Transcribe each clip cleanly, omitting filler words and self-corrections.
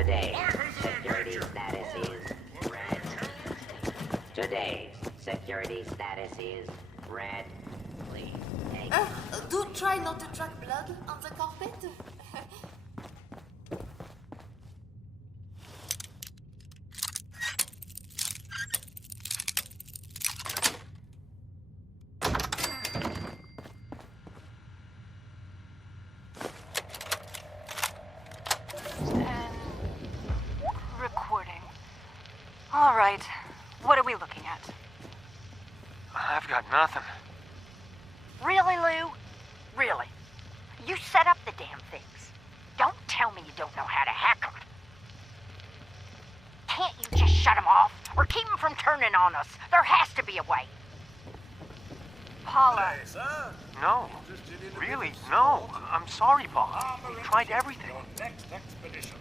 Today's security status is red. Today's security status is red. Please take. Do try not to track blood on the carpet. Recording. All right. What are we looking at? I've got nothing. Really, Lou? Really? You set up the damn things. Don't tell me you don't know how to hack them. Can't you just shut them off or keep them from turning on us? There has to be a way. Paula. No. Really, no. I'm sorry, Paula. We tried everything. Next expedition.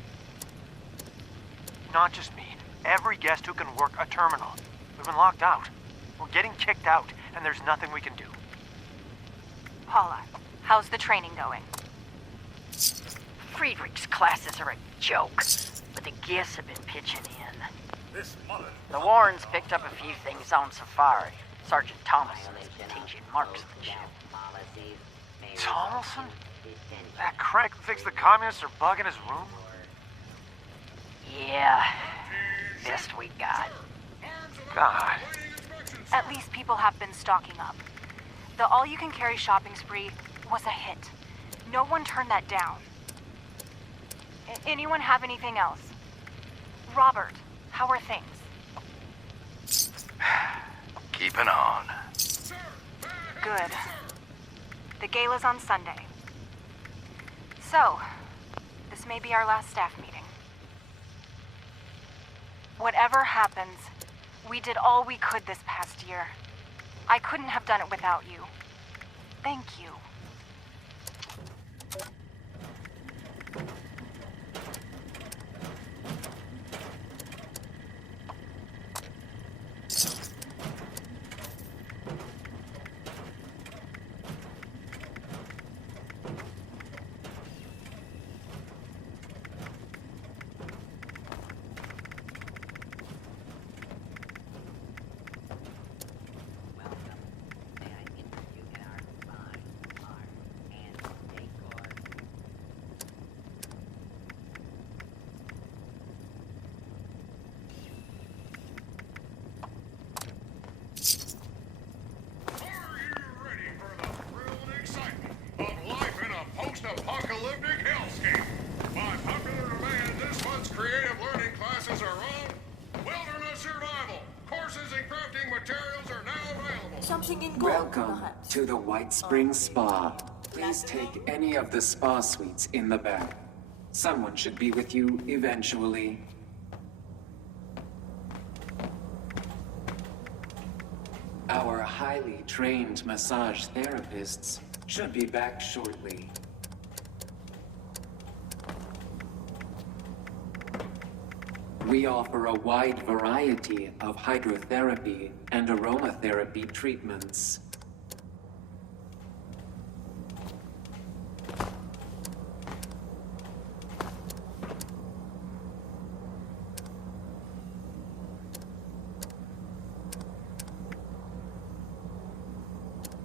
Not just me. Every guest who can work a terminal. We've been locked out. We're getting kicked out, and there's nothing we can do. Paula, how's the training going? Friedrich's classes are a joke, but the guests have been pitching in. This mother. The Warrens picked up a few things on Safari. Sergeant Thomason's been teaching marksmanship. Thomason? That crank who thinks the communists are bugging his room? Yeah, best we got. God. At least people have been stocking up. The all-you-can-carry shopping spree was a hit. No one turned that down. Anyone have anything else? Robert, how are things? Keeping on. Good. The gala's on Sunday. So, this may be our last staff meeting. Whatever happens, we did all we could this past year. I couldn't have done it without you. Thank you. Post-apocalyptic hellscape. By popular demand, this month's creative learning classes are on wilderness survival. Courses in crafting materials are now available. Something in gold, Welcome perhaps. to the White Springs Spa. Please take any of the spa suites in the back. Someone should be with you eventually. Our highly trained massage therapists should be back shortly. We offer a wide variety of hydrotherapy and aromatherapy treatments.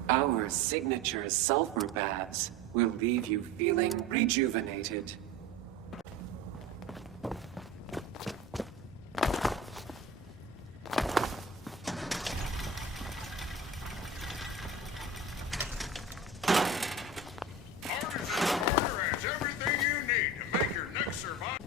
Our signature sulfur baths will leave you feeling rejuvenated. Has everything you need to make your next survival.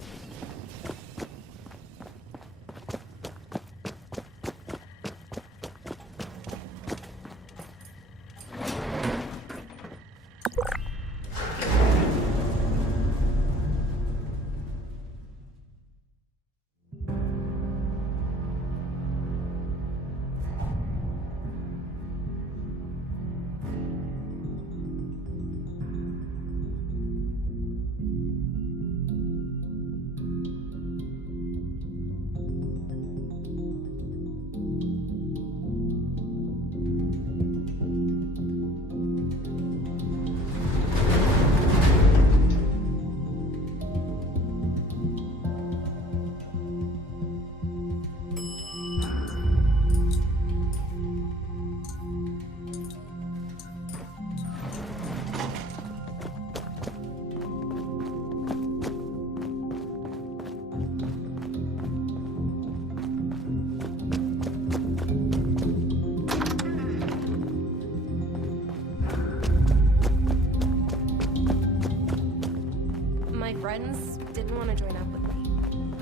friends didn't want to join up with me.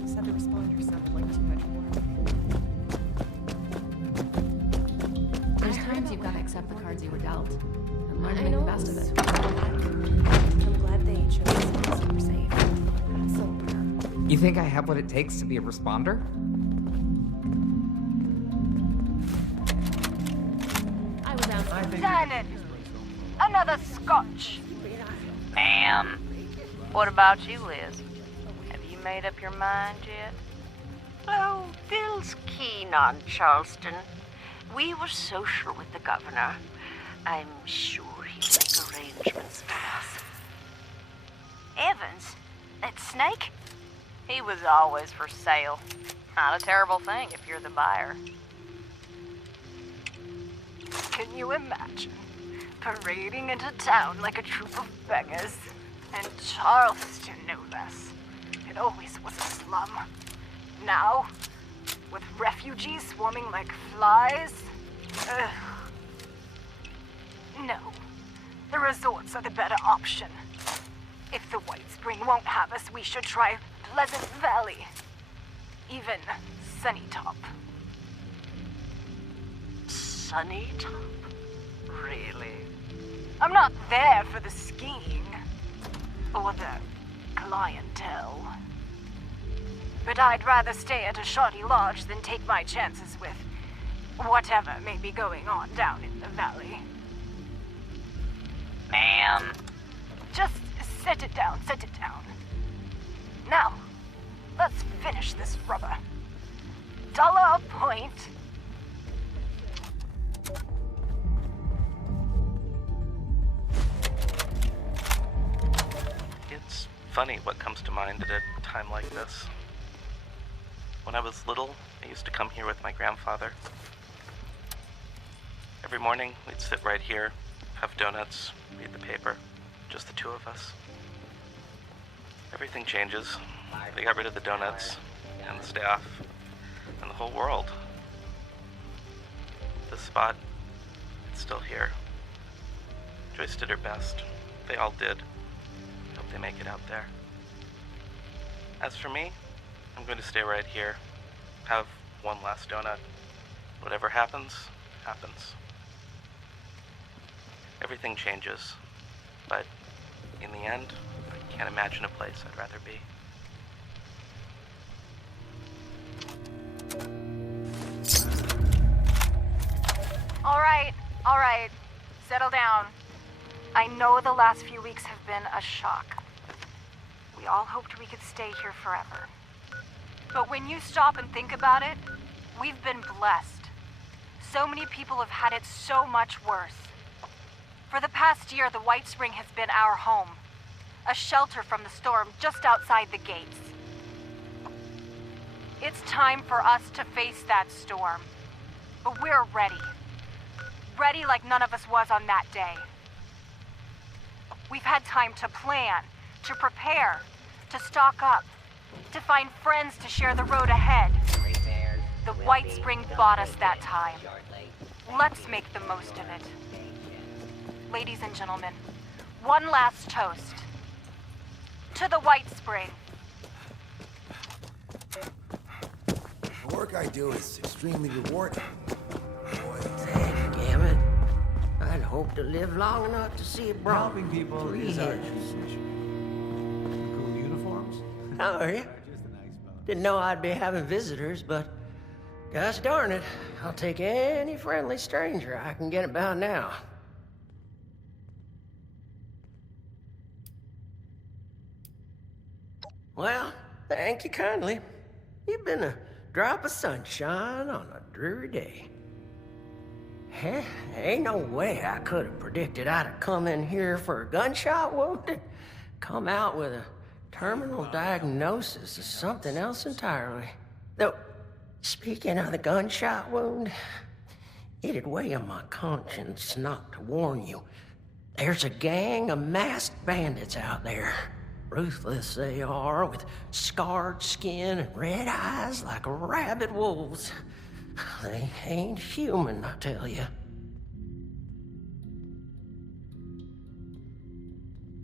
Said the responder sounded like too much work. There's times you've got to accept the cards you were dealt and learn to make the best of it. I'm glad they chose to be super safe. So rare. You think I have what it takes to be a responder? I was out. Damn it! Another scotch! Ma'am. What about you, Liz? Have you made up your mind yet? Oh, Bill's keen on Charleston. We were social with the governor. I'm sure he'll make arrangements for us. Evans? That snake? He was always for sale. Not a terrible thing if you're the buyer. Can you imagine? Parading into town like a troop of beggars. And Charleston no less. It always was a slum. Now, with refugees swarming like flies? Ugh. No. The resorts are the better option. If the White Spring won't have us, we should try Pleasant Valley. Even Sunnytop. Sunnytop? Really? I'm not there for the skiing. Or the clientele. But I'd rather stay at a shoddy lodge than take my chances with whatever may be going on down in the valley. Ma'am. Just set it down, set it down. Now, let's finish this rubber. $1 a point. It's funny what comes to mind at a time like this. When I was little, I used to come here with my grandfather. Every morning, we'd sit right here, have donuts, read the paper, just the two of us. Everything changes. They got rid of the donuts, and the staff, and the whole world. This spot, it's still here. Joyce did her best. They all did. Hope they make it out there. As for me, I'm going to stay right here. Have one last donut. Whatever happens, happens. Everything changes, but in the end, I can't imagine a place I'd rather be. All right. Settle down. I know the last few weeks have been a shock. We all hoped we could stay here forever. But when you stop and think about it, we've been blessed. So many people have had it so much worse. For the past year, the White Spring has been our home. A shelter from the storm just outside the gates. It's time for us to face that storm. But we're ready. Ready like none of us was on that day. We've had time to plan, to prepare, to stock up, to find friends to share the road ahead. The White Spring bought us that time. Let's make the most of it. Ladies and gentlemen, one last toast. To the White Spring. The work I do is extremely rewarding. Dadgummit. I'd hope to live long enough to see it brought. Helping people is our true mission. Cool uniforms? How are you? Didn't know I'd be having visitors, but gosh darn it, I'll take any friendly stranger I can get about now. Well, thank you kindly. You've been a drop of sunshine on a dreary day. Heh, ain't no way I could have predicted I'd have come in here for a gunshot wound and come out with a terminal diagnosis of something else entirely. Though, speaking of the gunshot wound, it'd weigh on my conscience not to warn you. There's a gang of masked bandits out there. Ruthless they are, with scarred skin and red eyes like rabid wolves. They ain't human, I tell you.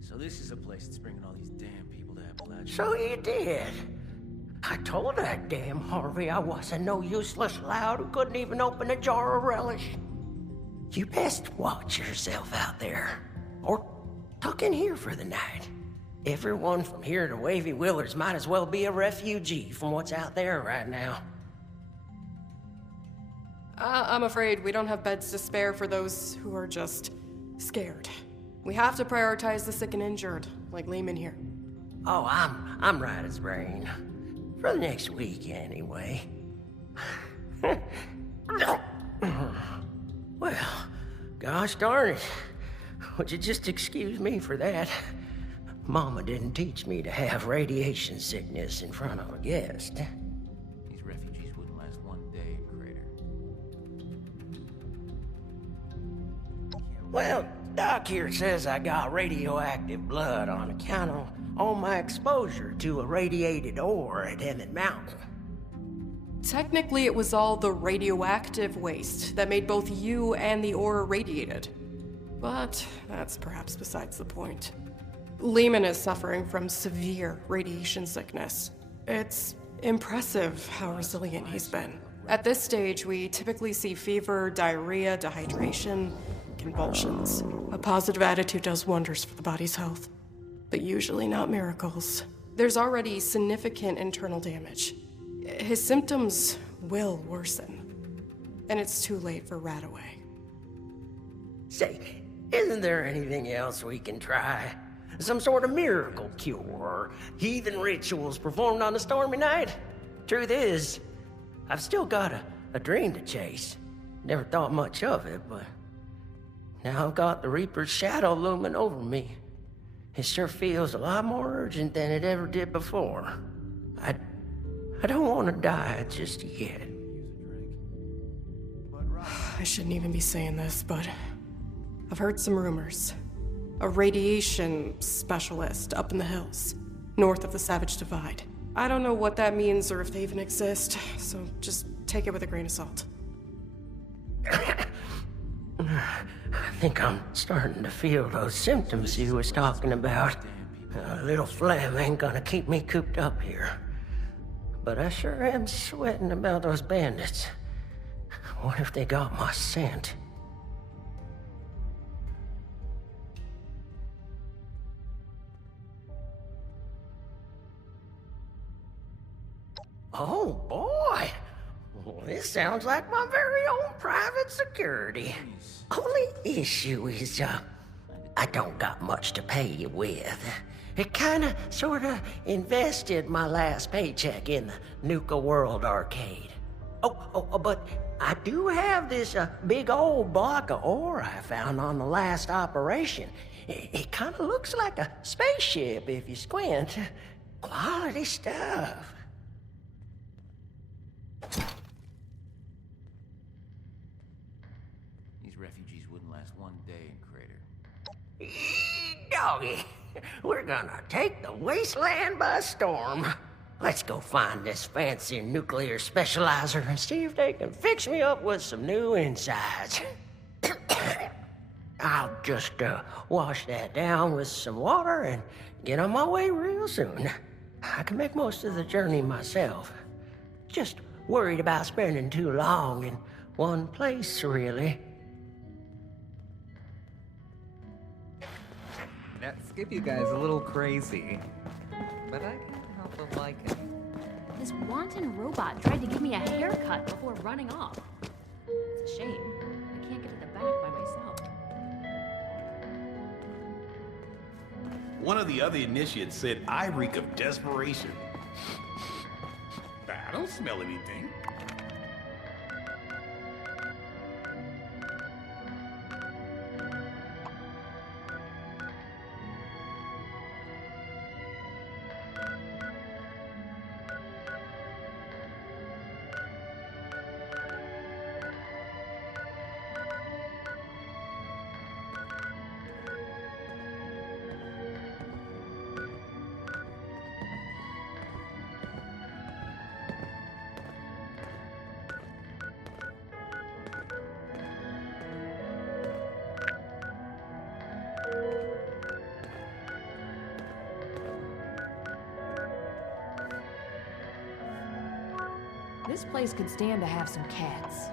So this is a place that's bringing all these damn people to have So you did. I told that damn Harvey I wasn't no useless lout who couldn't even open a jar of relish. You best watch yourself out there. Or tuck in here for the night. Everyone from here to Wavy Willards might as well be a refugee from what's out there right now. I'm afraid we don't have beds to spare for those who are just scared. We have to prioritize the sick and injured, like Lehman here. Oh, I'm right as rain. For the next week, anyway. Well, gosh darn it. Would you just excuse me for that? Mama didn't teach me to have radiation sickness in front of a guest. These refugees wouldn't last one day in Crater. Well, Doc here says I got radioactive blood on account of all my exposure to irradiated ore at Emmett Mountain. Technically, it was all the radioactive waste that made both you and the ore irradiated. But that's perhaps besides the point. Lehman is suffering from severe radiation sickness. It's impressive how resilient he's been. At this stage, we typically see fever, diarrhea, dehydration, convulsions. A positive attitude does wonders for the body's health, but usually not miracles. There's already significant internal damage. His symptoms will worsen, and it's too late for Radaway. Say, isn't there anything else we can try? Some sort of miracle cure, or heathen rituals performed on a stormy night? Truth is, I've still got a dream to chase. Never thought much of it, but now I've got the Reaper's shadow looming over me. It sure feels a lot more urgent than it ever did before. I don't want to die just yet. I shouldn't even be saying this, but I've heard some rumors. A radiation specialist up in the hills, north of the Savage Divide. I don't know what that means or if they even exist, so just take it with a grain of salt. I think I'm starting to feel those symptoms you was talking about. A little phlegm ain't gonna keep me cooped up here. But I sure am sweating about those bandits. What if they got my scent? Oh, boy! Well, this sounds like my very own private security. Only issue is, I don't got much to pay you with. It kinda, sorta invested my last paycheck in the Nuka World Arcade. But I do have this big old block of ore I found on the last operation. It kinda looks like a spaceship if you squint. Quality stuff. These refugees wouldn't last one day in Crater. Doggy, we're gonna take the wasteland by storm. Let's go find this fancy nuclear specializer and see if they can fix me up with some new insides. I'll just wash that down with some water and get on my way real soon. I can make most of the journey myself. Just worried about spending too long in one place, really. That Skippy guy's a little crazy, but I can't help but like him. This wanton robot tried to give me a haircut before running off. It's a shame. I can't get to the back by myself. One of the other initiates said I reek of desperation. I don't smell anything. This place could stand to have some cats.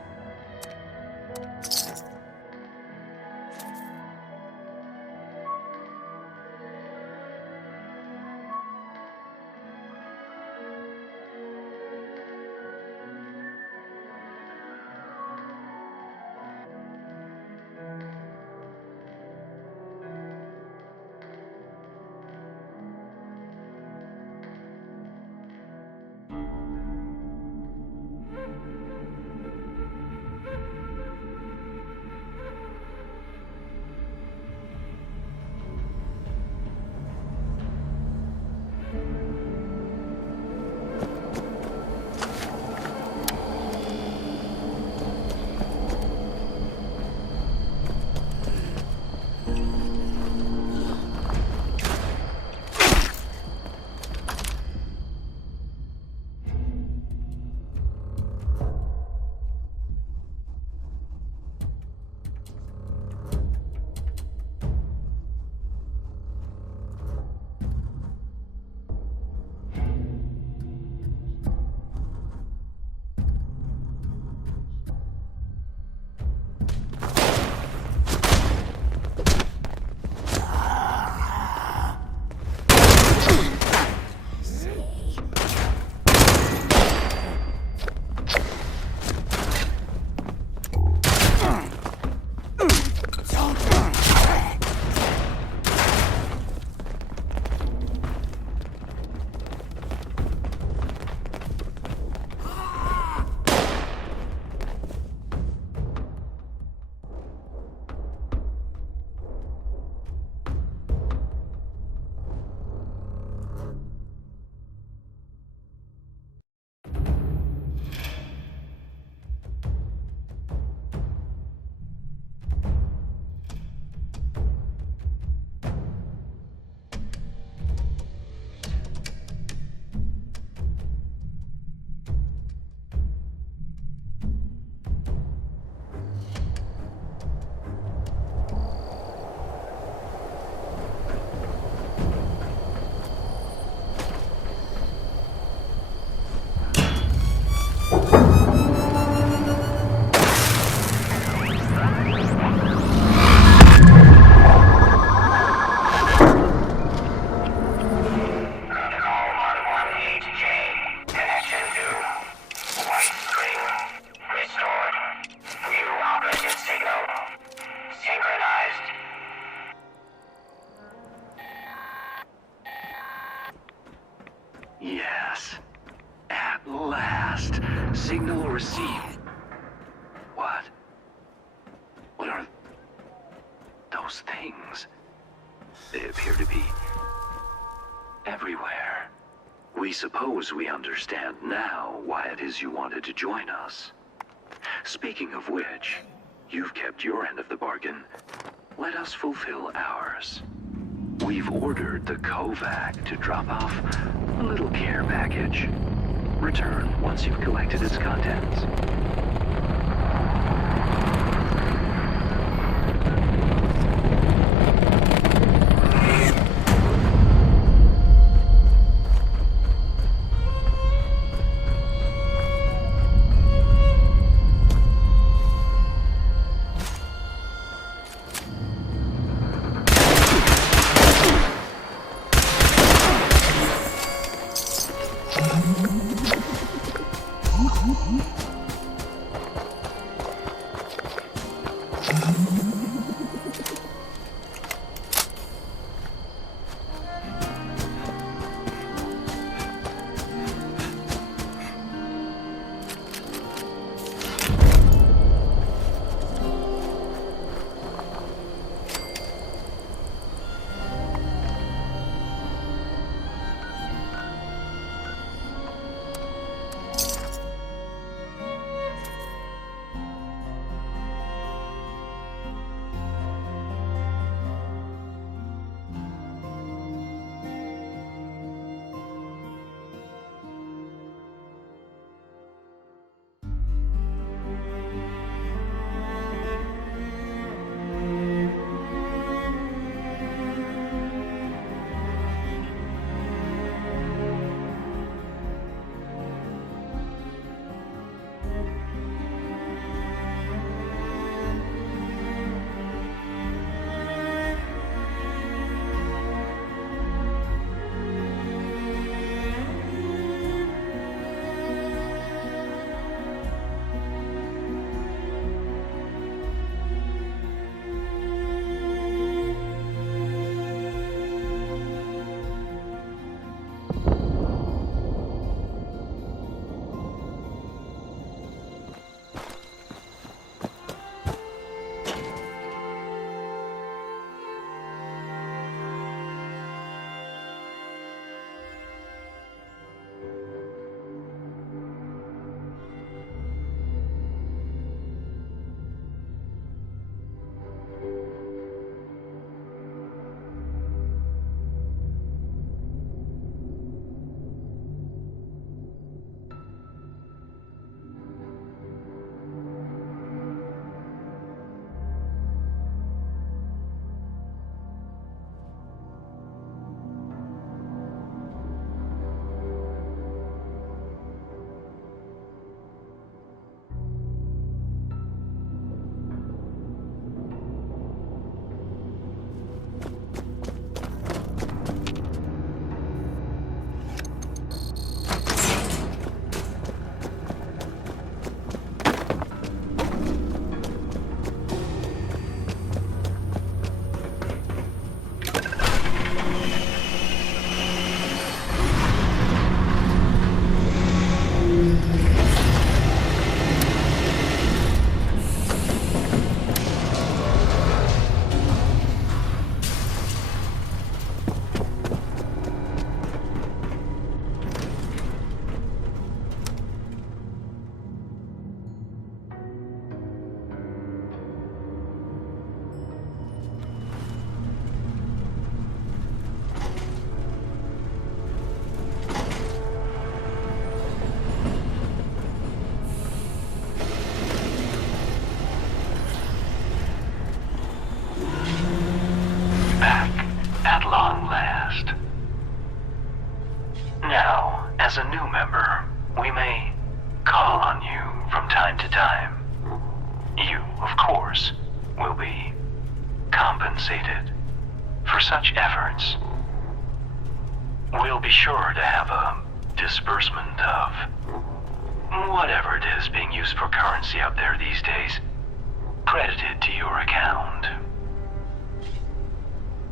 Yes. At last. Signal received. What? What are those things? They appear to be everywhere. We suppose we understand now why it is you wanted to join us. Speaking of which, you've kept your end of the bargain. Let us fulfill ours. We've ordered the Kovac to drop off a little care package. Return once you've collected its contents. compensated for such efforts. We'll be sure to have a disbursement of whatever it is being used for currency out there these days credited to your account.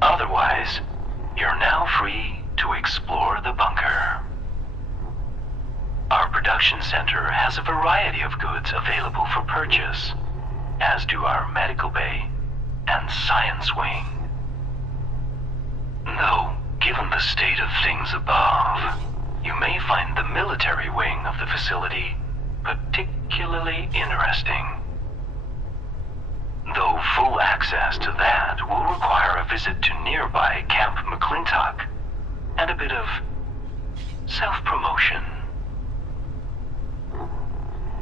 Otherwise, you're now free to explore the bunker. Our production center has a variety of goods available for purchase, as do our medical bay and science wing. Though, given the state of things above, you may find the military wing of the facility particularly interesting. Though full access to that will require a visit to nearby Camp McClintock and a bit of self-promotion.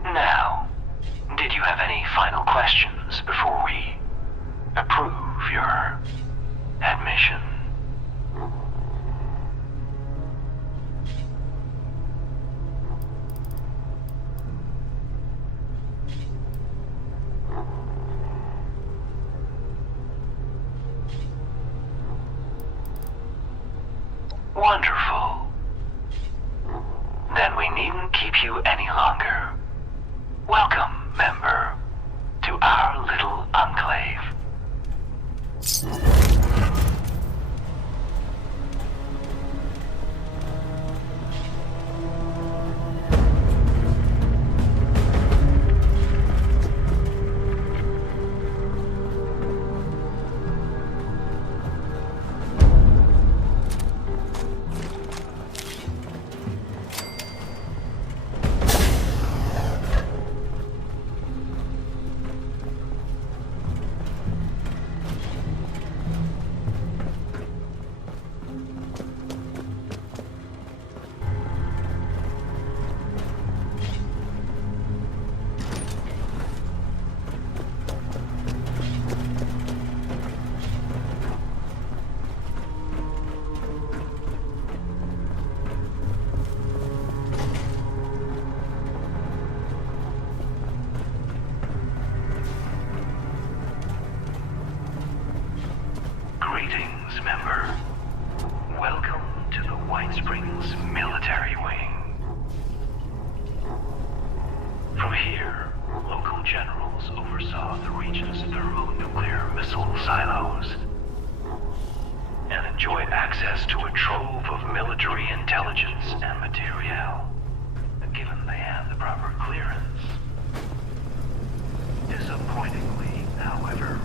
Now, did you have any final questions before we approve your admission? Wonderful. Then we needn't keep you any longer. Welcome, member, to our little enclave. Greetings, member. Welcome to the White Springs Military Wing. From here, local generals oversaw the region's thermonuclear missile silos and enjoyed access to a trove of military intelligence and materiel, given they had the proper clearance. Disappointingly, however,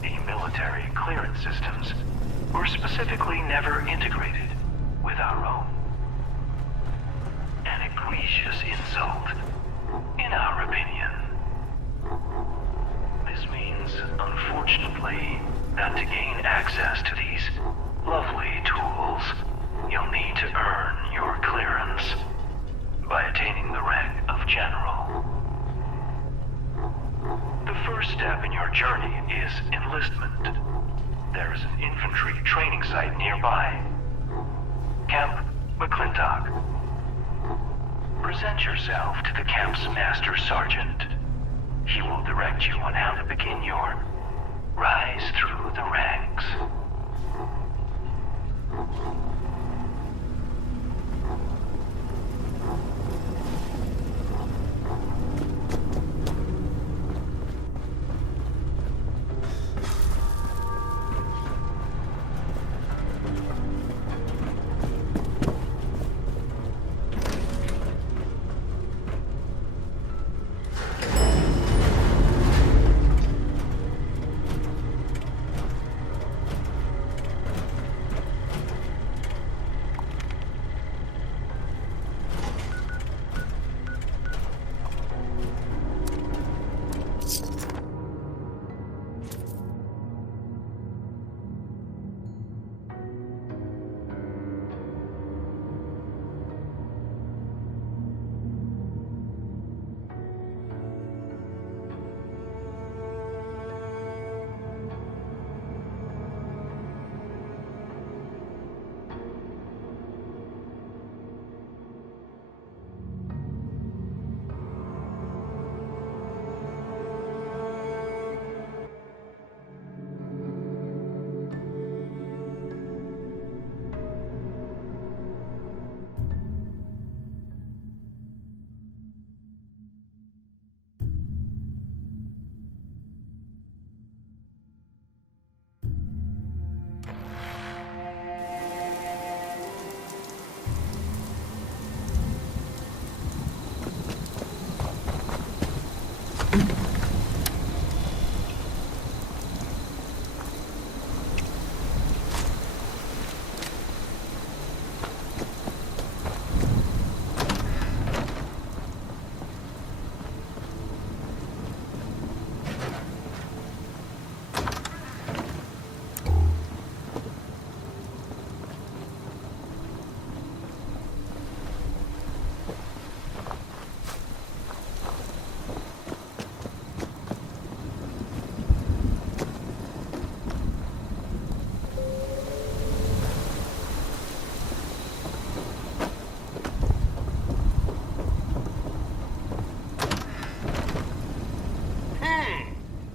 the military clearance systems were specifically never integrated with our own. An egregious insult, in our opinion. This means, unfortunately, that to gain access to these lovely tools, you'll need to earn your clearance by attaining the rank of general. The first step in your journey is enlistment. There is an infantry training site nearby. Camp McClintock. Present yourself to the camp's master sergeant. He will direct you on how to begin your rise through the ranks.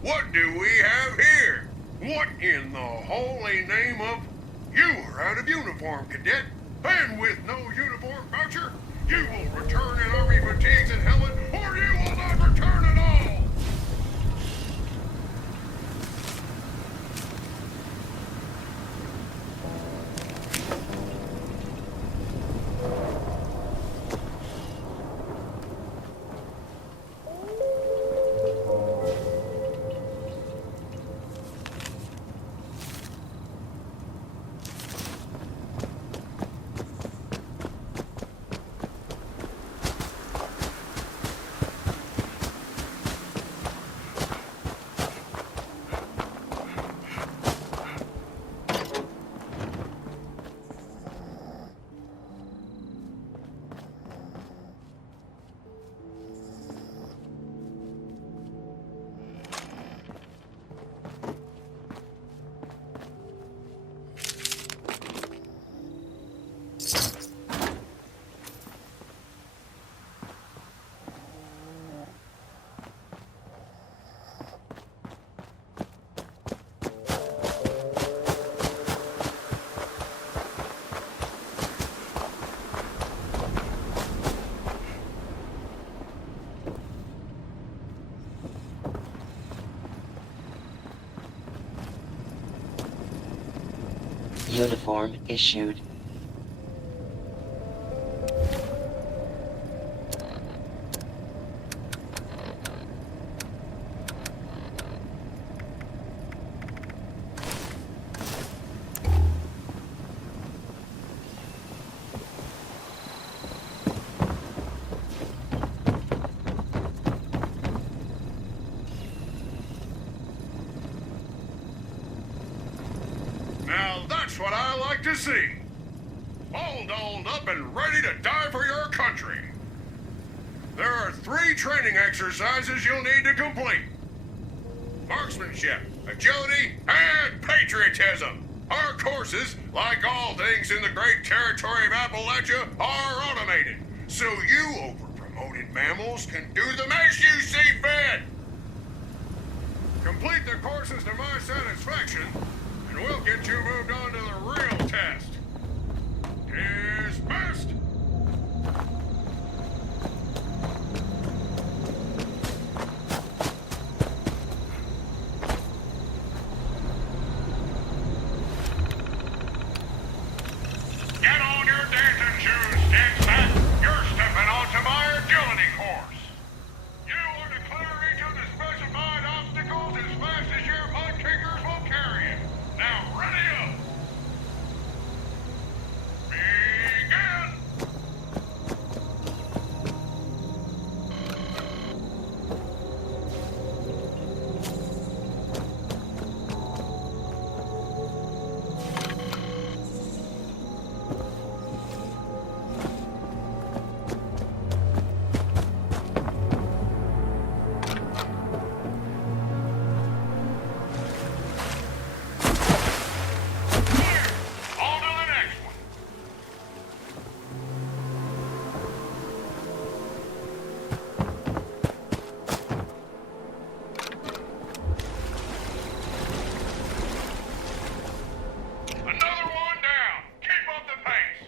What do we have here? What in the holy name of... You are out of uniform, cadet. And with no uniform voucher, you will return in Army fatigues and helmet, or you will not return at all! Uniform issued. Now that's what I like to see. All dolled up and ready to die for your country. There are 3 training exercises you'll need to complete. Marksmanship, agility, and patriotism. Our courses, like all things in the great territory of Appalachia, are automated. So you over-promoted mammals can do them as you see fit. Complete the courses to my satisfaction, and we'll get you moved on to the real test. Dismissed! Get on your dancing shoes, Stick. You're stepping onto my agility course. You are to clear each of the specified obstacles as fast as your mud kickers will carry it. Now, ready up! Begin! On to the next one. Another one down. Keep up the pace.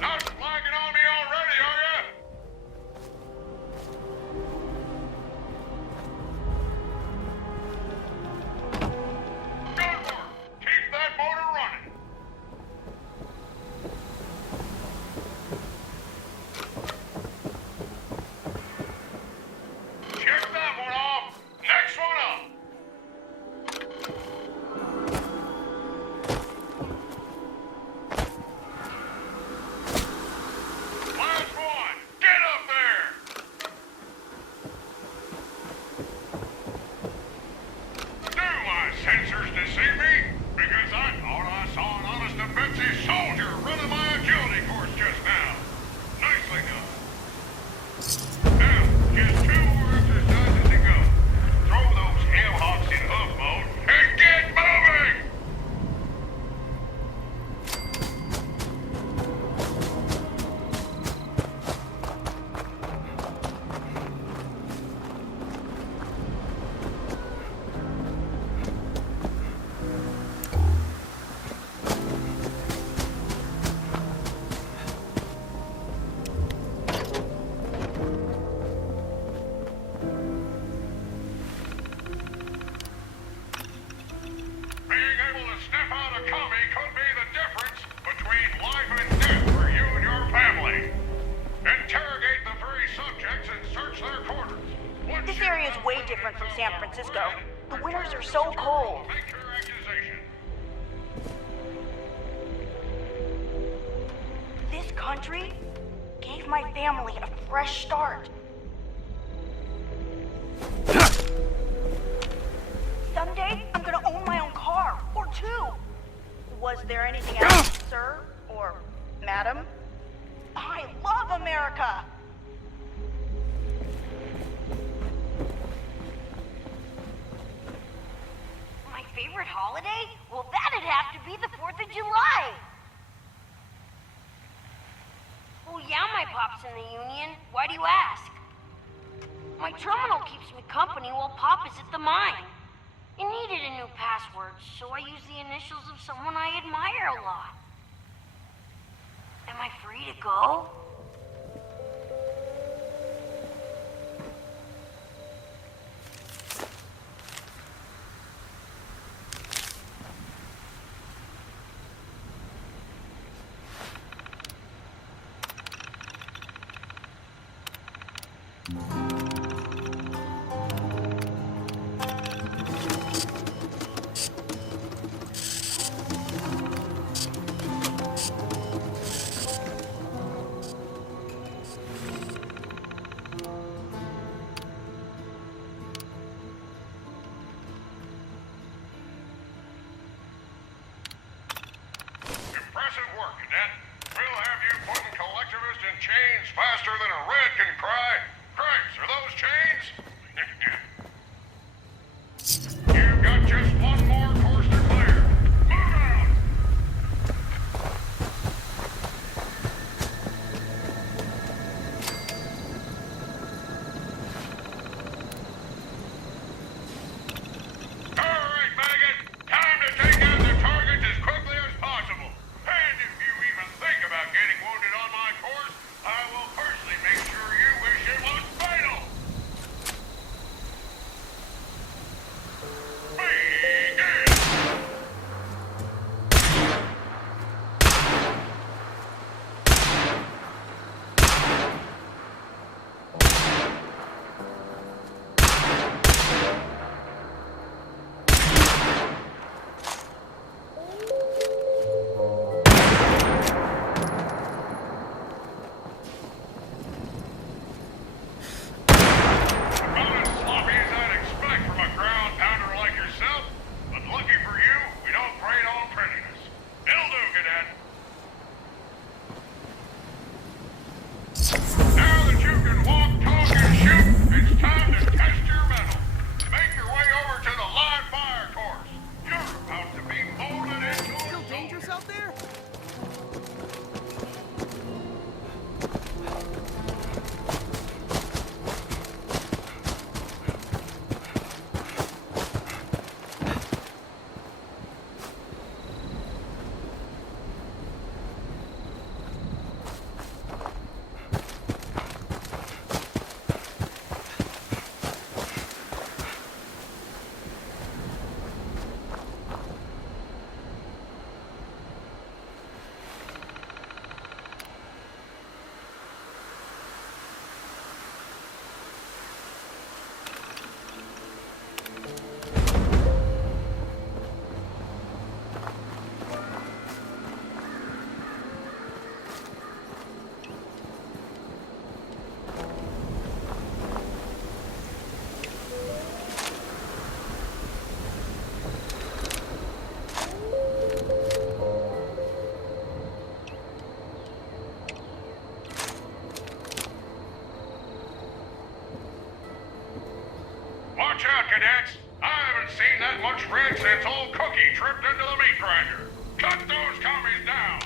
Not flagging on me already, are ya? Good work. Keep that motor running. Check that one off. Next one up. Last one. Get up there. Do my sensors deceive me? Because I thought I saw an honest to Betsy soldier running my agility course just now. Nicely done. Now, just 2 more exercises to go. Throw those hellhawks in hoof mode and get moving! country, gave my family a fresh start. Someday, I'm gonna own my own car, or two. Was there anything else, sir? Or madam? I love America! My favorite holiday? Well, that'd have to be the 4th of July! Well, yeah, my pop's in the Union. Why do you ask? My terminal keeps me company while Pop is at the mine. It needed a new password, so I used the initials of someone I admire a lot. Am I free to go? Impressive work, Cadet. We'll have you putting collectivists in chains faster than a red can cry. Cripes, are those chains? You've got just one more course to clear. Move out! All right, Maggot. Time to take out the targets as quickly as possible. And if you even think about getting wounded on my course, I will personally make sure you wish it was fatal. About as sloppy as I'd expect from a ground pounder like yourself, but lucky for you, we don't grade on prettiness. It'll do, Cadet. Now that you can walk, talk, and shoot, it's time to test your mettle. Make your way over to the live fire course. You're about to be molded into a Still dangerous out there? Watch out, cadets! I haven't seen that much red since old Cookie tripped into the meat grinder. Cut those commies down!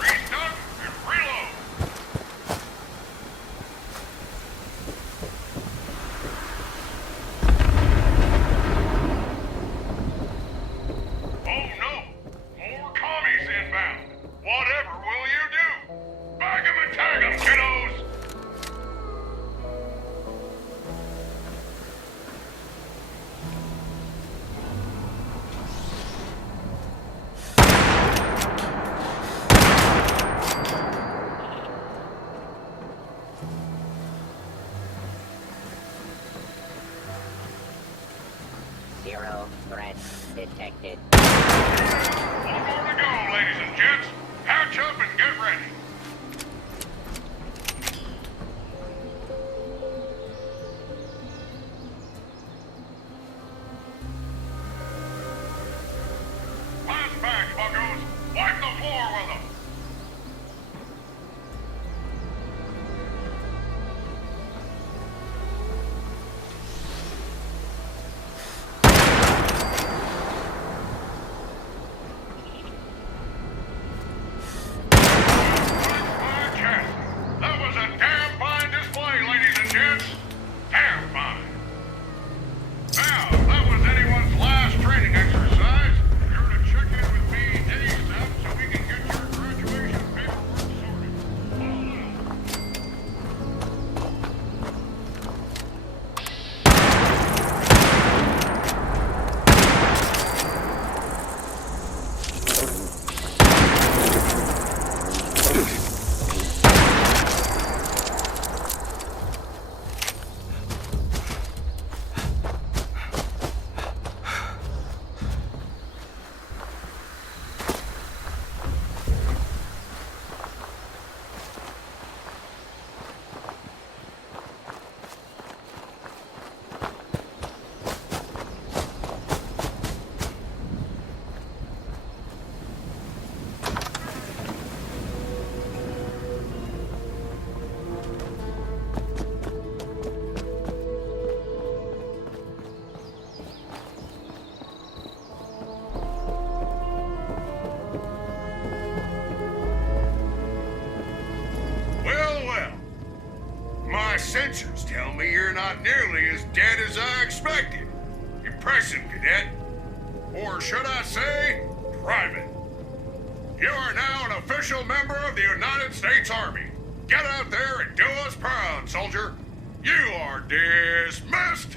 Restock and reload! Zero threat detected. One more to go, ladies and gents. Hatch up and get ready. Last batch, buckos. Wipe the floor with them. That was a damn fine display, ladies and gents. Damn fine. Now, if that was anyone's last training exercise, you're to check in with me ASAP so we can get your graduation paperwork sorted. All out. Well, well. My sensors tell me you're not nearly as dead as I expected. Impressive, cadet. Or should I say, private. You are now an official member of the United States Army. Get out there and do us proud, soldier. You are dismissed.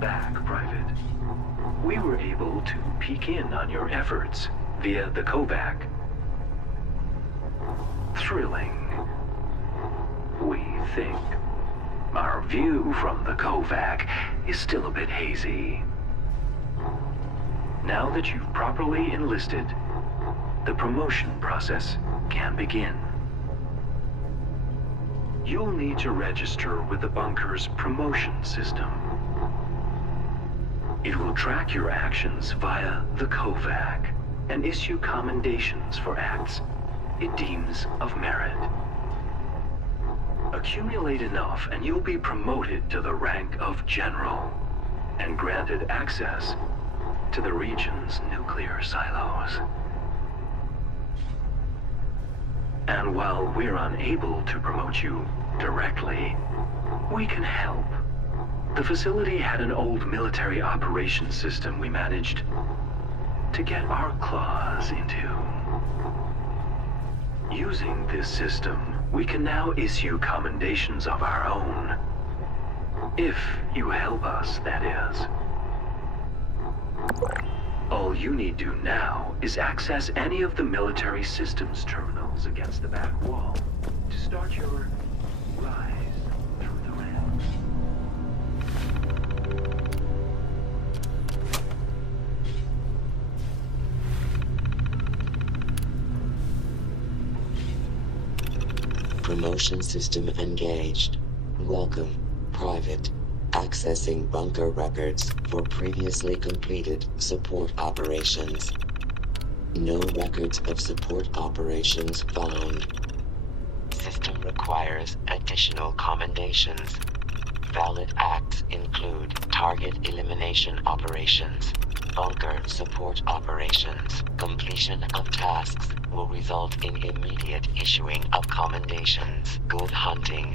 back, Private. We were able to peek in on your efforts via the Kovac. Thrilling, we think. Our view from the Kovac is still a bit hazy. Now that you've properly enlisted, the promotion process can begin. You'll need to register with the bunker's promotion system. It will track your actions via the Kovac and issue commendations for acts it deems of merit. Accumulate enough and you'll be promoted to the rank of general and granted access to the region's nuclear silos. And while we're unable to promote you directly, we can help. The facility had an old military operations system we managed to get our claws into. Using this system, we can now issue commendations of our own. If you help us, that is. All you need to do now is access any of the military systems terminals against the back wall to start your rise through the ranks. Promotion system engaged. Welcome, Private. Accessing bunker records for previously completed support operations. No records of support operations found. System requires additional commendations. Valid acts include target elimination operations, bunker support operations. Completion of tasks will result in immediate issuing of commendations. Good hunting.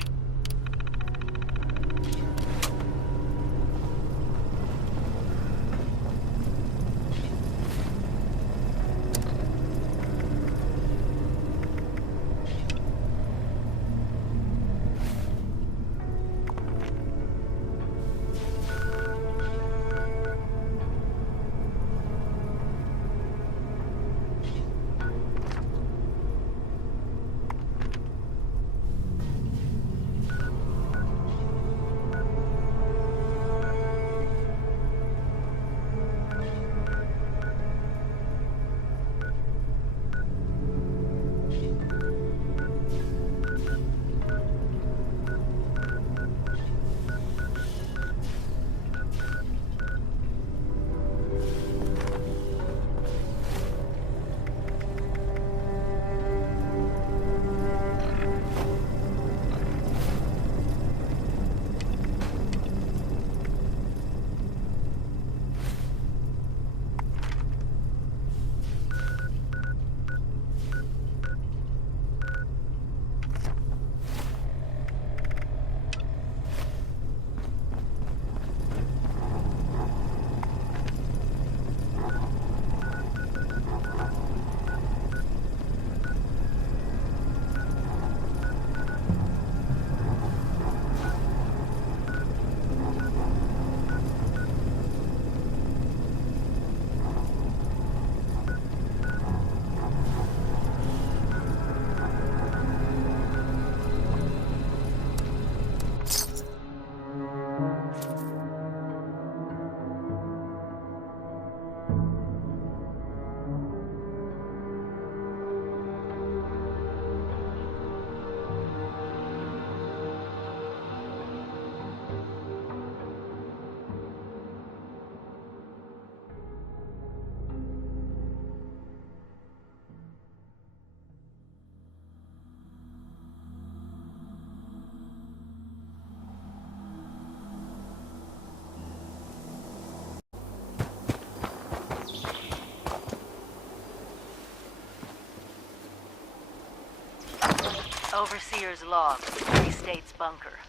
Overseer's log, Free State's bunker.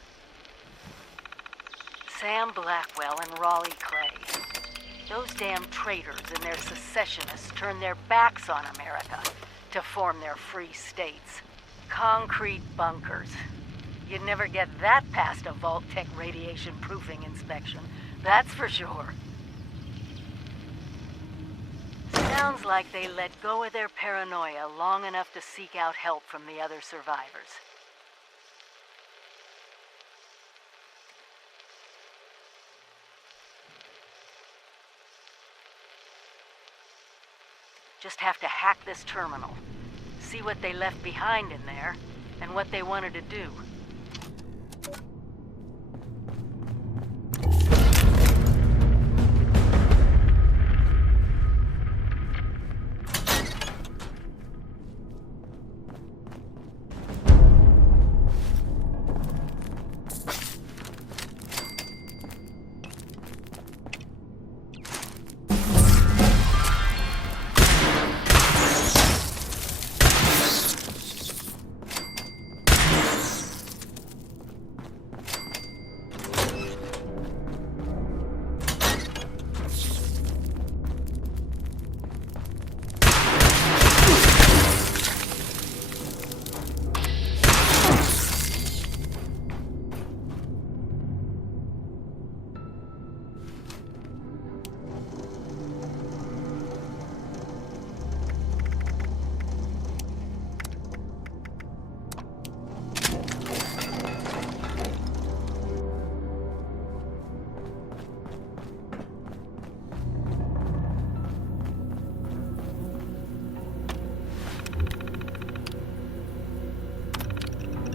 Sam Blackwell and Raleigh Clay. Those damn traitors and their secessionists turned their backs on America to form their free states. Concrete bunkers. You'd never get that past a Vault-Tec radiation proofing inspection. That's for sure. Sounds like they let go of their paranoia long enough to seek out help from the other survivors. Just have to hack this terminal, see what they left behind in there, and what they wanted to do.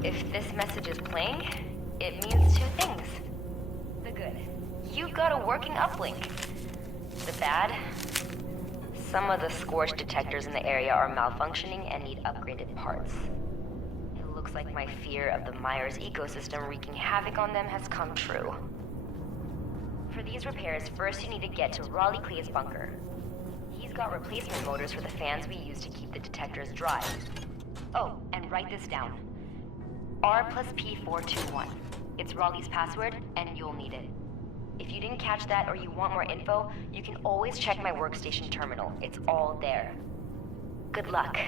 If this message is playing, it means two things. The good, you've got a working uplink. The bad, some of the Scorch detectors in the area are malfunctioning and need upgraded parts. It looks like my fear of the Myers ecosystem wreaking havoc on them has come true. For these repairs, first you need to get to Raleigh Clay's bunker. He's got replacement motors for the fans we use to keep the detectors dry. Oh, and write this down. R+P421. It's Raleigh's password, and you'll need it. If you didn't catch that or you want more info, you can always check my workstation terminal. It's all there. Good luck.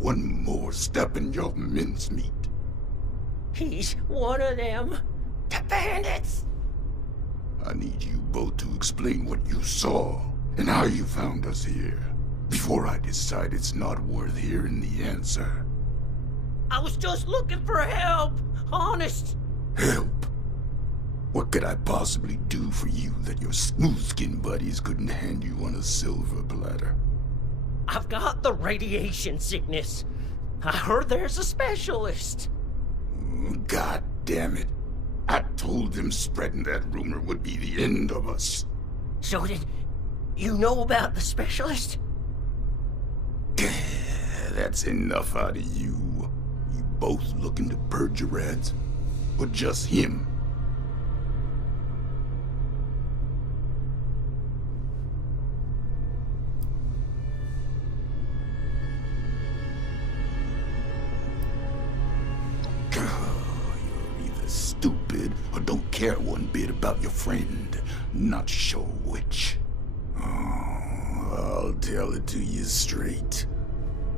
One more step in your mincemeat. He's one of them. The bandits! I need you both to explain what you saw and how you found us here, before I decide it's not worth hearing the answer. I was just looking for help, honest. Help? What could I possibly do for you that your smooth-skinned buddies couldn't hand you on a silver platter? I've got the radiation sickness. I heard there's a specialist. God damn it. I told them spreading that rumor would be the end of us. So did You know about the specialist? That's enough out of you. You both looking to purge your rats? Or just him? You're either stupid or don't care one bit about your friend. Not sure which. I'll tell it to you straight.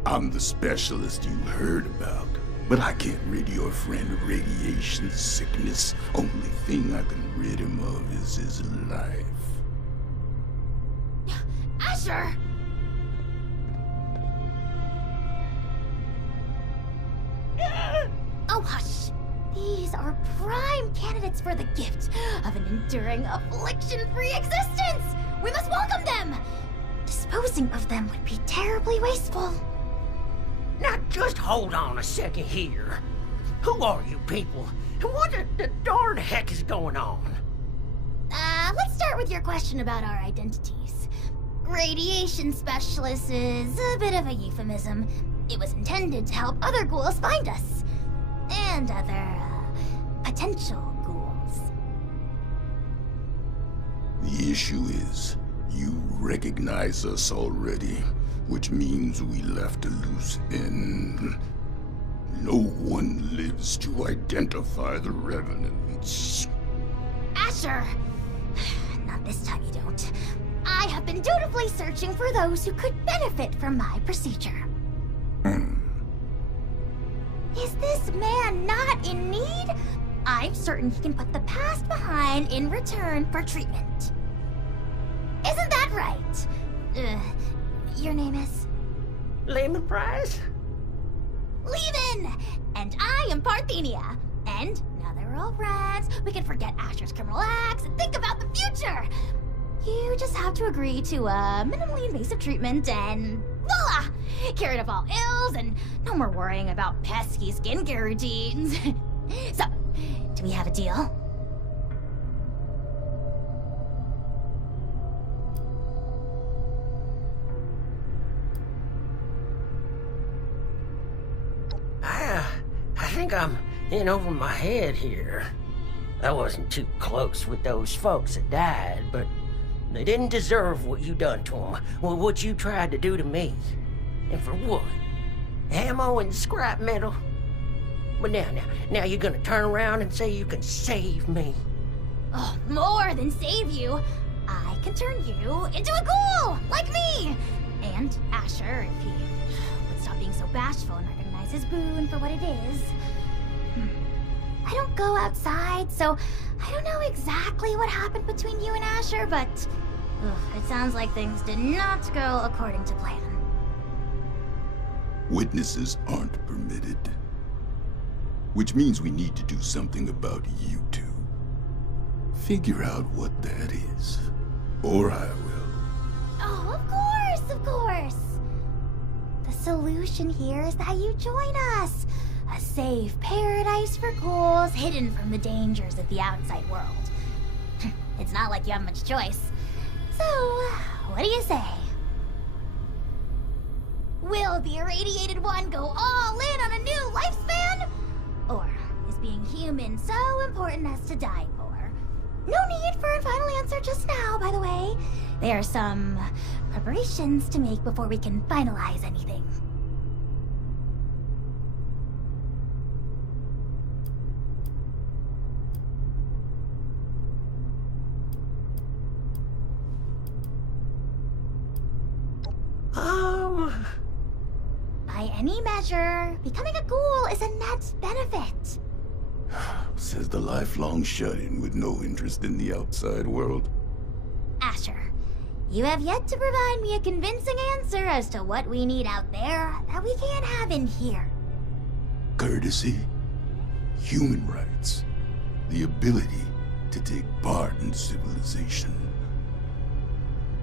I'm the specialist you heard about, but I can't rid your friend of radiation sickness. Only thing I can rid him of is his life. Asher! Oh, hush. These are prime candidates for the gift of an enduring affliction-free existence! We must welcome them! Disposing of them would be terribly wasteful. Now just hold on a second here. Who are you people? And what the darn heck is going on? Let's start with your question about our identities. Radiation specialist is a bit of a euphemism. It was intended to help other ghouls find us. And other, potential ghouls. The issue is, you recognize us already, which means we left a loose end. No one lives to identify the revenants. Asher! Not this time you don't. I have been dutifully searching for those who could benefit from my procedure. Is this man not in need? I'm certain he can put the past behind in return for treatment. Isn't that right? Your name is? Lehman Price? Lehman! And I am Parthenia. And now that we're all friends, we can forget Asher's criminal acts and think about the future. You just have to agree to minimally invasive treatment and voila! Cured of all ills and no more worrying about pesky skincare routines. So, do we have a deal? I think I'm in over my head here. I wasn't too close with those folks that died, but they didn't deserve what you done to them. Well, what you tried to do to me. And for what? Ammo and scrap metal? But now you're gonna turn around and say you can save me. Oh, more than save you. I can turn you into a ghoul, like me. And Asher, if he would stop being so bashful and recognize his boon for what it is. I don't go outside, so I don't know exactly what happened between you and Asher, but it sounds like things did not go according to plan. Witnesses aren't permitted. Which means we need to do something about you two. Figure out what that is. Or I will. Oh, of course, of course. The solution here is that you join us. A safe paradise for ghouls hidden from the dangers of the outside world. It's not like you have much choice. So, what do you say? Will the irradiated one go all in on a new lifespan? Or is being human so important as to die for? No need for a final answer just now, by the way. There are some preparations to make before we can finalize anything. By any measure, becoming a ghoul is a net benefit. Says the lifelong shut-in with no interest in the outside world. Asher, you have yet to provide me a convincing answer as to what we need out there that we can't have in here. Courtesy, human rights, the ability to take part in civilization.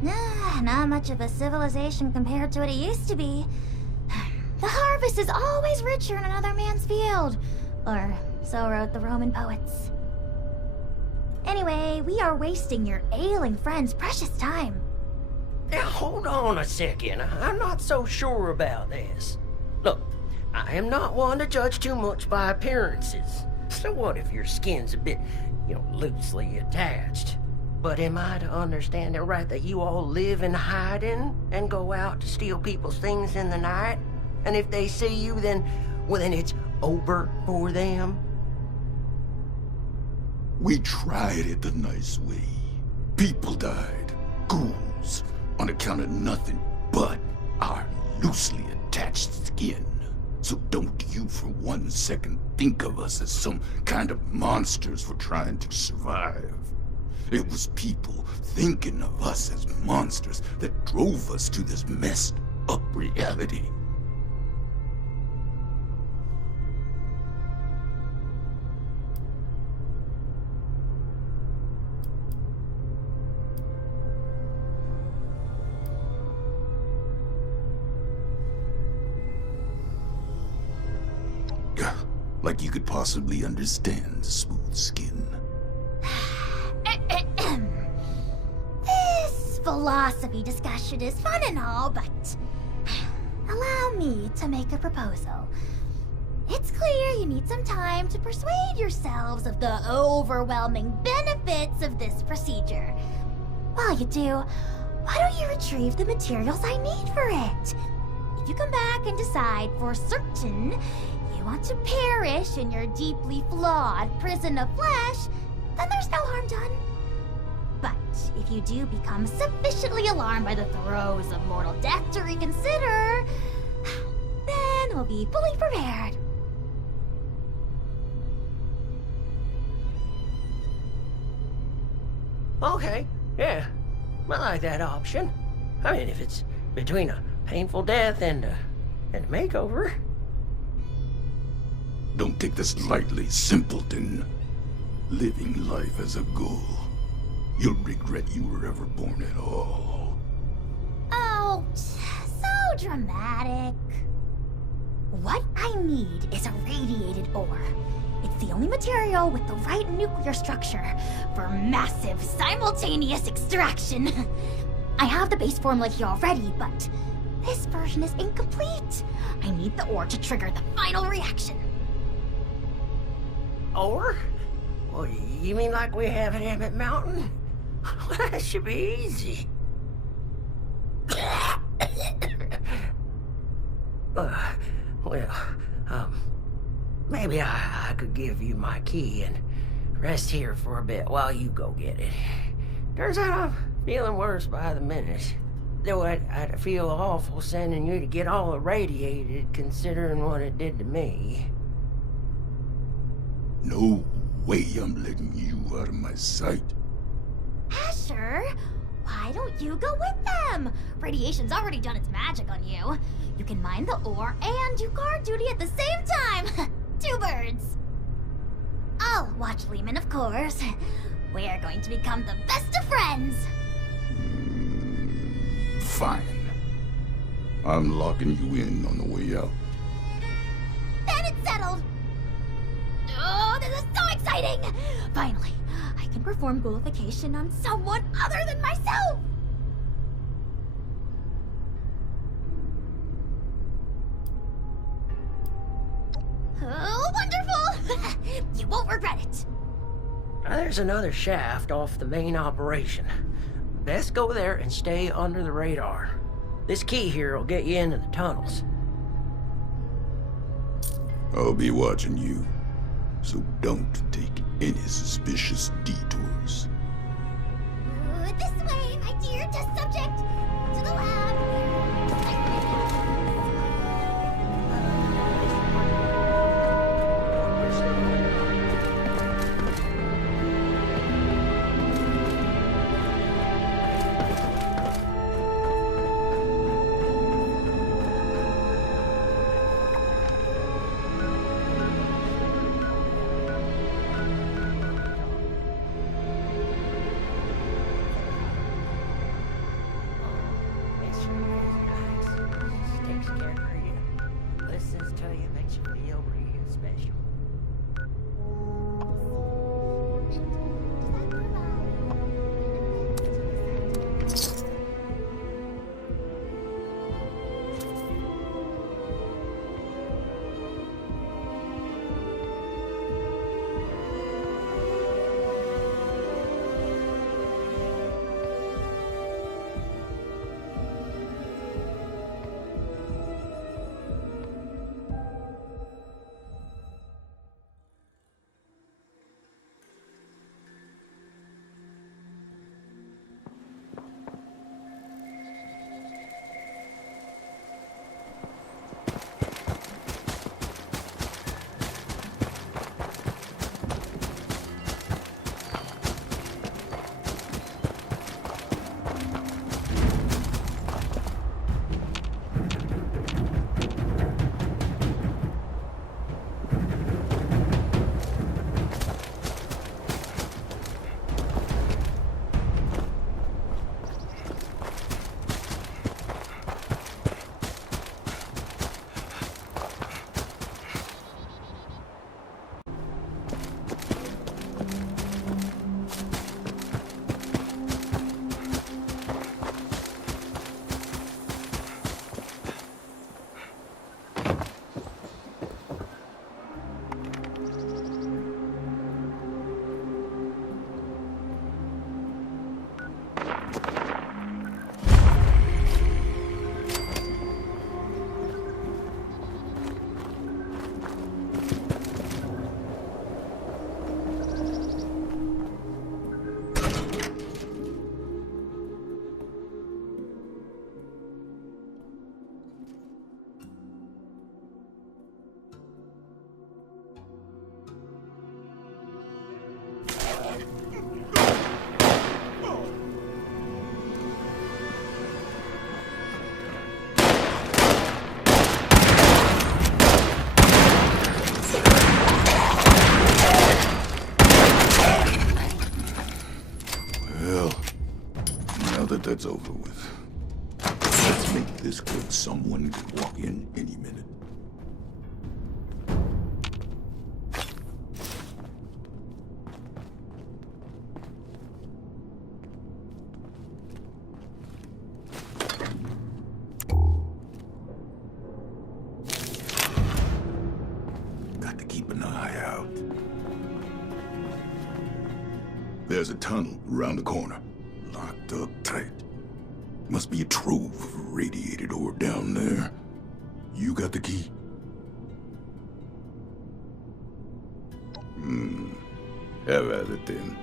Not much of a civilization compared to what it used to be. The harvest is always richer in another man's field. Or so wrote the Roman poets. Anyway, we are wasting your ailing friend's precious time. Now, hold on a second. I'm not so sure about this. Look, I am not one to judge too much by appearances. So what if your skin's a bit, loosely attached? But am I to understand it right that you all live in hiding and go out to steal people's things in the night? And if they see you, then it's over for them? We tried it the nice way. People died. Ghouls. On account of nothing but our loosely attached skin. So don't you for 1 second think of us as some kind of monsters for trying to survive. It was people thinking of us as monsters that drove us to this messed up reality. Like you could possibly understand smooth skin. This philosophy discussion is fun and all, but allow me to make a proposal. It's clear you need some time to persuade yourselves of the overwhelming benefits of this procedure. While you do, why don't you retrieve the materials I need for it? If you come back and decide for certain you want to perish in your deeply flawed prison of flesh, then there's no harm done. But if you do become sufficiently alarmed by the throes of mortal death to reconsider, then we'll be fully prepared. Okay, yeah. I like that option. I mean, if it's between a painful death and a makeover. Don't take this lightly, simpleton. Living life as a ghoul. You'll regret you were ever born at all. Oh, so dramatic. What I need is a radiated ore. It's the only material with the right nuclear structure for massive simultaneous extraction. I have the base formula here already, but this version is incomplete. I need the ore to trigger the final reaction. Ore? Well, you mean like we have at Emmett Mountain? That should be easy. Maybe I could give you my key and rest here for a bit while you go get it. Turns out I'm feeling worse by the minute. Though I'd feel awful sending you to get all irradiated considering what it did to me. No way I'm letting you out of my sight. Asher, why don't you go with them? Radiation's already done its magic on you. You can mine the ore and do guard duty at the same time. 2 birds. I'll watch Lehman, of course. We're going to become the best of friends. Fine. I'm locking you in on the way out. Then it's settled. Oh, this is so exciting! Finally, I can perform ghoulification on someone other than myself! Oh, wonderful! You won't regret it. There's another shaft off the main operation. Best go there and stay under the radar. This key here will get you into the tunnels. I'll be watching you, so don't take any suspicious detours. This way, my dear test subject! To the lab! keep an eye out. There's a tunnel around the corner, locked up tight. Must be a trove of radiated ore down there. You got the key? Have at it then.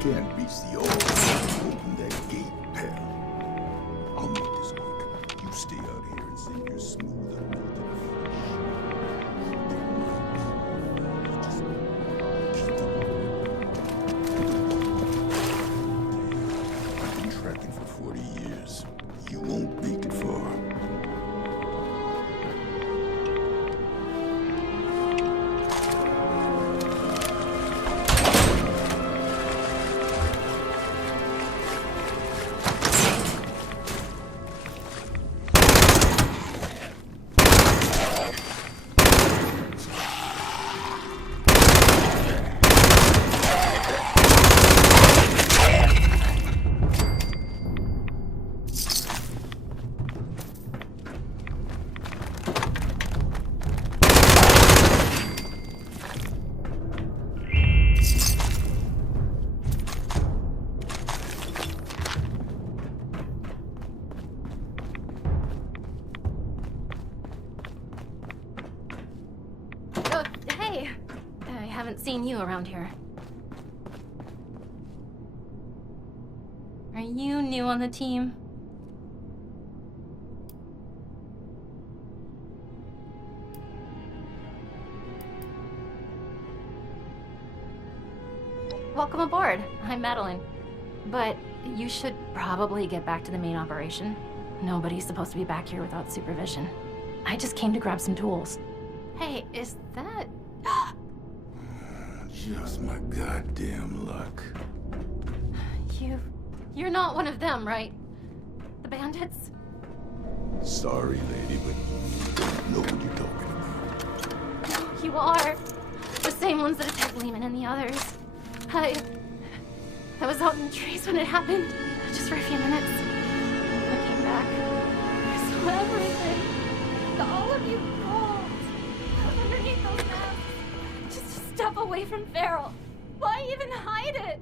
Can't reach the oil. Open that gate, pal. I'll make this quick. You stay out here and save your smooth and I've been tracking for 40 years. You won't make it far. Seen you around here. Are you new on the team? Welcome aboard. I'm Madeline. But you should probably get back to the main operation. Nobody's supposed to be back here without supervision. I just came to grab some tools. Hey, is that... Just my goddamn luck. You're not one of them, right? The bandits? Sorry, lady, but you don't know what you're talking about. You are. The same ones that attacked Lehman and the others. I was out in the trees when it happened, just for a few minutes. I came back. I saw everything. All of you cold. Underneath those masks. Just a step away from Feral. Why even hide it?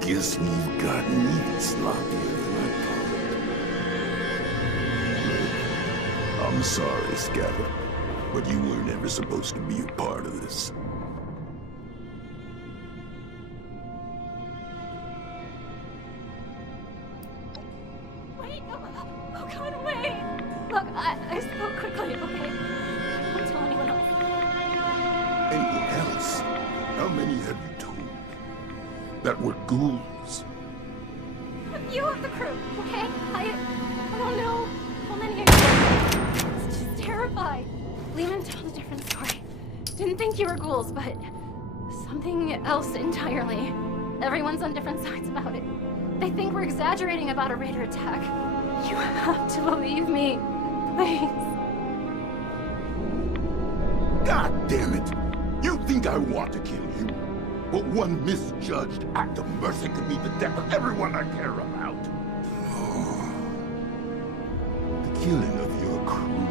Guess we've gotten even sloppier than I thought. I'm sorry, Scabbard, but you weren't ever supposed to be a part of this. Wait, oh God, wait. Look, I spoke quickly, okay? I won't tell anyone else. Anyone else? How many have you told? That were ghouls. You have the crew, okay? I don't know how many are It's just terrified. Lehman told a different story. Didn't think you were ghouls, but something else entirely. Everyone's on different sides about it. They think we're exaggerating about a raider attack. You have to believe me. Please. God damn it! You think I want to kill you? But one misjudged act of mercy could mean the death of everyone I care about. Oh. The killing of your crew.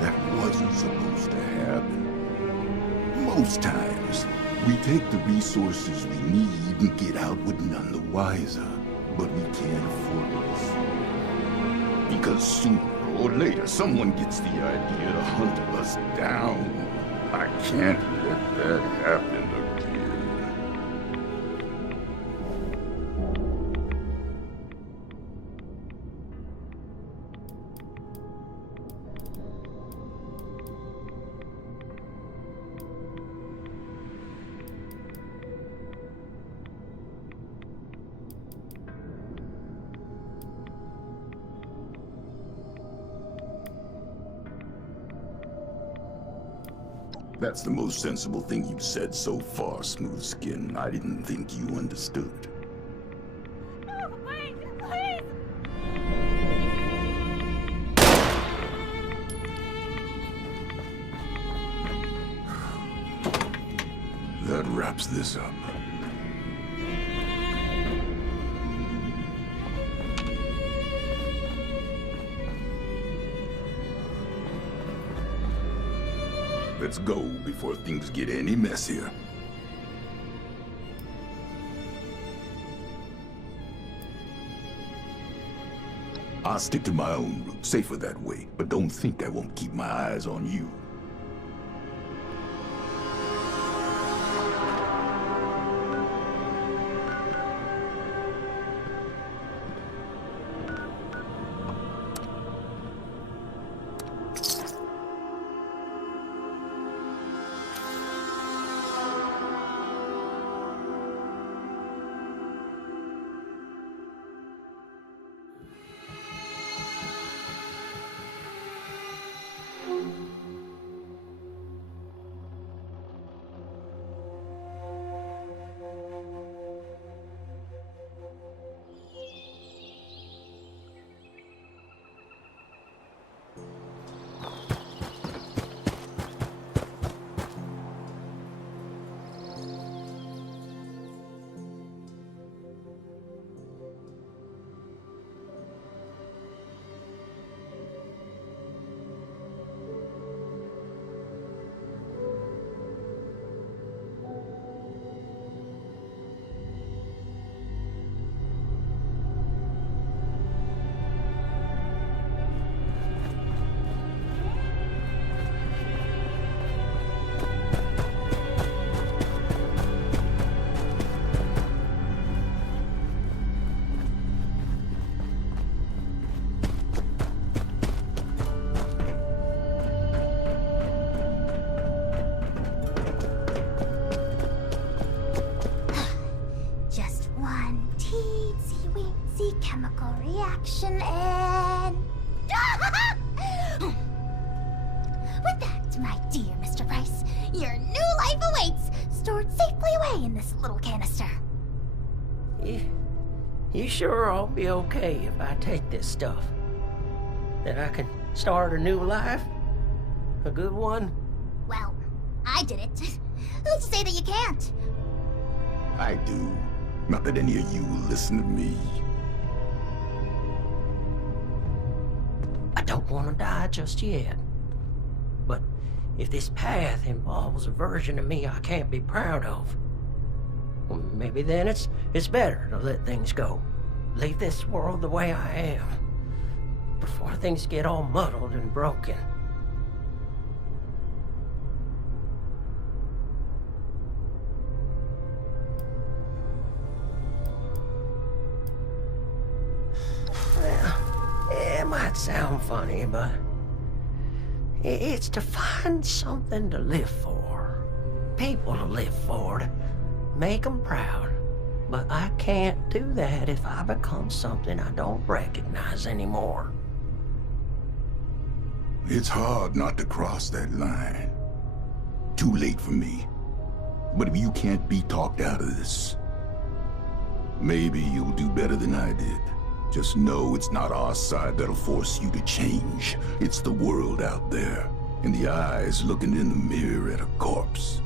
That wasn't supposed to happen. Most times, we take the resources we need and get out with none the wiser. But we can't afford this. Because sooner or later, someone gets the idea to hunt us down. I can't let that happen again. That's the most sensible thing you've said so far, Smooth Skin. I didn't think you understood. No, wait, please! That wraps this up. Let's go before things get any messier. I'll stick to my own route, safer that way, but don't think I won't keep my eyes on you. chemical reaction and... With that, my dear Mr. Price, your new life awaits, stored safely away in this little canister. You sure I'll be okay if I take this stuff? That I can start a new life? A good one? Well, I did it. Who's to say that you can't? I do. Not that any of you will listen to me. I don't want to die just yet. But if this path involves a version of me I can't be proud of, well, maybe then it's better to let things go. Leave this world the way I am, before things get all muddled and broken. Well, it might sound funny, but it's to find something to live for. People to live for, to make them proud. But I can't do that if I become something I don't recognize anymore. It's hard not to cross that line. Too late for me. But if you can't be talked out of this, maybe you'll do better than I did. Just know it's not our side that'll force you to change. It's the world out there, and the eyes looking in the mirror at a corpse.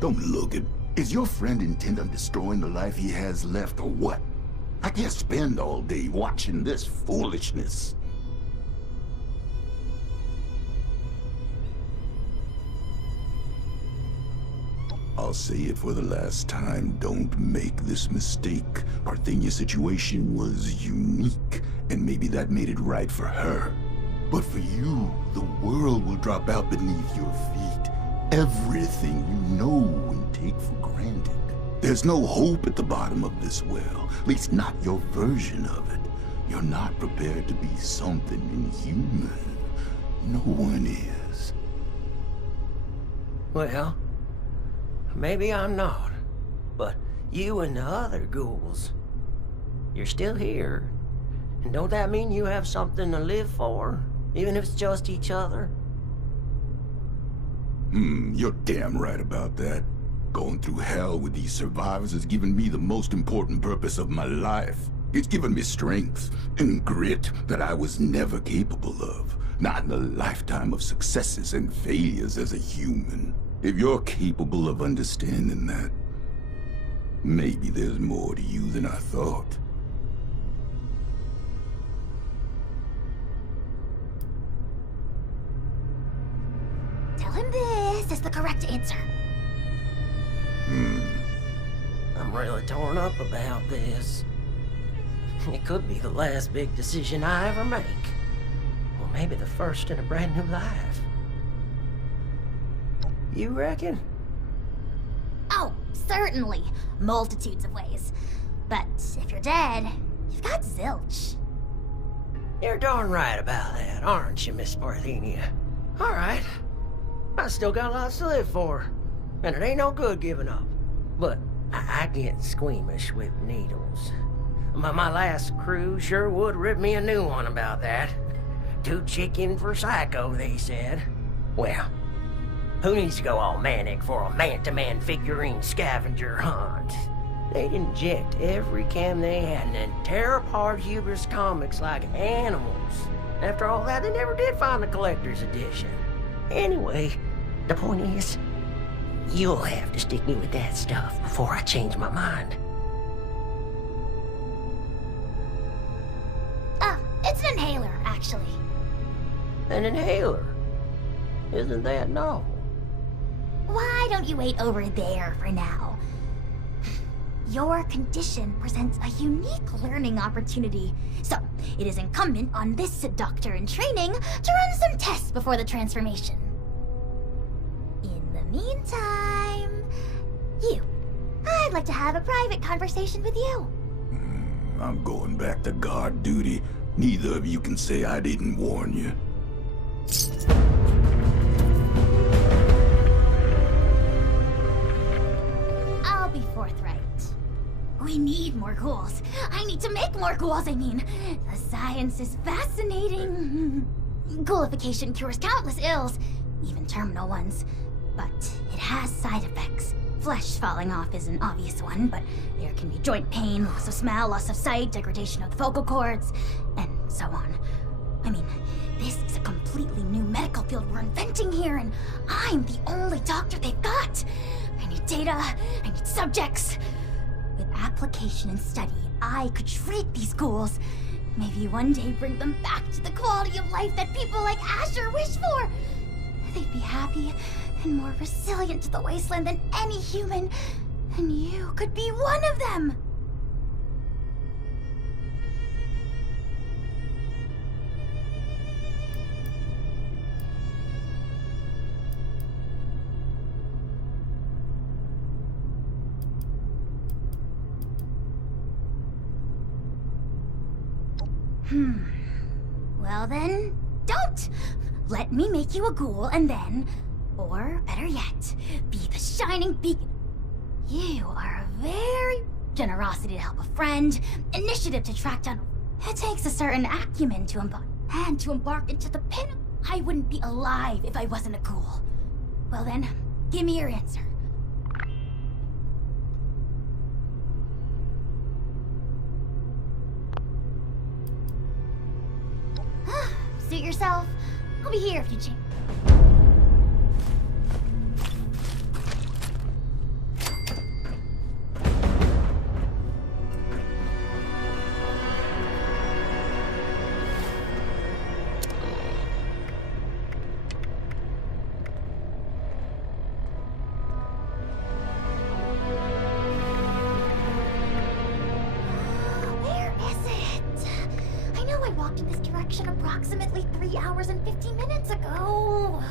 Don't look at... Is your friend intent on destroying the life he has left, or what? I can't spend all day watching this foolishness. I'll say it for the last time, don't make this mistake. Parthenia's situation was unique, and maybe that made it right for her. But for you, the world will drop out beneath your feet. Everything you know and take for granted. There's no hope at the bottom of this well, at least not your version of it. You're not prepared to be something inhuman. No one is. Well, maybe I'm not. But you and the other ghouls, you're still here. And don't that mean you have something to live for? Even if it's just each other? You're damn right about that. Going through hell with these survivors has given me the most important purpose of my life. It's given me strength and grit that I was never capable of. Not in a lifetime of successes and failures as a human. If you're capable of understanding that, maybe there's more to you than I thought. Tell him this is the correct answer. I'm really torn up about this. It could be the last big decision I ever make. Or maybe the first in a brand new life. You reckon? Oh, certainly. Multitudes of ways. But if you're dead, you've got zilch. You're darn right about that, aren't you, Miss Parthenia? All right. I still got lots to live for. And it ain't no good giving up. But I get squeamish with needles. My last crew sure would rip me a new one about that. Too chicken for Psycho, they said. Well, who needs to go all manic for a man-to-man figurine scavenger hunt? They'd inject every cam they had and then tear apart Huber's comics like animals. After all that, they never did find the collector's edition. Anyway, the point is, you'll have to stick me with that stuff before I change my mind. It's an inhaler, actually. An inhaler? Isn't that novel? Why don't you wait over there for now? Your condition presents a unique learning opportunity, so it is incumbent on this doctor in training to run some tests before the transformation. In the meantime, I'd like to have a private conversation with you. I'm going back to guard duty. Neither of you can say I didn't warn you. I'll be forthright. We need more ghouls. I need to make more ghouls, I mean. The science is fascinating. Ghoulification cures countless ills, even terminal ones. But it has side effects. Flesh falling off is an obvious one, but there can be joint pain, loss of smell, loss of sight, degradation of the vocal cords, and so on. I mean, this is a completely new medical field we're inventing here, and I'm the only doctor they've got. I need data, I need subjects. With application and study, I could treat these ghouls. Maybe one day bring them back to the quality of life that people like Asher wish for. They'd be happy and more resilient to the wasteland than any human, and you could be one of them! Well then, don't! Let me make you a ghoul and then, or better yet, be the shining beacon. You are a very generosity to help a friend, initiative to track down. It takes a certain acumen to embark into the pin. I wouldn't be alive if I wasn't a ghoul. Well then, give me your answer. Suit yourself. I'll be here if you change. Approximately 3 hours and 15 minutes ago.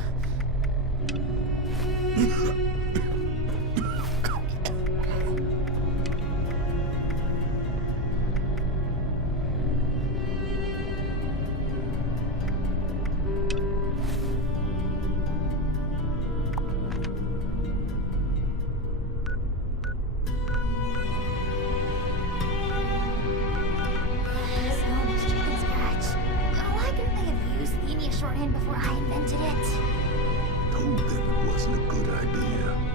I invented it. Told them it wasn't a good idea.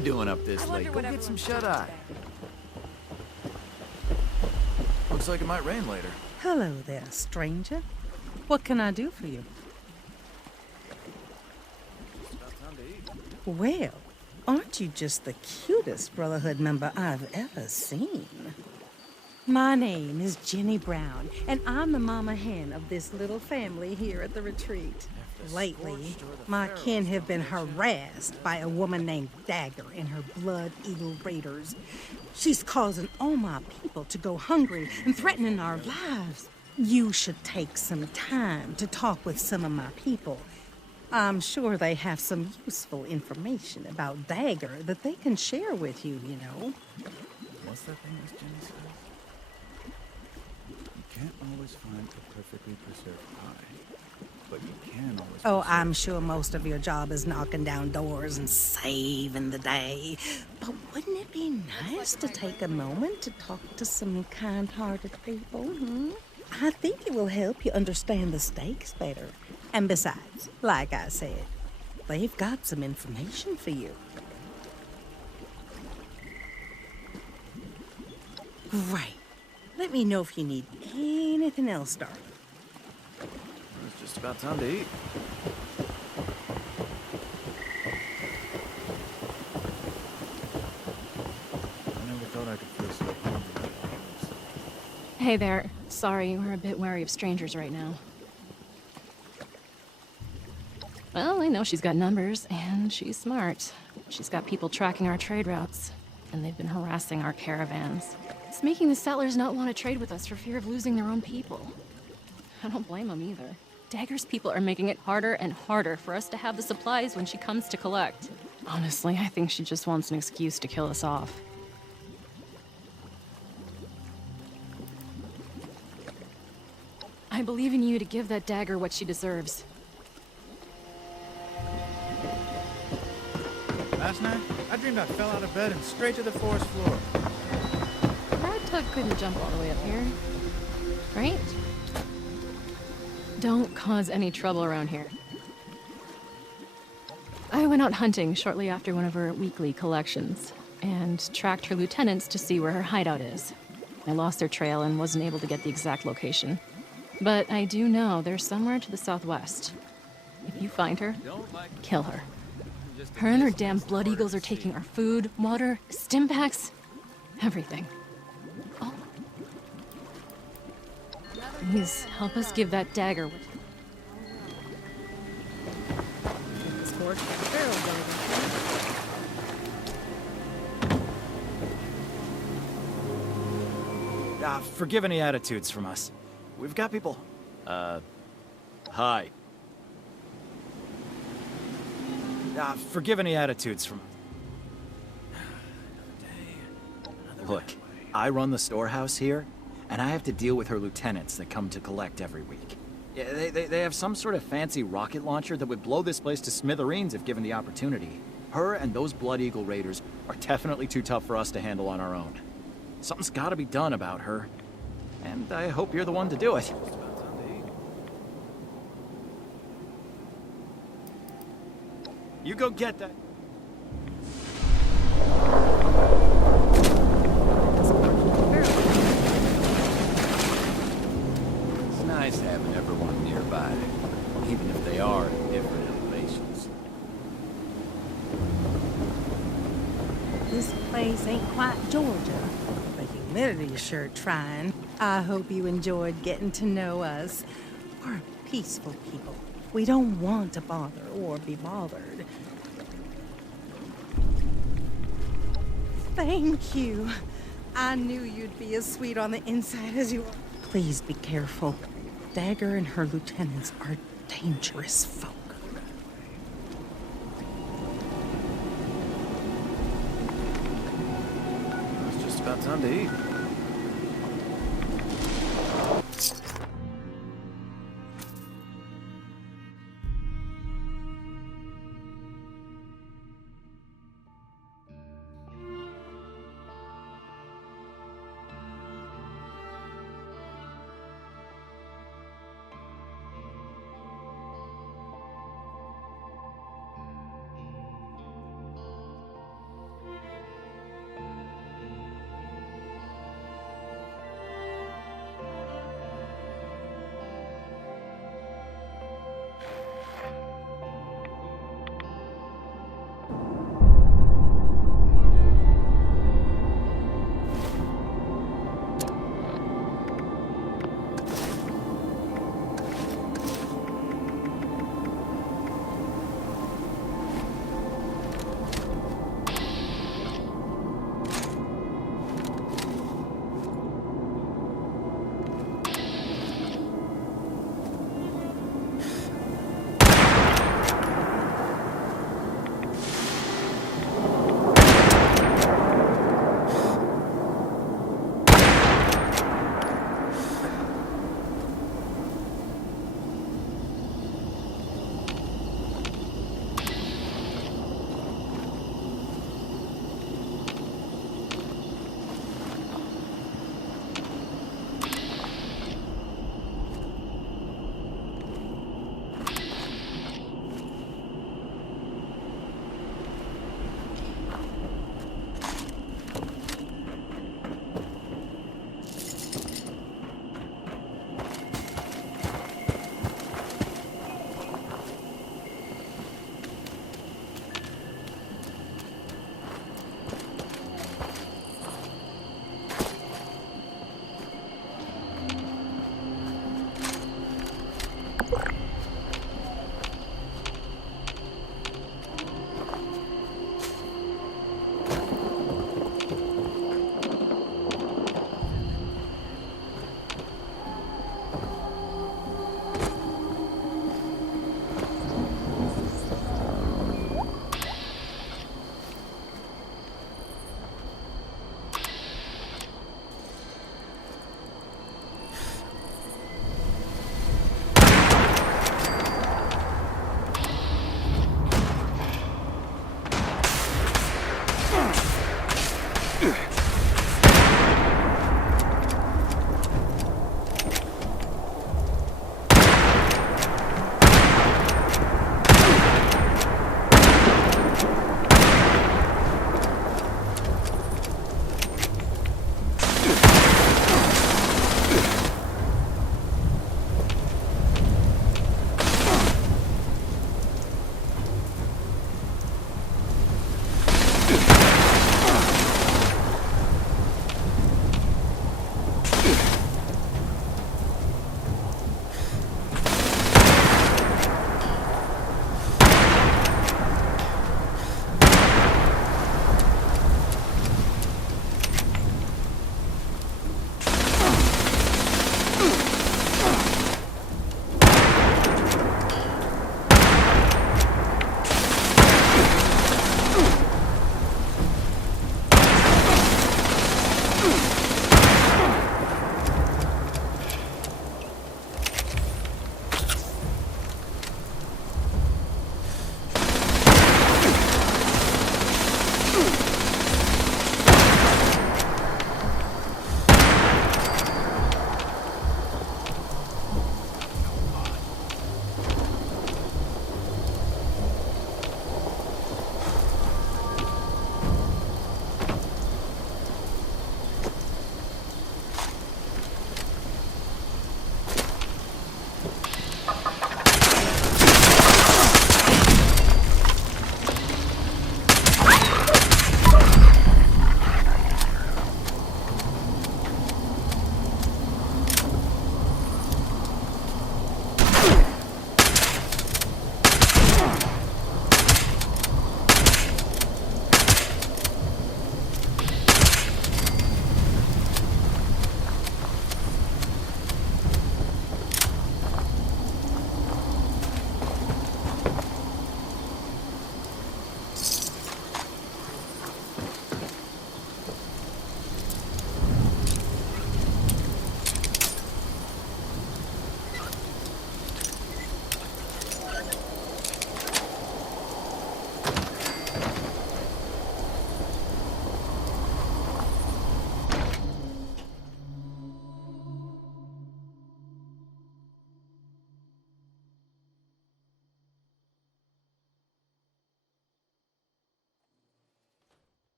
you doing up this late? Go get some shut-eye. Looks like it might rain later. Hello there, stranger. What can I do for you? Well, aren't you just the cutest Brotherhood member I've ever seen? My name is Jenny Brown, and I'm the mama hen of this little family here at the retreat. Lately, my kin have been harassed by a woman named Dagger and her Blood Eagle Raiders. She's causing all my people to go hungry and threatening our lives. You should take some time to talk with some of my people. I'm sure they have some useful information about Dagger that they can share with you, you know. What's that thing Miss Jenny says? You can't always find a perfectly preserved pie, but you can always... Oh, I'm sure most of your job is knocking down doors and saving the day. But wouldn't it be nice to take a moment to talk to some kind-hearted people, hmm? I think it will help you understand the stakes better. And besides, like I said, they've got some information for you. Great. Let me know if you need anything else, darling. It's just about time to eat. I never thought I could feel so hungry. Hey there. Sorry, we're a bit wary of strangers right now. Well, I know she's got numbers, and she's smart. She's got people tracking our trade routes, and they've been harassing our caravans. It's making the settlers not want to trade with us for fear of losing their own people. I don't blame them either. Dagger's people are making it harder and harder for us to have the supplies when she comes to collect. Honestly, I think she just wants an excuse to kill us off. I believe in you to give that Dagger what she deserves. Last night, I dreamed I fell out of bed and straight to the forest floor. That tug couldn't jump all the way up here, right? Don't cause any trouble around here. I went out hunting shortly after one of her weekly collections, and tracked her lieutenants to see where her hideout is. I lost their trail and wasn't able to get the exact location. But I do know they're somewhere to the southwest. If you find her, kill her. Her and her damn Blood Eagles are taking our food, water, stim packs, everything. Oh. Please, help us give that Dagger what... Scorched barrel dagger. Forgive any attitudes from us. We've got people... hi. Forgive any attitudes from... Look, I run the storehouse here, and I have to deal with her lieutenants that come to collect every week. Yeah, they have some sort of fancy rocket launcher that would blow this place to smithereens if given the opportunity. Her and those Blood Eagle Raiders are definitely too tough for us to handle on our own. Something's gotta be done about her, and I hope you're the one to do it. You go get that. It's nice having everyone nearby, even if they are at different elevations. This place ain't quite Georgia. The humidity's sure trying. I hope you enjoyed getting to know us. We're a peaceful people. We don't want to bother or be bothered. Thank you. I knew you'd be as sweet on the inside as you are. Please be careful. Dagger and her lieutenants are dangerous folk. It's just about time to eat.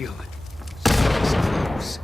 feel it. So close.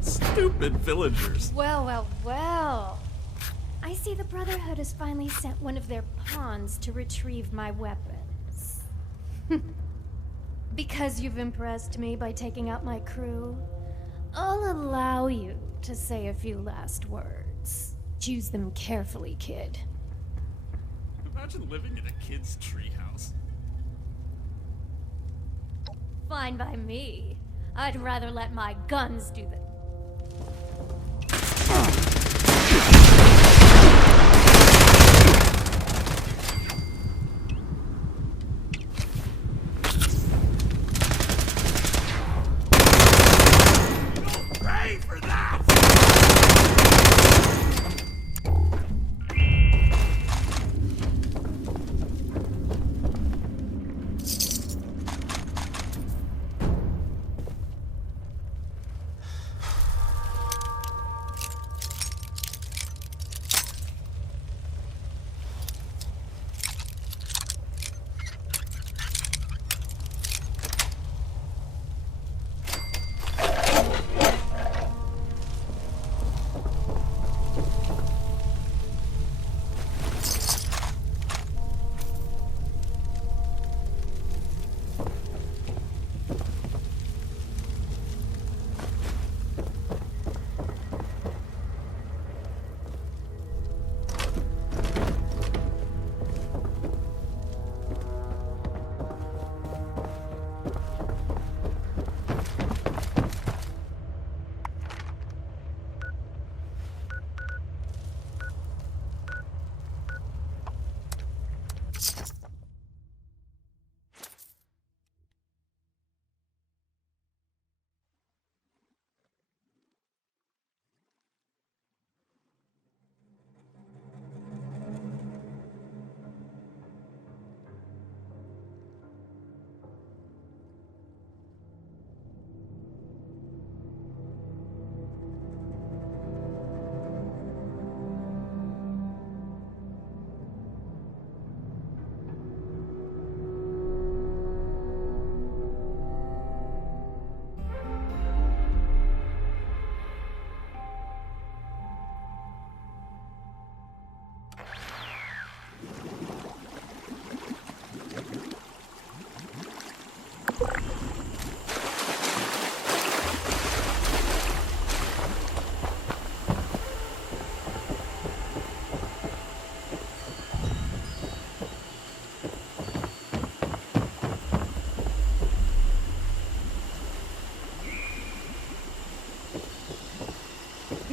Stupid villagers. Well, well, well. I see the Brotherhood has finally sent one of their pawns to retrieve my weapons. Because you've impressed me by taking out my crew, I'll allow you to say a few last words. Choose them carefully, kid. Imagine living in a kid's treehouse. Fine by me. I'd rather let my guns do the... Pray for that!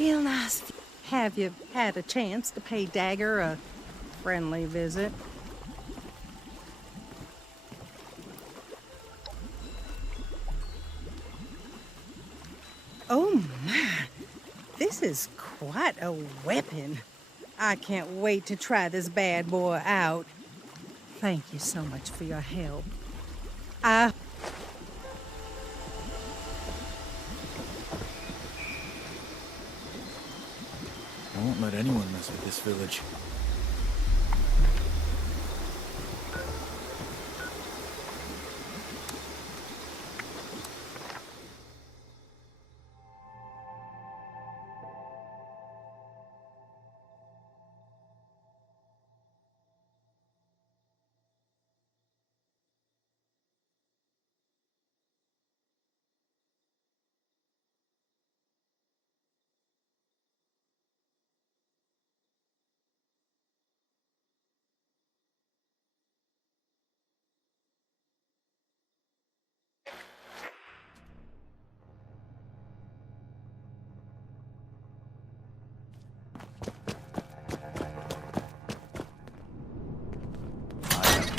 real nice. Have you had a chance to pay Dagger a friendly visit? Oh my, this is quite a weapon. I can't wait to try this bad boy out. Thank you so much for your help. I won't let anyone mess with this village.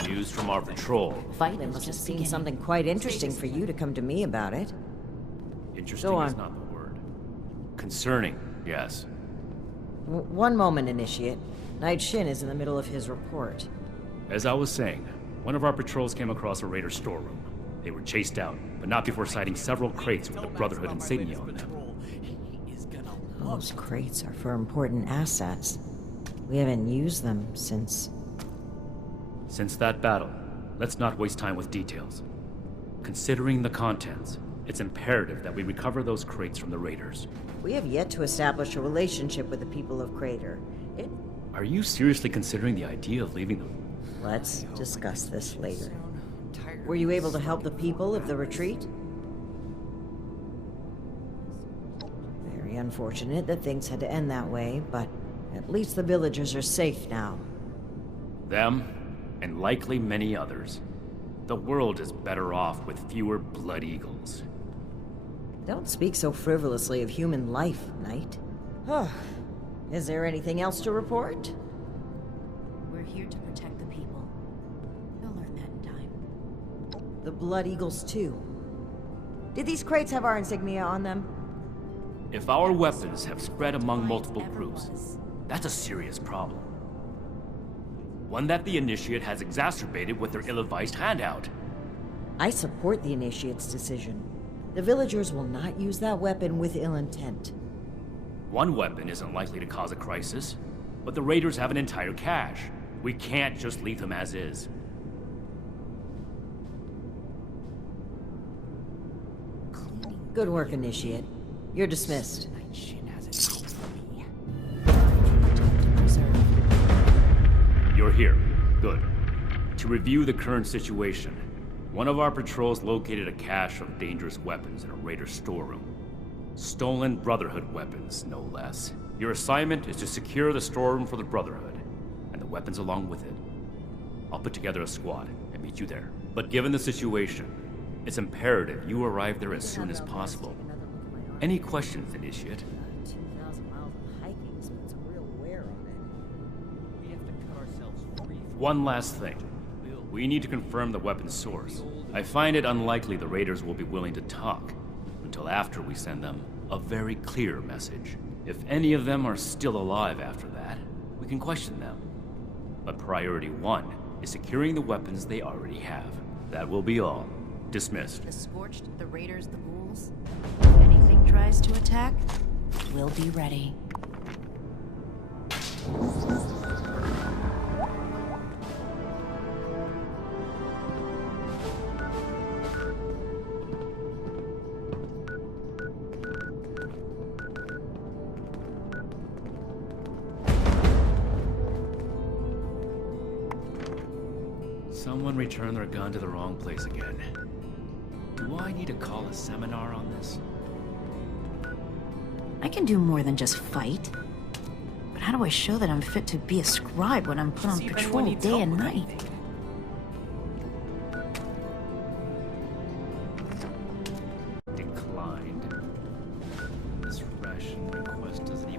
News from our patrol. Fighting must have seen something quite interesting for you to come to me about it. Interesting is not the word. Concerning, yes. One moment, Initiate. Knight Shin is in the middle of his report. As I was saying, one of our patrols came across a raider storeroom. They were chased out, but not before sighting several crates with the Brotherhood insignia on them. Those crates are for important assets. We haven't used them since... Since that battle, let's not waste time with details. Considering the contents, it's imperative that we recover those crates from the raiders. We have yet to establish a relationship with the people of Crater. Are you seriously considering the idea of leaving them? Let's discuss this later. Were you able to help the people of the retreat? Very unfortunate that things had to end that way, but at least the villagers are safe now. Them, and likely many others. The world is better off with fewer Blood Eagles. Don't speak so frivolously of human life, Knight. Is there anything else to report? We're here to protect the people. They'll learn that in time. The Blood Eagles, too. Did these crates have our insignia on them? If our weapons have spread among multiple groups, that's a serious problem. One that the Initiate has exacerbated with their ill-advised handout. I support the Initiate's decision. The villagers will not use that weapon with ill intent. One weapon isn't likely to cause a crisis, but the raiders have an entire cache. We can't just leave them as is. Good work, Initiate. You're dismissed. You're here. Good. To review the current situation, one of our patrols located a cache of dangerous weapons in a raider storeroom. Stolen Brotherhood weapons, no less. Your assignment is to secure the storeroom for the Brotherhood, and the weapons along with it. I'll put together a squad and meet you there. But given the situation, it's imperative you arrive there as soon as possible. Any questions, Initiate? 2,000 miles of hiking puts a real wear on it. We have to cut ourselves free. One last thing. We need to confirm the weapon's source. I find it unlikely the raiders will be willing to talk until after we send them a very clear message. If any of them are still alive after that, we can question them. But priority one is securing the weapons they already have. That will be all. Dismissed. The Scorched, the Raiders, the Ghouls. If anything tries to attack, we'll be ready. Someone returned their gun to the wrong place again. Do I need to call a seminar on this? I can do more than just fight. But how do I show that I'm fit to be a scribe when I'm put on patrol day and night? Declined. This ration request doesn't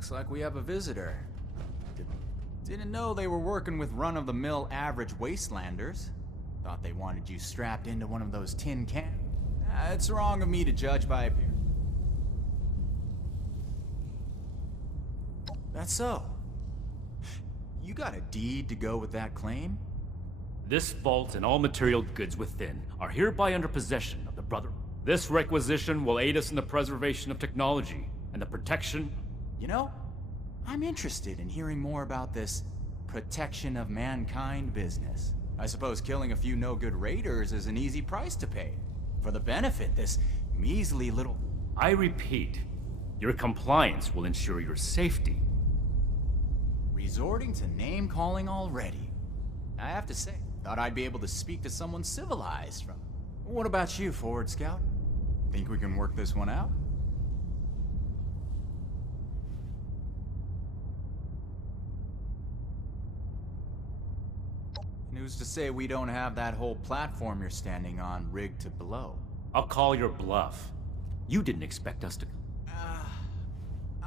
Looks like we have a visitor. Didn't know they were working with run-of-the-mill average wastelanders. Thought they wanted you strapped into one of those tin cans. It's wrong of me to judge by appearance. That's so. You got a deed to go with that claim? This vault and all material goods within are hereby under possession of the Brother. This requisition will aid us in the preservation of technology and the protection. You know, I'm interested in hearing more about this protection of mankind business. I suppose killing a few no-good raiders is an easy price to pay. For the benefit, this measly little... I repeat, your compliance will ensure your safety. Resorting to name-calling already. I have to say, thought I'd be able to speak to someone civilized from... What about you, Forward Scout? Think we can work this one out? And who's to say we don't have that whole platform you're standing on rigged to blow? I'll call your bluff. You didn't expect us to...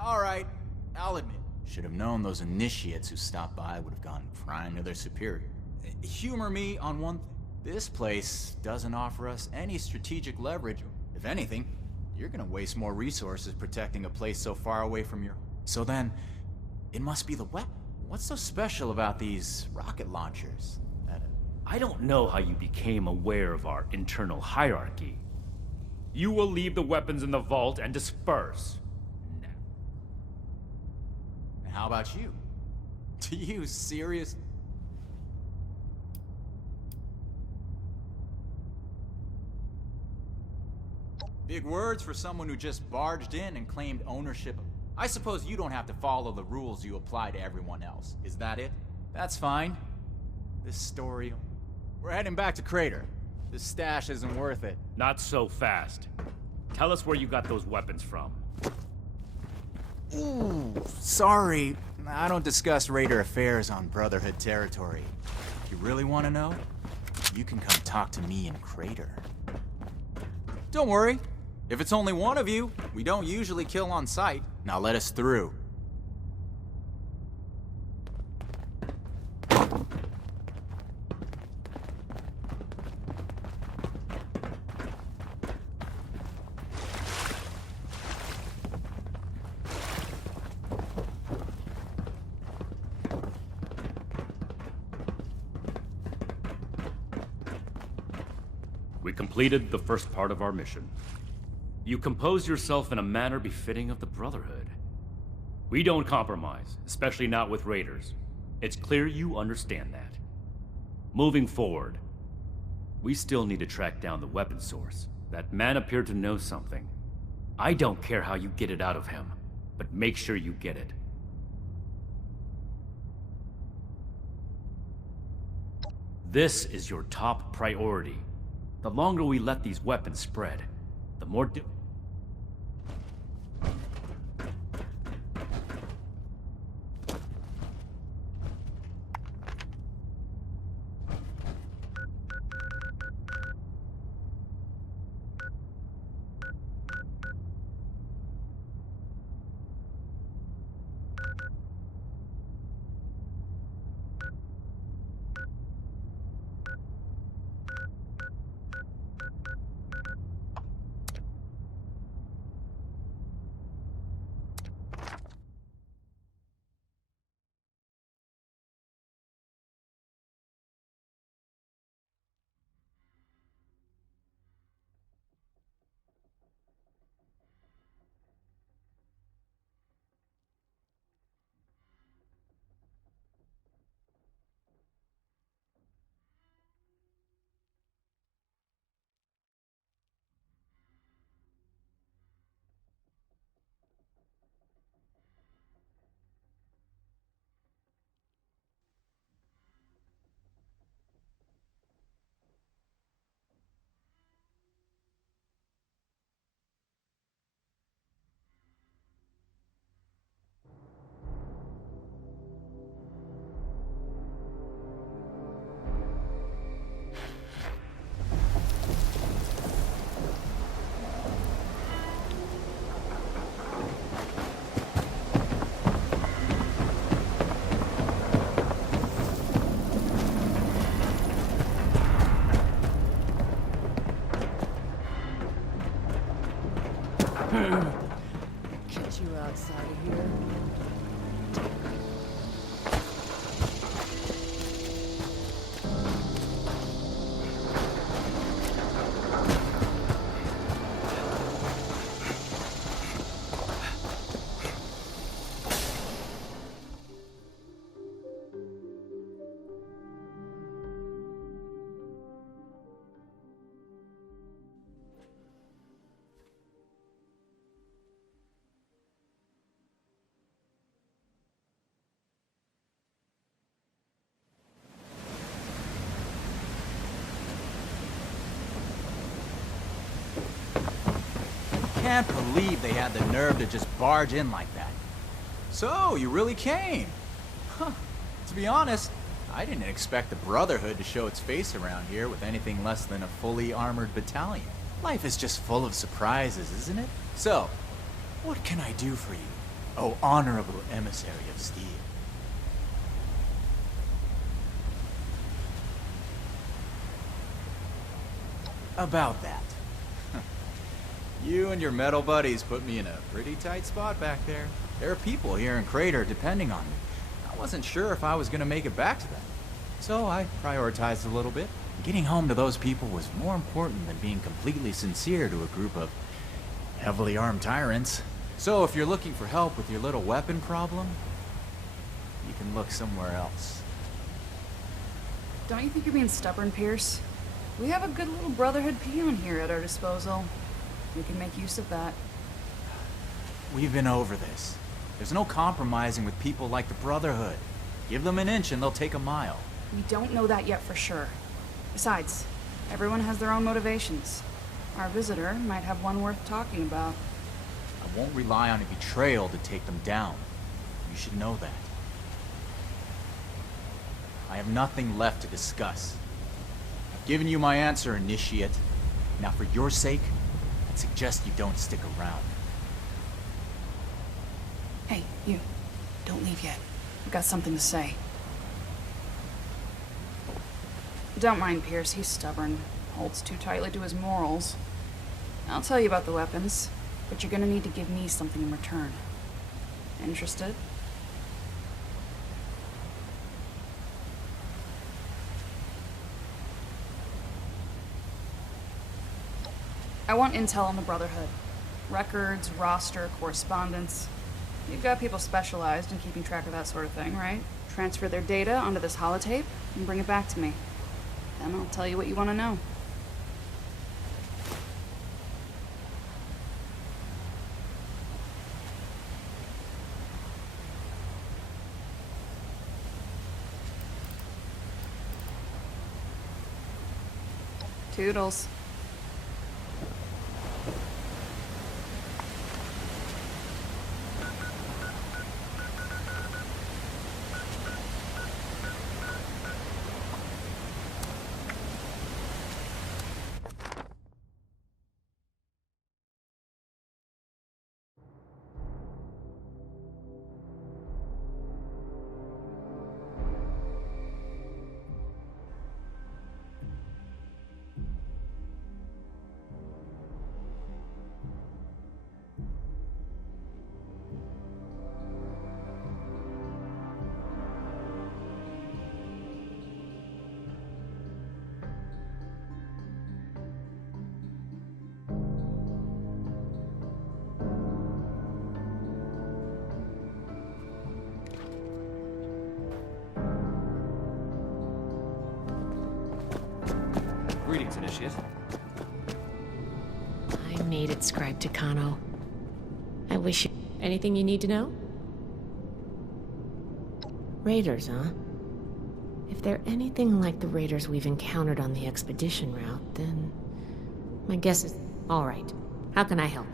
Alright, I'll admit. Should have known those initiates who stopped by would have gone prime to their superior. Humor me on one thing. This place doesn't offer us any strategic leverage. If anything, you're gonna waste more resources protecting a place so far away from your... So then, it must be the weapon. What's so special about these rocket launchers? I don't know how you became aware of our internal hierarchy. You will leave the weapons in the vault and disperse. How about you? Do you serious? Big words for someone who just barged in and claimed ownership. I suppose you don't have to follow the rules you apply to everyone else. Is that it? That's fine. This story... We're heading back to Crater. This stash isn't worth it. Not so fast. Tell us where you got those weapons from. Ooh, sorry. I don't discuss Raider affairs on Brotherhood territory. If you really want to know, you can come talk to me in Crater. Don't worry. If it's only one of you, we don't usually kill on sight. Now let us through. We completed the first part of our mission. You composed yourself in a manner befitting of the Brotherhood. We don't compromise, especially not with raiders. It's clear you understand that. Moving forward, we still need to track down the weapon source. That man appeared to know something. I don't care how you get it out of him, but make sure you get it. This is your top priority. The longer we let these weapons spread, the more part of here. Can't believe they had the nerve to just barge in like that. So, you really came? Huh. To be honest, I didn't expect the Brotherhood to show its face around here with anything less than a fully armored battalion. Life is just full of surprises, isn't it? So, what can I do for you, oh honorable emissary of steel? About that. You and your metal buddies put me in a pretty tight spot back there. There are people here in Crater depending on me. I wasn't sure if I was gonna make it back to them. So I prioritized a little bit. Getting home to those people was more important than being completely sincere to a group of heavily armed tyrants. So if you're looking for help with your little weapon problem, you can look somewhere else. Don't you think you're being stubborn, Pierce? We have a good little Brotherhood peon here at our disposal. We can make use of that. We've been over this. There's no compromising with people like the Brotherhood. Give them an inch and they'll take a mile. We don't know that yet for sure. Besides, everyone has their own motivations. Our visitor might have one worth talking about. I won't rely on a betrayal to take them down. You should know that. I have nothing left to discuss. I've given you my answer, Initiate. Now for your sake, I'd suggest you don't stick around. Hey, you. Don't leave yet. I've got something to say. Don't mind Pierce, he's stubborn. Holds too tightly to his morals. I'll tell you about the weapons, but you're gonna need to give me something in return. Interested? I want intel on the Brotherhood. Records, roster, correspondence. You've got people specialized in keeping track of that sort of thing, right? Transfer their data onto this holotape and bring it back to me. Then I'll tell you what you want to know. Toodles. Greetings, Initiate. I made it, Scribe Takano. I wish you... Anything you need to know? Raiders, huh? If they're anything like the raiders we've encountered on the expedition route, then... my guess is... All right. How can I help?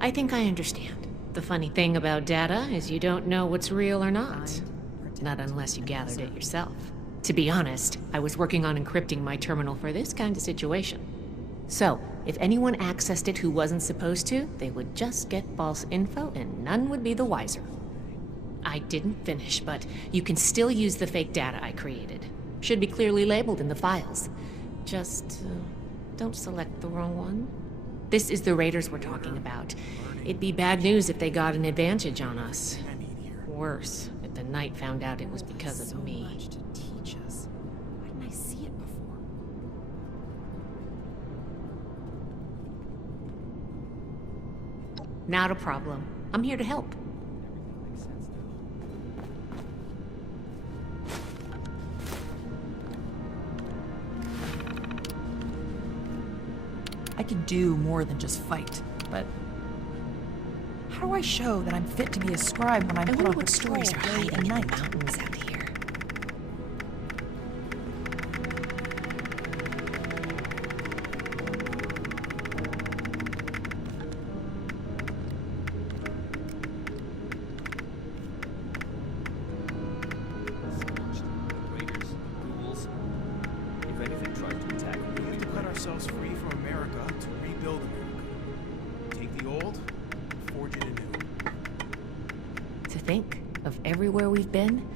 I think I understand. The funny thing about data is you don't know what's real or not. Not unless you gathered it yourself. To be honest, I was working on encrypting my terminal for this kind of situation. So, if anyone accessed it who wasn't supposed to, they would just get false info and none would be the wiser. I didn't finish, but you can still use the fake data I created. Should be clearly labeled in the files. Just, don't select the wrong one. This is the Raiders we're talking about. It'd be bad news if they got an advantage on us. Worse, if the Knight found out it was because of me. Why didn't I see it before? Not a problem. I'm here to help. I can do more than just fight, but how do I show that I'm fit to be a scribe when I'm put on patrol stories are day hiding and in the night? mountains out here. Raiders, ghouls. If anything tries to attack, We need to cut ourselves free from America to rebuild America. Take the old, forge it anew. To think of everywhere we've been,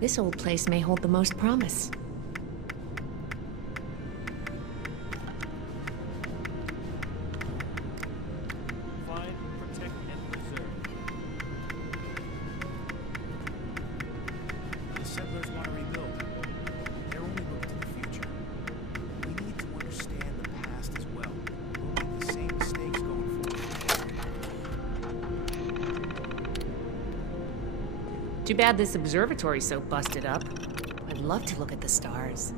this old place may hold the most promise. find, protect, and preserve. The settlers want to rebuild. They're only looking to the future. We need to understand the past as well. We'll make the same mistakes going forward. Too bad this observatory's so busted up. I'd love to look at the stars.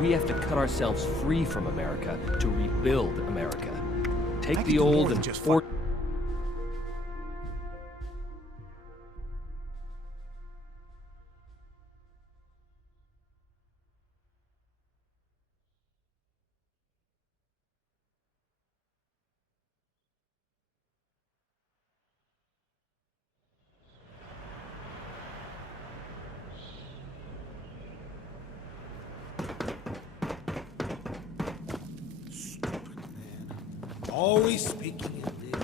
We have to cut ourselves free from America to rebuild America. Take I the can do more old than and just forge. Always speaking in riddles.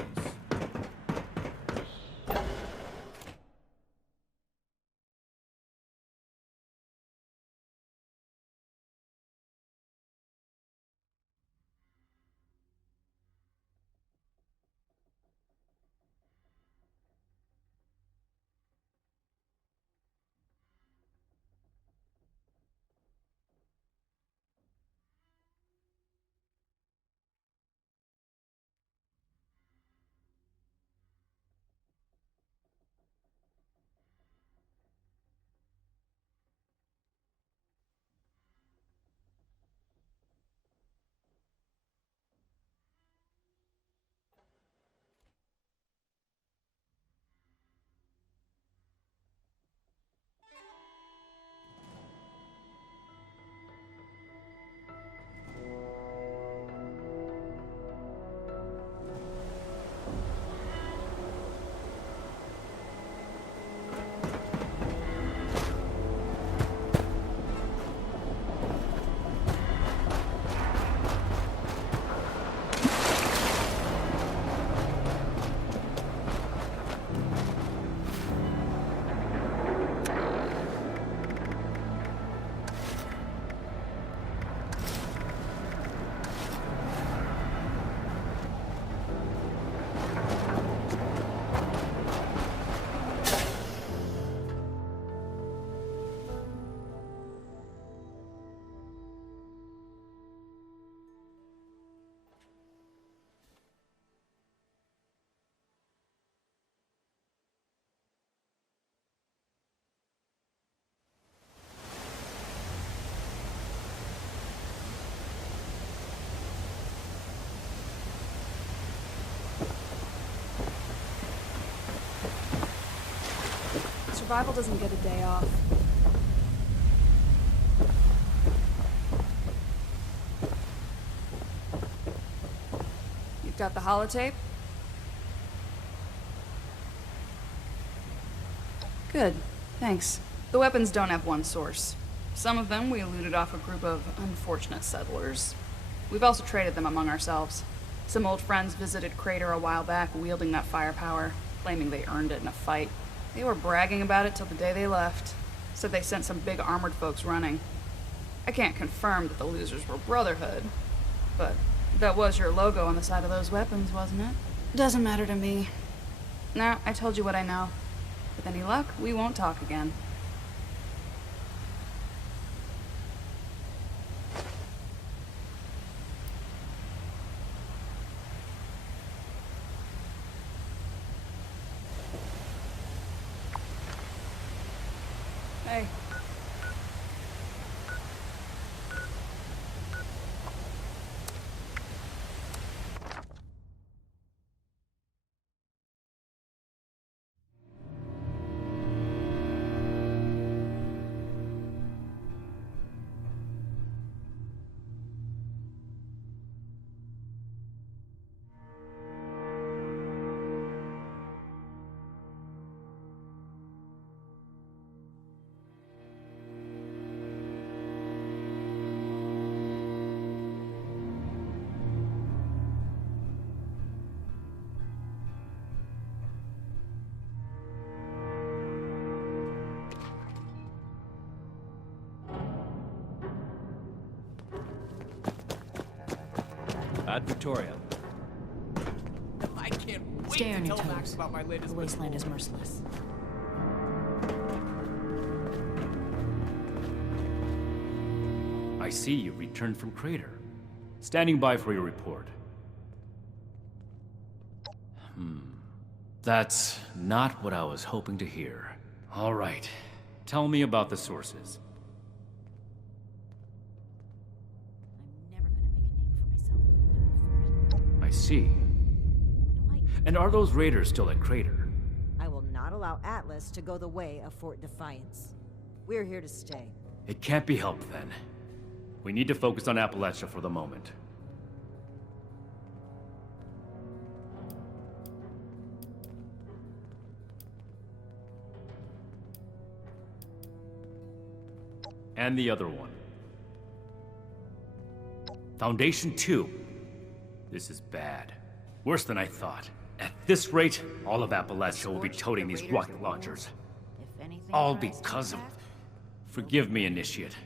Survival doesn't get a day off. You've got the holotape? Good, thanks. The weapons don't have one source. Some of them we looted off a group of unfortunate settlers. We've also traded them among ourselves. Some old friends visited Crater a while back wielding that firepower, claiming they earned it in a fight. They were bragging about it till the day they left. Said they sent some big armored folks running. I can't confirm that the losers were Brotherhood, but that was your logo on the side of those weapons, wasn't it? Doesn't matter to me. No, I told you what I know. With any luck, we won't talk again. Hey. Ad Victoria. I can't wait Stay on to your tell Max toes. about my latest The wasteland is merciless. I see you returned from Crater. Standing by for your report. That's not what I was hoping to hear. All right. Tell me about the sources. I see. And are those raiders still at Crater? I will not allow Atlas to go the way of Fort Defiance. We're here to stay. It can't be helped then. We need to focus on Appalachia for the moment. And the other one. Foundation 2. This is bad. Worse than I thought. At this rate, all of Appalachia will be toting these rocket launchers. All because of... Forgive me, Initiate.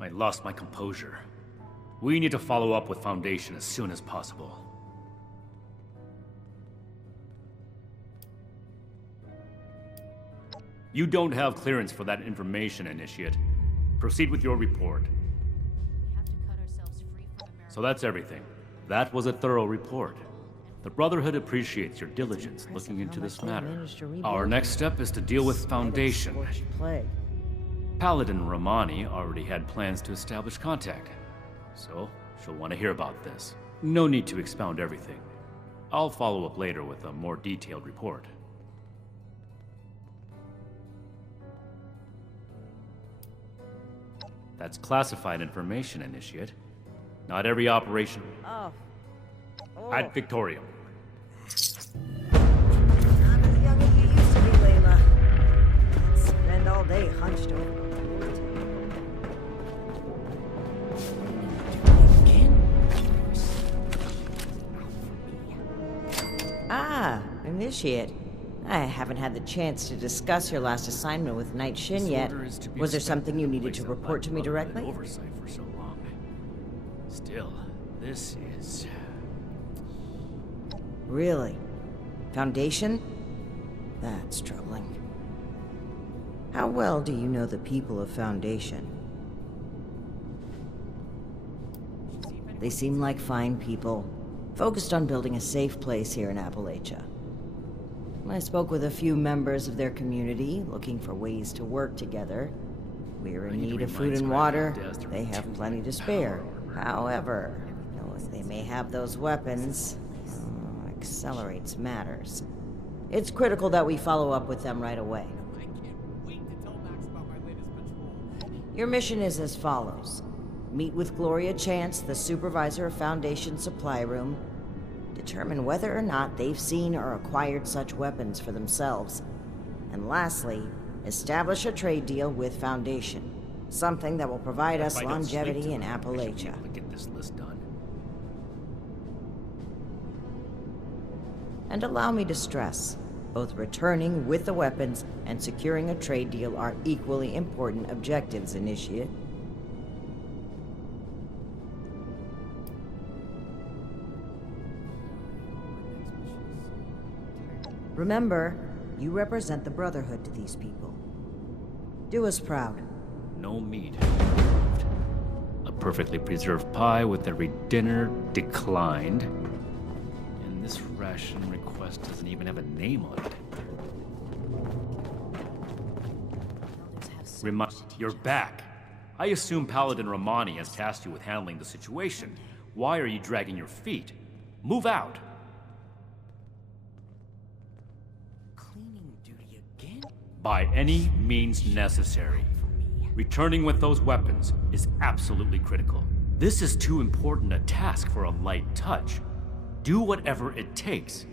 I lost my composure. We need to follow up with Foundation as soon as possible. You don't have clearance for that information, Initiate. Proceed with your report. So that's everything. That was a thorough report. The Brotherhood appreciates your diligence looking into this matter. Our next step is to deal with Foundation. Paladin Romani already had plans to establish contact, so she'll want to hear about this. No need to expound everything. I'll follow up later with a more detailed report. That's classified information, Initiate. Not every operation... Ad Victorium. Not as young as you used to be, Layla. Spend all day hunched over. Ah, Initiate. I haven't had the chance to discuss your last assignment with Knight Shin yet. Was there something you needed to report to me directly? Oversight for so long. Still, this is... Really? Foundation? That's troubling. How well do you know the people of Foundation? They seem like fine people, focused on building a safe place here in Appalachia. I spoke with a few members of their community, looking for ways to work together. We're in need of food and water. They have plenty to spare. However, knowing they may have those weapons accelerates matters. It's critical that we follow up with them right away. Your mission is as follows. Meet with Gloria Chance, the supervisor of Foundation Supply Room. Determine whether or not they've seen or acquired such weapons for themselves. And lastly, establish a trade deal with Foundation. Something that will provide us longevity in Appalachia. Get this list done. And allow me to stress, Both returning with the weapons and securing a trade deal are equally important objectives, Initiate. Remember, you represent the Brotherhood to these people. Do us proud. No meat. A perfectly preserved pie with every dinner declined. And this ration request doesn't even have a name on it. You're back. I assume Paladin Romani has tasked you with handling the situation. Why are you dragging your feet? Move out! By any means necessary. Returning with those weapons is absolutely critical. This is too important a task for a light touch. Do whatever it takes.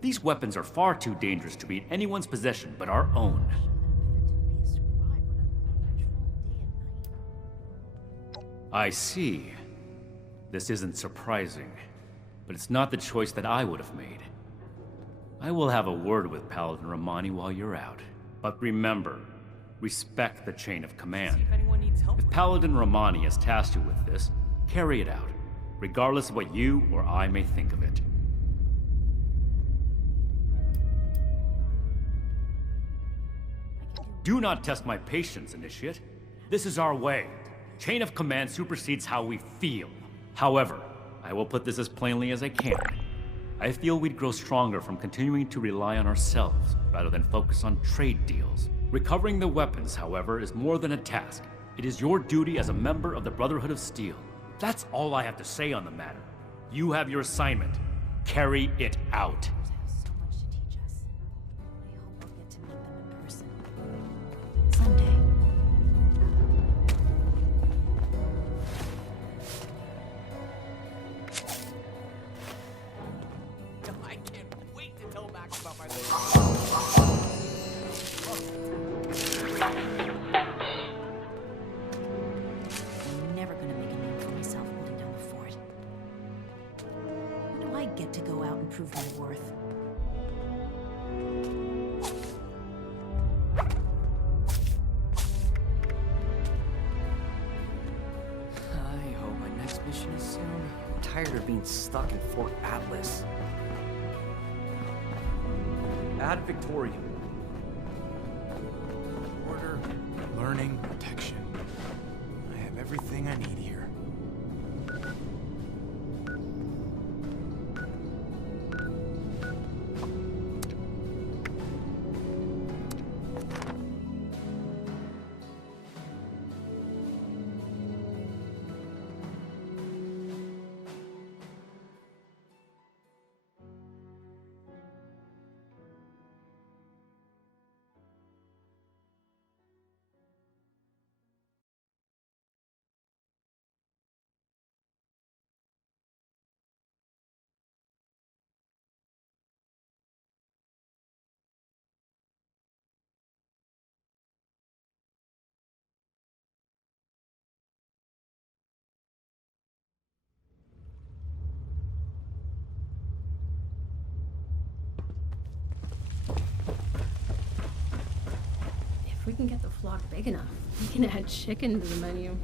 These weapons are far too dangerous to be in anyone's possession but our own. I see. This isn't surprising, but it's not the choice that I would have made. I will have a word with Paladin Romani while you're out. But remember, respect the chain of command. If Paladin Romani has tasked you with this, carry it out, regardless of what you or I may think of it. Do not test my patience, Initiate. This is our way. Chain of command supersedes how we feel. However, I will put this as plainly as I can. I feel we'd grow stronger from continuing to rely on ourselves, rather than focus on trade deals. Recovering the weapons, however, is more than a task. It is your duty as a member of the Brotherhood of Steel. That's all I have to say on the matter. You have your assignment. Carry it out. Someday. I can't wait to tell Max about my I'm never gonna make a name for myself holding down the fort. When do I get to go out and prove my worth? I hope my next mission is soon. I'm tired of being stuck in Fort Atlas. Ad Victorium. Order, learning, protection. I have everything I need here. If we can get the flock big enough, we can add chicken to the menu.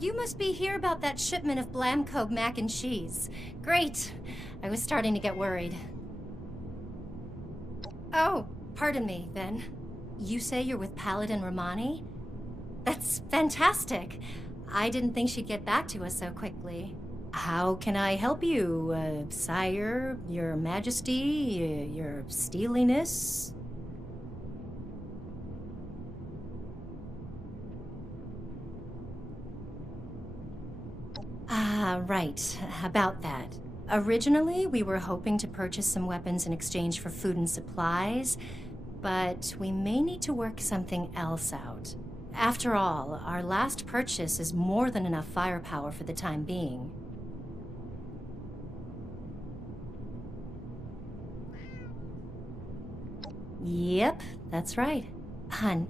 You must be here about that shipment of Blamco mac and cheese. Great. I was starting to get worried. Oh, pardon me, then. You say you're with Paladin Romani? That's fantastic. I didn't think she'd get back to us so quickly. How can I help you, sire, your majesty, your steeliness? Right. About that. Originally, we were hoping to purchase some weapons in exchange for food and supplies, but we may need to work something else out. After all, our last purchase is more than enough firepower for the time being. Yep, that's right. Hun,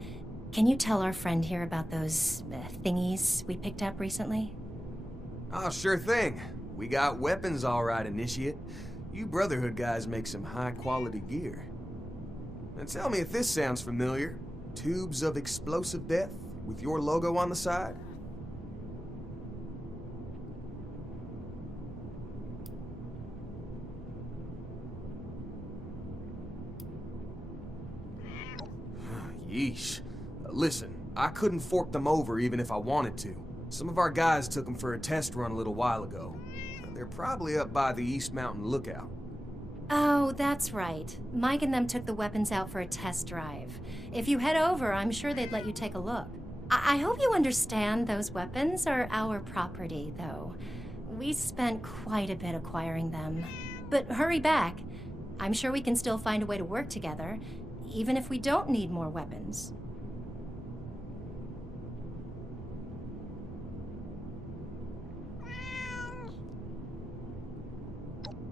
can you tell our friend here about those thingies we picked up recently? Oh, sure thing. We got weapons all right, Initiate. You Brotherhood guys make some high-quality gear. Now tell me if this sounds familiar. Tubes of explosive death with your logo on the side? Yeesh. Listen, I couldn't fork them over even if I wanted to. Some of our guys took them for a test run a little while ago. They're probably up by the East Mountain Lookout. Oh, that's right. Mike and them took the weapons out for a test drive. If you head over, I'm sure they'd let you take a look. I hope you understand those weapons are our property, though. We spent quite a bit acquiring them. But hurry back. I'm sure we can still find a way to work together, even if we don't need more weapons.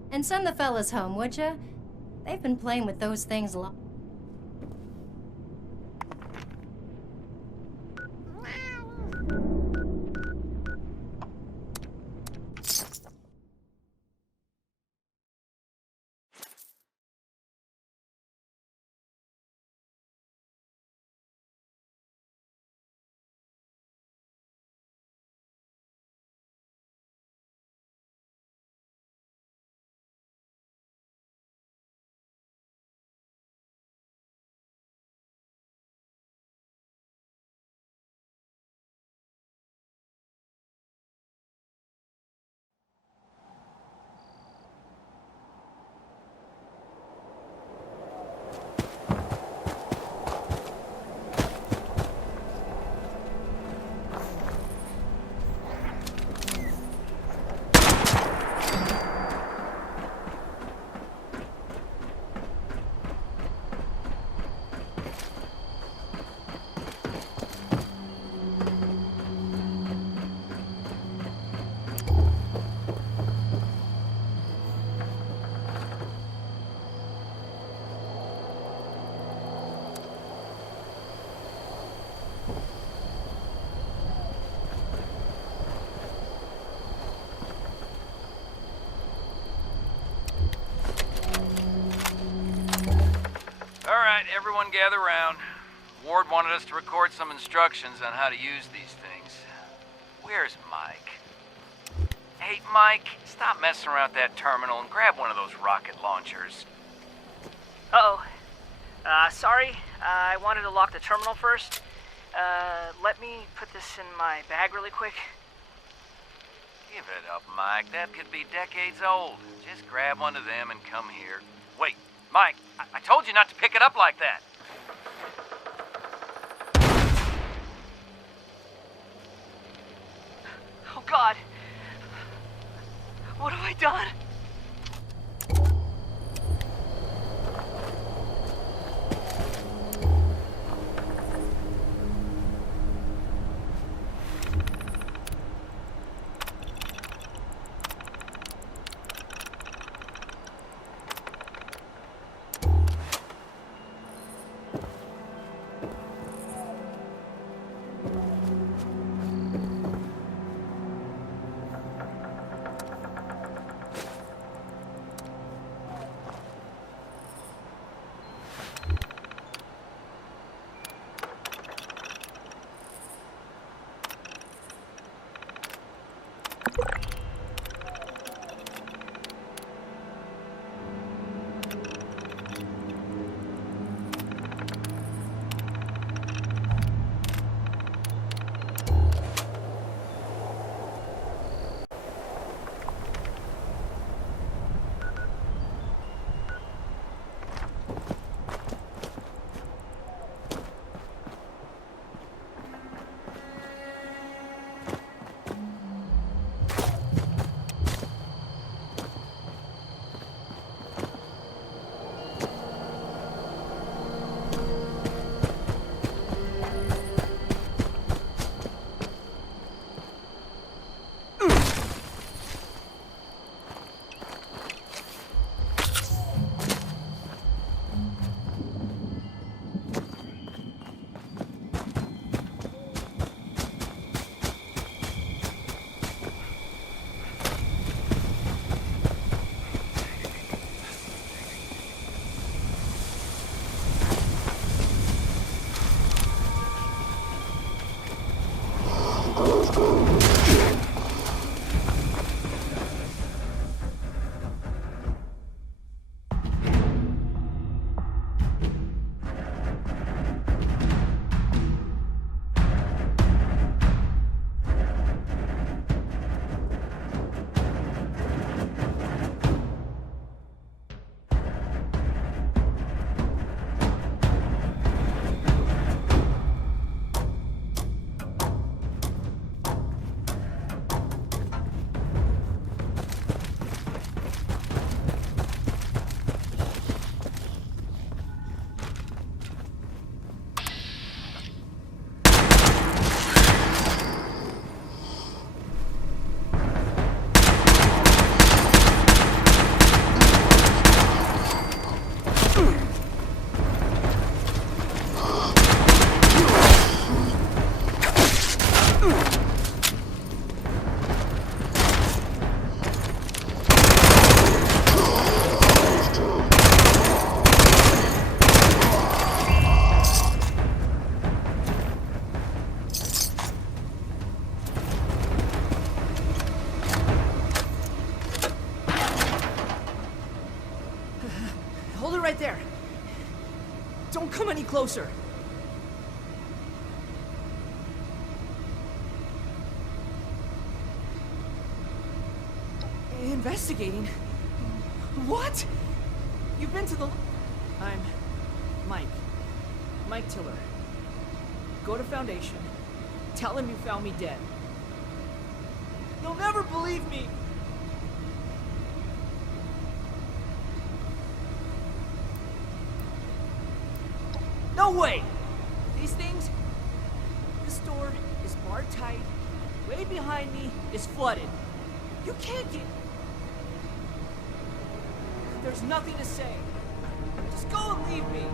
And send the fellas home, would ya? They've been playing with those things a lot. Everyone gather round. Ward wanted us to record some instructions on how to use these things. Where's Mike? Hey, Mike, stop messing around with that terminal and grab one of those rocket launchers. Uh-oh. Sorry. I wanted to lock the terminal first. Let me put this in my bag really quick. Give it up, Mike. That could be decades old. Just grab one of them and come here. Wait, Mike, I told you not to pick it up like that. Oh, God. What have I done? Hold it right there. Don't come any closer. Investigating? What? You've been to the... I'm Mike. Mike Tiller. Go to Foundation. Tell him you found me dead. You'll never believe me! No way! These things... This door is barred tight. Way behind me is flooded. You can't get... There's nothing to say. Just go and leave me.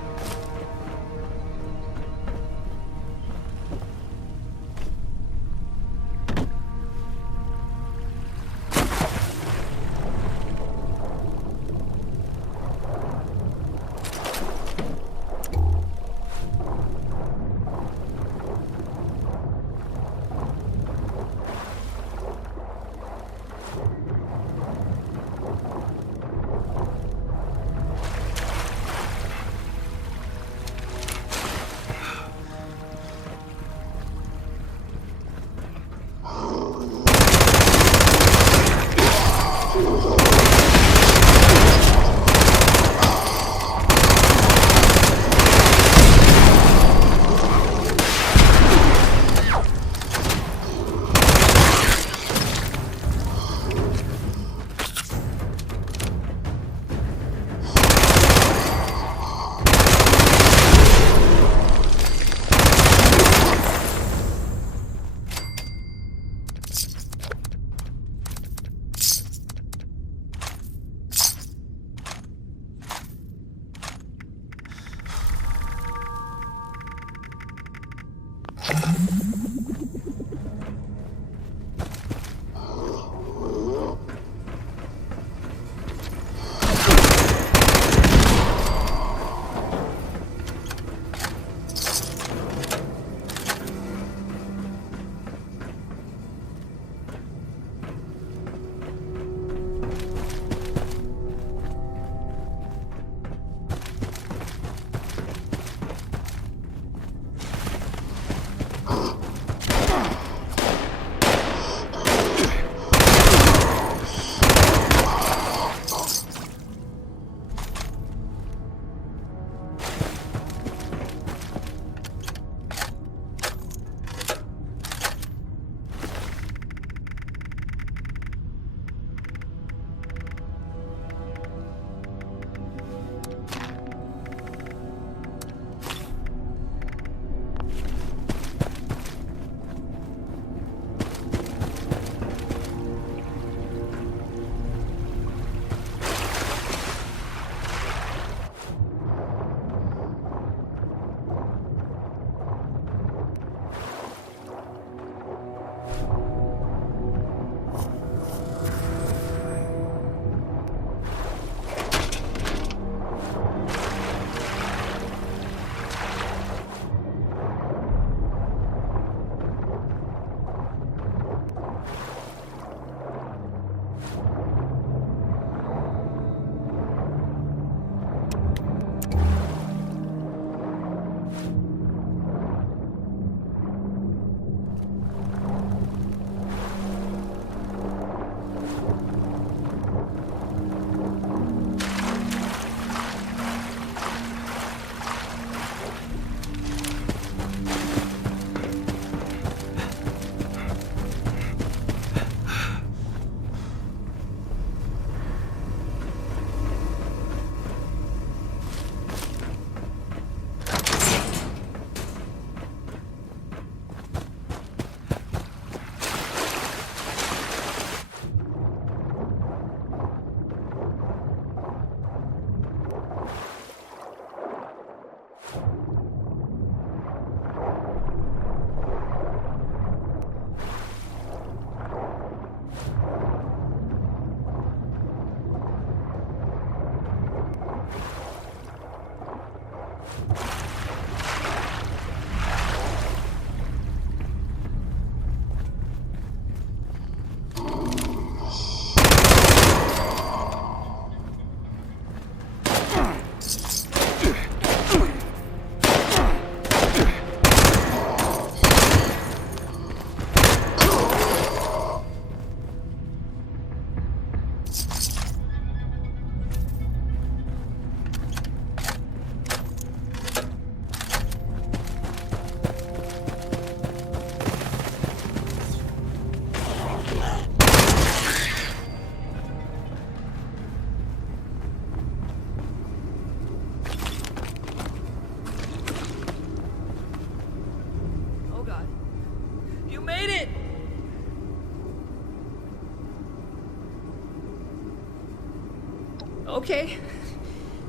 Okay,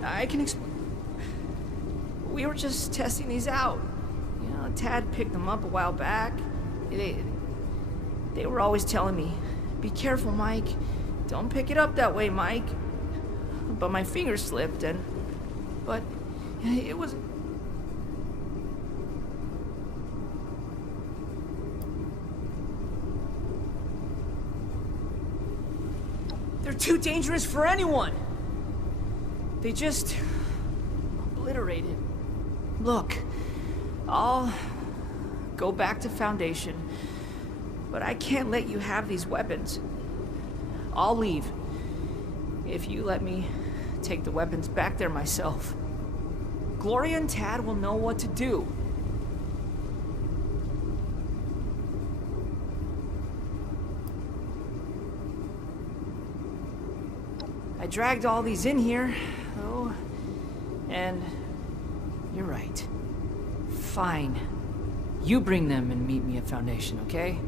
I can explain. We were just testing these out. You know, Tad picked them up a while back. They were always telling me, be careful, Mike. Don't pick it up that way, Mike. But my finger slipped but it was... They're too dangerous for anyone. They just obliterated. Look, I'll go back to Foundation, but I can't let you have these weapons. I'll leave if you let me take the weapons back there myself. Gloria and Tad will know what to do. I dragged all these in here, though, and you're right. Fine. You bring them and meet me at Foundation, okay?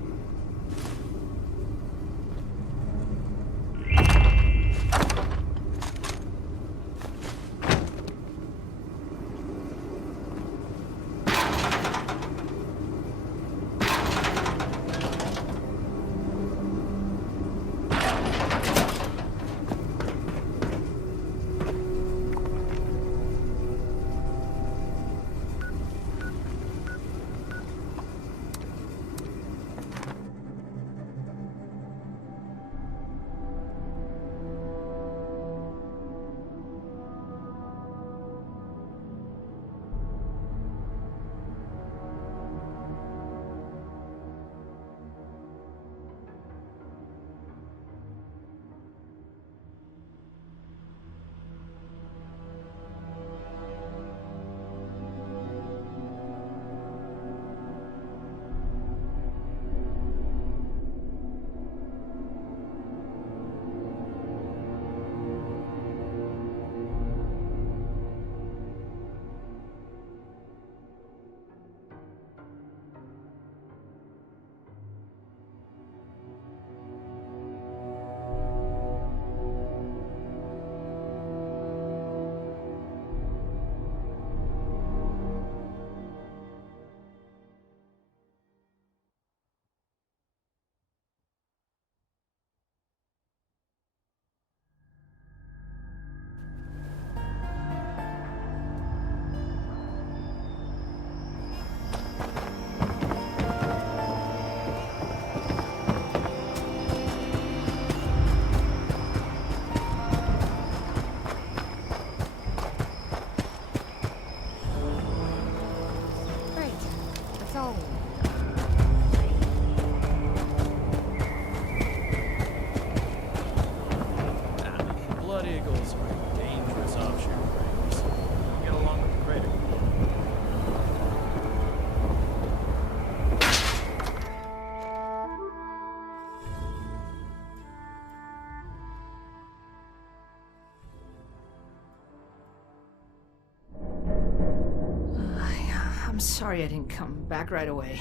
Blood Eagles are dangerous offshoot groups. Get along with the crater. I'm sorry I didn't come back right away.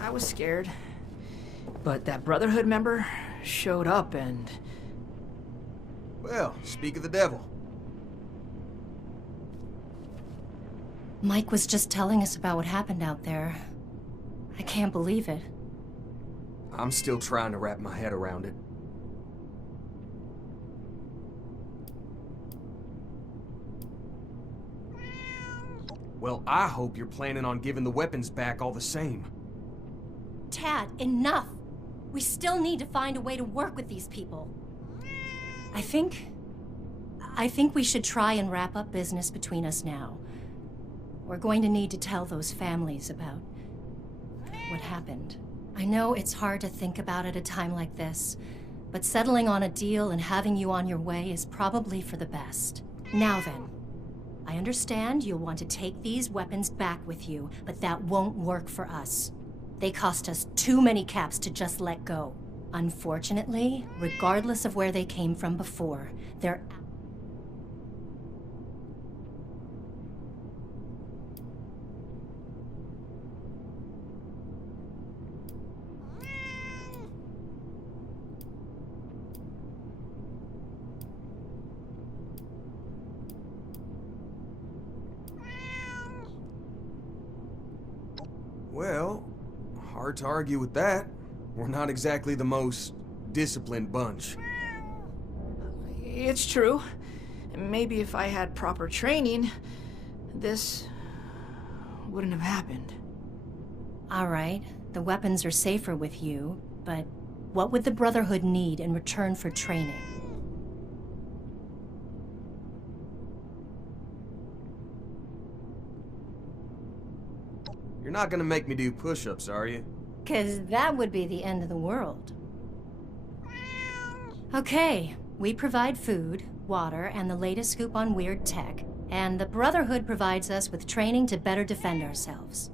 I was scared. But that Brotherhood member showed up and... Well, speak of the devil. Mike was just telling us about what happened out there. I can't believe it. I'm still trying to wrap my head around it. Well, I hope you're planning on giving the weapons back all the same. Tad, enough! We still need to find a way to work with these people. I think we should try and wrap up business between us now. We're going to need to tell those families about what happened. I know it's hard to think about at a time like this, but settling on a deal and having you on your way is probably for the best. Now then, I understand you'll want to take these weapons back with you, but that won't work for us. They cost us too many caps to just let go. Unfortunately, regardless of where they came from before, they're... Well, hard to argue with that. We're not exactly the most disciplined bunch. It's true. Maybe if I had proper training, this wouldn't have happened. All right, the weapons are safer with you, but what would the Brotherhood need in return for training? You're not gonna make me do push-ups, are you? 'Cause that would be the end of the world. Okay, we provide food, water, and the latest scoop on weird tech, and the Brotherhood provides us with training to better defend ourselves.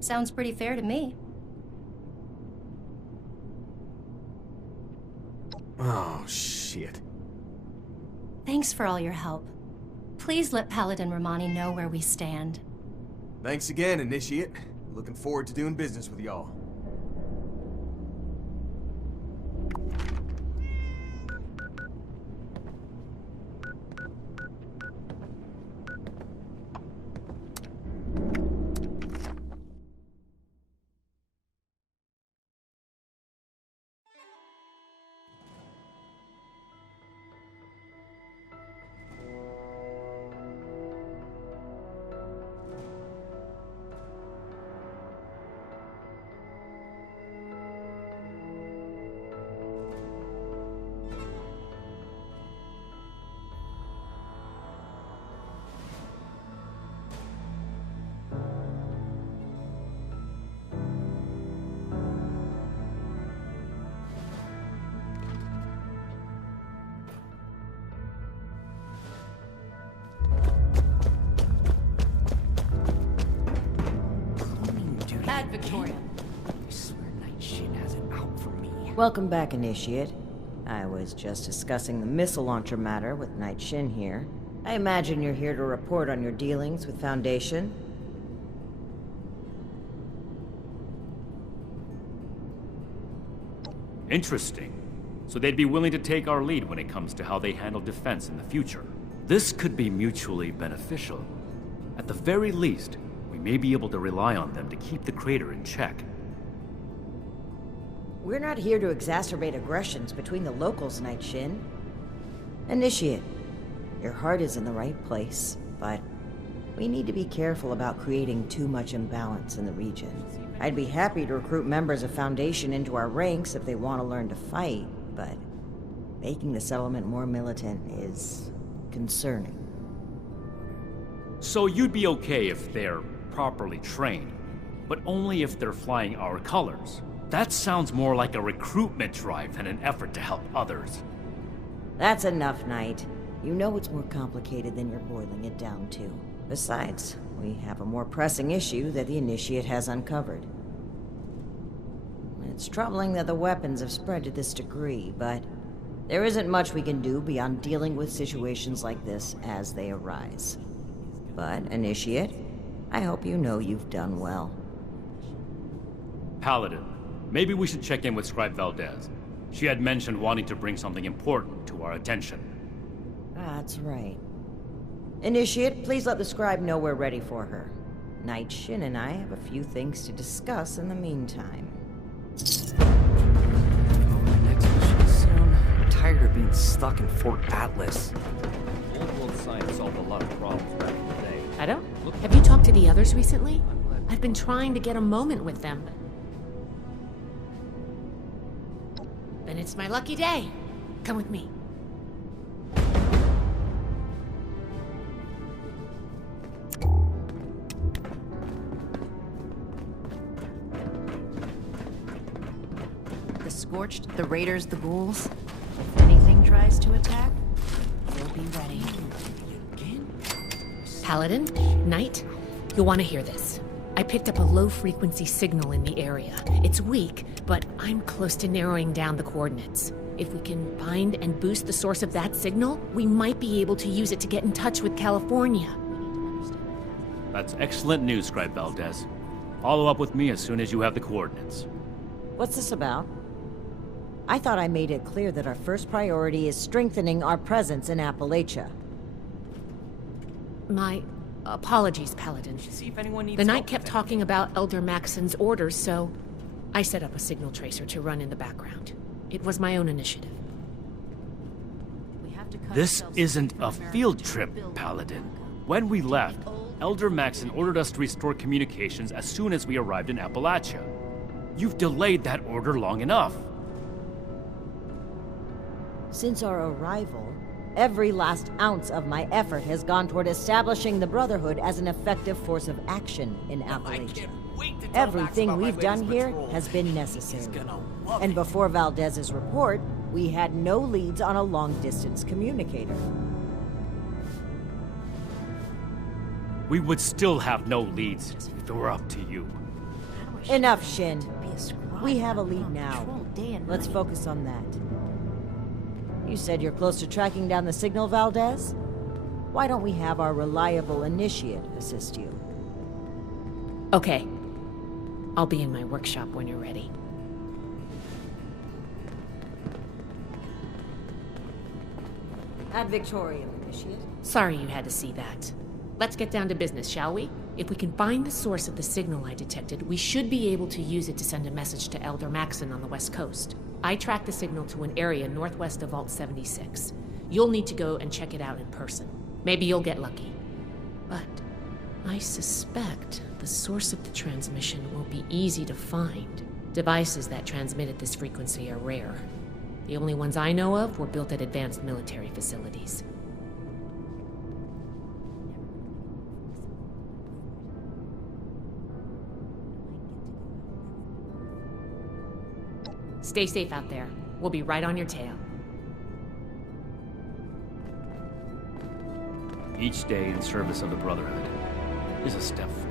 Sounds pretty fair to me. Oh, shit. Thanks for all your help. Please let Paladin Romani know where we stand. Thanks again, Initiate. Looking forward to doing business with y'all. Bad Victoria. I swear Night Shin has it out for me. Welcome back, Initiate. I was just discussing the missile launcher matter with Night Shin here. I imagine you're here to report on your dealings with Foundation. Interesting. So they'd be willing to take our lead when it comes to how they handle defense in the future. This could be mutually beneficial. At the very least, we may be able to rely on them to keep the crater in check. We're not here to exacerbate aggressions between the locals, Night Shin. Initiate, your heart is in the right place, but we need to be careful about creating too much imbalance in the region. I'd be happy to recruit members of Foundation into our ranks if they want to learn to fight, but making the settlement more militant is concerning. So you'd be okay if they're properly trained, but only if they're flying our colors. That sounds more like a recruitment drive than an effort to help others. That's enough, Knight. You know it's more complicated than you're boiling it down to. Besides, we have a more pressing issue that the Initiate has uncovered. It's troubling that the weapons have spread to this degree, but there isn't much we can do beyond dealing with situations like this as they arise. But, Initiate, I hope you know you've done well. Paladin, maybe we should check in with Scribe Valdez. She had mentioned wanting to bring something important to our attention. That's right. Initiate, please let the Scribe know we're ready for her. Night Shin and I have a few things to discuss in the meantime. Next mission soon. I'm tired of being stuck in Fort Atlas. Old world science solved a lot of problems back in the day. I don't? Have you talked to the others recently? I've been trying to get a moment with them. Then it's my lucky day. Come with me. The Scorched, the Raiders, the Ghouls. If anything tries to attack, we'll be ready. Paladin, Knight, you'll want to hear this. I picked up a low-frequency signal in the area. It's weak, but I'm close to narrowing down the coordinates. If we can find and boost the source of that signal, we might be able to use it to get in touch with California. That's excellent news, Scribe Valdez. Follow up with me as soon as you have the coordinates. What's this about? I thought I made it clear that our first priority is strengthening our presence in Appalachia. My Apologies, Paladin. See if anyone needs The Knight help kept with it. talking about Elder Maxon's orders, so I set up a signal tracer to run in the background. It was my own initiative. This isn't a field trip, Paladin. When we left, Elder Maxon ordered us to restore communications as soon as we arrived in Appalachia. You've delayed that order long enough. Since our arrival, every last ounce of my effort has gone toward establishing the Brotherhood as an effective force of action in Appalachia. Everything we've done here has been necessary. And before Valdez's report, we had no leads on a long-distance communicator. We would still have no leads if it were up to you. Enough, Shin. We have a lead now. Let's focus on that. You said you're close to tracking down the signal, Valdez? Why don't we have our reliable initiate assist you? Okay. I'll be in my workshop when you're ready. Ad Victoriam, initiate. Sorry you had to see that. Let's get down to business, shall we? If we can find the source of the signal I detected, we should be able to use it to send a message to Elder Maxon on the west coast. I tracked the signal to an area northwest of Vault 76. You'll need to go and check it out in person. Maybe you'll get lucky. But I suspect the source of the transmission will be easy to find. Devices that transmit at this frequency are rare. The only ones I know of were built at advanced military facilities. Stay safe out there. We'll be right on your tail. Each day in service of the Brotherhood is a step forward.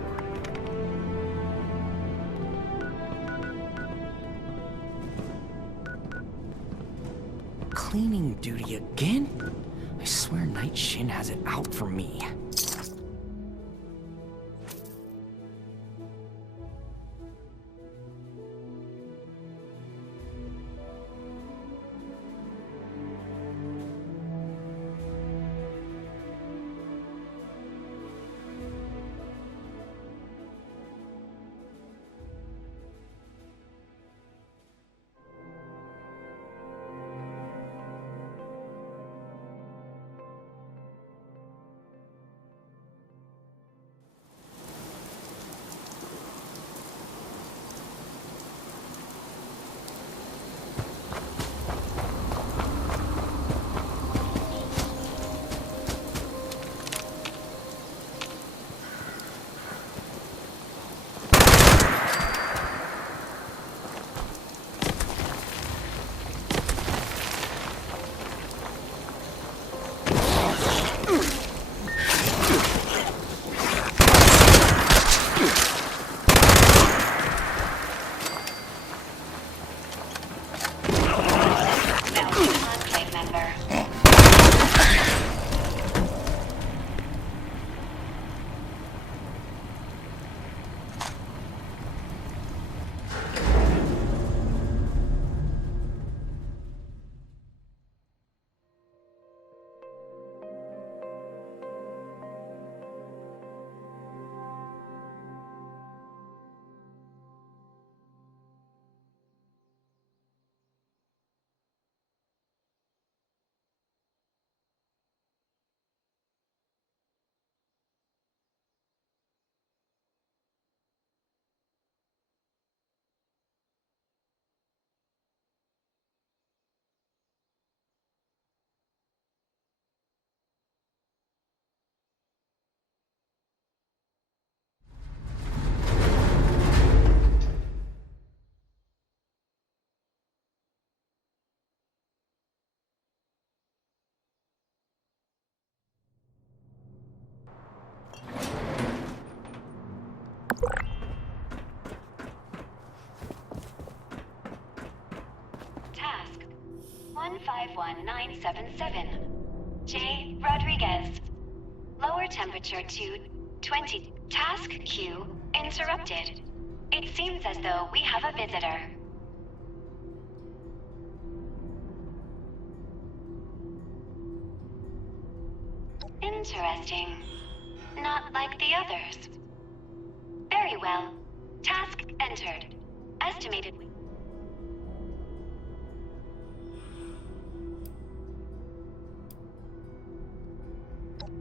Cleaning duty again? I swear Night Shin has it out for me. Task 151977. J. Rodriguez. Lower temperature to 20. Task queue interrupted. It seems as though we have a visitor. Interesting. Not like the others. Very well. Task entered. Estimated.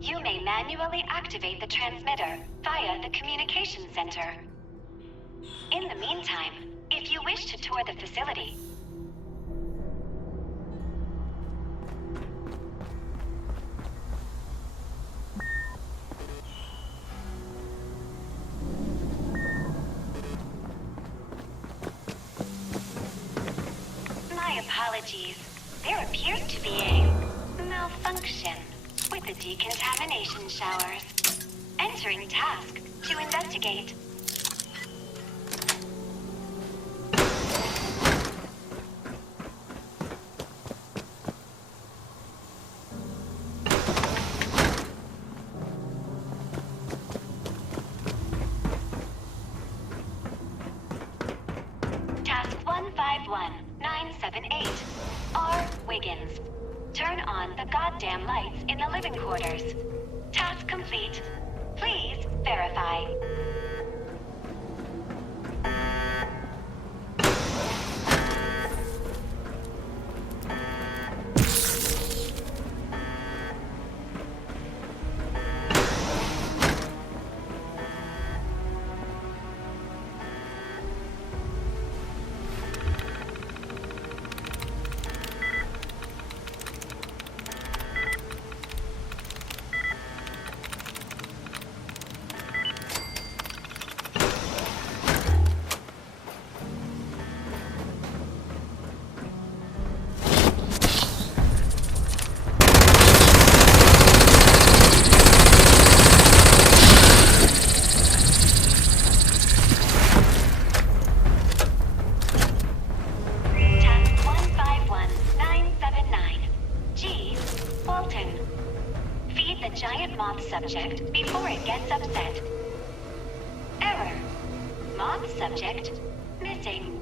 You may manually activate the transmitter via the communication center. In the meantime, if you wish to tour the facility, my apologies. There appears to be a malfunction with the decontamination showers. Entering task to investigate. Task 151978. R. Wiggins. Turn on the goddamn lights in the living quarters. Task complete. Please verify. Subject before it gets upset. Error. Mob subject missing.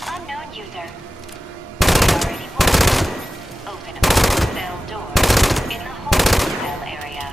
Unknown user. Priority 1. Open all cell doors in the holding cell area.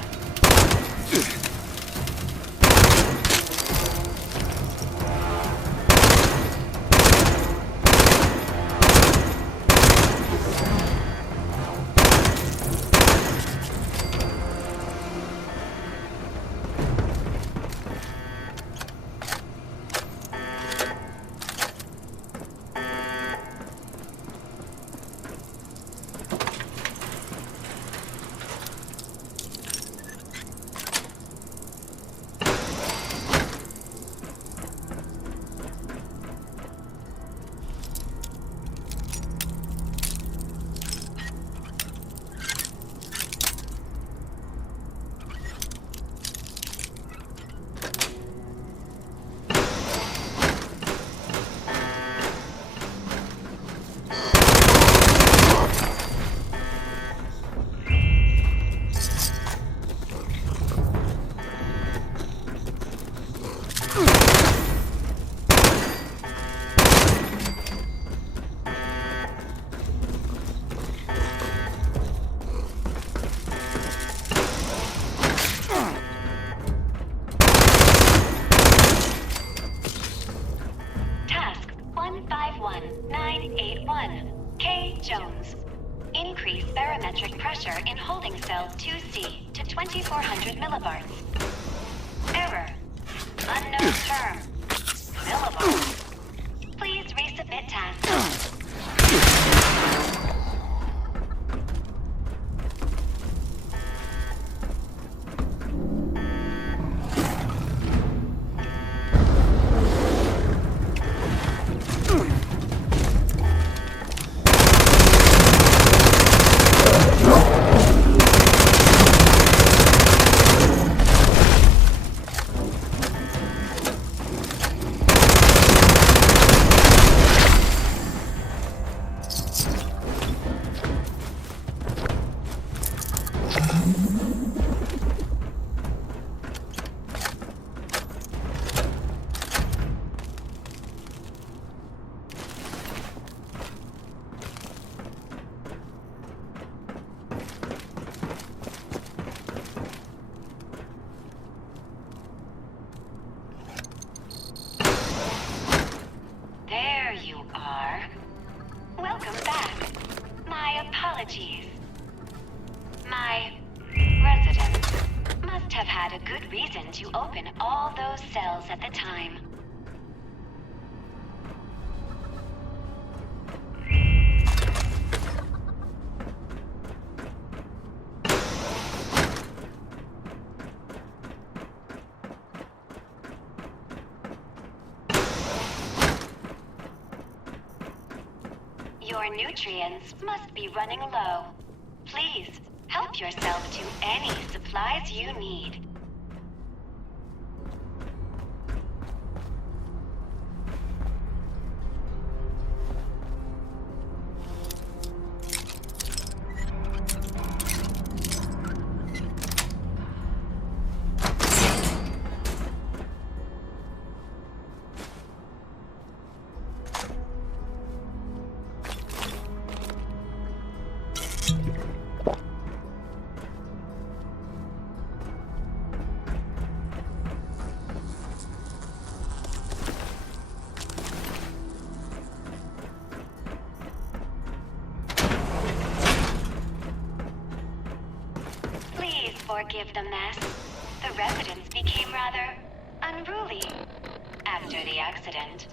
Jones. Increase barometric pressure in holding cell 2C to 2400 millibards. Error. Unknown term. Millibards. Please resubmit task. a good reason to open all those cells at the time. Your nutrients must be running low. Please, help yourself to any supplies you need. Forgive the mess. The residents became rather unruly after the accident.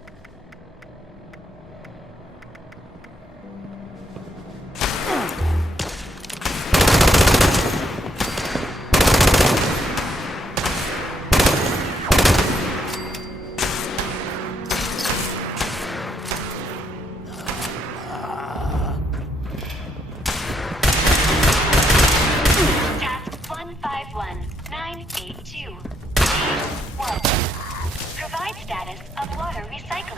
Provide status of water recycling.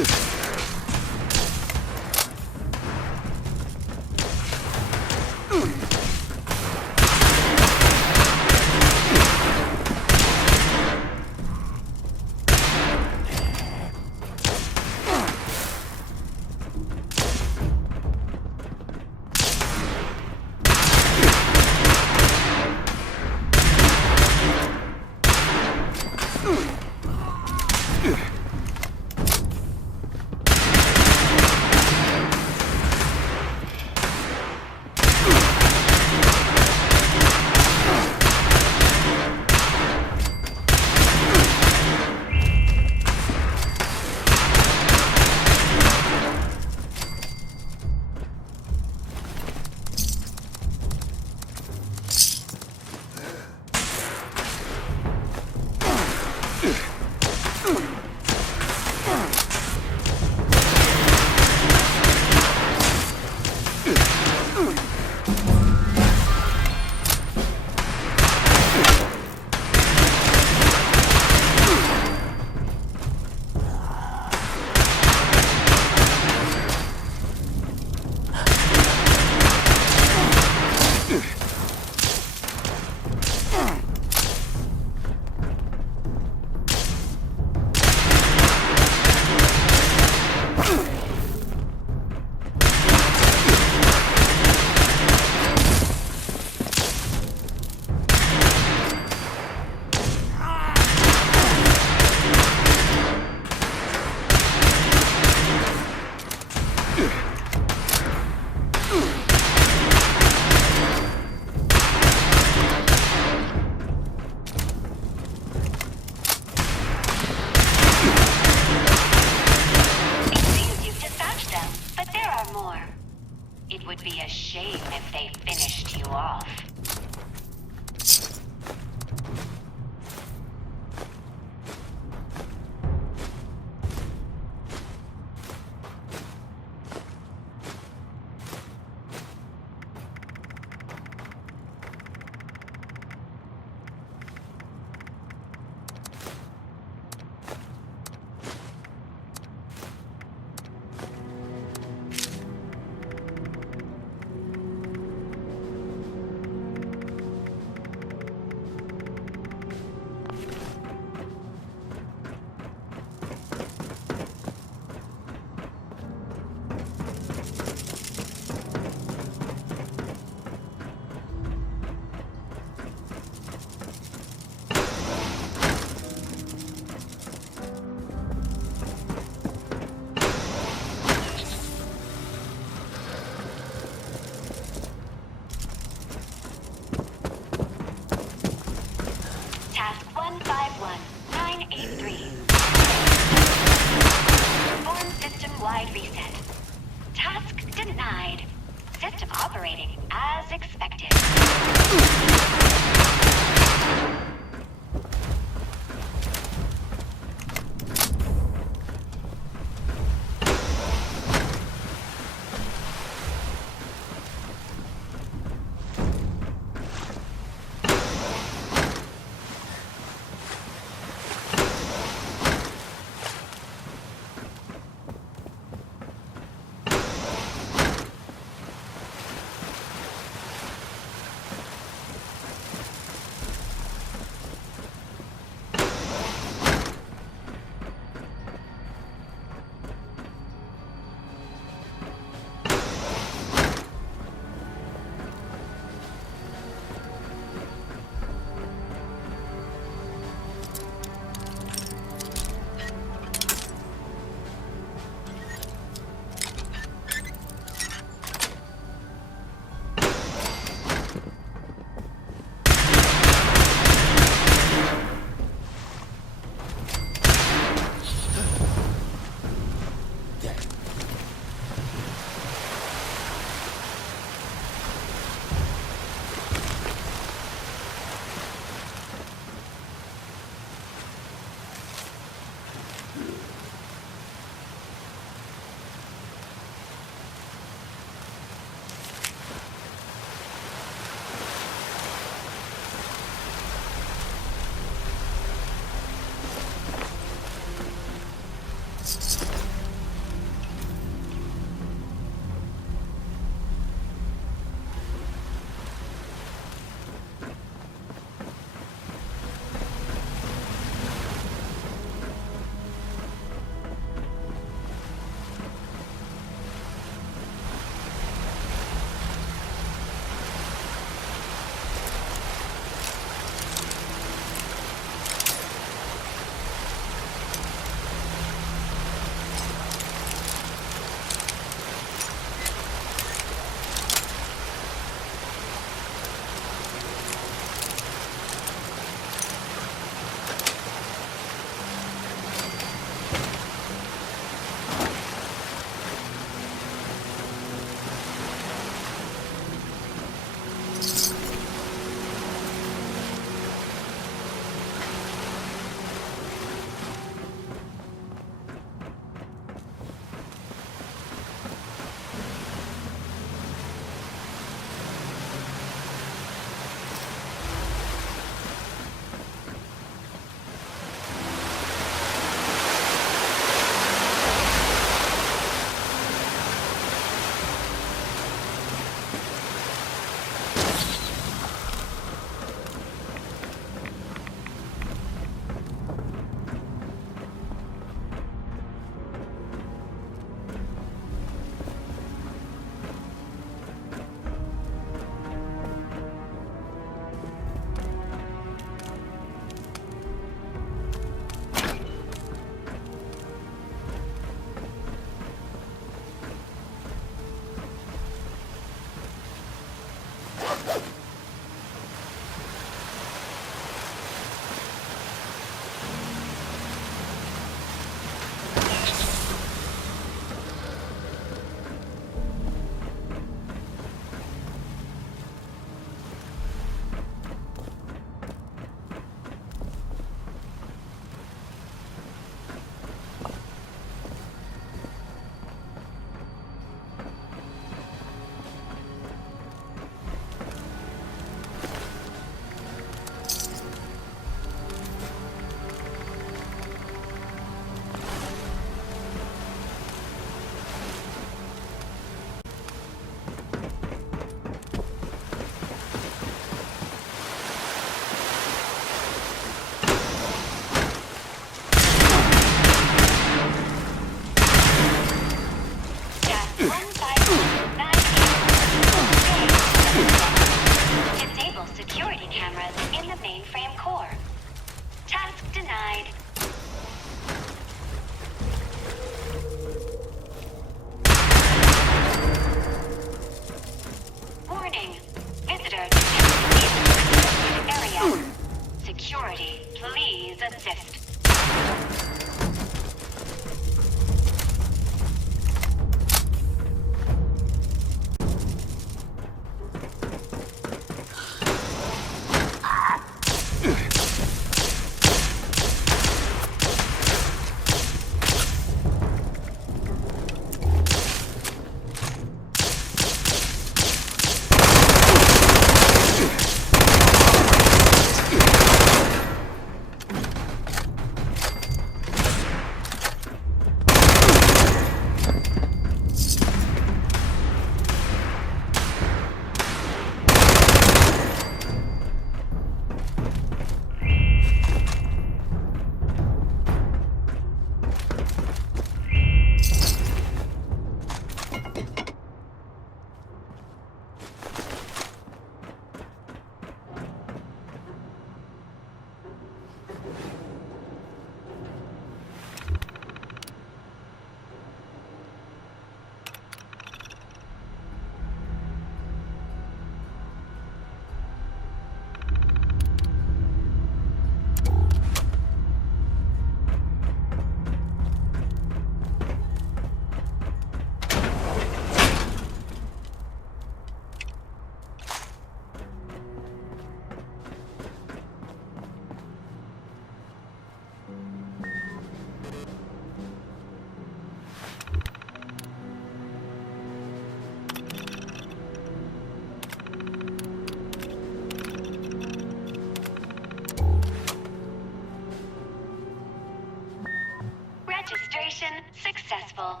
successful.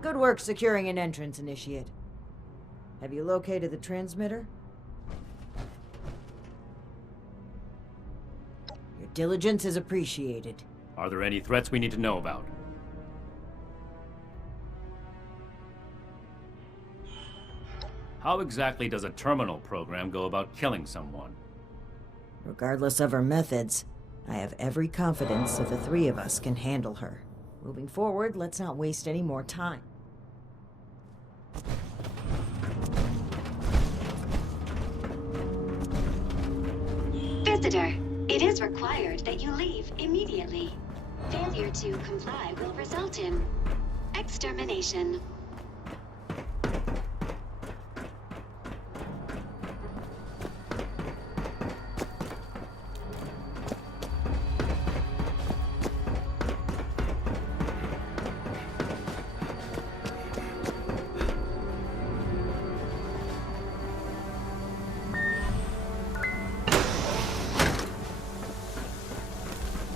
Good work securing an entrance, Initiate. Have you located the transmitter? Your diligence is appreciated. Are there any threats we need to know about? How exactly does a terminal program go about killing someone? Regardless of her methods, I have every confidence that the three of us can handle her. Moving forward, let's not waste any more time. Visitor, it is required that you leave immediately. Failure to comply will result in extermination.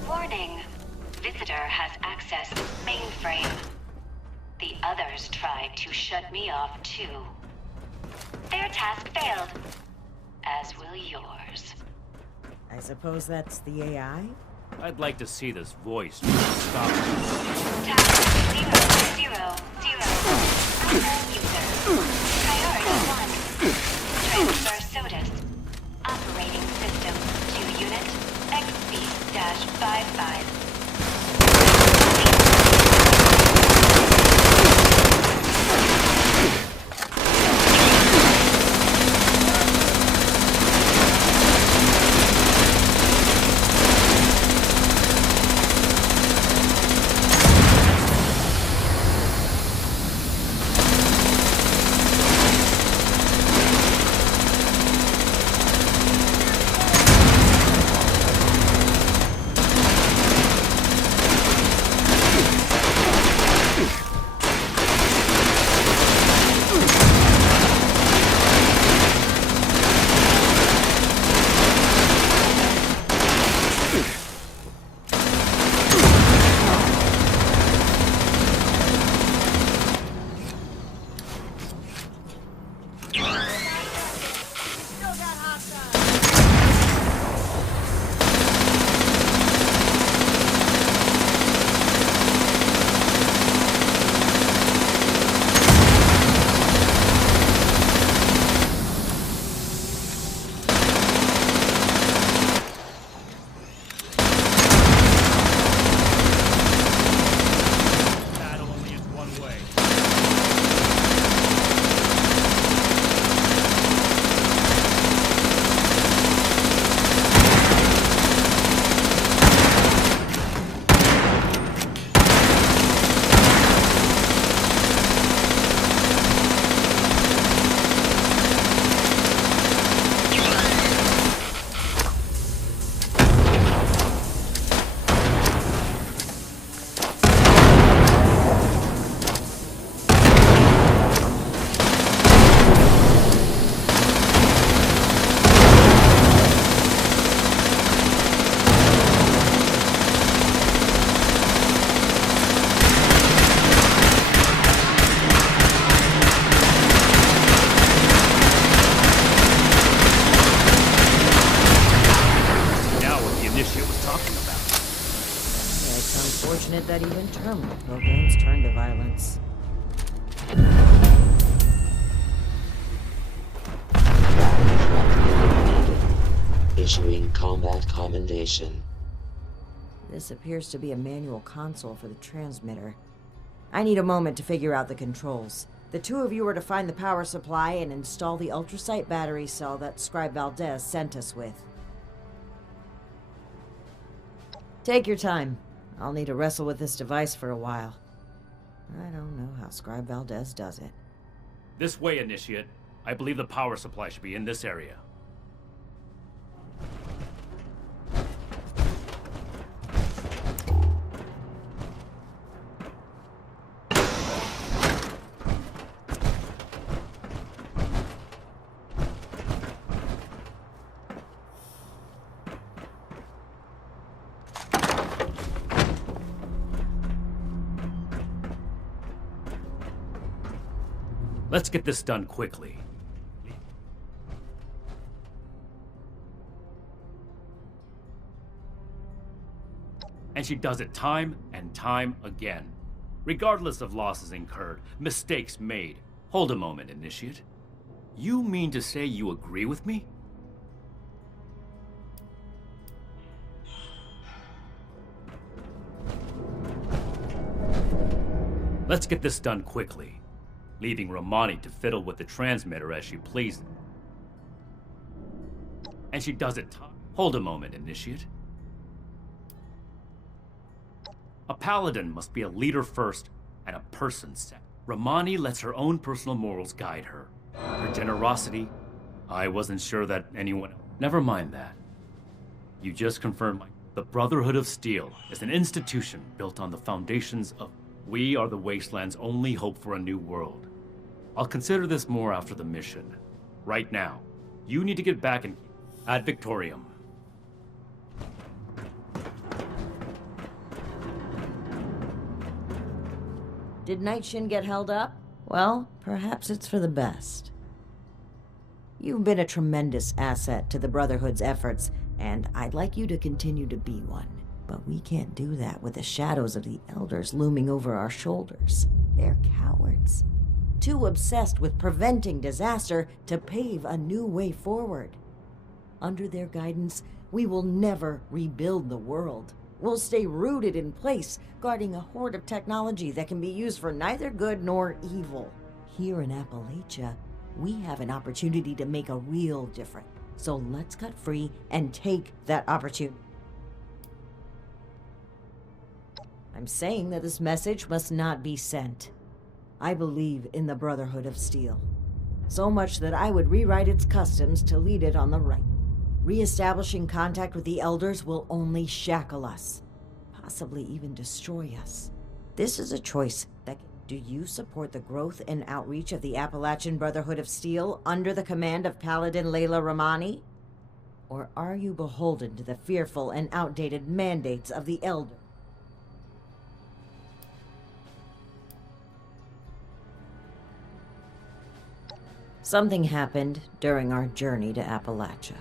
Warning. Visitor has accessed mainframe. The others tried to shut me off too. Their task failed, as will yours. I suppose that's the AI? I'd like to see this voice stop. Task 000. Unknown user. Priority 1. Transfer SOTUS. Operating system to unit XB-55. Unfortunate that even terminal programs turn to violence. Issuing combat commendation. This appears to be a manual console for the transmitter. I need a moment to figure out the controls. The two of you are to find the power supply and install the ultrasight battery cell that Scribe Valdez sent us with. Take your time. I'll need to wrestle with this device for a while. I don't know how Scribe Valdez does it. This way, Initiate. I believe the power supply should be in this area. Let's get this done quickly. And she does it time and time again. Regardless of losses incurred, mistakes made. Hold a moment, Initiate. You mean to say you agree with me? Let's get this done quickly, leaving Romani to fiddle with the transmitter as she pleases. And she does it. Hold a moment, Initiate. A paladin must be a leader first and a person second. Romani lets her own personal morals guide her. Her generosity, I wasn't sure that anyone... Never mind that. You just confirmed the Brotherhood of Steel is an institution built on the foundations of... We are the Wasteland's only hope for a new world. I'll consider this more after the mission. Right now, you need to get back and... Ad Victorium. Did Night Shin get held up? Well, perhaps it's for the best. You've been a tremendous asset to the Brotherhood's efforts, and I'd like you to continue to be one. But we can't do that with the shadows of the Elders looming over our shoulders. They're cowards. Too obsessed with preventing disaster to pave a new way forward. Under their guidance, we will never rebuild the world. We'll stay rooted in place, guarding a hoard of technology that can be used for neither good nor evil. Here in Appalachia, we have an opportunity to make a real difference. So let's cut free and take that opportunity. I'm saying that this message must not be sent. I believe in the Brotherhood of Steel. So much that I would rewrite its customs to lead it on the right. Re-establishing contact with the Elders will only shackle us, possibly even destroy us. This is a choice that... Do you support the growth and outreach of the Appalachian Brotherhood of Steel under the command of Paladin Layla Romani? Or are you beholden to the fearful and outdated mandates of the Elder? Something happened during our journey to Appalachia.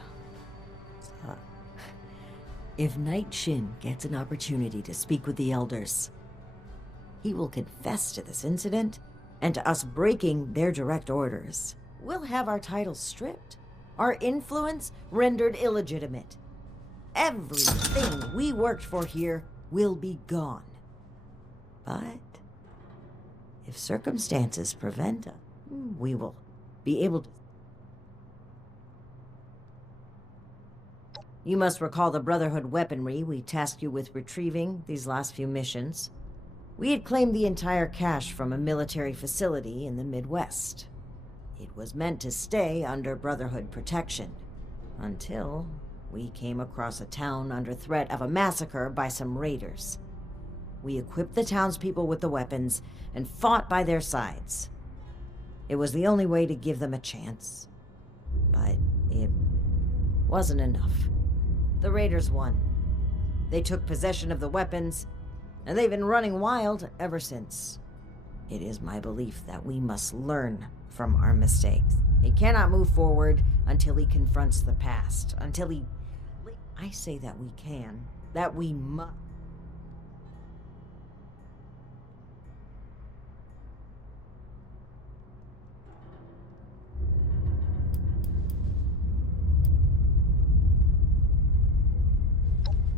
If Night Shin gets an opportunity to speak with the Elders, he will confess to this incident and to us breaking their direct orders. We'll have our titles stripped, our influence rendered illegitimate. Everything we worked for here will be gone. But if circumstances prevent us, we will be able to... You must recall the Brotherhood weaponry we tasked you with retrieving these last few missions. We had claimed the entire cache from a military facility in the Midwest. It was meant to stay under Brotherhood protection, until we came across a town under threat of a massacre by some raiders. We equipped the townspeople with the weapons and fought by their sides. It was the only way to give them a chance, but it wasn't enough. The raiders won. They took possession of the weapons, and they've been running wild ever since. It is my belief that we must learn from our mistakes. He cannot move forward until he confronts the past, until he... I say that we can, that we must.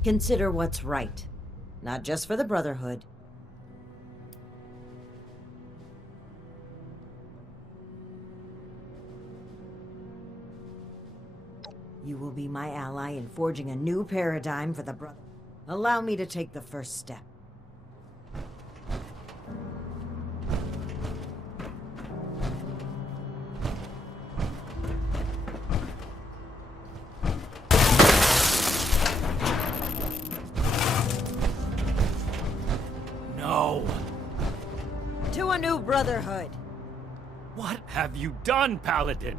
Consider what's right, not just for the Brotherhood. You will be my ally in forging a new paradigm for the Brotherhood. Allow me to take the first step. To a new Brotherhood. What have you done, Paladin?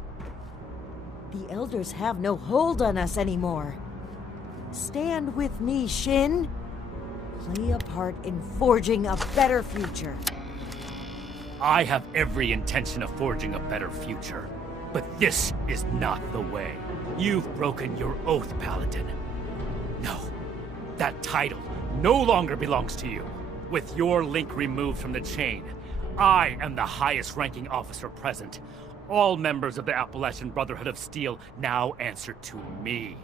The Elders have no hold on us anymore. Stand with me, Shin. Play a part in forging a better future. I have every intention of forging a better future. But this is not the way. You've broken your oath, Paladin. No, that title no longer belongs to you. With your link removed from the chain, I am the highest-ranking officer present. All members of the Appalachian Brotherhood of Steel now answer to me.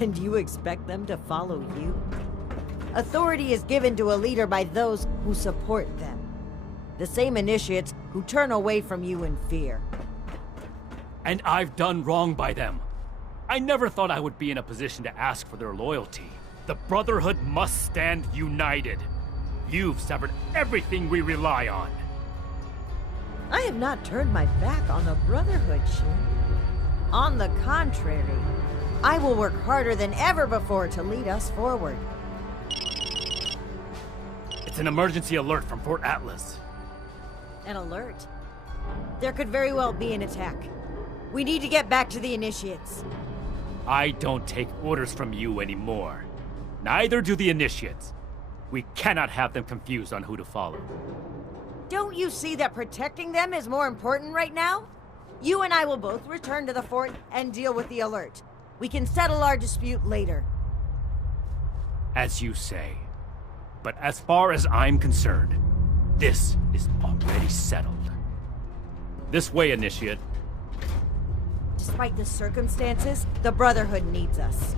And you expect them to follow you? Authority is given to a leader by those who support them. The same initiates who turn away from you in fear. And I've done wrong by them. I never thought I would be in a position to ask for their loyalty. The Brotherhood must stand united. You've severed everything we rely on. I have not turned my back on the Brotherhood, Shin. On the contrary, I will work harder than ever before to lead us forward. It's an emergency alert from Fort Atlas. An alert? There could very well be an attack. We need to get back to the Initiates. I don't take orders from you anymore. Neither do the Initiates. We cannot have them confused on who to follow. Don't you see that protecting them is more important right now? You and I will both return to the fort and deal with the alert. We can settle our dispute later. As you say. But as far as I'm concerned, this is already settled. This way, Initiate. Despite the circumstances, the Brotherhood needs us.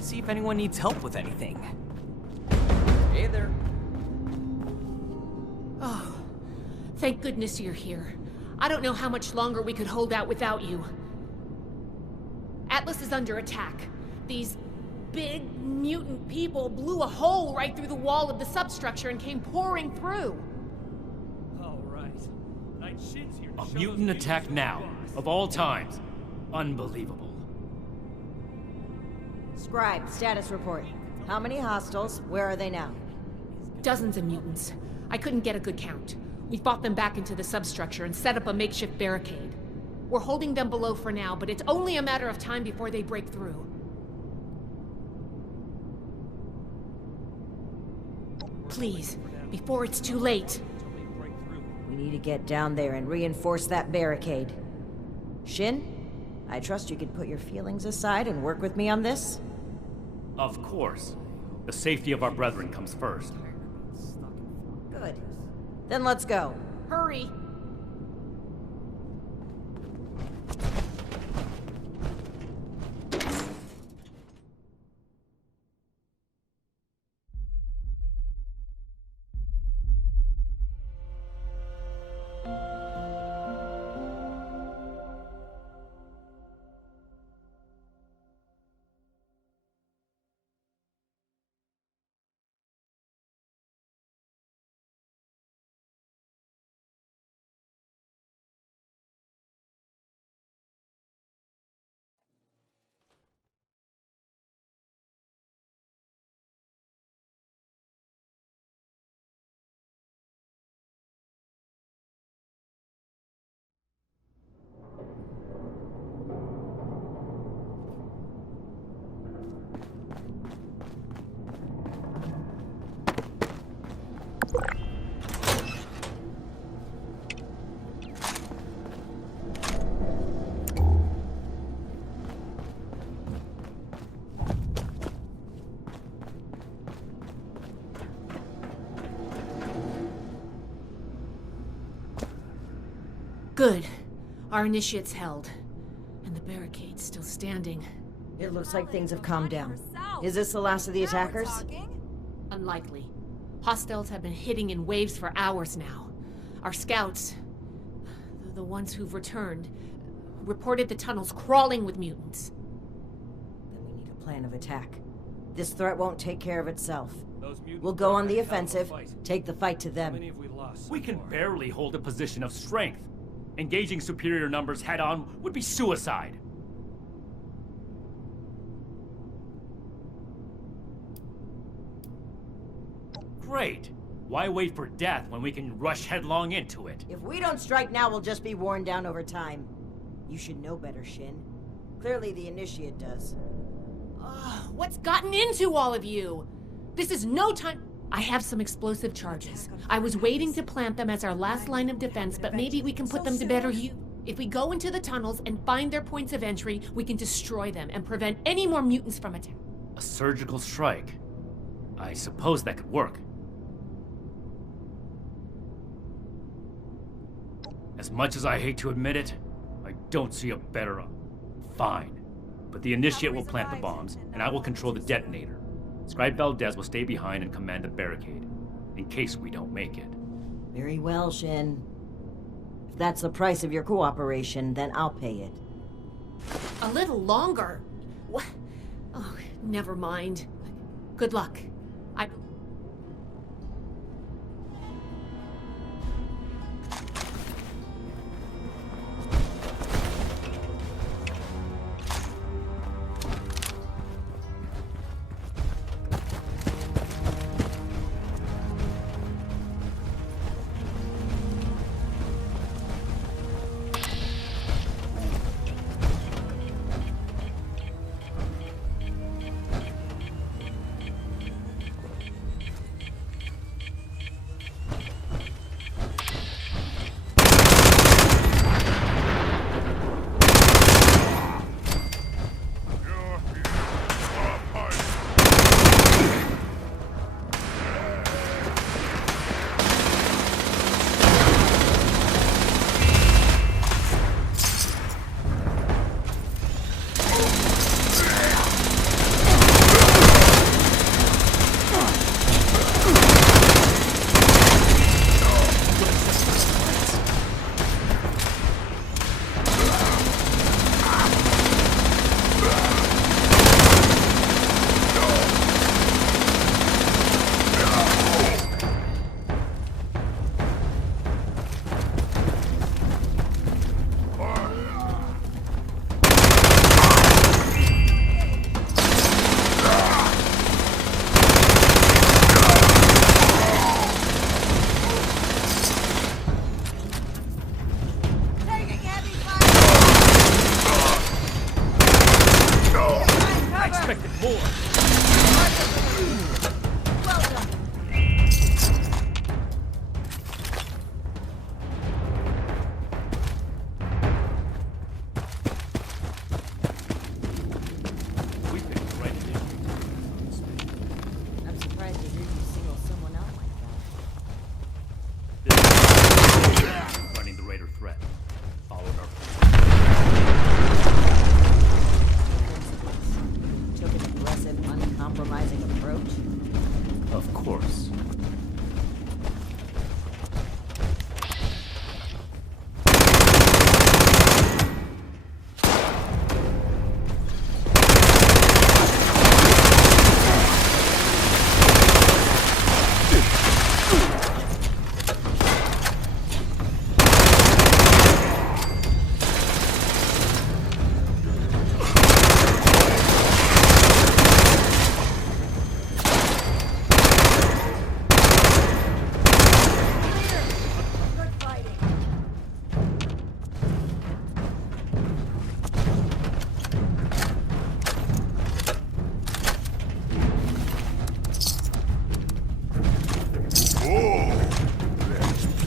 See if anyone needs help with anything. Hey there. Oh, thank goodness you're here. I don't know how much longer we could hold out without you. Atlas is under attack. These big mutant people blew a hole right through the wall of the substructure and came pouring through. All right. Night Shin's here. A mutant attack now, of all times. Unbelievable. Scribe, status report. How many hostiles? Where are they now? Dozens of mutants. I couldn't get a good count. We fought them back into the substructure and set up a makeshift barricade. We're holding them below for now, but it's only a matter of time before they break through. Please, before it's too late. We need to get down there and reinforce that barricade. Shin, I trust you could put your feelings aside and work with me on this? Of course. The safety of our brethren comes first. Good. Then let's go. Hurry! Good. Our initiate's held. And the barricade's still standing. It looks like things have calmed down. Is this the last of the attackers? Unlikely. Hostiles have been hitting in waves for hours now. Our scouts, the ones who've returned, reported the tunnels crawling with mutants. Then we need a plan of attack. This threat won't take care of itself. We'll go on the offensive, take the fight to them. We can barely hold a position of strength. Engaging superior numbers head-on would be suicide. Great. Why wait for death when we can rush headlong into it? If we don't strike now, we'll just be worn down over time. You should know better, Shin. Clearly the Initiate does. What's gotten into all of you? This is no time. I have some explosive charges. I was waiting to plant them as our last line of defense, but maybe we can put them to better use. If we go into the tunnels and find their points of entry, we can destroy them and prevent any more mutants from attack. A surgical strike. I suppose that could work. As much as I hate to admit it, I don't see a better... Fine. But the Initiate will plant the bombs, and I will control the detonator. Scribe Valdez will stay behind and command the barricade, in case we don't make it. Very well, Shin. If that's the price of your cooperation, then I'll pay it. A little longer? What? Oh, never mind. Good luck.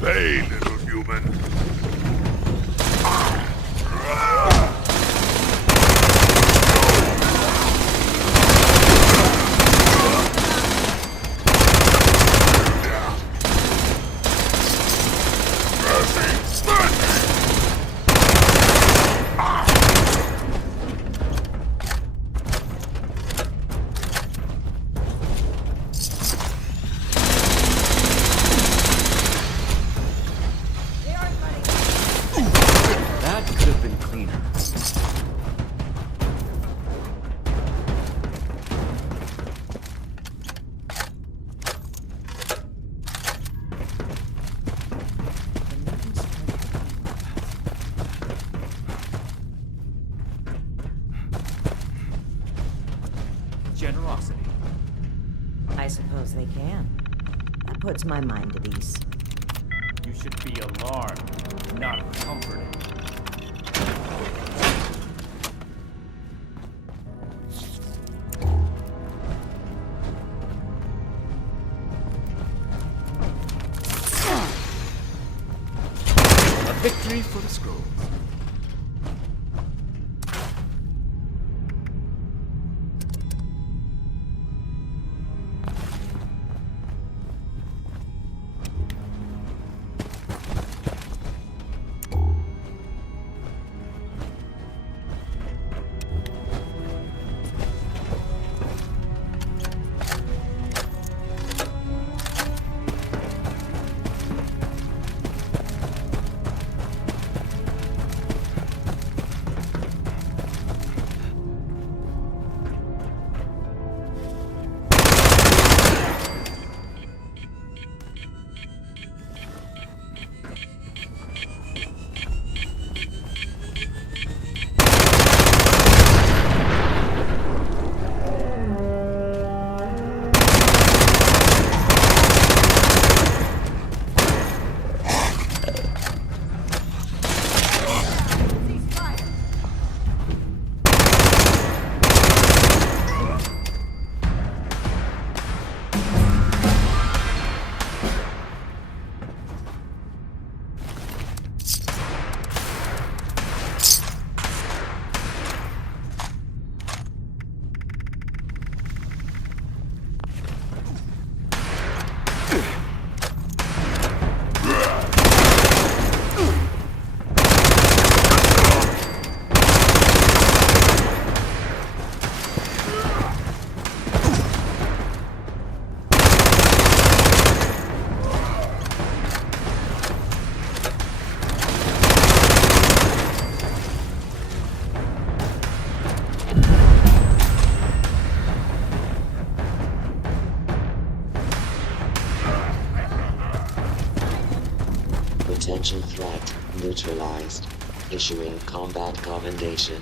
Play, little human. Mercy! Mercy! puts my mind at ease. You should be alarmed, not comforted. A victory for the scrolls. Potential threat neutralized. Issuing combat commendation.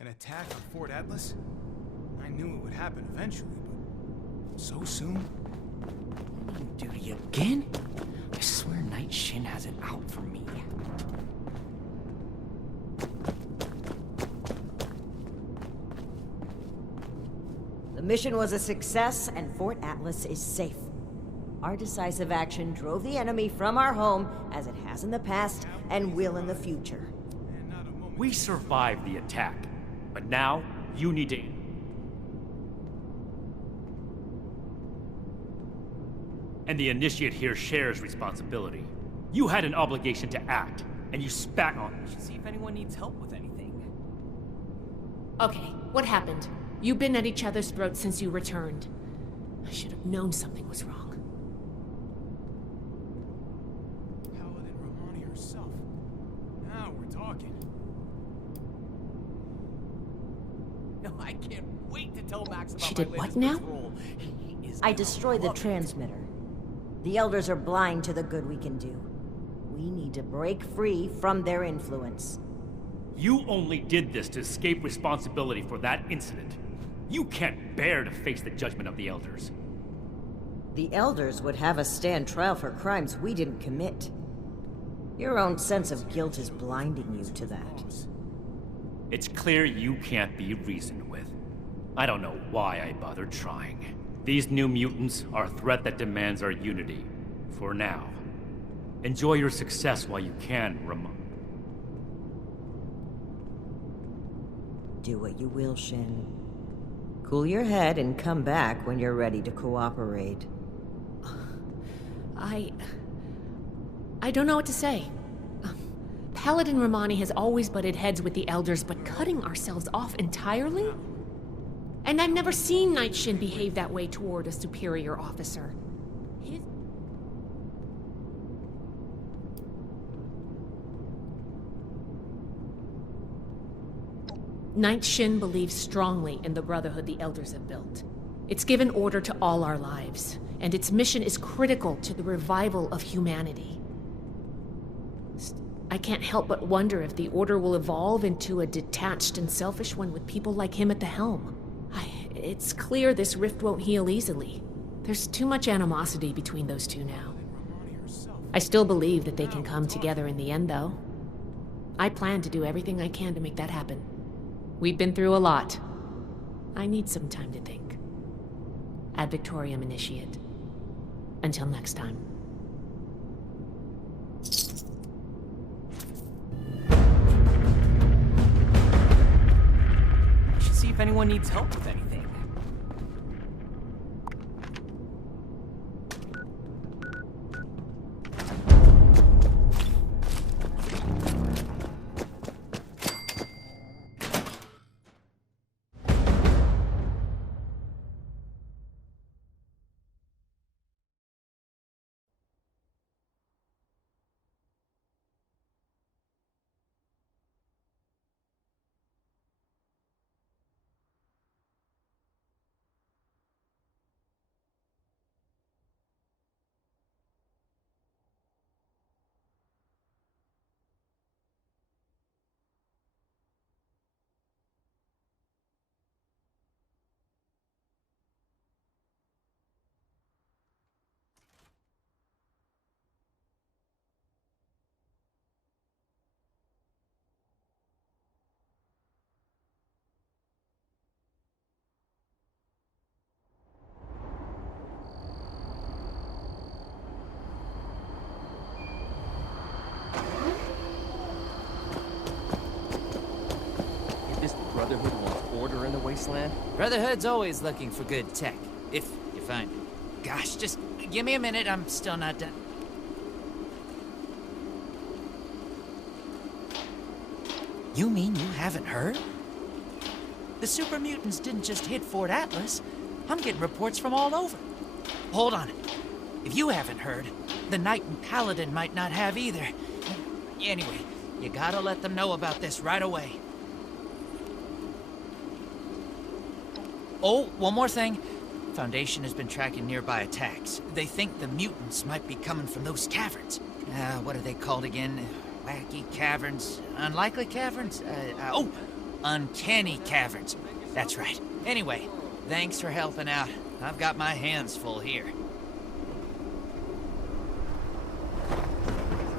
An attack on Fort Atlas? I knew it would happen eventually, but so soon? Duty again? I swear Night Shin has it out for me. The mission was a success, and Fort Atlas is safe. Our decisive action drove the enemy from our home, as it has in the past, and will in the future. We survived the attack, but now you need to... And the Initiate here shares responsibility. You had an obligation to act, and you spat on it. We should see if anyone needs help with anything. Okay, what happened? You've been at each other's throats since you returned. I should have known something was wrong. Paladin Romani herself. Now we're talking. No, I can't wait to tell Max about She my did what latest now? patrol. He is I destroyed the loving it. transmitter. The Elders are blind to the good we can do. We need to break free from their influence. You only did this to escape responsibility for that incident. You can't bear to face the judgment of the Elders. The Elders would have us stand trial for crimes we didn't commit. Your own sense of guilt is blinding you to that. It's clear you can't be reasoned with. I don't know why I bothered trying. These new mutants are a threat that demands our unity. For now. Enjoy your success while you can, Ramon. Do what you will, Shin. Cool your head and come back when you're ready to cooperate. I don't know what to say. Paladin Romani has always butted heads with the Elders, but cutting ourselves off entirely? And I've never seen Night Shin behave that way toward a superior officer. Night Shin believes strongly in the Brotherhood the Elders have built. It's given order to all our lives, and its mission is critical to the revival of humanity. I can't help but wonder if the Order will evolve into a detached and selfish one with people like him at the helm. It's clear this rift won't heal easily. There's too much animosity between those two now. I still believe that they can come together in the end, though. I plan to do everything I can to make that happen. We've been through a lot. I need some time to think. Ad Victoriam, Initiate. Until next time. We should see if anyone needs help with anything. Brotherhood wants order in the wasteland? Brotherhood's always looking for good tech, if you find it. Gosh, just give me a minute, I'm still not done. You mean you haven't heard? The super mutants didn't just hit Fort Atlas. I'm getting reports from all over. Hold on. If you haven't heard, the Knight and Paladin might not have either. Anyway, you gotta let them know about this right away. Oh, one more thing. Foundation has been tracking nearby attacks. They think the mutants might be coming from those caverns. What are they called again? Wacky caverns? Unlikely caverns? Uncanny caverns. That's right. Anyway, thanks for helping out. I've got my hands full here.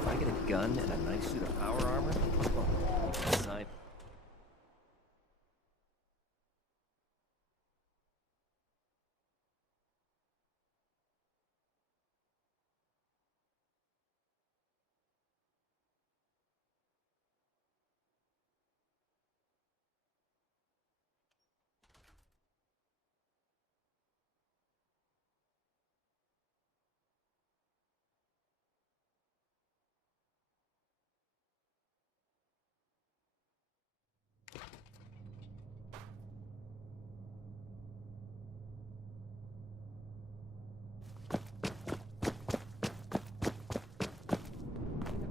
If I get a gun and a nice suit of power armor, well, you can sign.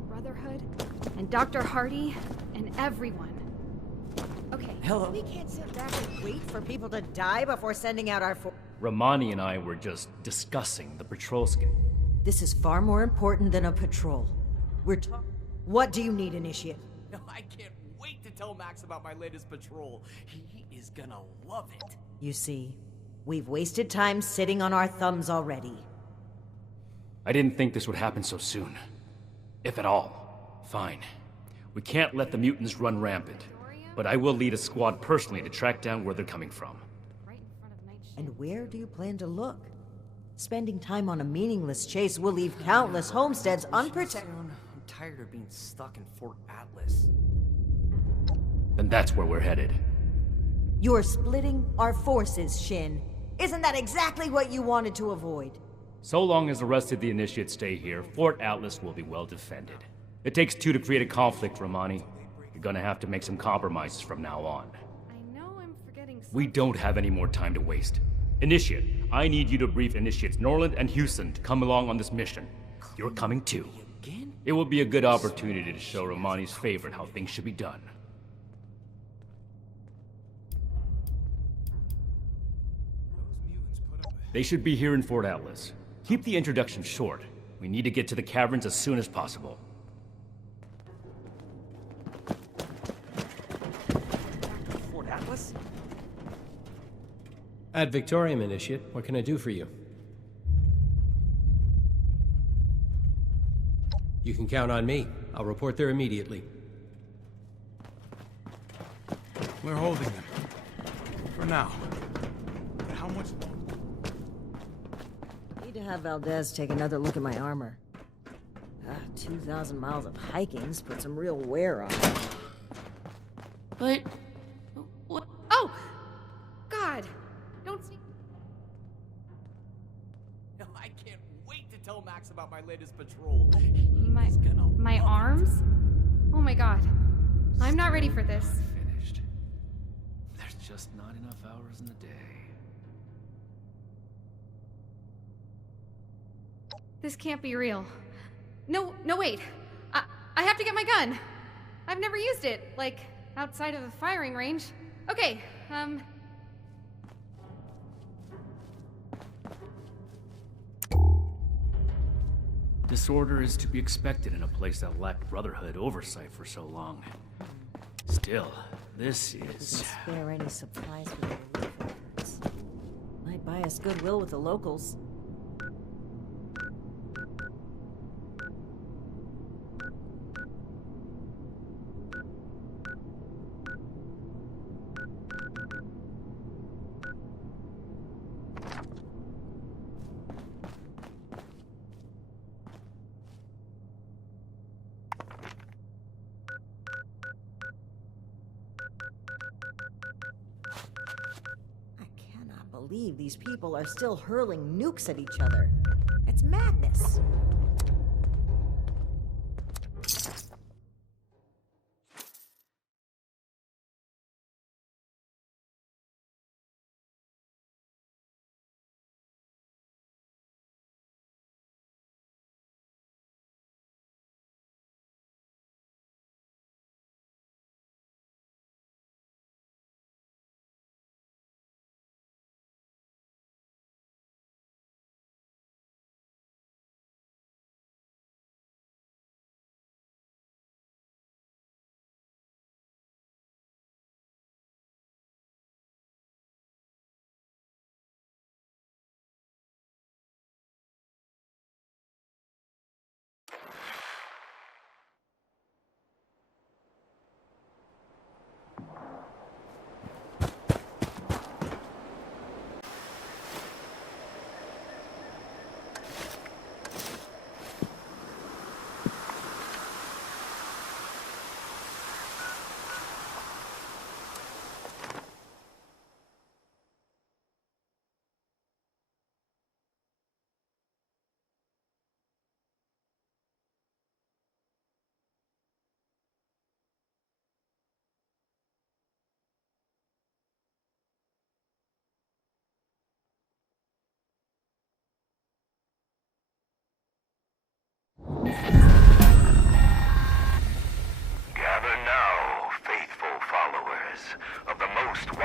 Brotherhood, and Dr. Hardy, and everyone. Okay. Hello. We can't sit back and wait for people to die before sending out our Romani and I were just discussing the patrol schedule. This is far more important than a patrol. What do you need, Initiate? No, I can't wait to tell Max about my latest patrol. He is gonna love it. You see, we've wasted time sitting on our thumbs already. I didn't think this would happen so soon. If at all. Fine. We can't let the mutants run rampant. But I will lead a squad personally to track down where they're coming from. And where do you plan to look? Spending time on a meaningless chase will leave countless homesteads unprotected. I'm tired of being stuck in Fort Atlas. Then that's where we're headed. You're splitting our forces, Shin. Isn't that exactly what you wanted to avoid? So long as the rest of the Initiates stay here, Fort Atlas will be well defended. It takes two to create a conflict, Romani. You're gonna have to make some compromises from now on. I know I'm forgetting something. We don't have any more time to waste. Initiate, I need you to brief Initiates Norland and Houston to come along on this mission. You're coming too. It will be a good opportunity to show Romani's favorite how things should be done. They should be here in Fort Atlas. Keep the introduction short. We need to get to the caverns as soon as possible. Fort Atlas? Ad Victorium, Initiate. What can I do for you? You can count on me. I'll report there immediately. We're holding them. For now. But how much longer? Need to have Valdez take another look at my armor. 2,000 miles of hiking's put some real wear on it. But... what? Oh! God! Don't see... No, I can't wait to tell Max about my latest patrol. My arms? Oh my god. I'm not ready for this. Finished. There's just not enough hours in the day. This can't be real. No, wait. I have to get my gun. I've never used it, like, outside of the firing range. Okay, Disorder is to be expected in a place that lacked Brotherhood oversight for so long. Still, this is... Doesn't spare any supplies for their relief efforts. Might buy us goodwill with the locals. Believe these people are still hurling nukes at each other. It's madness.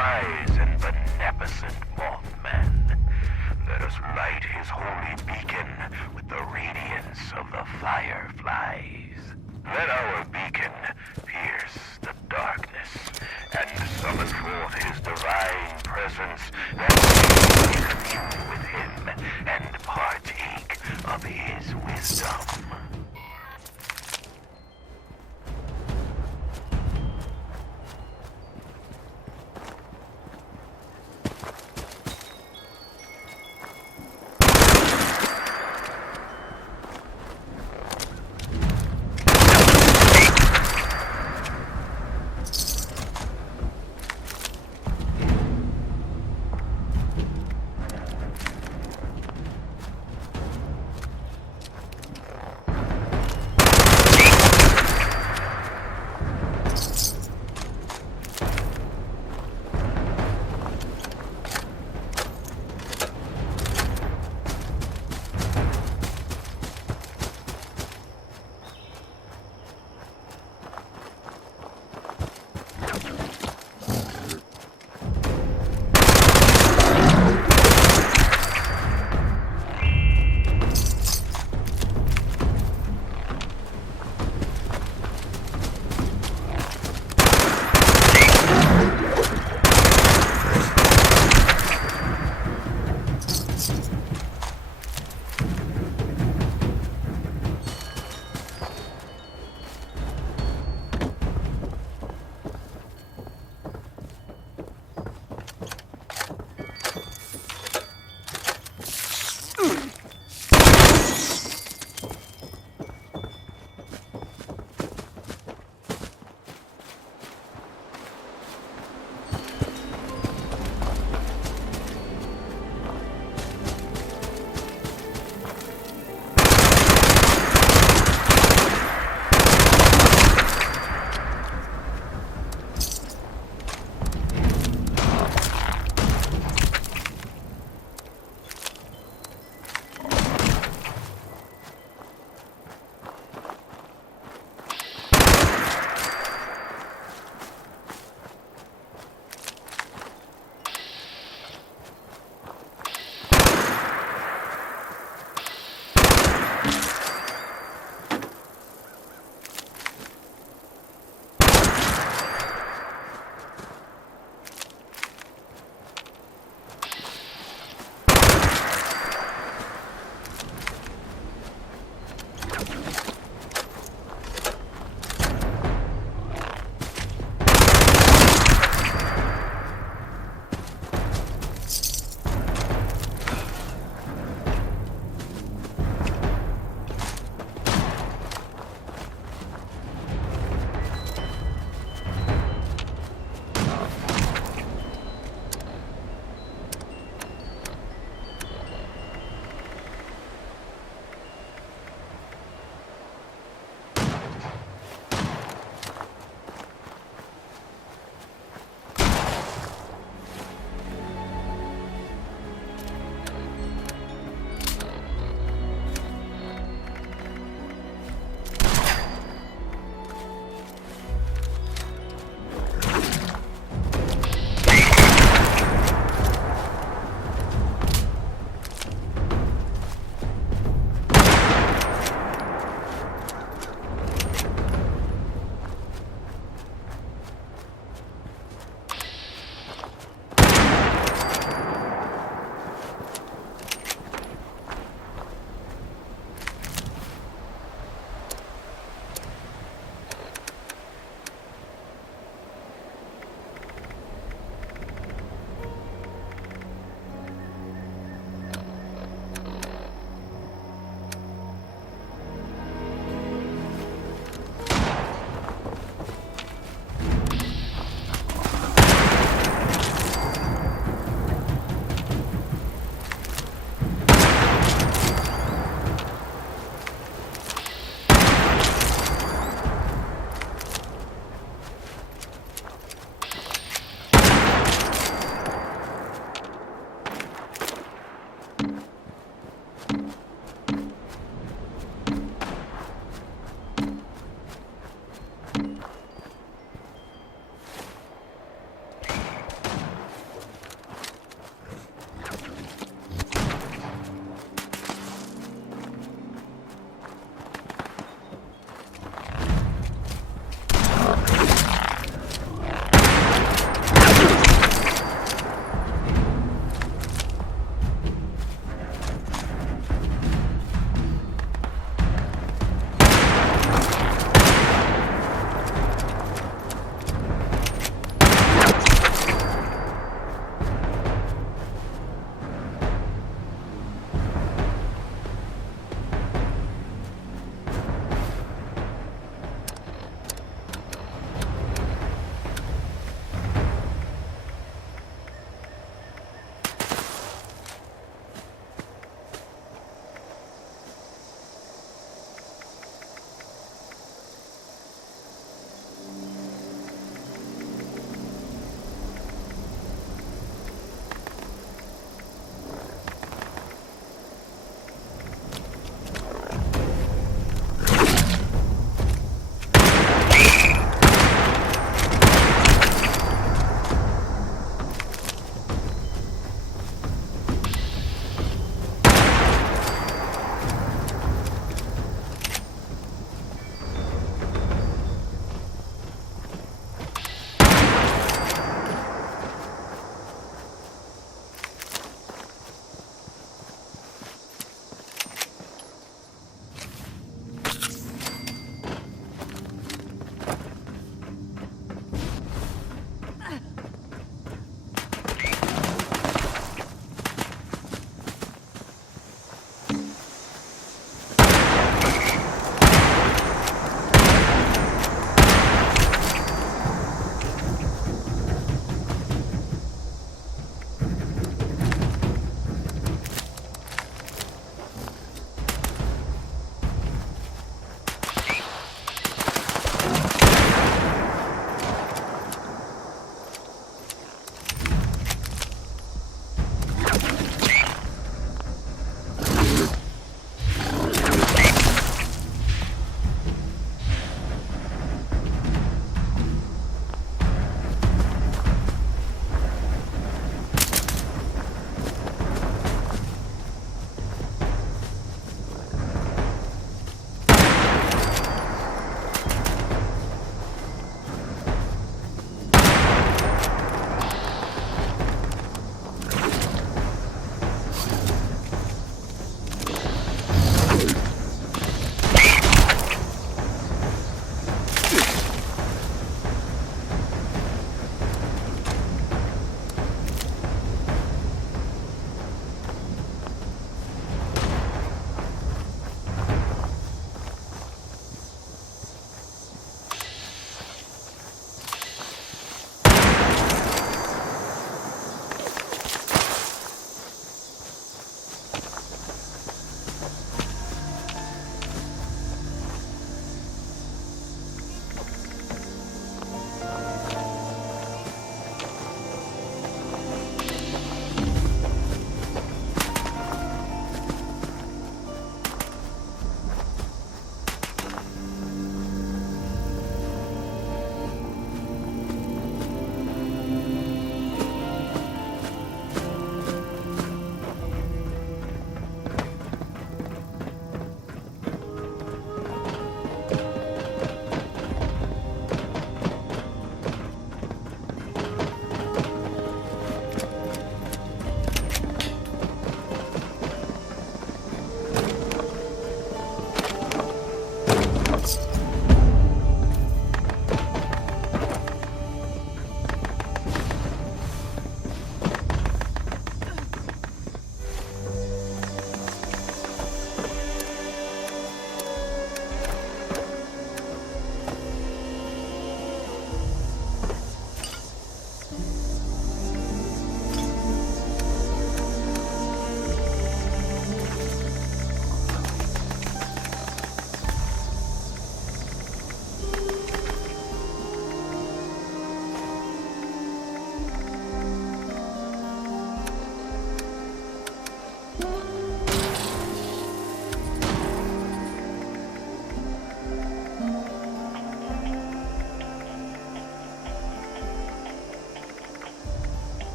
wise and beneficent Mothman. Let us light his holy beacon with the radiance of the fireflies. Let our beacon pierce the darkness and summon forth his divine presence, that we may commune with him and partake of his wisdom.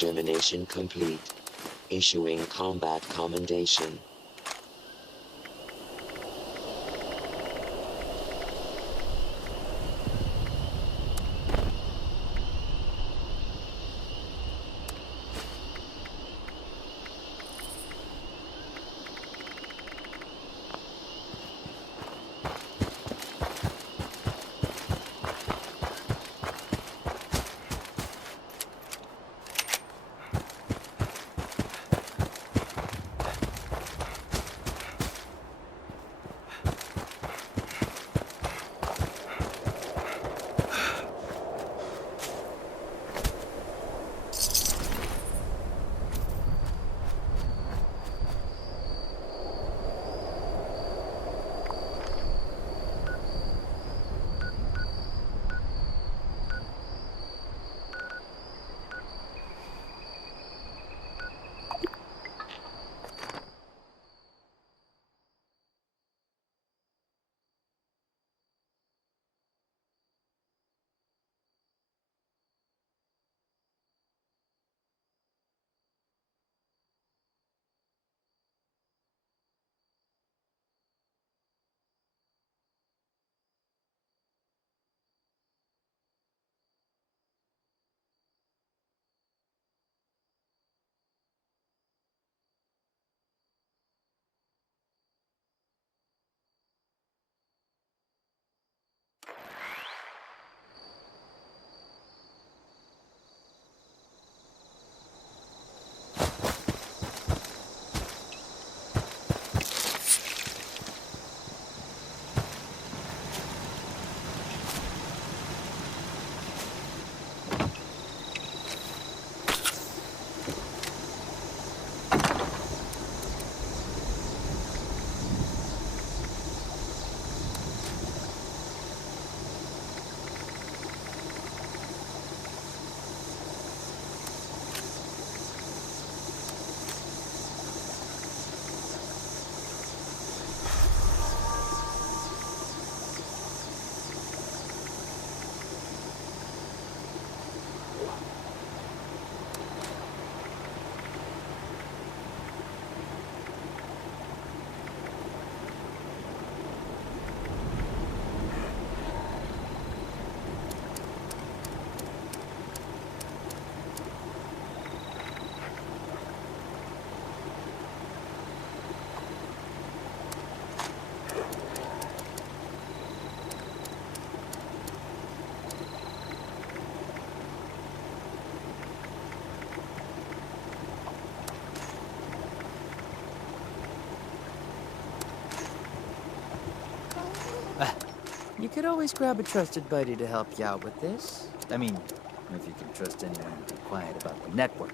Extermination complete. Issuing combat commendation. You could always grab a trusted buddy to help you out with this. I mean, if you can trust anyone to be quiet about the network.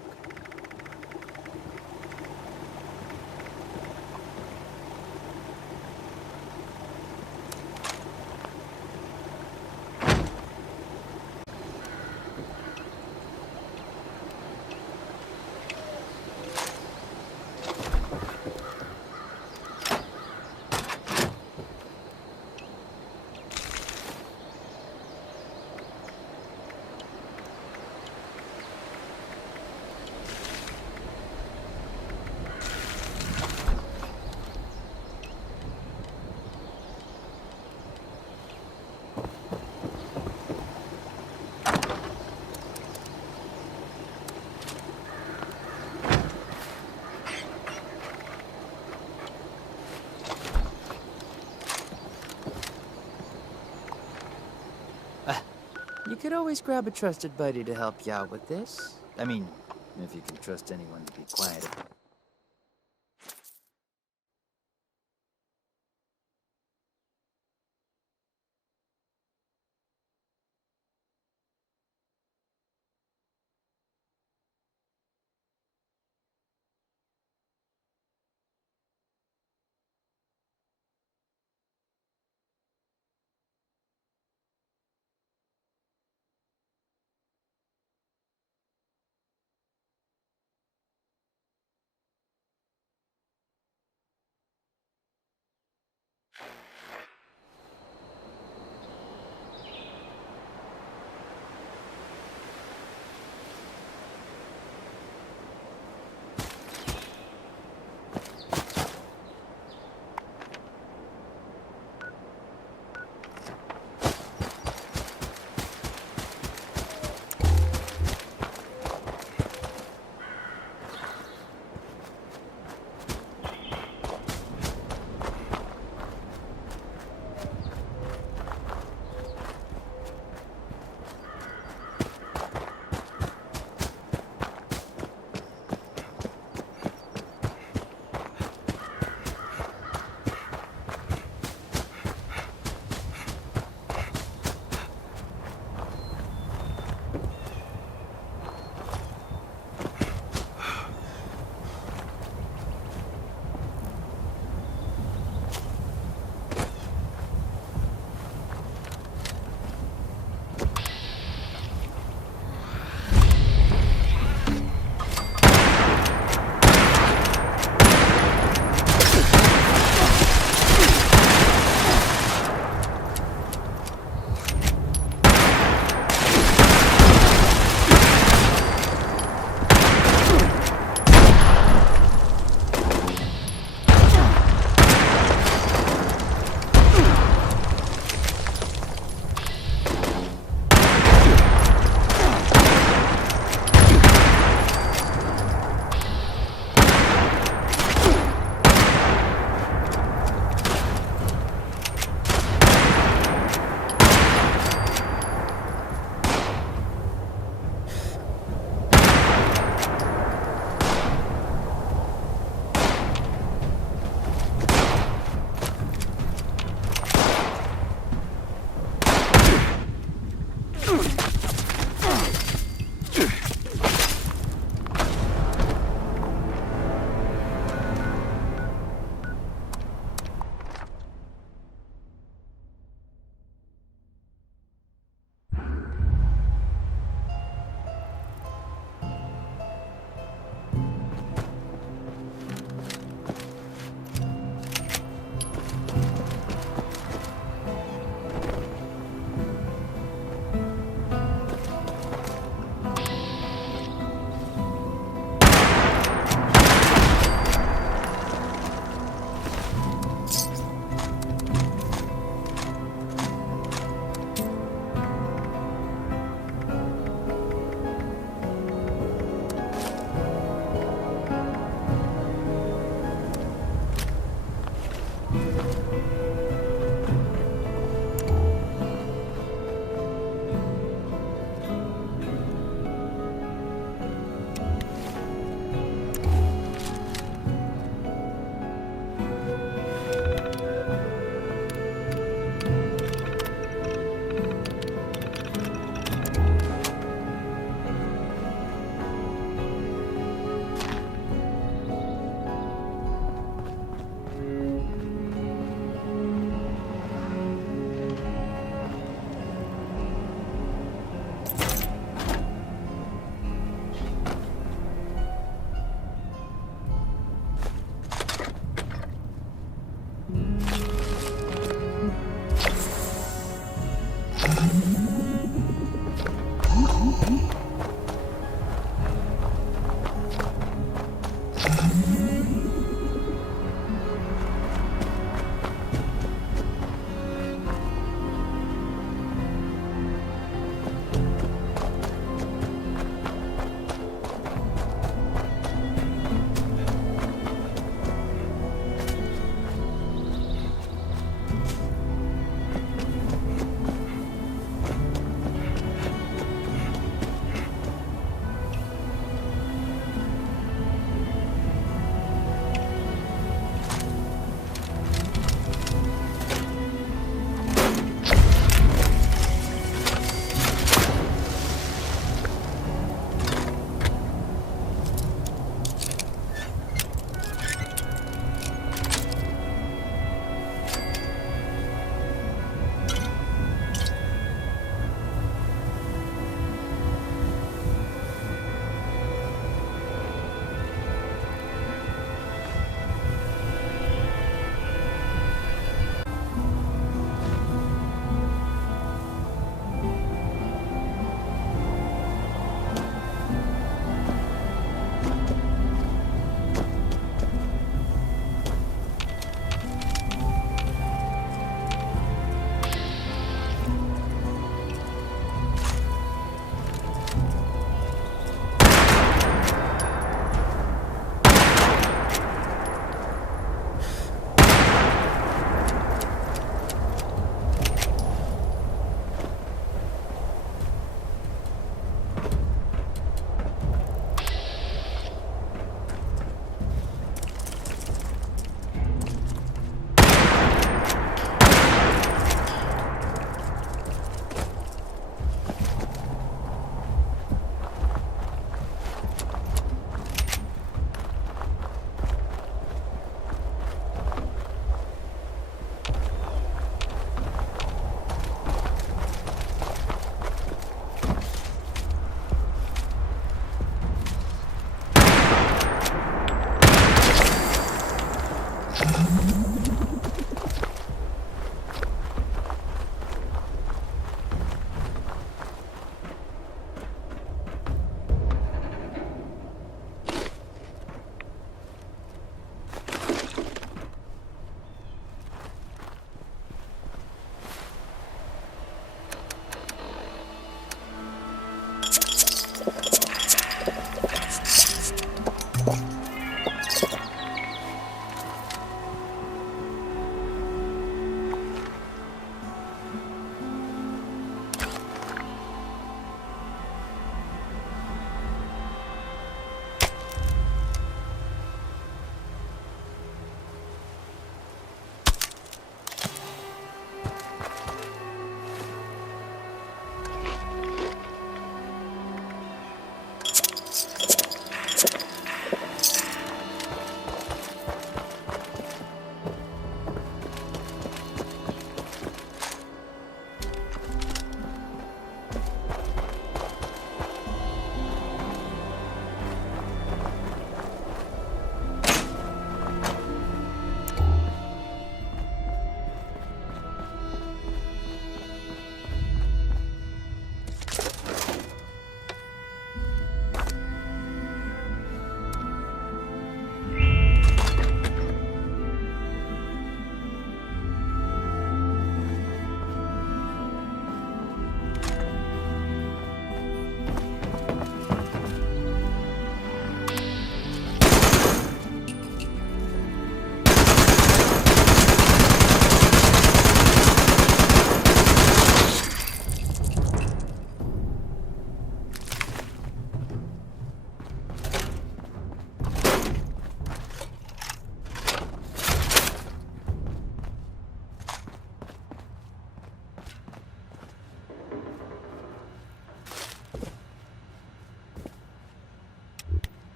You could always grab a trusted buddy to help you out with this. I mean, if you can trust anyone to be quiet about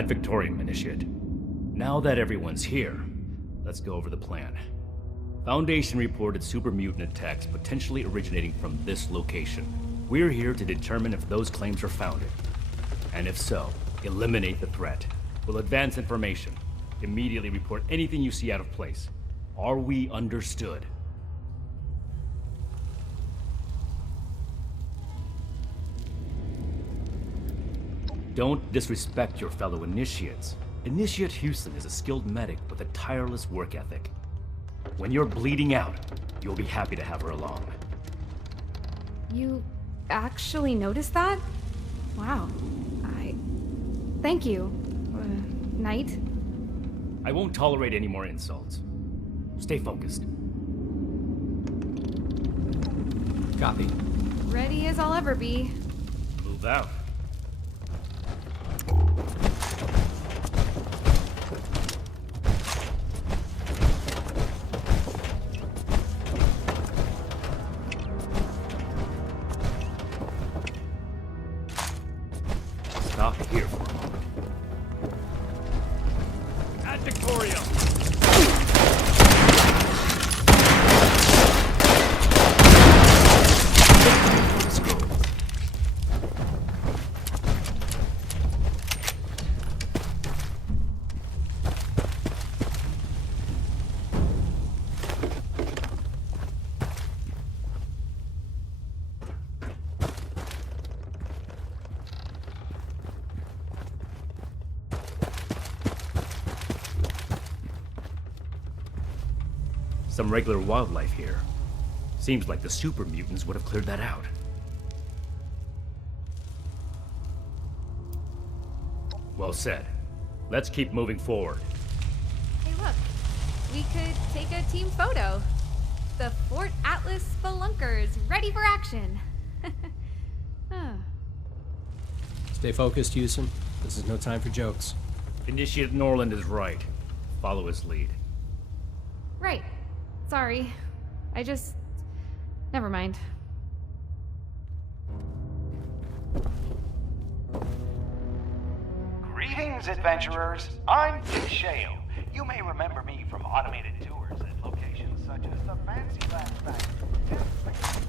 Ad Victoriam, Initiate. Now that everyone's here, let's go over the plan. Foundation reported super mutant attacks potentially originating from this location. We're here to determine if those claims are founded. And if so, eliminate the threat. We'll advance information. Immediately report anything you see out of place. Are we understood? Don't disrespect your fellow initiates. Initiate Houston is a skilled medic with a tireless work ethic. When you're bleeding out, you'll be happy to have her along. You actually noticed that? Wow. Thank you, Knight. I won't tolerate any more insults. Stay focused. Copy. Ready as I'll ever be. Move out. Stop here for a moment. Ad Victoriam! Some regular wildlife here. Seems like the super mutants would have cleared that out. Well said. Let's keep moving forward. Hey, look. We could take a team photo. The Fort Atlas Spelunkers, ready for action. Stay focused, Houston. This is no time for jokes. Initiate Norland is right. Follow his lead. Right. Sorry. Never mind. Greetings, adventurers. I'm Dick Shale. You may remember me from automated tours at locations such as the Fantasyland Factory.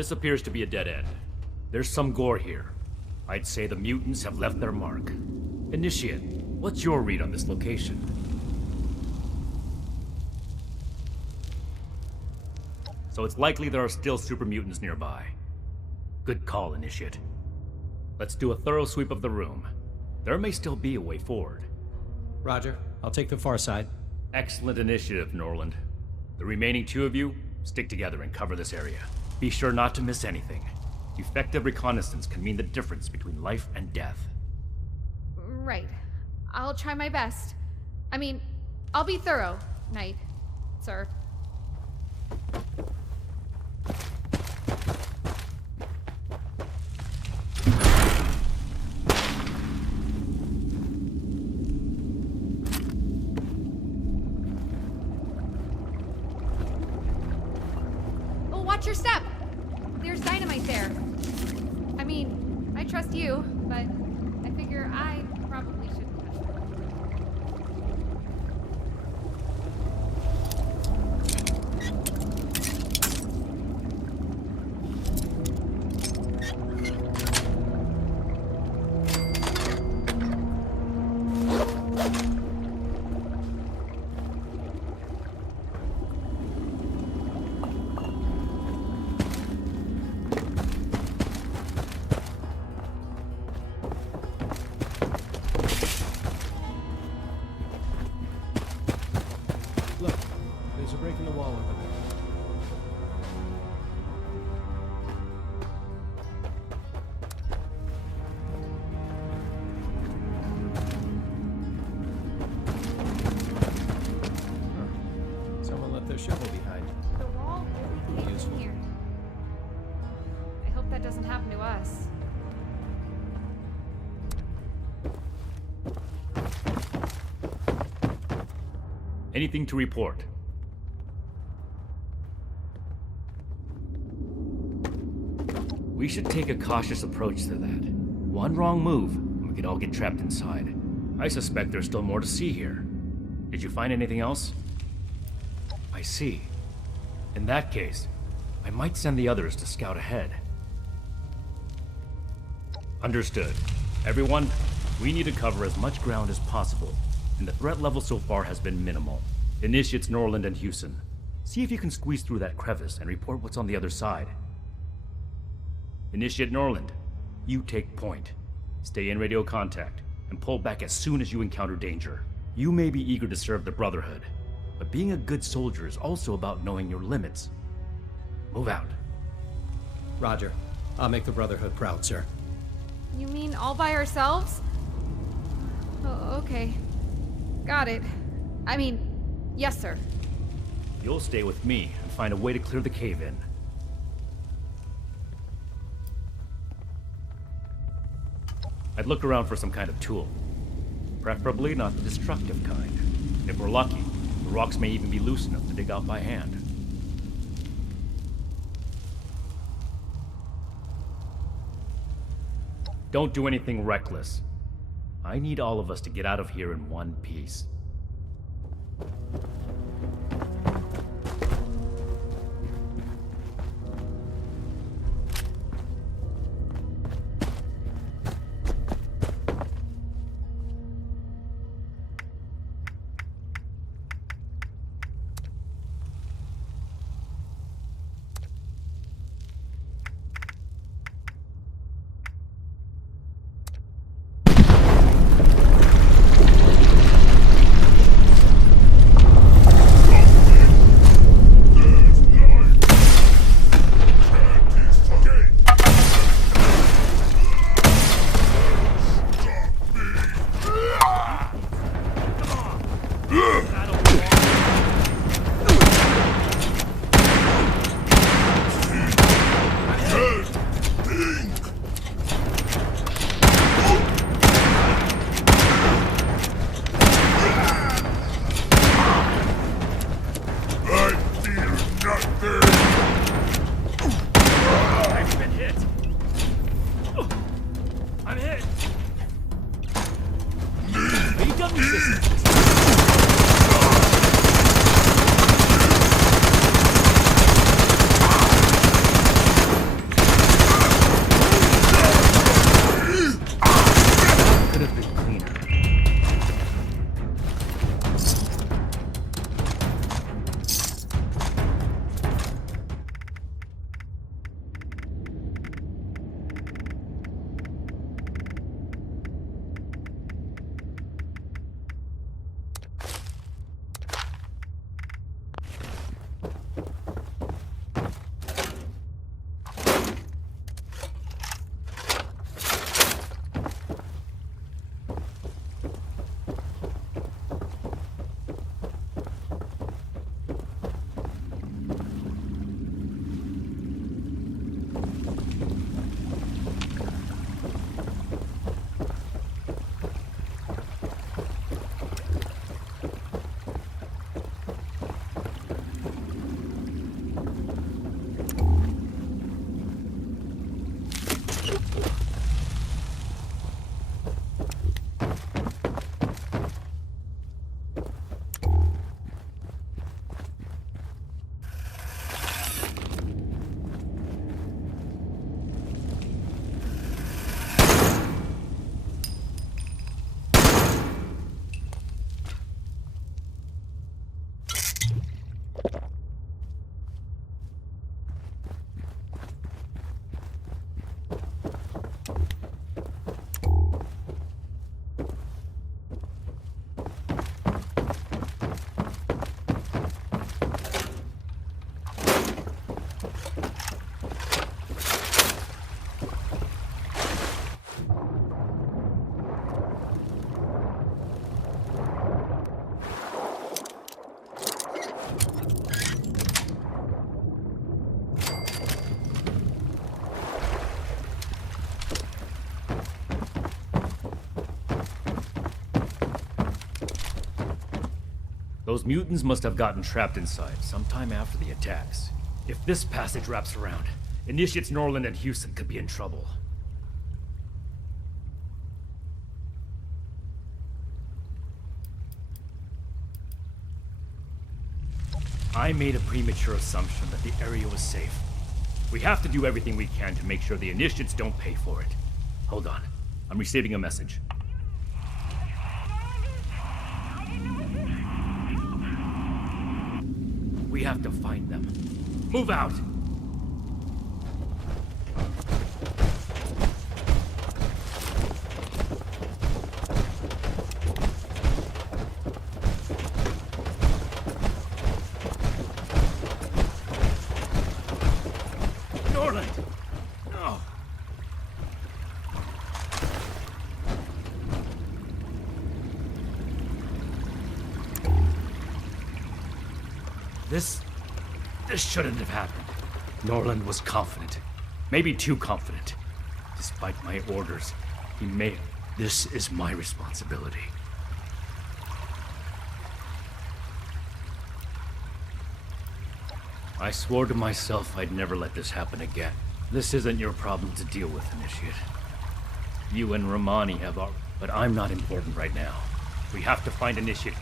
This appears to be a dead end. There's some gore here. I'd say the mutants have left their mark. Initiate, what's your read on this location? So it's likely there are still super mutants nearby. Good call, Initiate. Let's do a thorough sweep of the room. There may still be a way forward. Roger. I'll take the far side. Excellent initiative, Norland. The remaining two of you, stick together and cover this area. Be sure not to miss anything. Effective reconnaissance can mean the difference between life and death. Right. I'll try my best. I mean, I'll be thorough, Knight, sir. Oh, watch your step! There's dynamite there. I mean, I trust you, but I figure I probably shouldn't touch it. Look, there's a break in the wall over there. Someone left their shovel behind. The wall really came in here. I hope that doesn't happen to us. Anything to report? We should take a cautious approach to that. One wrong move, and we could all get trapped inside. I suspect there's still more to see here. Did you find anything else? I see. In that case, I might send the others to scout ahead. Understood. Everyone, we need to cover as much ground as possible, and the threat level so far has been minimal. Initiates Norland and Hewson. See if you can squeeze through that crevice and report what's on the other side. Initiate Norland, you take point. Stay in radio contact, and pull back as soon as you encounter danger. You may be eager to serve the Brotherhood, but being a good soldier is also about knowing your limits. Move out. Roger. I'll make the Brotherhood proud, sir. You mean all by ourselves? Oh, okay. Got it. I mean, yes, sir. You'll stay with me and find a way to clear the cave-in. I'd look around for some kind of tool. Preferably not the destructive kind. If we're lucky, the rocks may even be loose enough to dig out by hand. Don't do anything reckless. I need all of us to get out of here in one piece. Those mutants must have gotten trapped inside sometime after the attacks. If this passage wraps around, Initiates Norland and Houston could be in trouble. I made a premature assumption that the area was safe. We have to do everything we can to make sure the Initiates don't pay for it. Hold on. I'm receiving a message. We have to find them. Move out! Norland! No! This shouldn't have happened. Norland was confident. Maybe too confident. Despite my orders, he may... This is my responsibility. I swore to myself I'd never let this happen again. This isn't your problem to deal with, Initiate. You and Romani have our... But I'm not important right now. We have to find Initiate.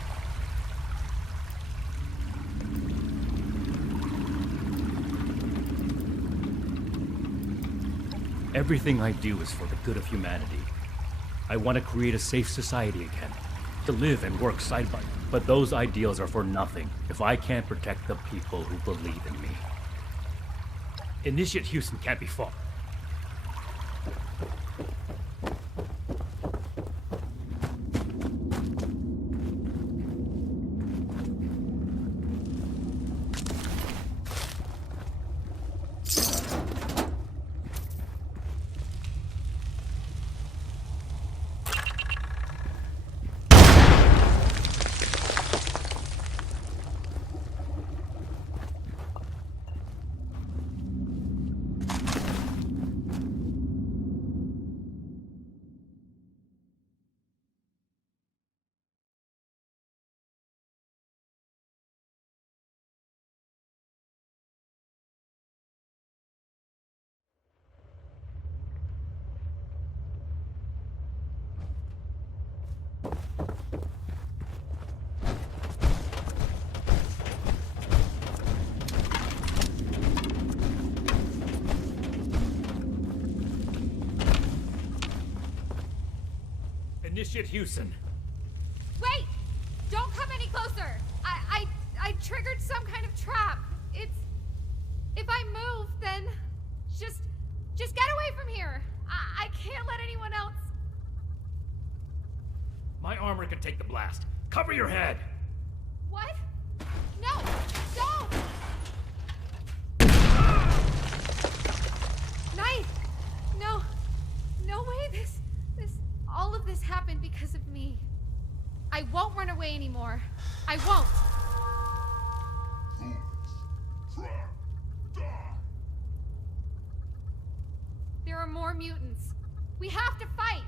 Everything I do is for the good of humanity. I want to create a safe society again, to live and work side by side. But those ideals are for nothing if I can't protect the people who believe in me. Initiate Houston can't be fought. Initiate Houston. Wait! Don't come any closer! I triggered some kind of trap. If I move, then just get away from here. I can't let anyone else. My armor can take the blast. Cover your head! What? No! Don't! Knife! No. No way all of this happened because of me. I won't run away anymore. I won't. There are more mutants. We have to fight.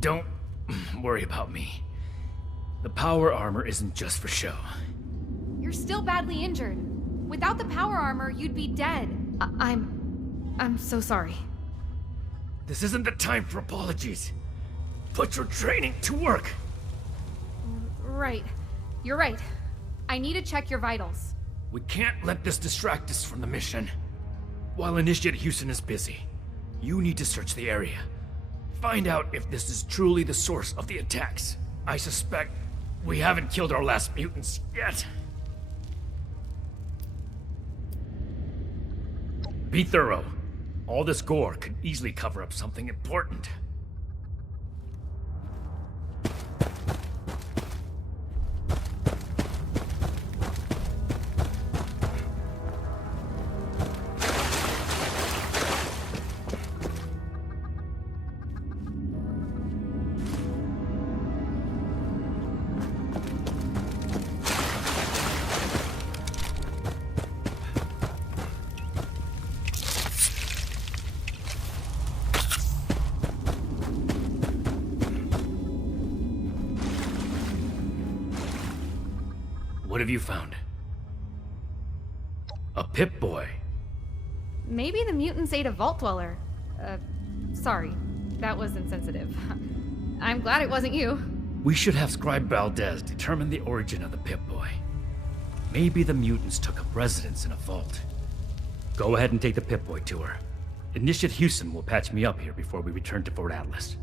Don't worry about me. The power armor isn't just for show. You're still badly injured. Without the power armor, you'd be dead. I'm so sorry. This isn't the time for apologies. Put your training to work. Right. You're right. I need to check your vitals. We can't let this distract us from the mission. While Initiate Houston is busy, you need to search the area. Find out if this is truly the source of the attacks. I suspect we haven't killed our last mutants yet. Be thorough. All this gore could easily cover up something important. What have you found? A Pip-Boy. Maybe the mutants ate a Vault Dweller. Sorry. That was insensitive. I'm glad it wasn't you. We should have Scribe Valdez determine the origin of the Pip-Boy. Maybe the mutants took up residence in a vault. Go ahead and take the Pip-Boy tour. Initiate Houston will patch me up here before we return to Fort Atlas.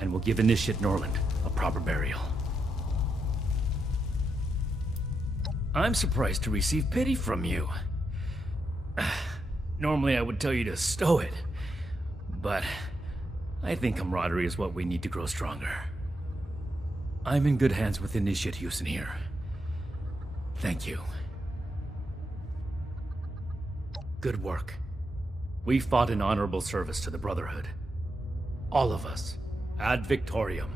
And we'll give Initiate Norland a proper burial. I'm surprised to receive pity from you. Normally I would tell you to stow it, but I think camaraderie is what we need to grow stronger. I'm in good hands with Initiate Houston here. Thank you. Good work. We fought in honorable service to the Brotherhood. All of us. Ad Victoriam.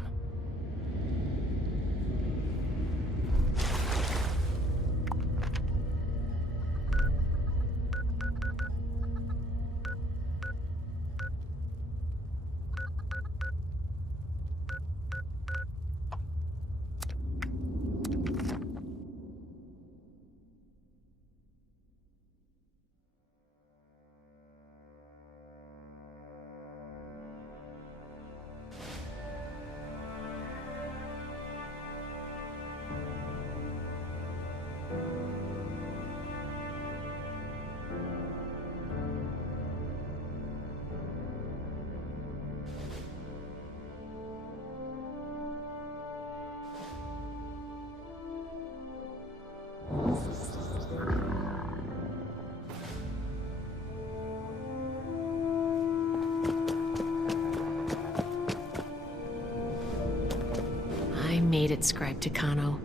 did it, Scribe Takano.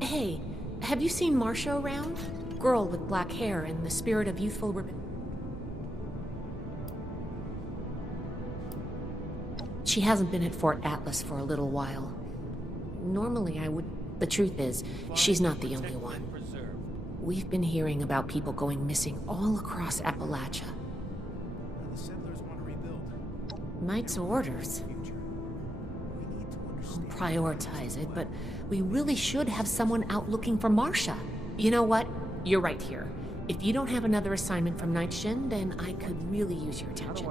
Hey, have you seen Marcia around? Girl with black hair and the spirit of youthful She hasn't been at Fort Atlas for a little while. Normally I would... The truth is, she's not the only one. We've been hearing about people going missing all across Appalachia. The settlers want to rebuild. Knight's orders. I'll prioritize it, but we really should have someone out looking for Marcia. You know what? You're right here. If you don't have another assignment from Night Shin, then I could really use your attention.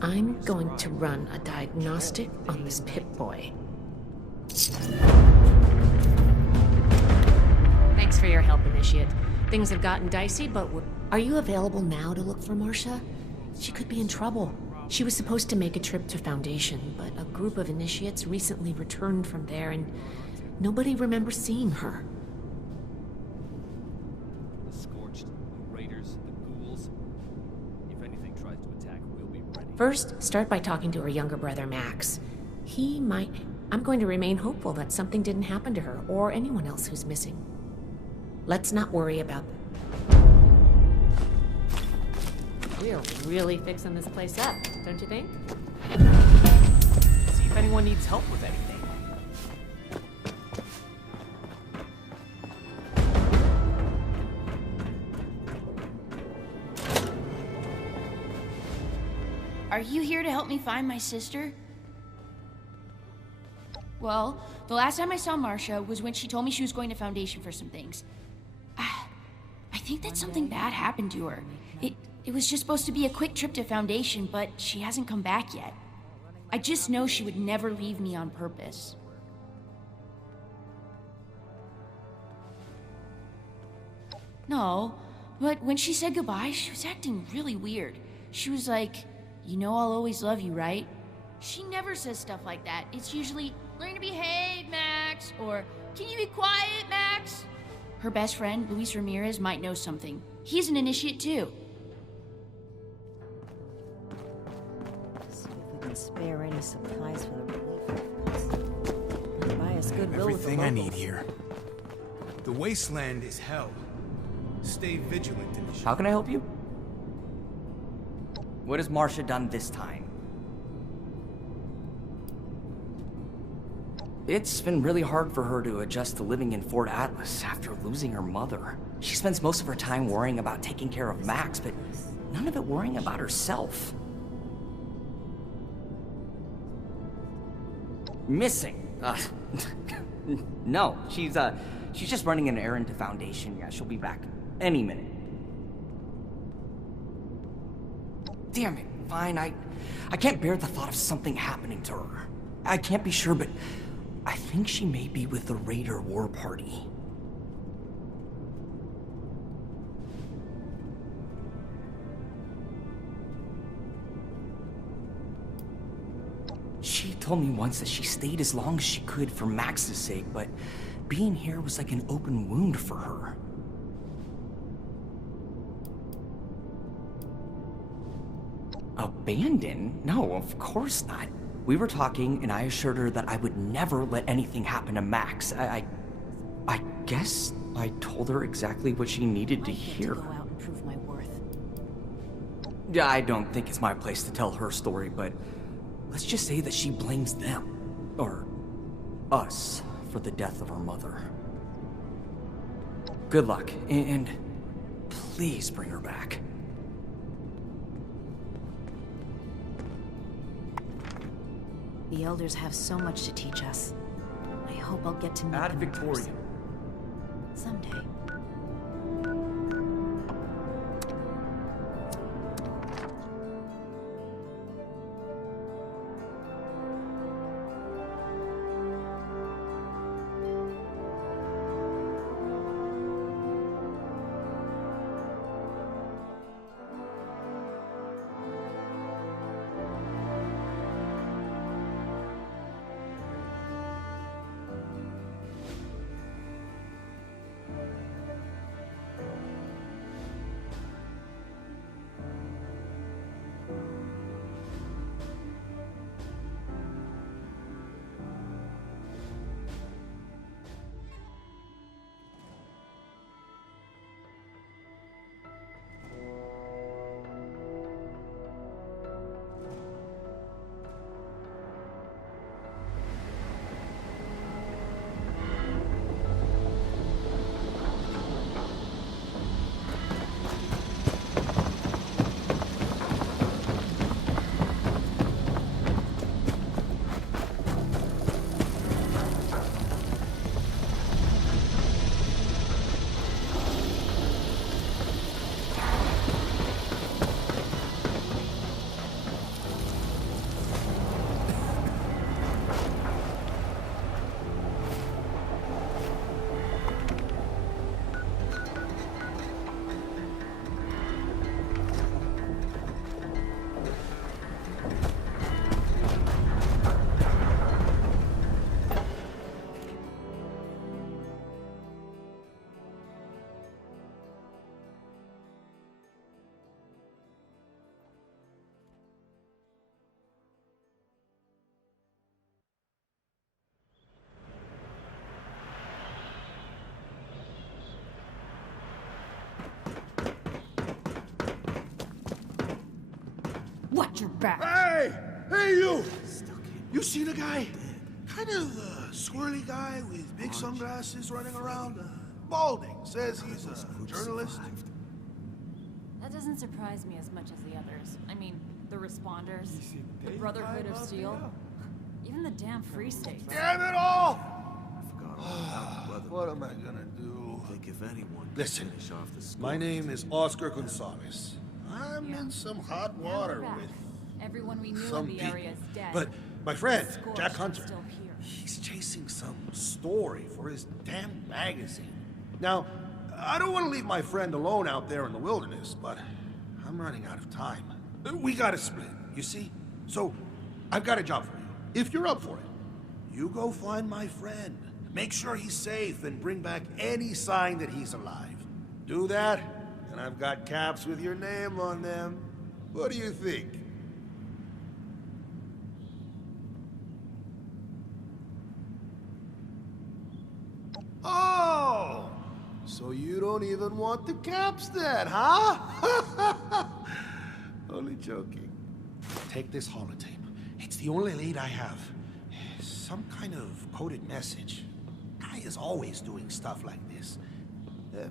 I'm going to run a diagnostic on this Pip-Boy. Thanks for your help, Initiate. Things have gotten dicey, but Are you available now to look for Marcia? She could be in trouble. She was supposed to make a trip to Foundation, but a group of Initiates recently returned from there, and nobody remembers seeing her. The Scorched, the Raiders, the Ghouls. If anything tries to attack, we'll be ready. First, start by talking to her younger brother, Max. He might... I'm going to remain hopeful that something didn't happen to her, or anyone else who's missing. Let's not worry about... We're really fixing this place up, don't you think? See if anyone needs help with anything. Are you here to help me find my sister? Well, the last time I saw Marcia was when she told me she was going to Foundation for some things. I think that something bad happened to her. It was just supposed to be a quick trip to Foundation, but she hasn't come back yet. I just know she would never leave me on purpose. No, but when she said goodbye, she was acting really weird. She was like, "You know I'll always love you, right?" She never says stuff like that. It's usually, "Learn to behave, Max," or "Can you be quiet, Max?" Her best friend, Luis Ramirez, might know something. He's an initiate too. See if we can spare any supplies for the relief efforts. Buy us goodwill with the Everything I need locals. here. The wasteland is hell. Stay vigilant, Initiate. How can I help you? What has Marcia done this time? It's been really hard for her to adjust to living in Fort Atlas after losing her mother. She spends most of her time worrying about taking care of Max, but none of it worrying about herself. Missing? No, she's just running an errand to Foundation. Yeah, she'll be back any minute. Damn it, fine, I can't bear the thought of something happening to her. I can't be sure, but I think she may be with the Raider War Party. She told me once that she stayed as long as she could for Max's sake, but being here was like an open wound for her. Abandoned? No, of course not. We were talking, and I assured her that I would never let anything happen to Max. I guess I told her exactly what she needed to hear. Go out and prove my worth. Yeah, I don't think it's my place to tell her story, but let's just say that she blames them, or us, for the death of her mother. Good luck, and please bring her back. The elders have so much to teach us. I hope I'll get to meet Ad them in Victoriam. person. Someday. Watch your back. Hey! Hey, you! You see the guy? Kind of swirly guy with big sunglasses running around. Balding. Says he's a journalist. That doesn't surprise me as much as the others. I mean, the Responders, the Brotherhood of Steel, even the damn Free State. Damn it all! What am I gonna do? Listen, my name is Oscar Gonzalez. I'm in some hot water with Everyone we knew some in the people. area is dead. But my friend, Scorch Jack is Hunter, still here. he's chasing some story for his damn magazine. Now, I don't want to leave my friend alone out there in the wilderness, but I'm running out of time. We gotta split, you see? So, I've got a job for you. If you're up for it, you go find my friend. Make sure he's safe and bring back any sign that he's alive. Do that, and I've got caps with your name on them. What do you think? Oh! So you don't even want the caps then, huh? Only joking. Take this holotape. It's the only lead I have. Some kind of coded message. Guy is always doing stuff like this.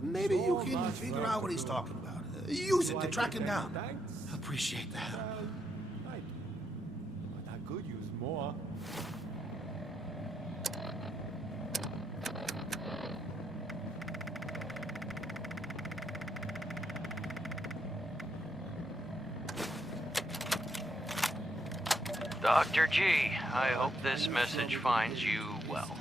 Maybe you can figure out what he's talking about. Use it to track him down. Appreciate that. But I could use more. Dr. G, I hope this message finds you well.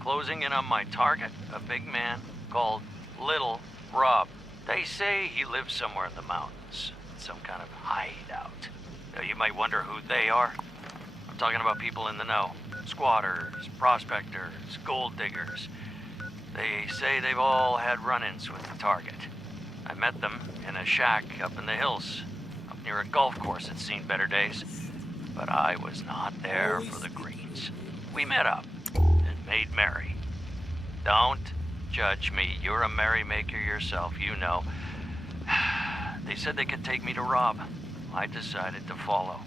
Closing in on my target, a big man called Little Rob. They say he lives somewhere in the mountains, some kind of hideout. Now, you might wonder who they are. I'm talking about people in the know. Squatters, prospectors, gold diggers. They say they've all had run-ins with the target. I met them in a shack up in the hills, up near a golf course that's seen better days. But I was not there for the greens. We met up and made merry. Don't judge me. You're a merrymaker yourself, you know. They said they could take me to Rob. I decided to follow.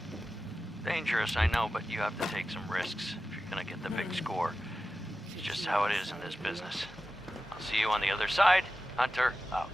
Dangerous, I know, but you have to take some risks if you're gonna get the big score. It's just how it is in this business. I'll see you on the other side. Hunter, out.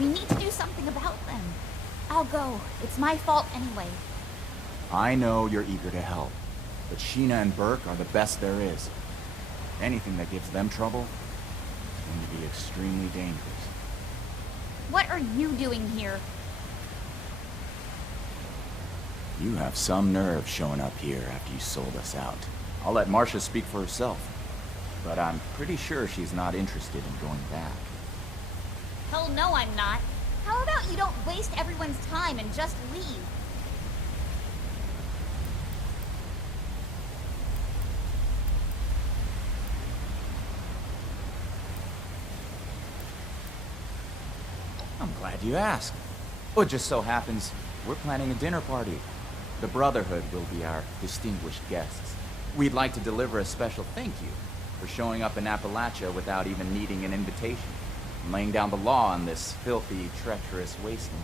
We need to do something about them. I'll go. It's my fault anyway. I know you're eager to help, but Sheena and Burke are the best there is. Anything that gives them trouble is going to be extremely dangerous. What are you doing here? You have some nerve showing up here after you sold us out. I'll let Marcia speak for herself. but I'm pretty sure she's not interested in going back. Hell no, I'm not. How about you don't waste everyone's time and just leave? I'm glad you asked. Well, it just so happens we're planning a dinner party. The Brotherhood will be our distinguished guests. We'd like to deliver a special thank you for showing up in Appalachia without even needing an invitation, and laying down the law on this filthy, treacherous wasteland.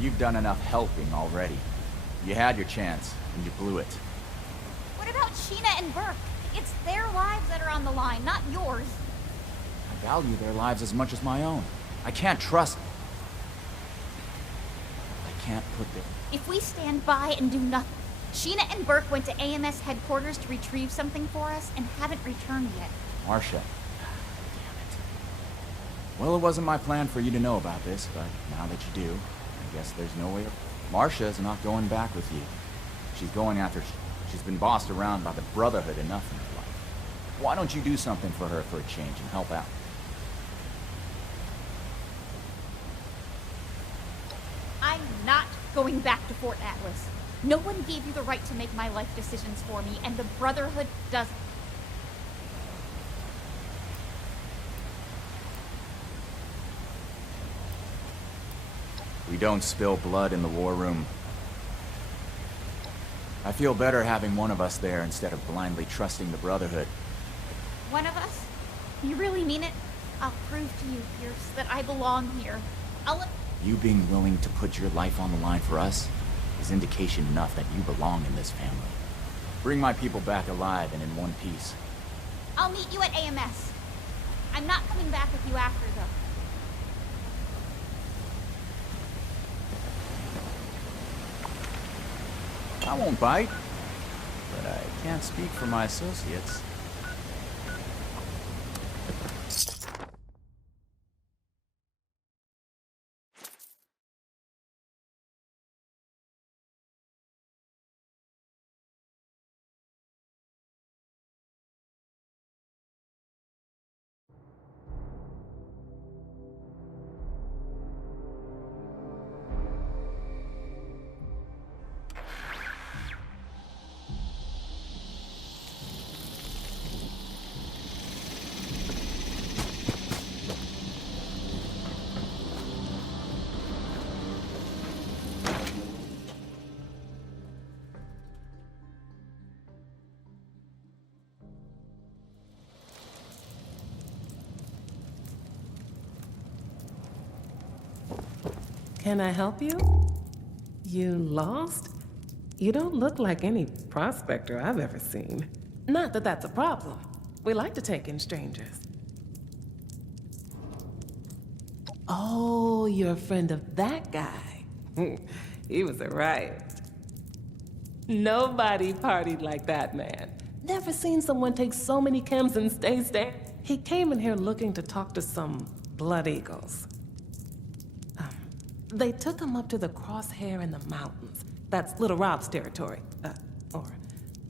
You've done enough helping already. You had your chance, and you blew it. What about Sheena and Burke? It's their lives that are on the line, not yours. I value their lives as much as my own. I can't trust... I can't put their... If we stand by and do nothing... Sheena and Burke went to AMS headquarters to retrieve something for us and haven't returned yet. Marcia. Damn it. Well, it wasn't my plan for you to know about this, but now that you do, I guess there's no way... Marcia's not going back with you. She's going after... She's been bossed around by the Brotherhood enough in her life. Why don't you do something for her for a change and help out? I'm not going back to Fort Atlas. No one gave you the right to make my life decisions for me, and the Brotherhood doesn't. We don't spill blood in the war room. I feel better having one of us there instead of blindly trusting the Brotherhood. One of us? You really mean it? I'll prove to you, Pierce, that I belong here. You being willing to put your life on the line for us is indication enough that you belong in this family. Bring my people back alive and in one piece. I'll meet you at AMS. I'm not coming back with you after, though. I won't bite, but I can't speak for my associates. Can I help you? You lost? You don't look like any prospector I've ever seen. Not that that's a problem. We like to take in strangers. Oh, you're a friend of that guy. He was a riot. Nobody partied like that man. Never seen someone take so many chems and stay there. He came in here looking to talk to some Blood Eagles. They took him up to the Crosshair in the mountains. That's Little Rob's territory. Or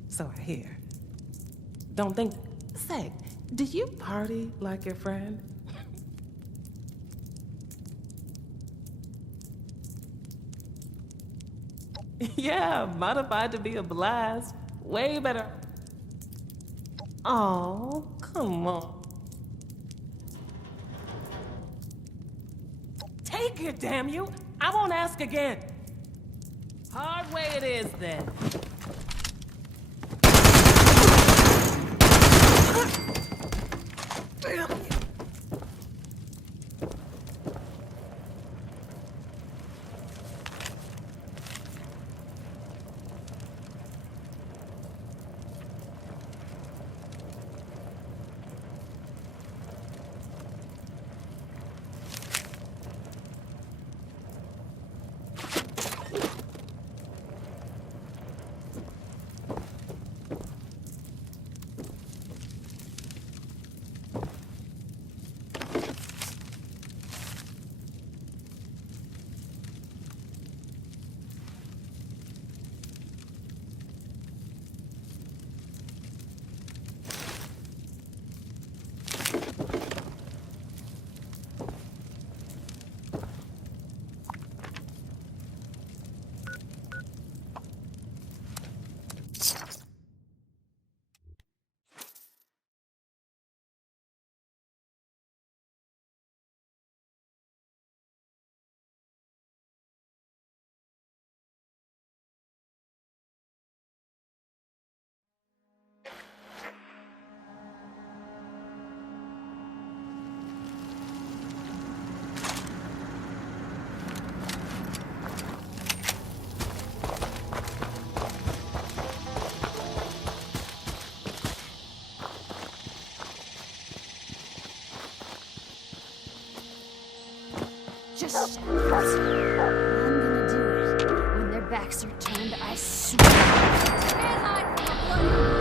so I hear. Don't think... Say, did you party like your friend? Yeah, modified to be a blast. Way better. Oh, come on. Take it, damn you! I won't ask again. Hard way it is, then. Damn you. backs are turned, I swear. Can't hide from the blood.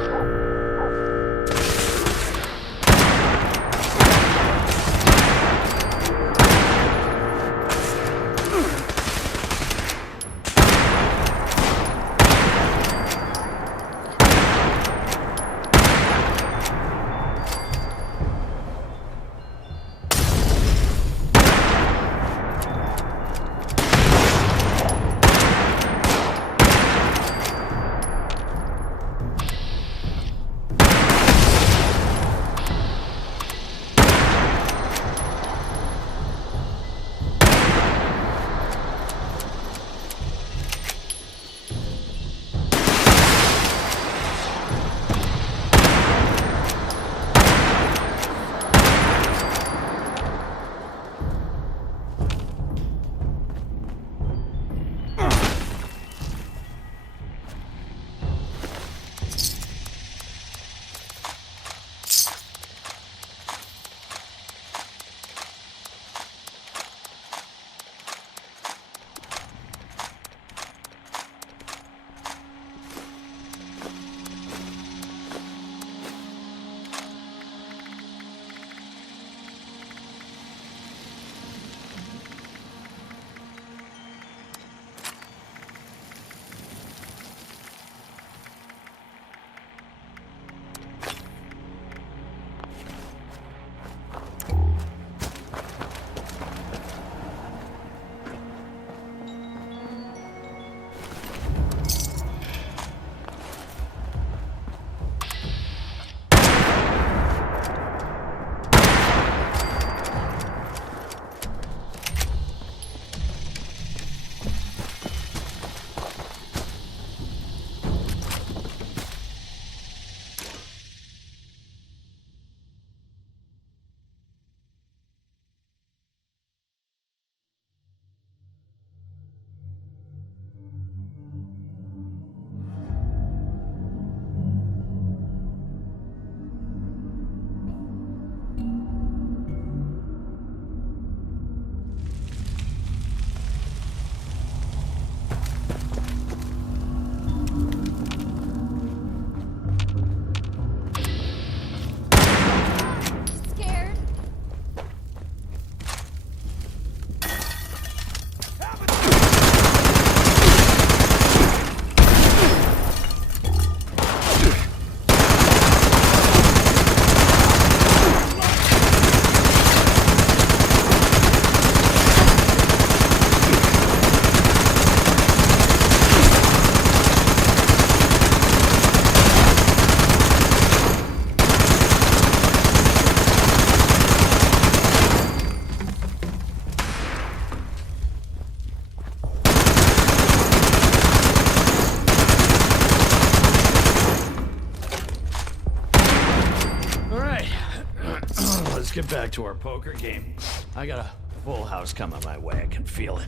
get back to our poker game. I got a full house coming my way. I can feel it.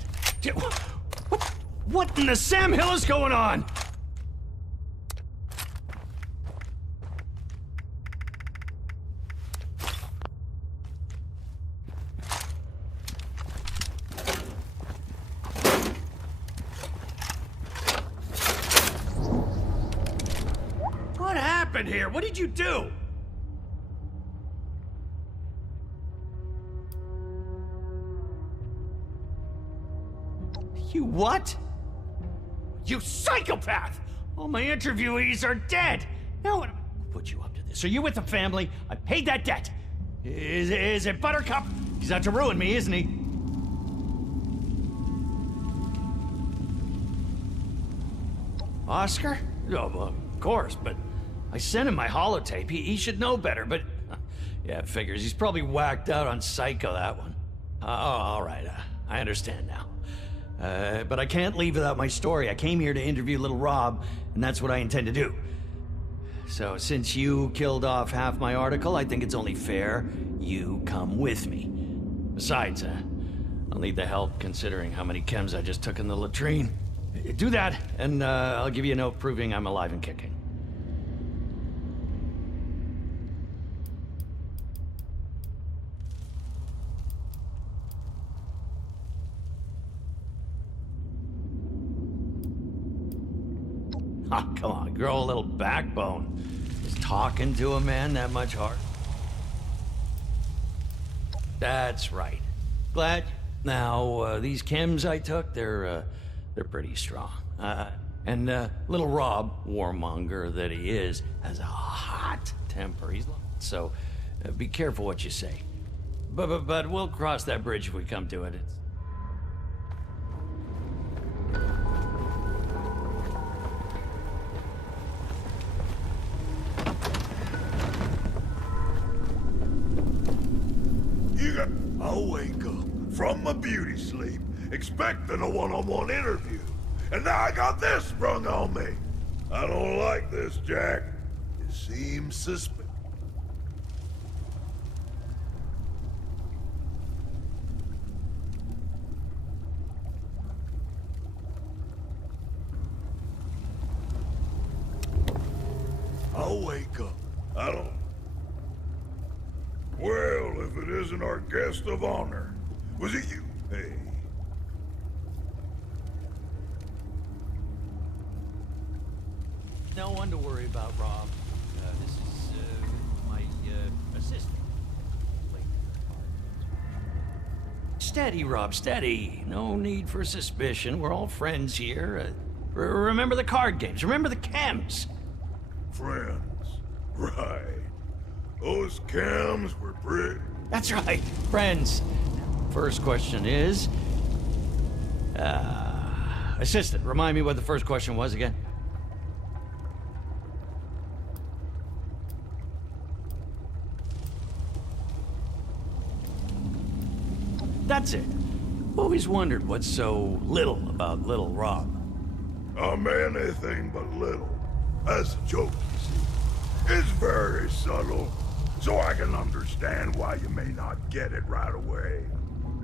What in the Sam Hill is going on? What happened here? What did you do? You what? You psychopath! All my interviewees are dead! Now what put you up to this? Are you with the family? I paid that debt! Is it Buttercup? He's out to ruin me, isn't he? Oscar? Oh, well, of course, but I sent him my holotape. He should know better, but... yeah, figures. He's probably whacked out on Psycho, that one. Oh, all right. I understand now. But I can't leave without my story. I came here to interview little Rob, and that's what I intend to do. So since you killed off half my article, I think it's only fair you come with me. Besides, I'll need the help considering how many chems I just took in the latrine. Do that, and I'll give you a note proving I'm alive and kicking. Oh, come on, grow a little backbone. Is talking to a man that much hard? That's right. Glad. Now, these chems I took, they're pretty strong. And little Rob, warmonger that he is, has a hot temper. So be careful what you say. But we'll cross that bridge if we come to it. I'll wake up from my beauty sleep, expecting a one-on-one interview. And now I got this sprung on me. I don't like this, Jack. It seems suspicious. I'll wake up. I don't... Well, if it isn't our guest of honor. Was it you? Hey. No one to worry about, Rob. This is my assistant. Steady, Rob, steady. No need for suspicion. We're all friends here. Remember the card games. Remember the chems. Friends. Right. Those chems were pretty. That's right. Friends. First question is... assistant, remind me what the first question was again. That's it. Always wondered what's so little about little Rob. I'm anything but little. That's a joke, you see. It's very subtle, so I can understand why you may not get it right away.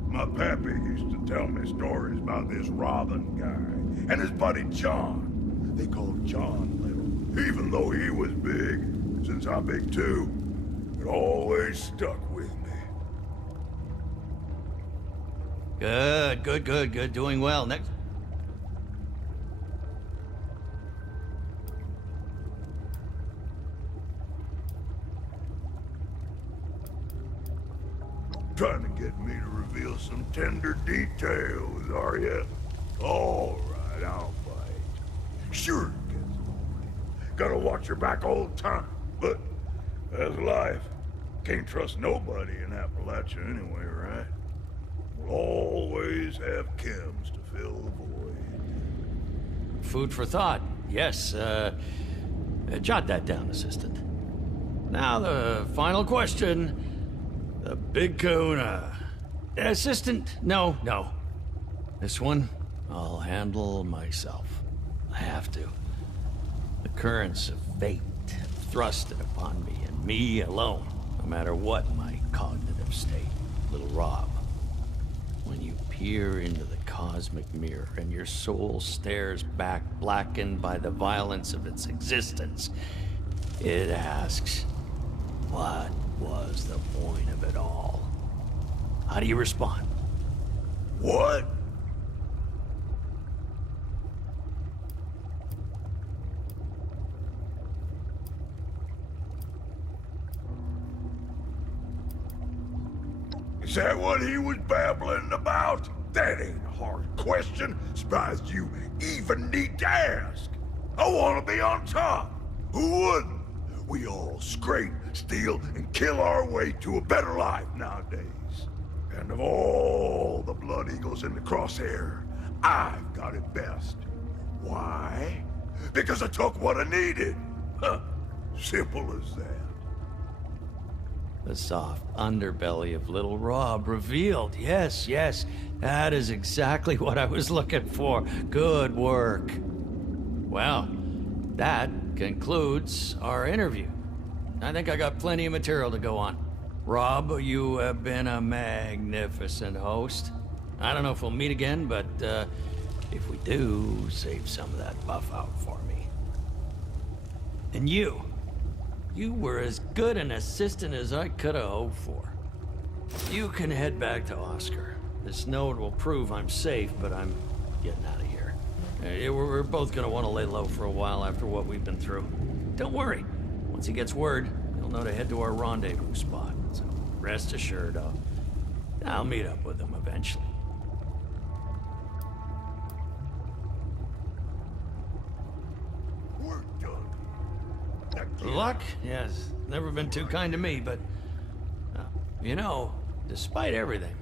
My pappy used to tell me stories about this Robin guy and his buddy John. They called John Little, even though he was big. Since I'm big too, it always stuck with me. Good. Doing well. Next. Trying to get me to reveal some tender details, are you? All right, I'll bite. Sure, gotta watch your back all the time, but that's life. Can't trust nobody in Appalachia anyway, right? We'll always have chems to fill the void. Food for thought. Yes, jot that down, assistant. Now the final question. The big kahuna. Assistant, no. This one, I'll handle myself. I have to. The currents of fate have thrusted upon me, and me alone, no matter what my cognitive state. Little Rob, when you peer into the cosmic mirror and your soul stares back, blackened by the violence of its existence, it asks, what was the point of it all? How do you respond? What? Is that what he was babbling about? That ain't a hard question. Surprised you even need to ask. I want to be on top. Who wouldn't? We all scrape, steal, and kill our way to a better life nowadays. And of all the Blood Eagles in the Crosshair, I've got it best. Why? Because I took what I needed. Huh. Simple as that. The soft underbelly of little Rob revealed. Yes. That is exactly what I was looking for. Good work. Well, that concludes our interview. I think I got plenty of material to go on. Rob, you have been a magnificent host. I don't know if we'll meet again, but if we do, save some of that buff out for me. And you were as good an assistant as I could have hoped for. You can head back to Oscar. This note will prove I'm safe, but I'm getting out of here. you, we're both gonna want to lay low for a while after what we've been through. Don't worry. Once he gets word, he'll know to head to our rendezvous spot. So rest assured, I'll meet up with him eventually. We're done. Luck? Yes. Never been too kind to me, but... you know, despite everything,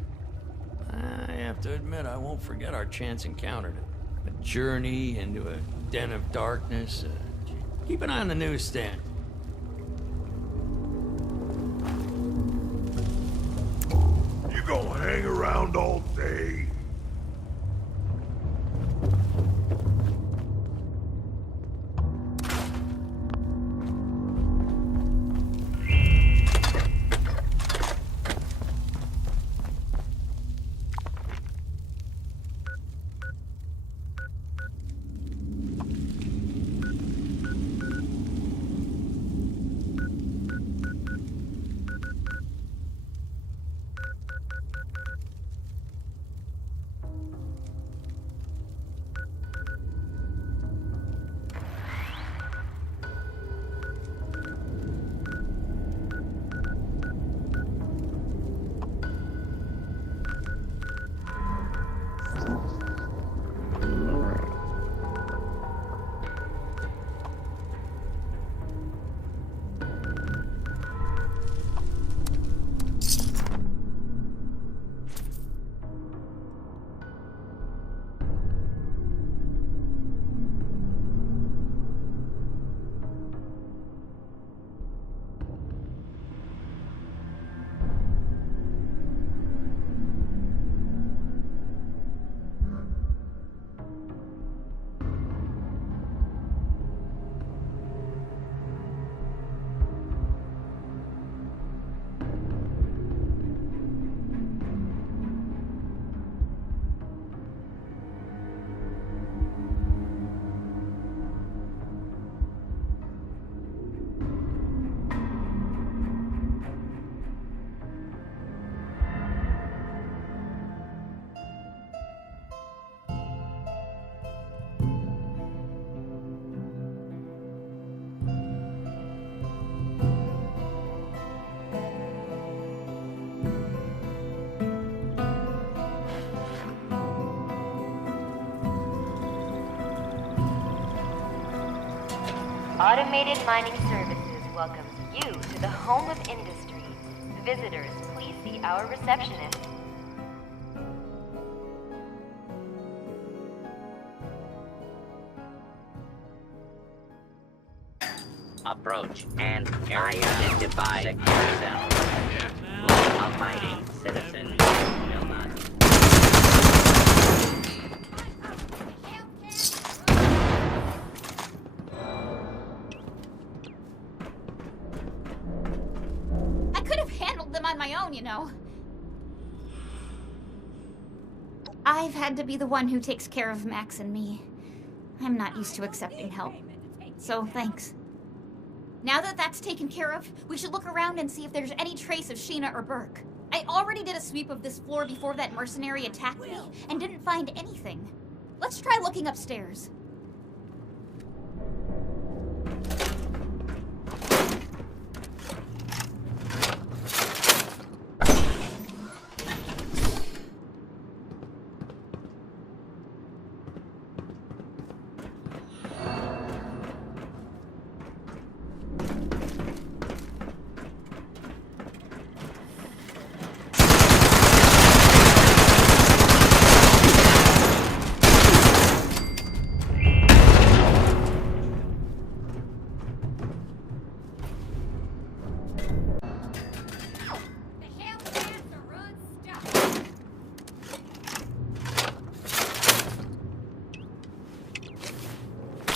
I have to admit I won't forget our chance encounter. A journey into a den of darkness. Keep an eye on the newsstand. You gonna hang around all day? Automated Mining Services welcomes you to the home of industry. Visitors, please see our receptionist. Approach and area identified. Secure cell. Abiding citizen will not. I could have handled them on my own, you know. I've had to be the one who takes care of Max and me. I'm not used to accepting help. So, thanks. Now that that's taken care of, we should look around and see if there's any trace of Sheena or Burke. I already did a sweep of this floor before that mercenary attacked me, and didn't find anything. Let's try looking upstairs.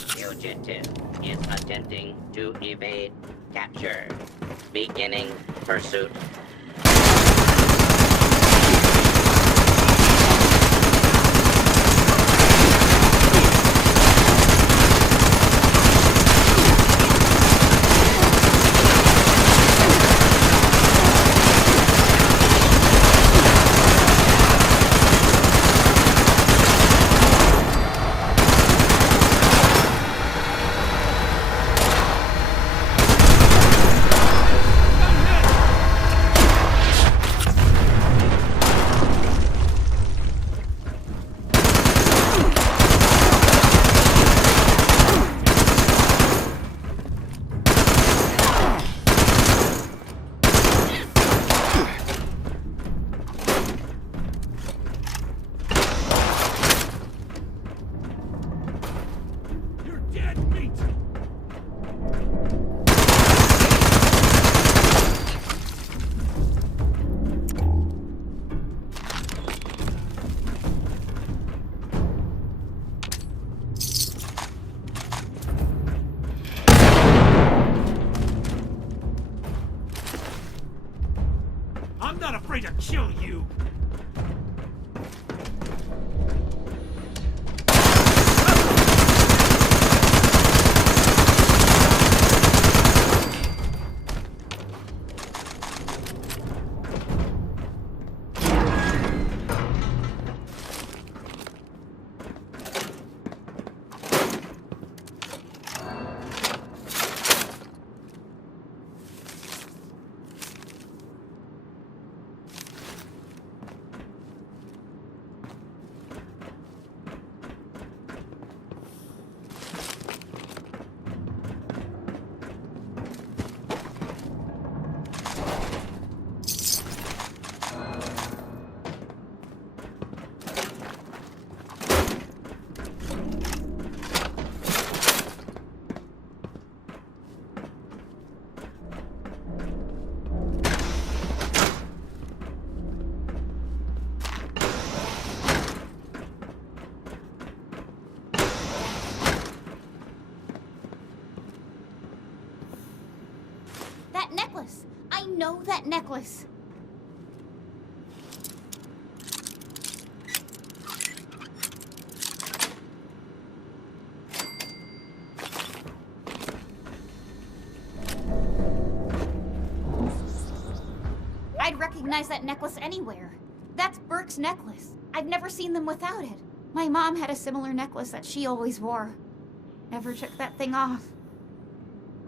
Fugitive is attempting to evade capture. Beginning pursuit. dead meat! I'm not afraid to kill you! That necklace! I know that necklace! I'd recognize that necklace anywhere. That's Burke's necklace. I've never seen them without it. My mom had a similar necklace that she always wore. Never took that thing off.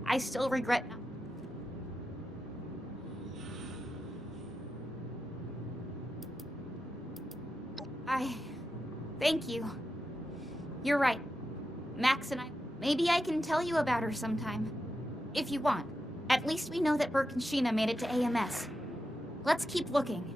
I still regret not. Thank you. You're right. Max and I... Maybe I can tell you about her sometime. If you want. At least we know that Burke and Sheena made it to AMS. Let's keep looking.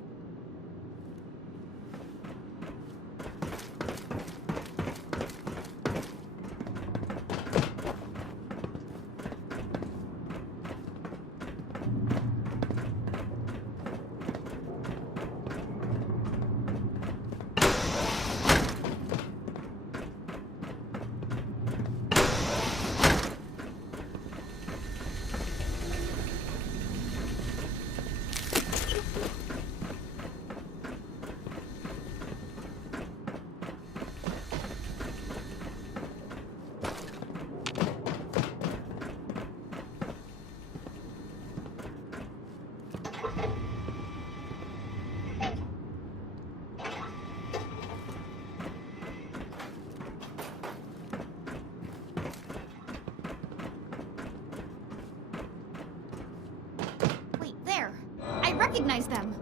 Recognize them.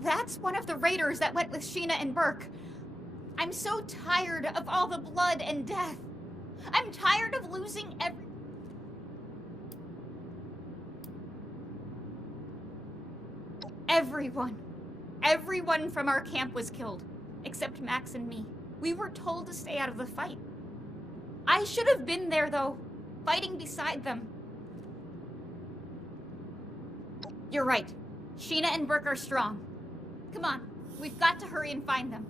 That's one of the raiders that went with Sheena and Burke. I'm so tired of all the blood and death. I'm tired of losing everyone. Everyone from our camp was killed, except Max and me. We were told to stay out of the fight. I should have been there, though, fighting beside them. You're right. Sheena and Burke are strong. Come on, we've got to hurry and find them.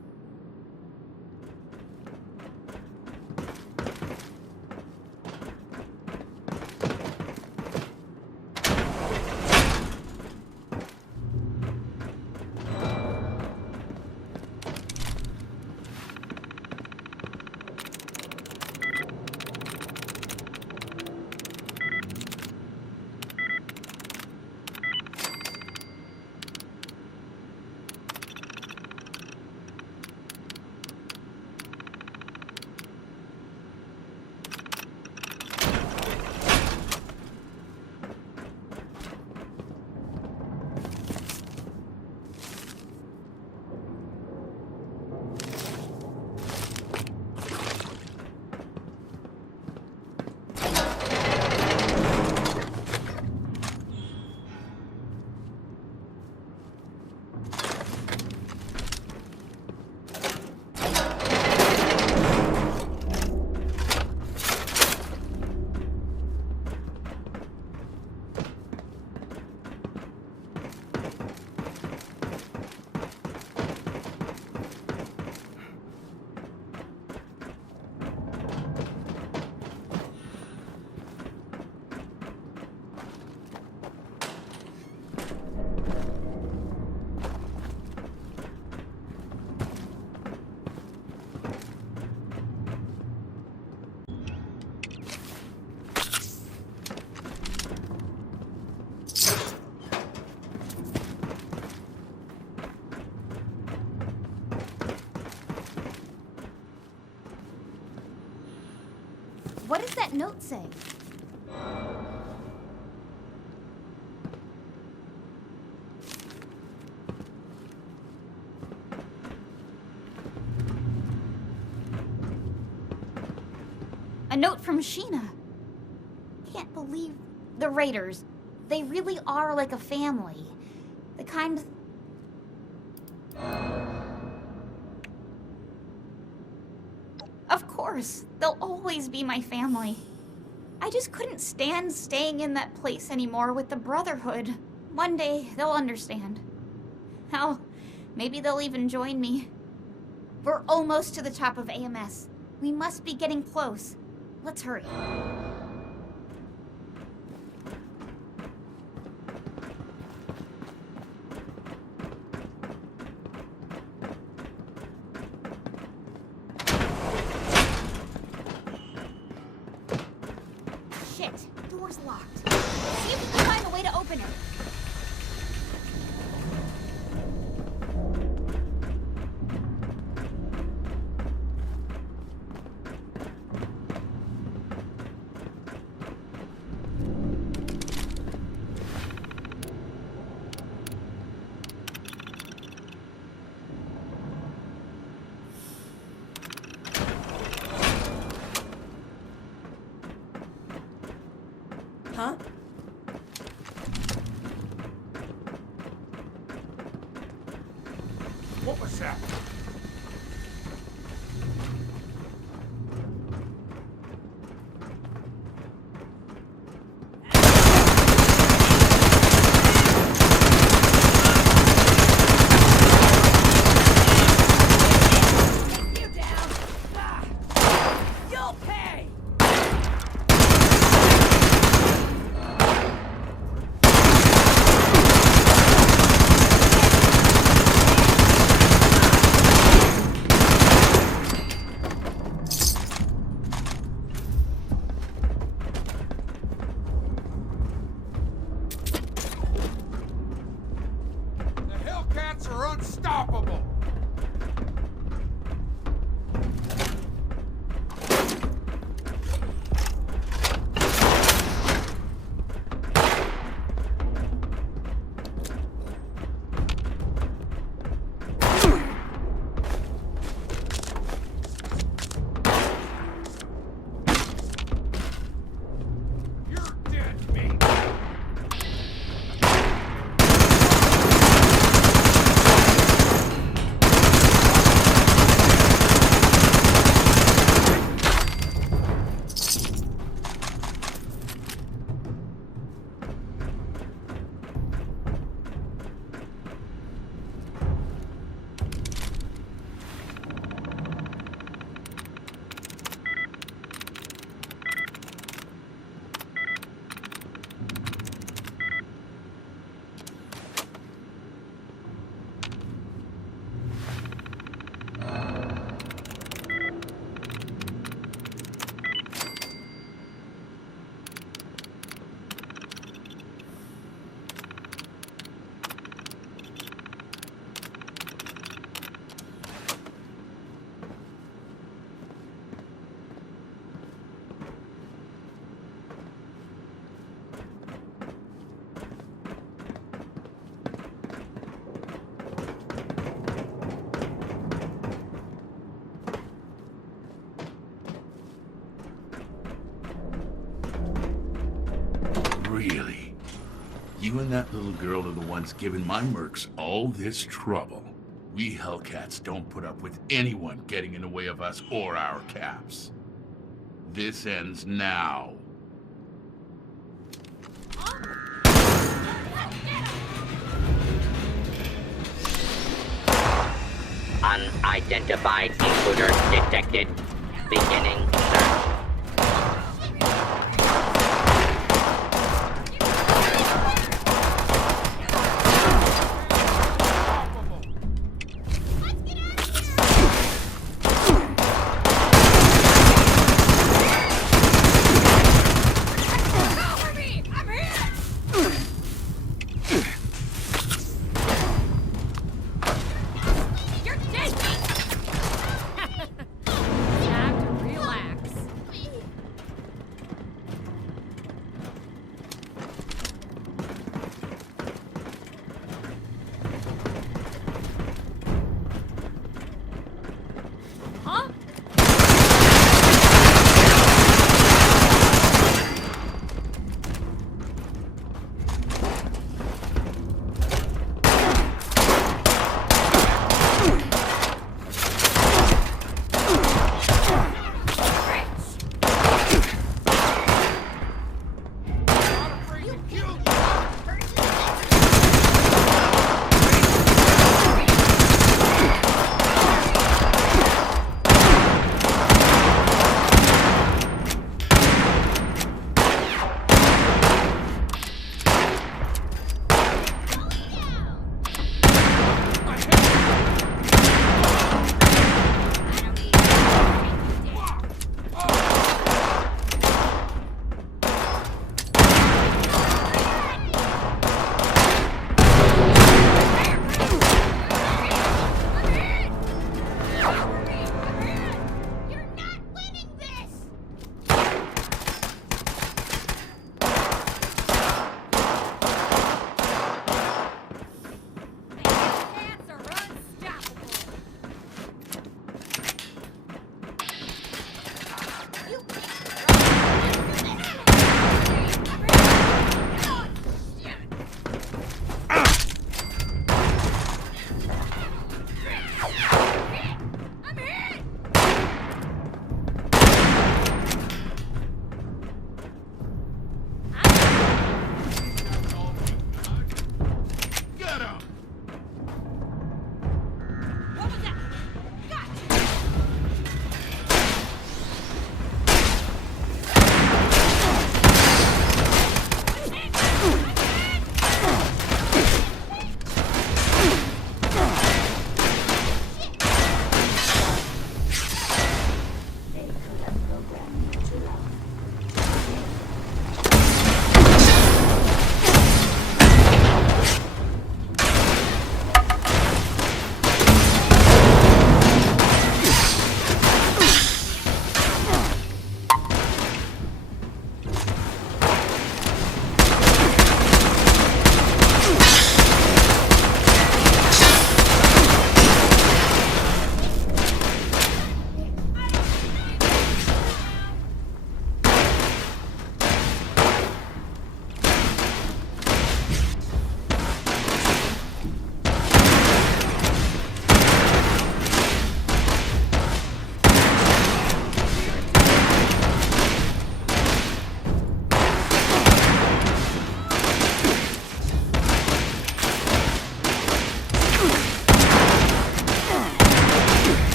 What does that note say? A note from Sheena. Can't believe the Raiders. They really are like a family. The kind. Of course, they'll always be my family. I just couldn't stand staying in that place anymore with the Brotherhood. One day, they'll understand. Hell, maybe they'll even join me. We're almost to the top of AMS. We must be getting close. Let's hurry. Shit, door's locked. See if we can find a way to open it. Huh? What was that? You'll pay! The Hellcats are unstoppable! You're dead meat! Really? You and that little girl are the ones giving my mercs all this trouble. We Hellcats don't put up with anyone getting in the way of us or our caps. This ends now. Unidentified intruder detected. Beginning search. You're dead! Time to relax.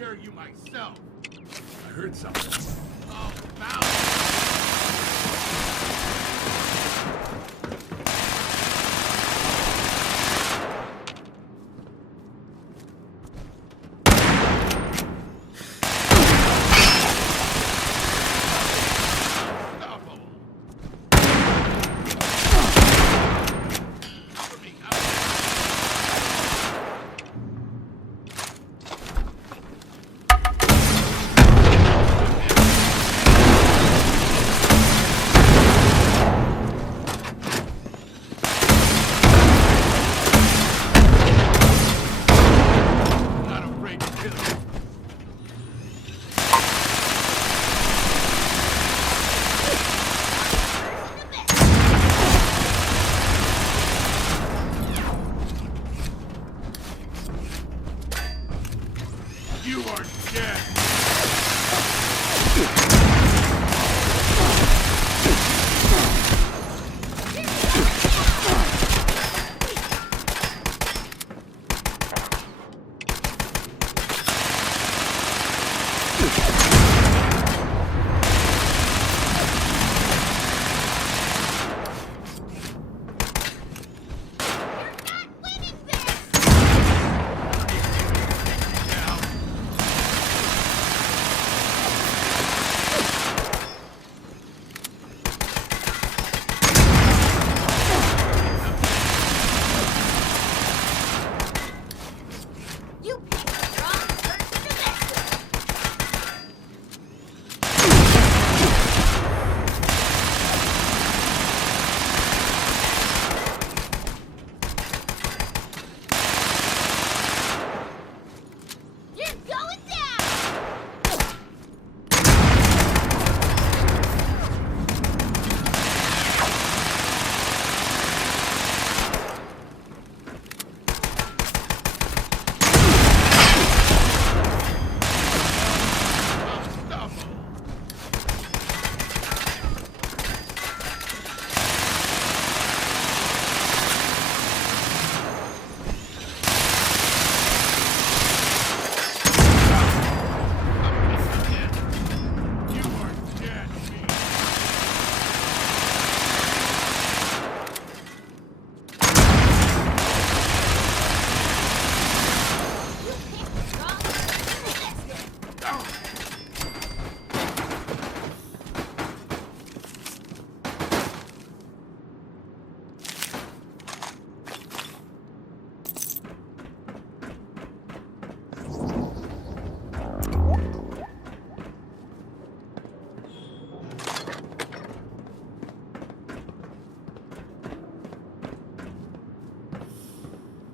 care of you myself. I heard something. Oh, Mal! You are dead!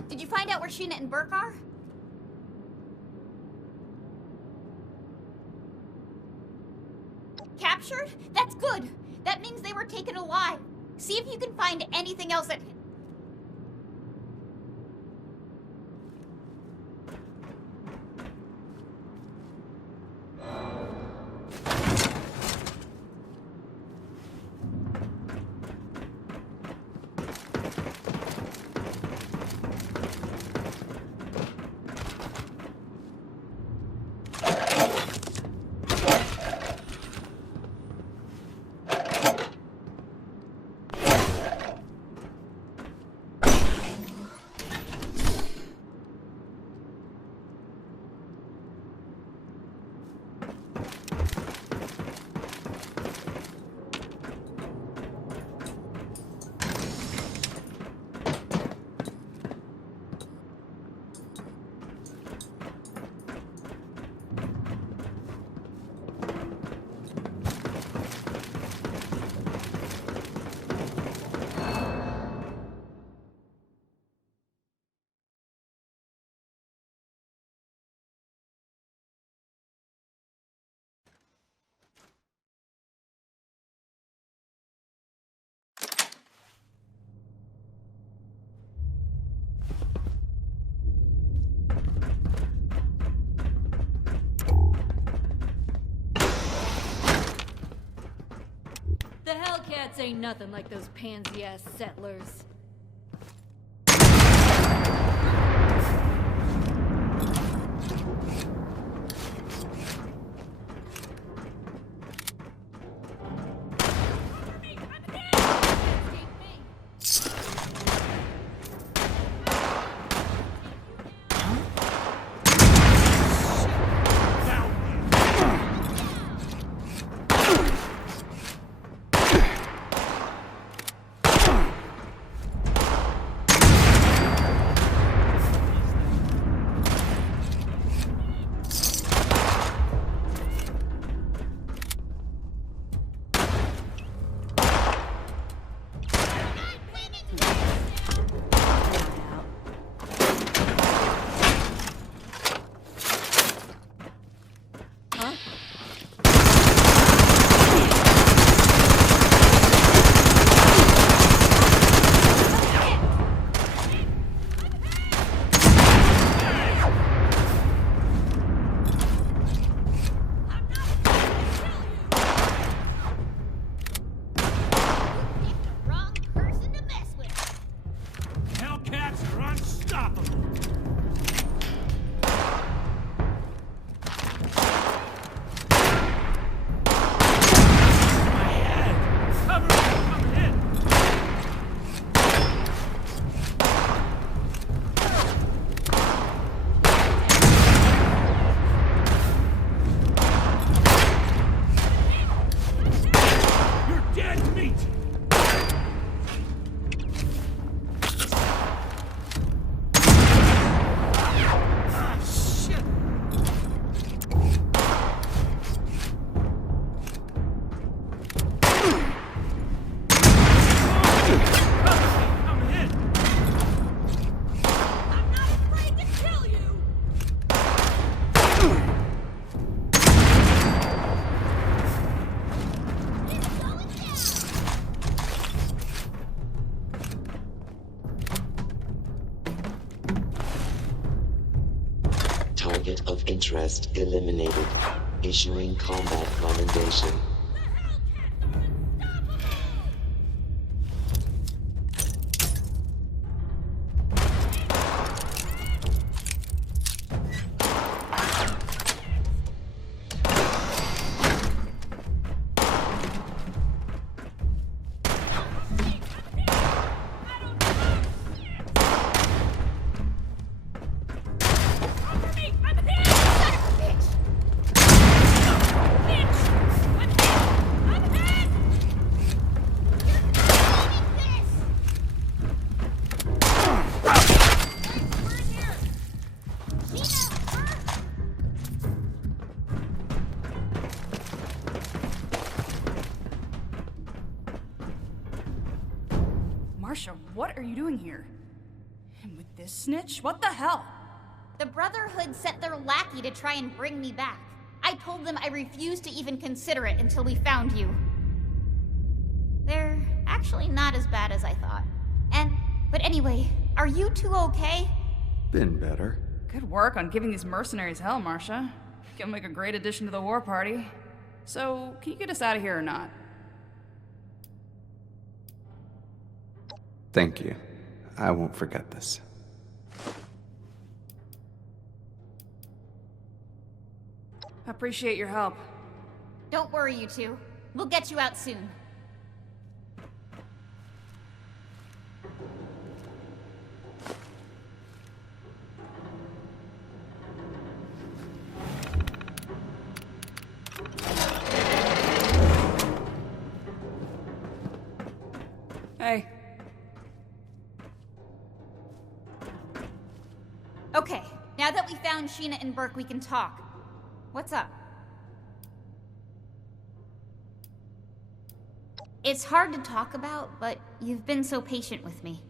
Did you find out where Sheena and Burke are? Captured? That's good. That means they were taken alive. See if you can find anything else that... The Hellcats ain't nothing like those pansy-ass settlers. huh? Hellcats are unstoppable. Target of interest eliminated. Issuing combat commendation. Marsha, what are you doing here? And with this snitch? What the hell? The Brotherhood sent their lackey to try and bring me back. I told them I refused to even consider it until we found you. They're actually not as bad as I thought. But anyway, are you two okay? Been better. Good work on giving these mercenaries hell, Marsha. You'll make a great addition to the war party. So, can you get us out of here or not? Thank you. I won't forget this. Appreciate your help. Don't worry, you two. We'll get you out soon. Hey. Okay, now that we found Sheena and Burke, we can talk. What's up? It's hard to talk about, but you've been so patient with me.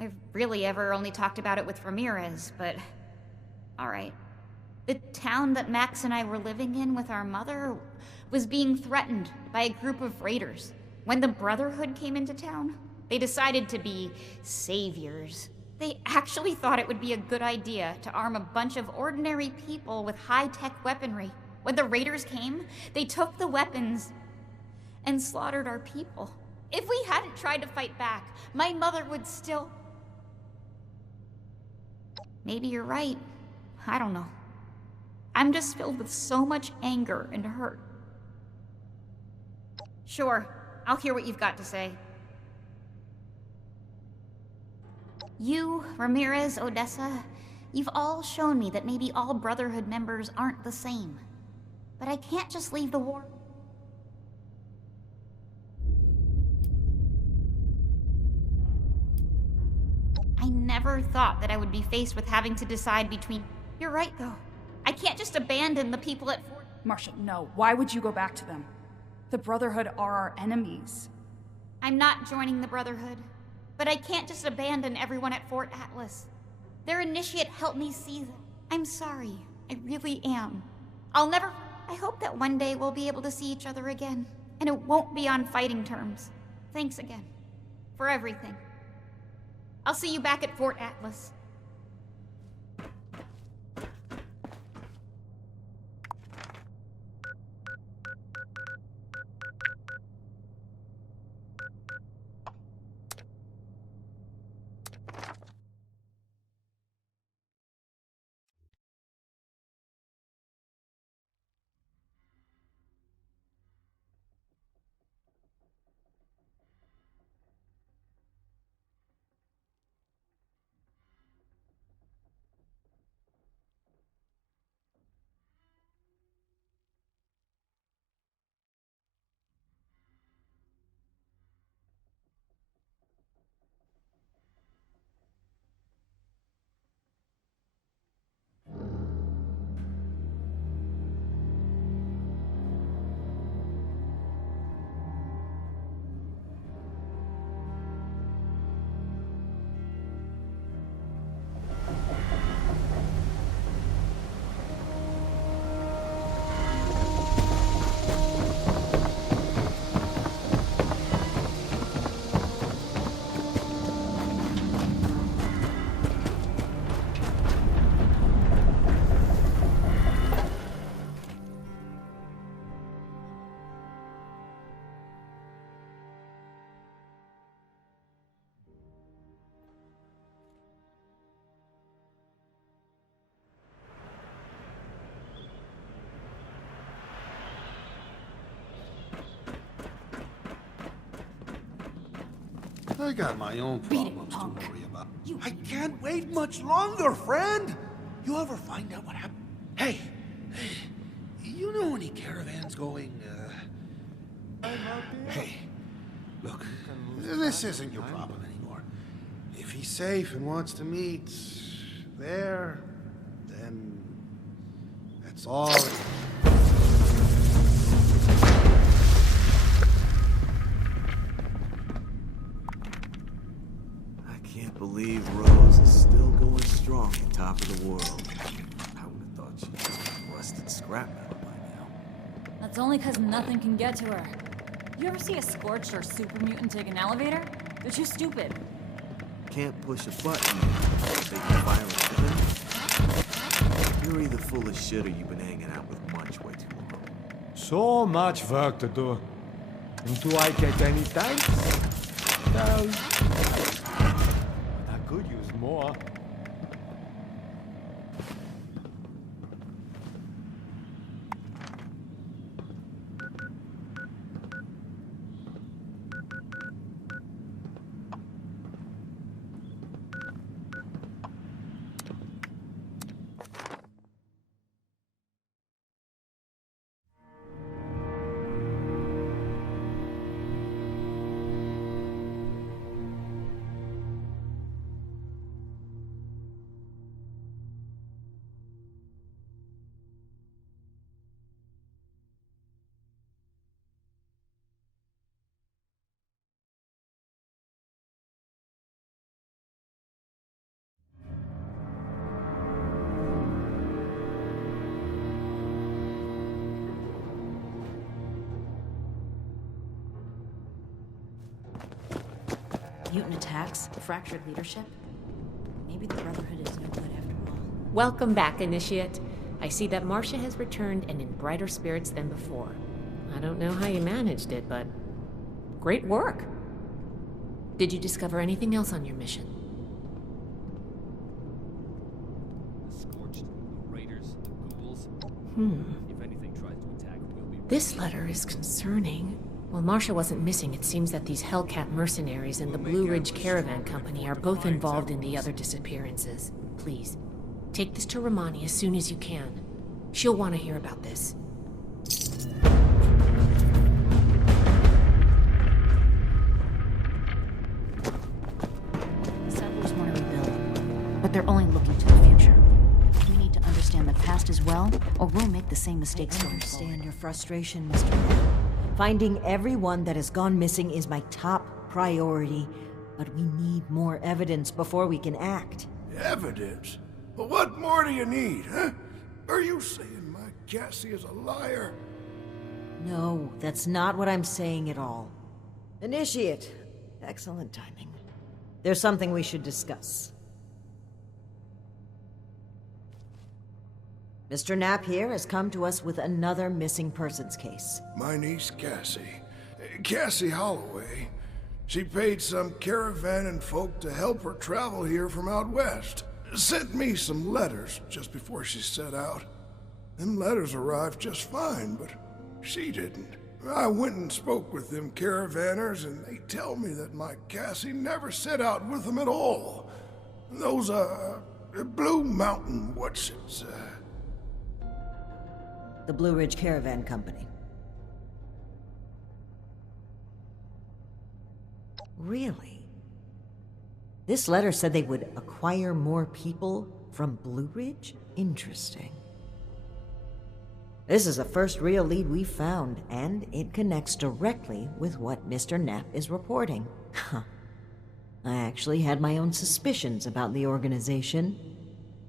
I've really ever only talked about it with Ramirez, but... Alright. The town that Max and I were living in with our mother was being threatened by a group of raiders. When the Brotherhood came into town, they decided to be saviors. They actually thought it would be a good idea to arm a bunch of ordinary people with high-tech weaponry. When the raiders came, they took the weapons and slaughtered our people. If we hadn't tried to fight back, my mother would still... Maybe you're right. I don't know. I'm just filled with so much anger and hurt. Sure, I'll hear what you've got to say. You, Ramirez, Odessa, you've all shown me that maybe all Brotherhood members aren't the same. But I can't just leave the war... I never thought that I would be faced with having to decide between... You're right, though. I can't just abandon the people at Fort... Marsha, no. Why would you go back to them? The Brotherhood are our enemies. I'm not joining the Brotherhood. But I can't just abandon everyone at Fort Atlas. Their initiate helped me see them. I'm sorry. I really am. I'll never... I hope that one day we'll be able to see each other again, and it won't be on fighting terms. Thanks again. For everything. I'll see you back at Fort Atlas. I got my own problems to worry about. I can't wait much longer, friend! You ever find out what happened? Hey, you know any caravans going, Hey, look, this isn't your problem anymore. If he's safe and wants to meet there, then that's all. Can't believe Rose is still going strong at top of the world. I would have thought she was rusted scrap metal by now. That's only because nothing can get to her. You ever see a Scorched or super mutant take an elevator? They're too stupid. Can't push a button. They can fire a gun. You're either full of shit or you've been hanging out with Munch way too long. So much work to do. And do I get any thanks? Well, I could use more. Mutant attacks, fractured leadership. Maybe the Brotherhood is no good after all. Welcome back, Initiate. I see that Marcia has returned and in brighter spirits than before. I don't know how you managed it, but great work. Did you discover anything else on your mission? The Scorched, the Raiders, the Ghouls. If anything tries to attack, we'll be... This letter is concerning. While Marcia wasn't missing, it seems that these Hellcat mercenaries and the Blue Ridge Caravan Company are both involved in the other disappearances. Please, take this to Romani as soon as you can. She'll want to hear about this. The settlers want to rebuild, but they're only looking to the future. We need to understand the past as well, or we'll make the same mistakes I going understand forward. your frustration, Mr. Mann. Finding everyone that has gone missing is my top priority, but we need more evidence before we can act. Evidence? Well, what more do you need, huh? Are you saying my Cassie is a liar. No, that's not what I'm saying at all. Initiate. Excellent timing. There's something we should discuss. Mr. Knapp here has come to us with another missing persons case. My niece Cassie. Cassie Holloway. She paid some caravan and folk to help her travel here from out west. Sent me some letters just before she set out. Them letters arrived just fine, but she didn't. I went and spoke with them caravanners, and they tell me that my Cassie never set out with them at all. Those, Blue Mountain, The Blue Ridge Caravan Company. Really? This letter said they would acquire more people from Blue Ridge? Interesting. This is the first real lead we've found, and it connects directly with what Mr. Knapp is reporting. Huh. I actually had my own suspicions about the organization,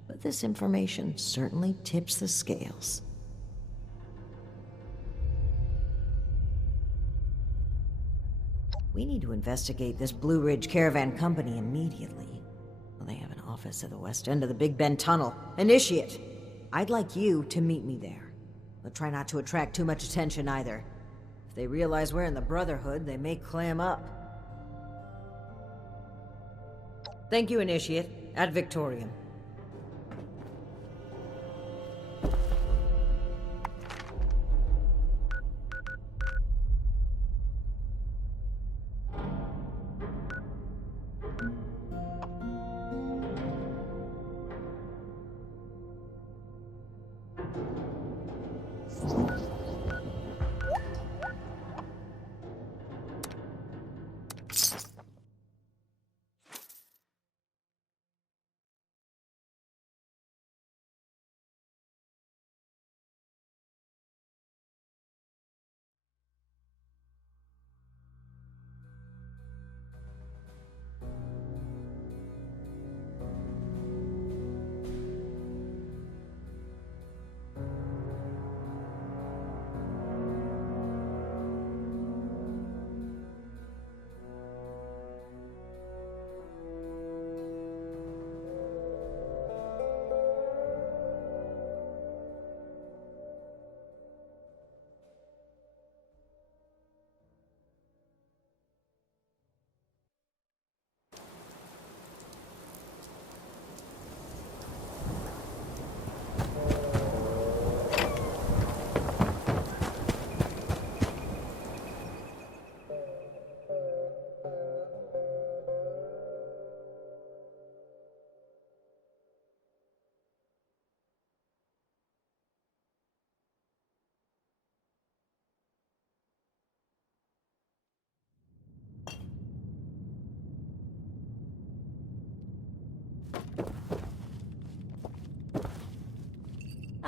but this information certainly tips the scales. We need to investigate this Blue Ridge Caravan Company immediately. Well, they have an office at the west end of the Big Bend Tunnel. Initiate! I'd like you to meet me there. But try not to attract too much attention either. If they realize we're in the Brotherhood, they may clam up. Thank you, Initiate. Ad Victoriam.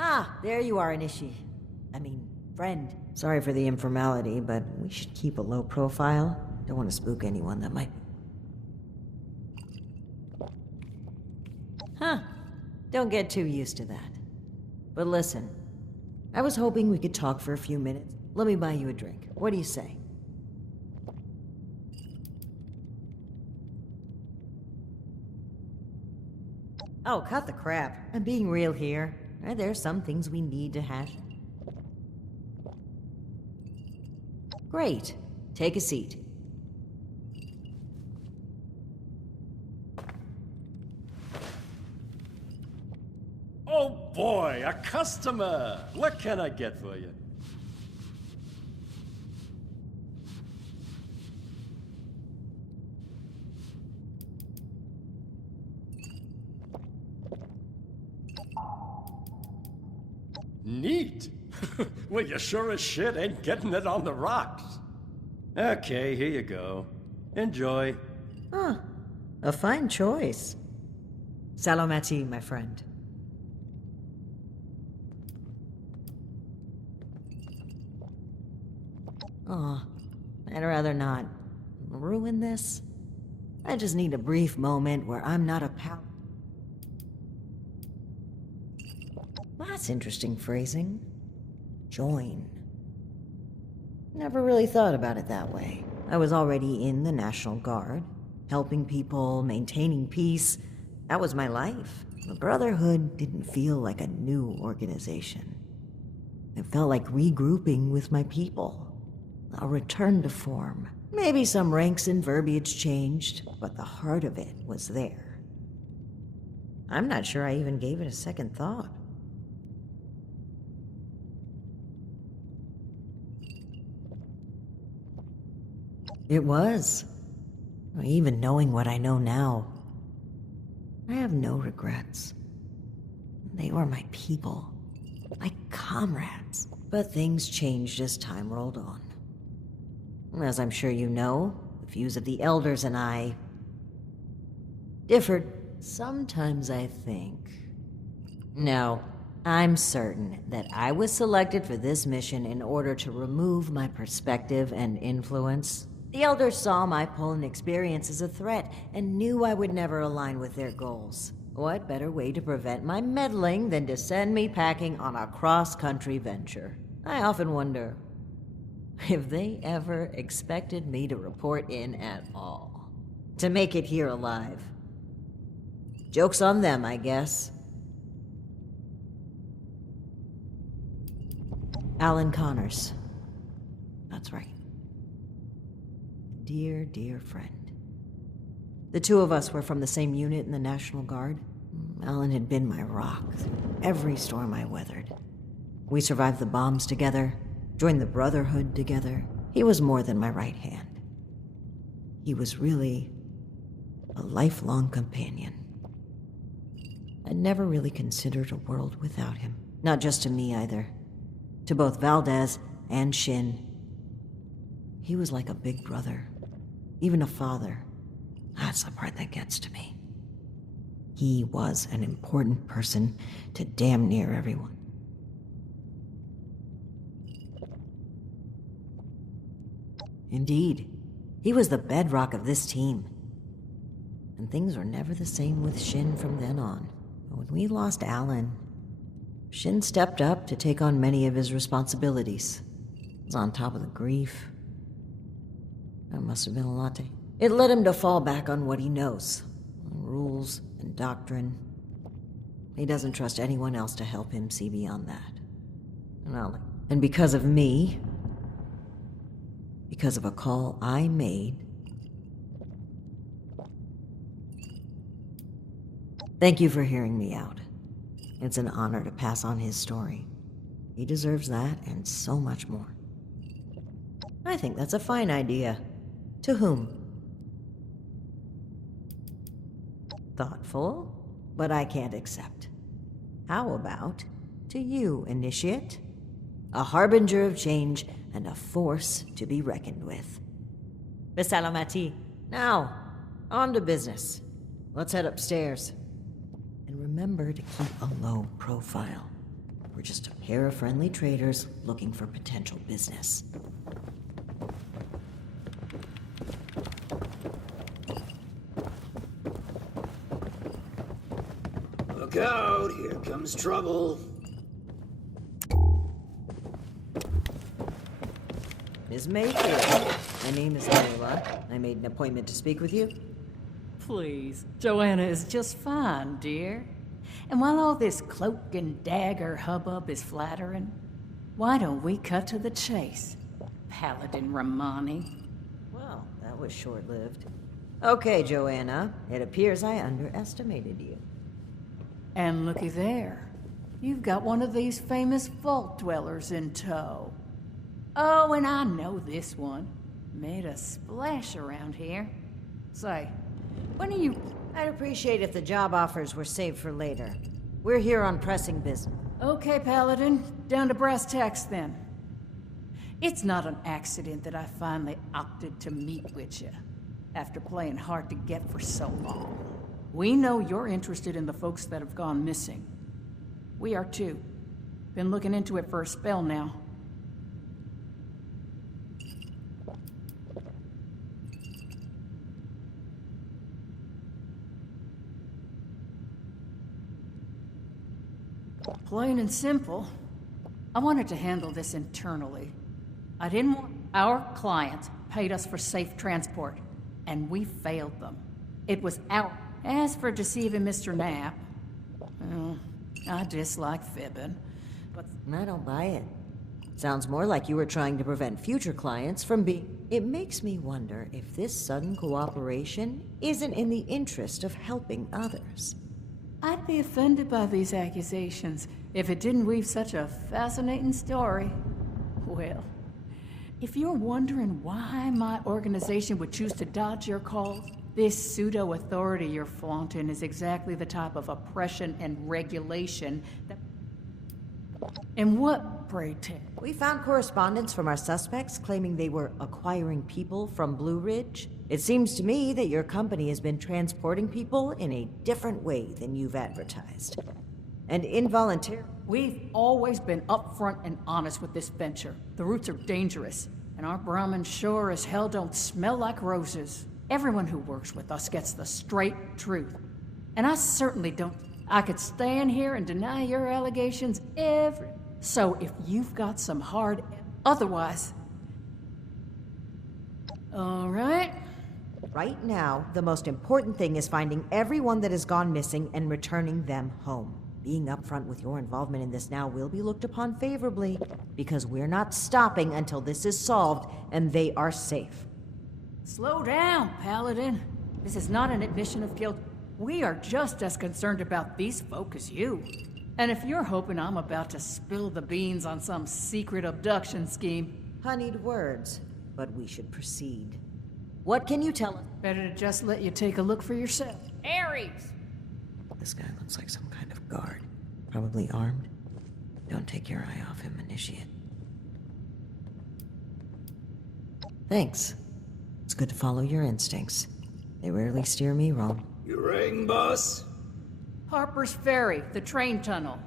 Ah, there you are, friend. Sorry for the informality, but we should keep a low profile. Don't want to spook anyone that might... Huh. Don't get too used to that. But listen, I was hoping we could talk for a few minutes. Let me buy you a drink. What do you say? Oh, cut the crap. I'm being real here. There's some things we need to hash. Great. Take a seat. Oh boy, a customer! What can I get for you? Neat! Well, you sure as shit ain't getting it on the rocks. Okay, here you go. Enjoy. Huh. A fine choice. Salomati, my friend. Oh, I'd rather not ruin this. I just need a brief moment where I'm not a pal. That's interesting phrasing. join. Never really thought about it that way. I was already in the National Guard, helping people, maintaining peace. That was my life. The Brotherhood didn't feel like a new organization. It felt like regrouping with my people. A return to form. Maybe some ranks and verbiage changed, but the heart of it was there. I'm not sure I even gave it a second thought. It was. Even knowing what I know now, I have no regrets. They were my people, my comrades. But things changed as time rolled on. As I'm sure you know, the views of the elders and I differed. Sometimes I think. No, I'm certain that I was selected for this mission in order to remove my perspective and influence. The elders saw my Poland experience as a threat and knew I would never align with their goals. What better way to prevent my meddling than to send me packing on a cross-country venture? I often wonder if they ever expected me to report in at all. To make it here alive. Joke's on them, I guess. Alan Connors. That's right. Dear, dear friend. The two of us were from the same unit in the National Guard. Alan had been my rock through every storm I weathered. We survived the bombs together, joined the Brotherhood together. He was more than my right hand. He was really a lifelong companion. I'd never really considered a world without him. Not just to me either. To both Valdez and Shin. He was like a big brother. Even a father. That's the part that gets to me. He was an important person to damn near everyone. Indeed. He was the bedrock of this team. And things were never the same with Shin from then on. But when we lost Alan, Shin stepped up to take on many of his responsibilities. He was on top of the grief. That must have been a lot to... It led him to fall back on what he knows. Rules and doctrine. He doesn't trust anyone else to help him see beyond that. And because of me, because of a call I made... Thank you for hearing me out. It's an honor to pass on his story. He deserves that and so much more. I think that's a fine idea. To whom? Thoughtful, but I can't accept. How about to you, Initiate? A harbinger of change and a force to be reckoned with. Besalamati. Now, on to business. Let's head upstairs. And remember to keep a low profile. We're just a pair of friendly traders looking for potential business. Look out, here comes trouble. Ms. Mayfield, my name is Layla. I made an appointment to speak with you. Please, Joanna is just fine, dear. And while all this cloak and dagger hubbub is flattering, why don't we cut to the chase, Paladin Romani? Well, that was short-lived. Okay, Joanna, it appears I underestimated you. And looky there. You've got one of these famous vault dwellers in tow. Oh, and I know this one. Made a splash around here. Say, when are you... I'd appreciate if the job offers were saved for later. We're here on pressing business. Okay, Paladin. Down to brass tacks, then. It's not an accident that I finally opted to meet with you, after playing hard to get for so long. We know you're interested in the folks that have gone missing. We are too. Been looking into it for a spell now. Plain and simple, I wanted to handle this internally. I didn't want our clients paid us for safe transport, and we failed them. It was our... As for deceiving Mr. Knapp, well, I dislike fibbing, but... I don't buy it. Sounds more like you were trying to prevent future clients from being... It makes me wonder if this sudden cooperation isn't in the interest of helping others. I'd be offended by these accusations if it didn't weave such a fascinating story. Well, if you're wondering why my organization would choose to dodge your calls, this pseudo-authority you're flaunting is exactly the type of oppression and regulation that... And what, pray tell? We found correspondence from our suspects claiming they were acquiring people from Blue Ridge. It seems to me that your company has been transporting people in a different way than you've advertised. And involuntary. We've always been upfront and honest with this venture. The routes are dangerous, and our Brahmin sure as hell don't smell like roses. Everyone who works with us gets the straight truth. And I certainly don't. I could stand here and deny your allegations every... So if you've got some hard... Otherwise... All right. Right now, the most important thing is finding everyone that has gone missing and returning them home. Being upfront with your involvement in this now will be looked upon favorably, because we're not stopping until this is solved and they are safe. Slow down, Paladin. This is not an admission of guilt. We are just as concerned about these folk as you. And if you're hoping I'm about to spill the beans on some secret abduction scheme... Honeyed words, but we should proceed. What can you tell us? Better to just let you take a look for yourself. Ares! This guy looks like some kind of guard. Probably armed. Don't take your eye off him, Initiate. Thanks. It's good to follow your instincts. They rarely steer me wrong. You rang, boss? Harper's Ferry, the train tunnel.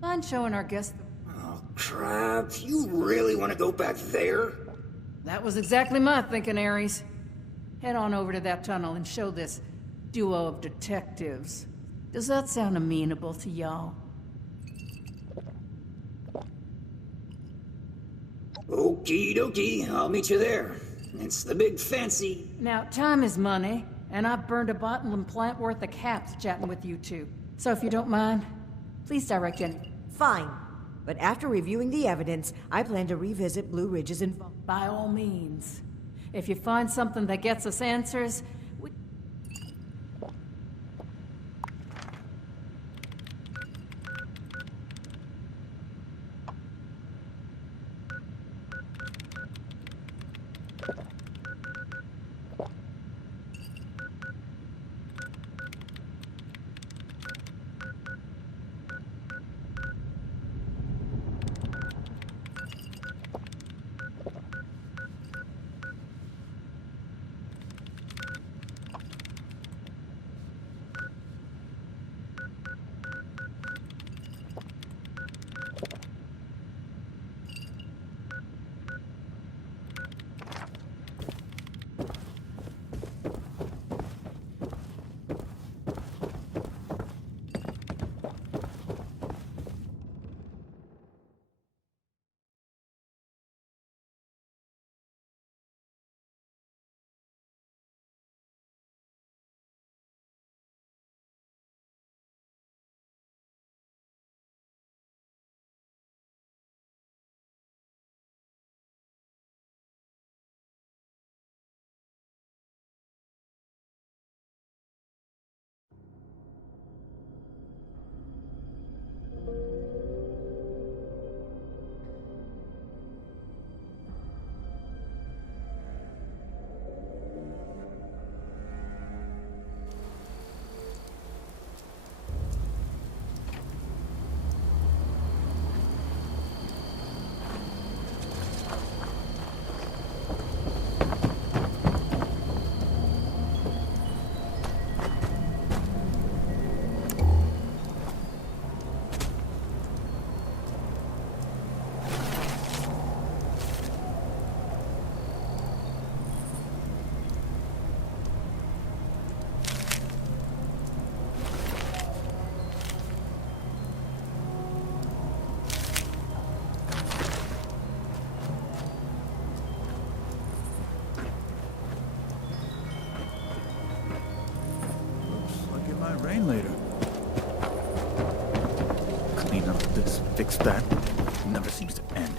Mind showing our guests... Oh, crap. You really want to go back there? That was exactly my thinking, Ares. Head on over to that tunnel and show this duo of detectives. Does that sound amenable to y'all? Okie dokie, I'll meet you there. It's the big fancy... Now, time is money, and I've burned a bottle and plant worth of caps chatting with you two. So if you don't mind, please direct any... Fine. But after reviewing the evidence, I plan to revisit Blue Ridge's involvement. By all means. If you find something that gets us answers, fix that. Never seems to end.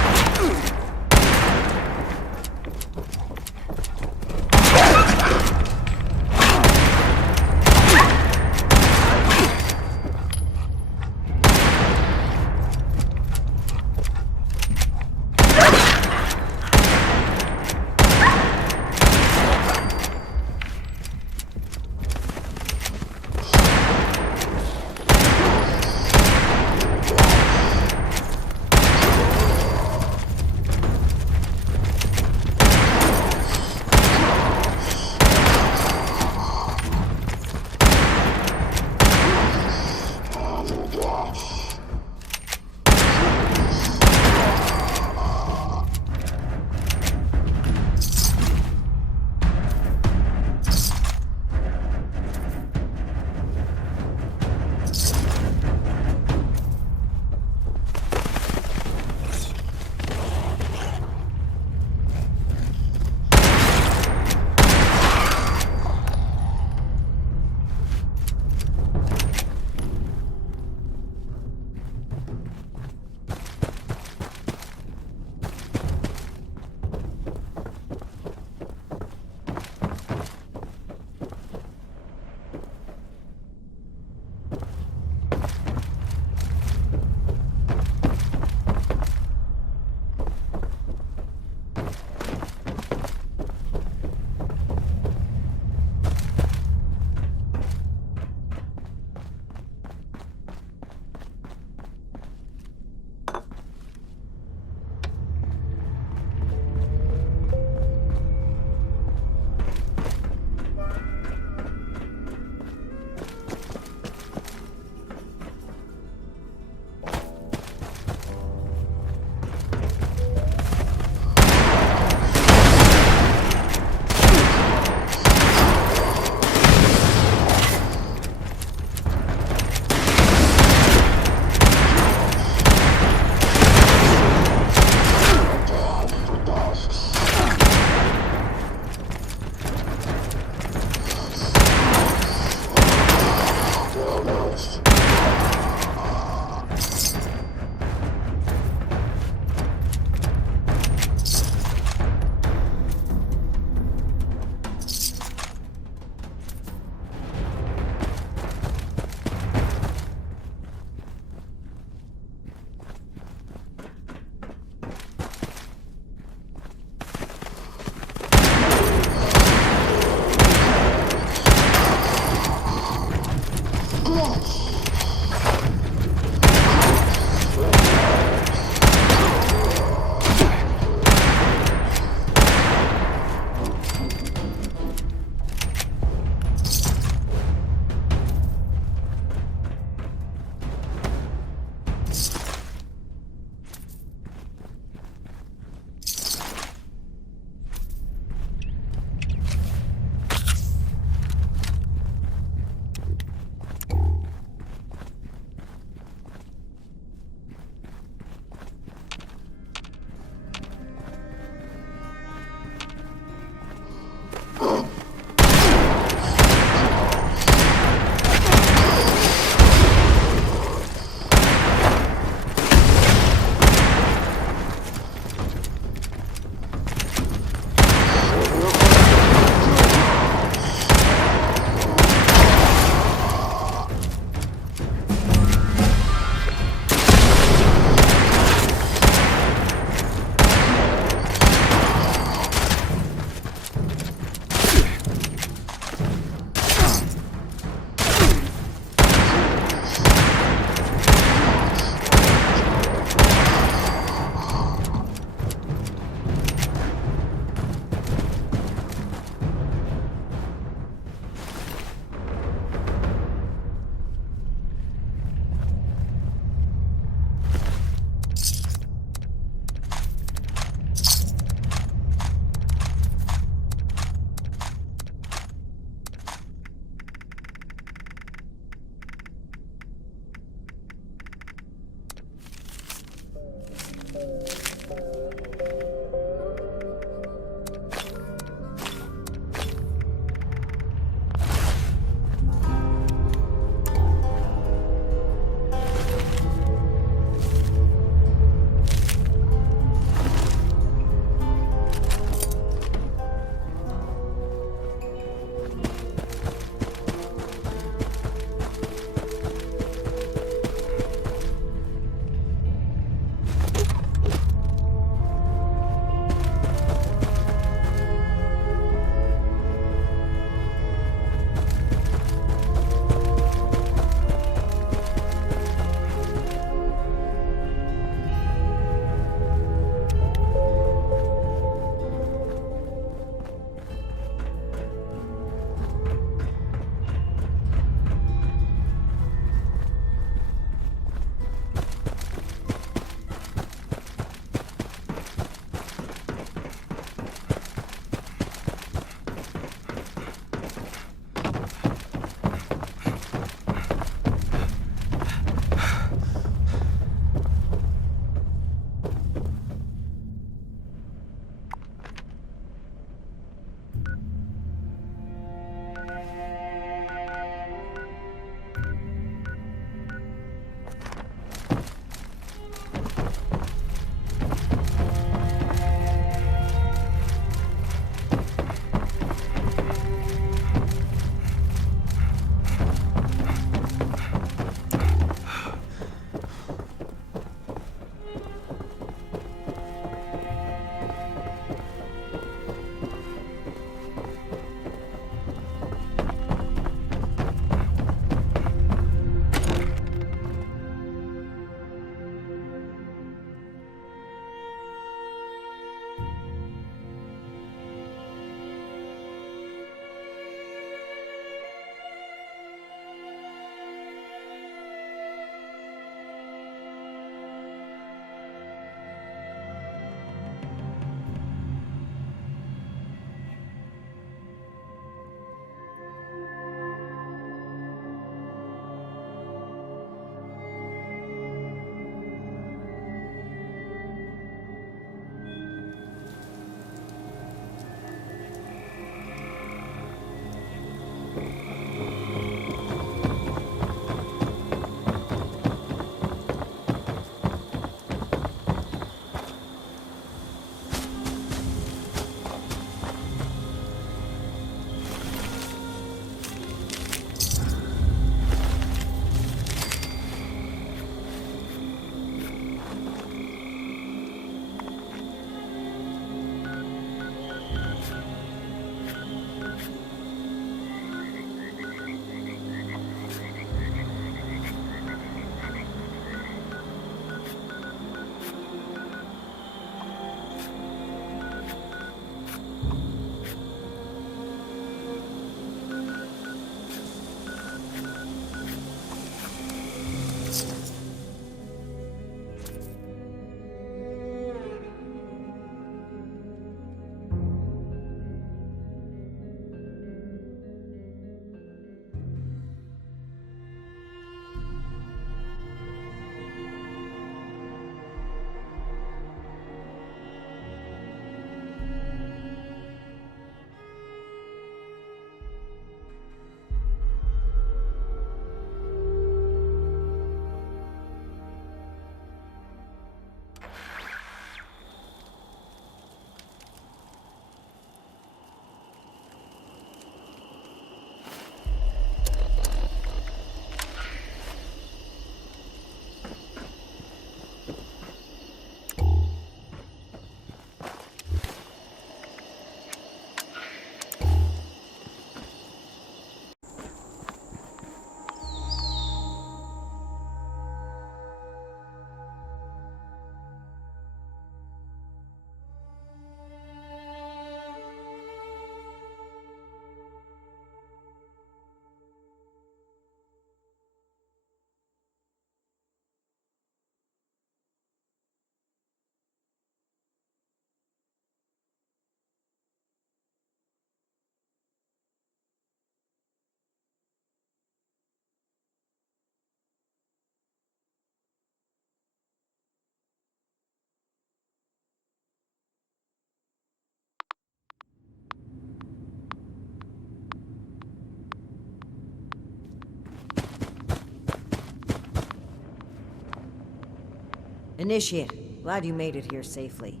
Initiate, glad you made it here safely.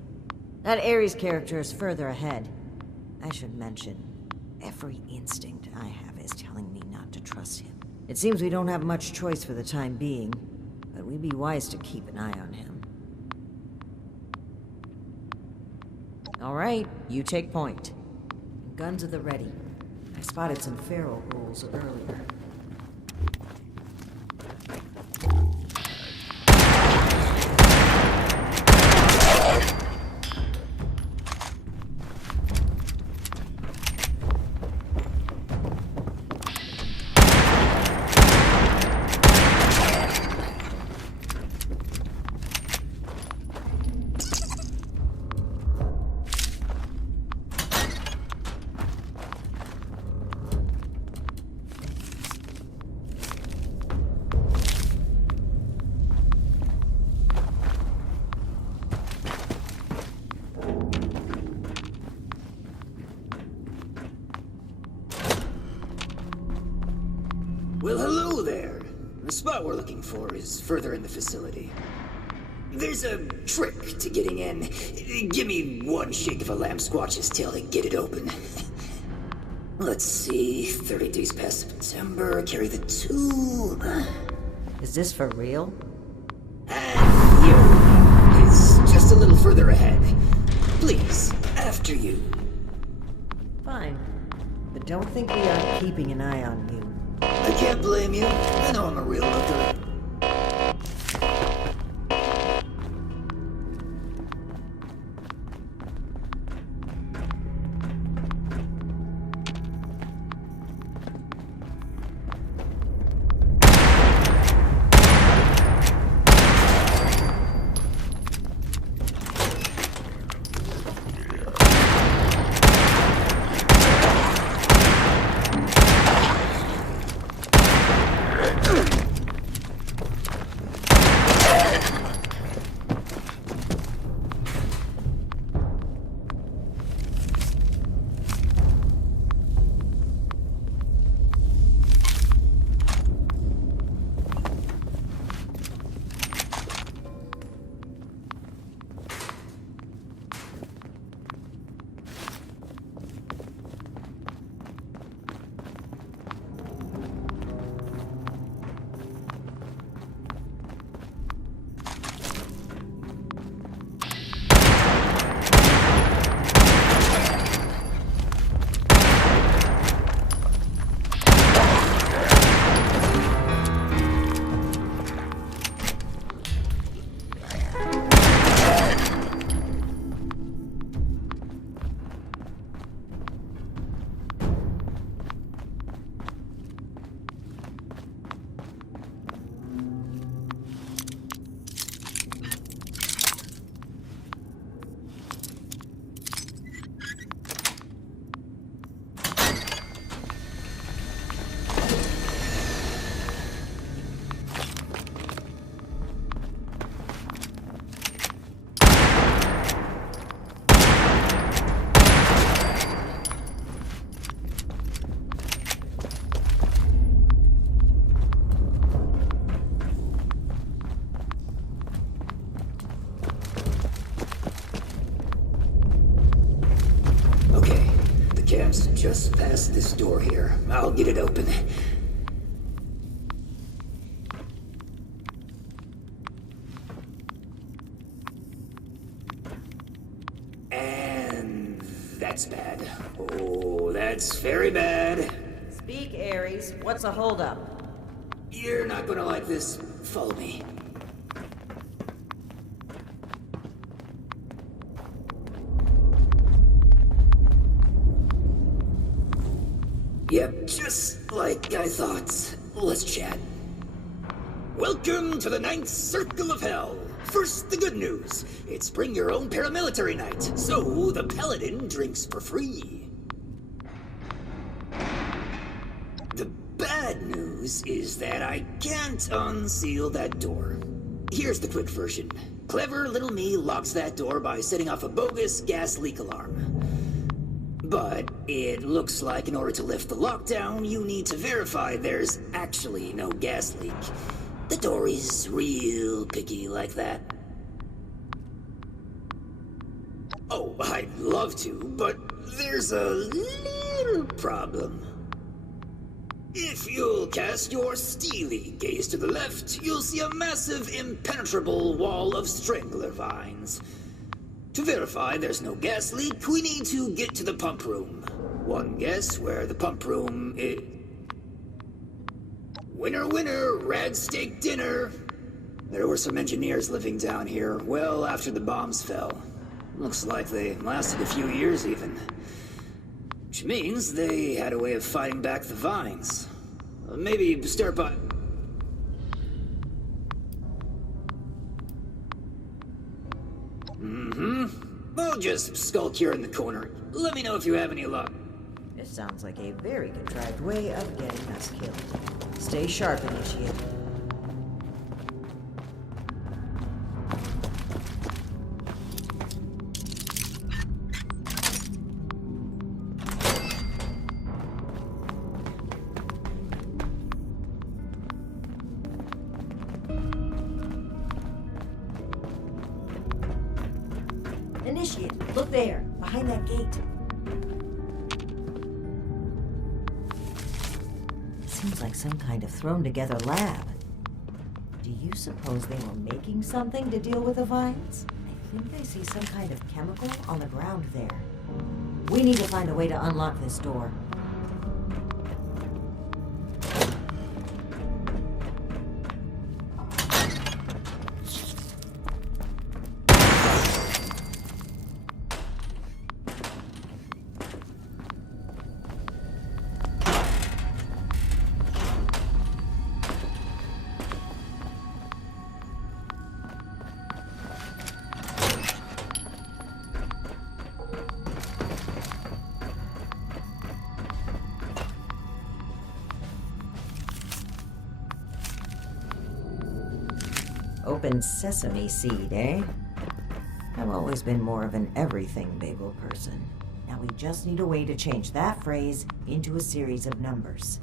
That Ares character is further ahead. I should mention, every instinct I have is telling me not to trust him. It seems we don't have much choice for the time being, but we'd be wise to keep an eye on him. All right, you take point. Guns at the ready. I spotted some feral ghouls earlier. Well, hello there. The spot we're looking for is further in the facility. There's a trick to getting in. Give me one shake of a lamb squatch's tail to get it open. Let's see, 30 days past September, carry the 2. Is this for real? And you. It's just a little further ahead. Please, after you. Fine. But don't think we are keeping an eye on you. I can't blame you. I know I'm a real looker. Just past this door here. I'll get it open. And that's bad. Oh, that's very bad. Speak, Ares. What's a holdup? You're not gonna like this. Follow me. Yep, just like I thought. Let's chat. Welcome to the 9th Circle of Hell. First, the good news. It's bring your own paramilitary night, so the paladin drinks for free. The bad news is that I can't unseal that door. Here's the quick version. Clever little me locks that door by setting off a bogus gas leak alarm. But it looks like in order to lift the lockdown, you need to verify there's actually no gas leak. The door is real picky like that. Oh, I'd love to, but there's a little problem. If you'll cast your steely gaze to the left, you'll see a massive, impenetrable wall of strangler vines. To verify there's no gas leak, we need to get to the pump room. One guess where the pump room is. Winner, winner, rad steak dinner. There were some engineers living down here well after the bombs fell. Looks like they lasted a few years even. Which means they had a way of fighting back the vines. Maybe start by... I'll just skulk here in the corner. Let me know if you have any luck. This sounds like a very contrived way of getting us killed. Stay sharp, Initiate. Initiate, look there, behind that gate. Seems like some kind of thrown-together lab. Do you suppose they were making something to deal with the vines? I think I see some kind of chemical on the ground there. We need to find a way to unlock this door. Open sesame seed, eh? I've always been more of an everything bagel person. Now we just need a way to change that phrase into a series of numbers.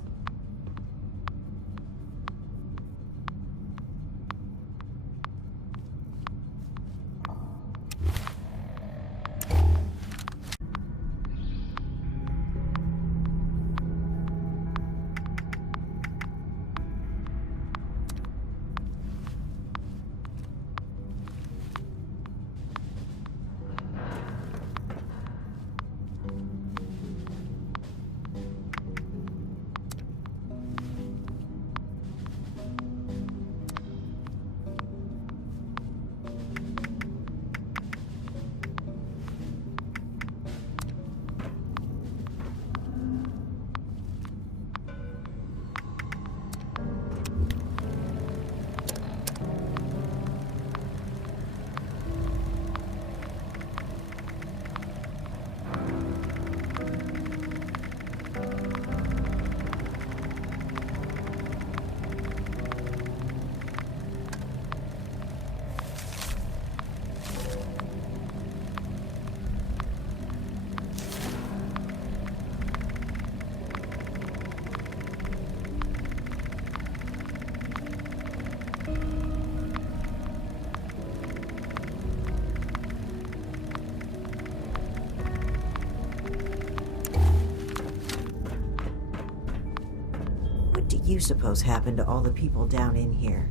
What do you suppose happened to all the people down in here?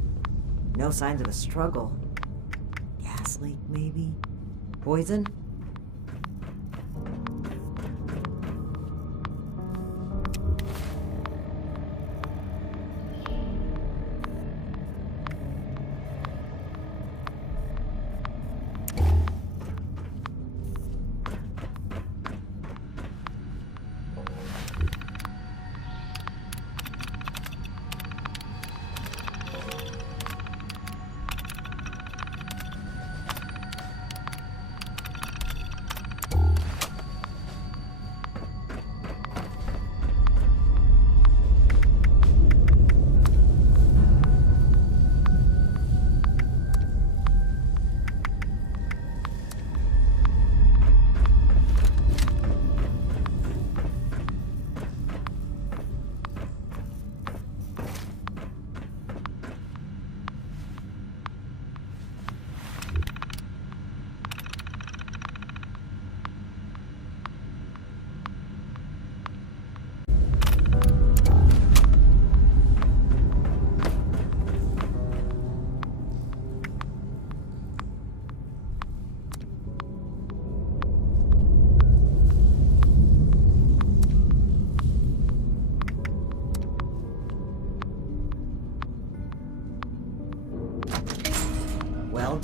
No signs of a struggle. Gas leak, maybe? Poison?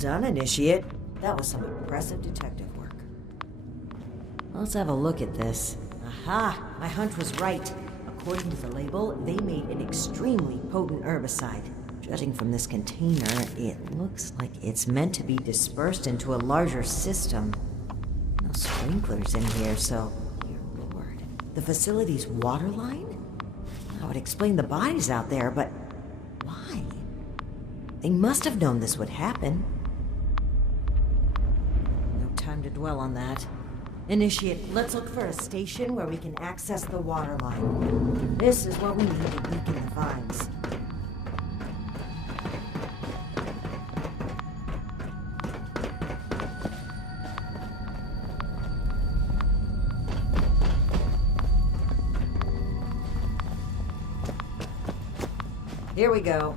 done, Initiate. That was some impressive detective work. Let's have a look at this. Aha! My hunch was right. According to the label, they made an extremely potent herbicide. Judging from this container, it looks like it's meant to be dispersed into a larger system. No sprinklers in here, so... Dear Lord. The facility's water line? That would explain the bodies out there, but... why? They must have known this would happen. No time to dwell on that. Initiate, let's look for a station where we can access the water line. This is what we need to weaken the vines. Here we go.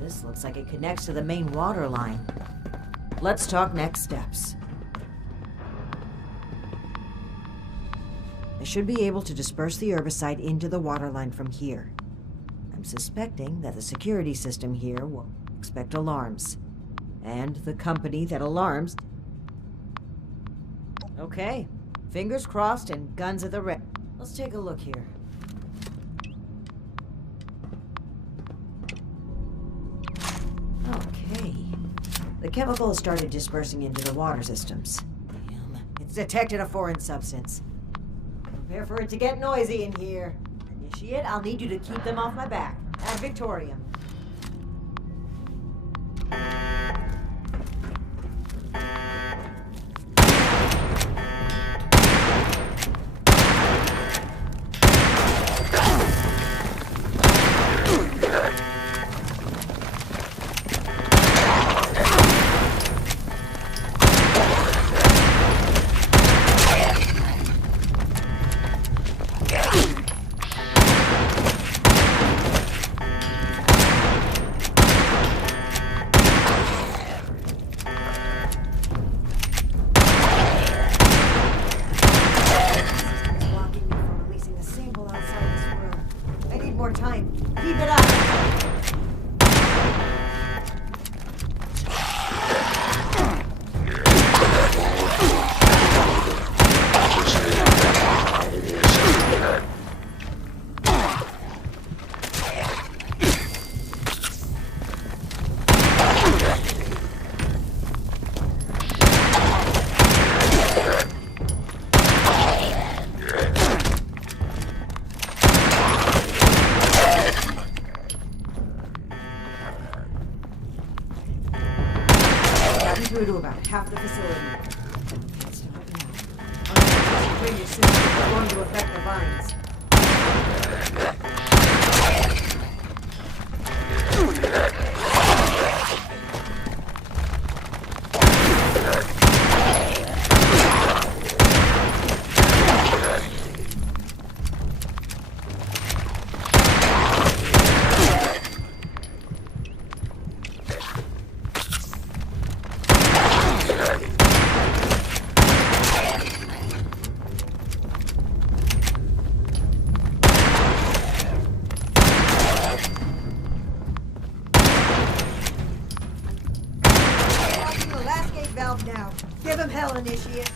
This looks like it connects to the main water line. Let's talk next steps. I should be able to disperse the herbicide into the water line from here. I'm suspecting that the security system here will expect alarms. And the company that alarms... Okay. Fingers crossed and guns at the ready. Let's take a look here. Okay. The chemical has started dispersing into the water systems. Damn. It's detected a foreign substance. Prepare for it to get noisy in here. Initiate, I'll need you to keep them off my back. Ad Victoriam. Through to about half the facility. Stop now. Unless bring your system are going to affect the vines. Now, give him hell, Initiate.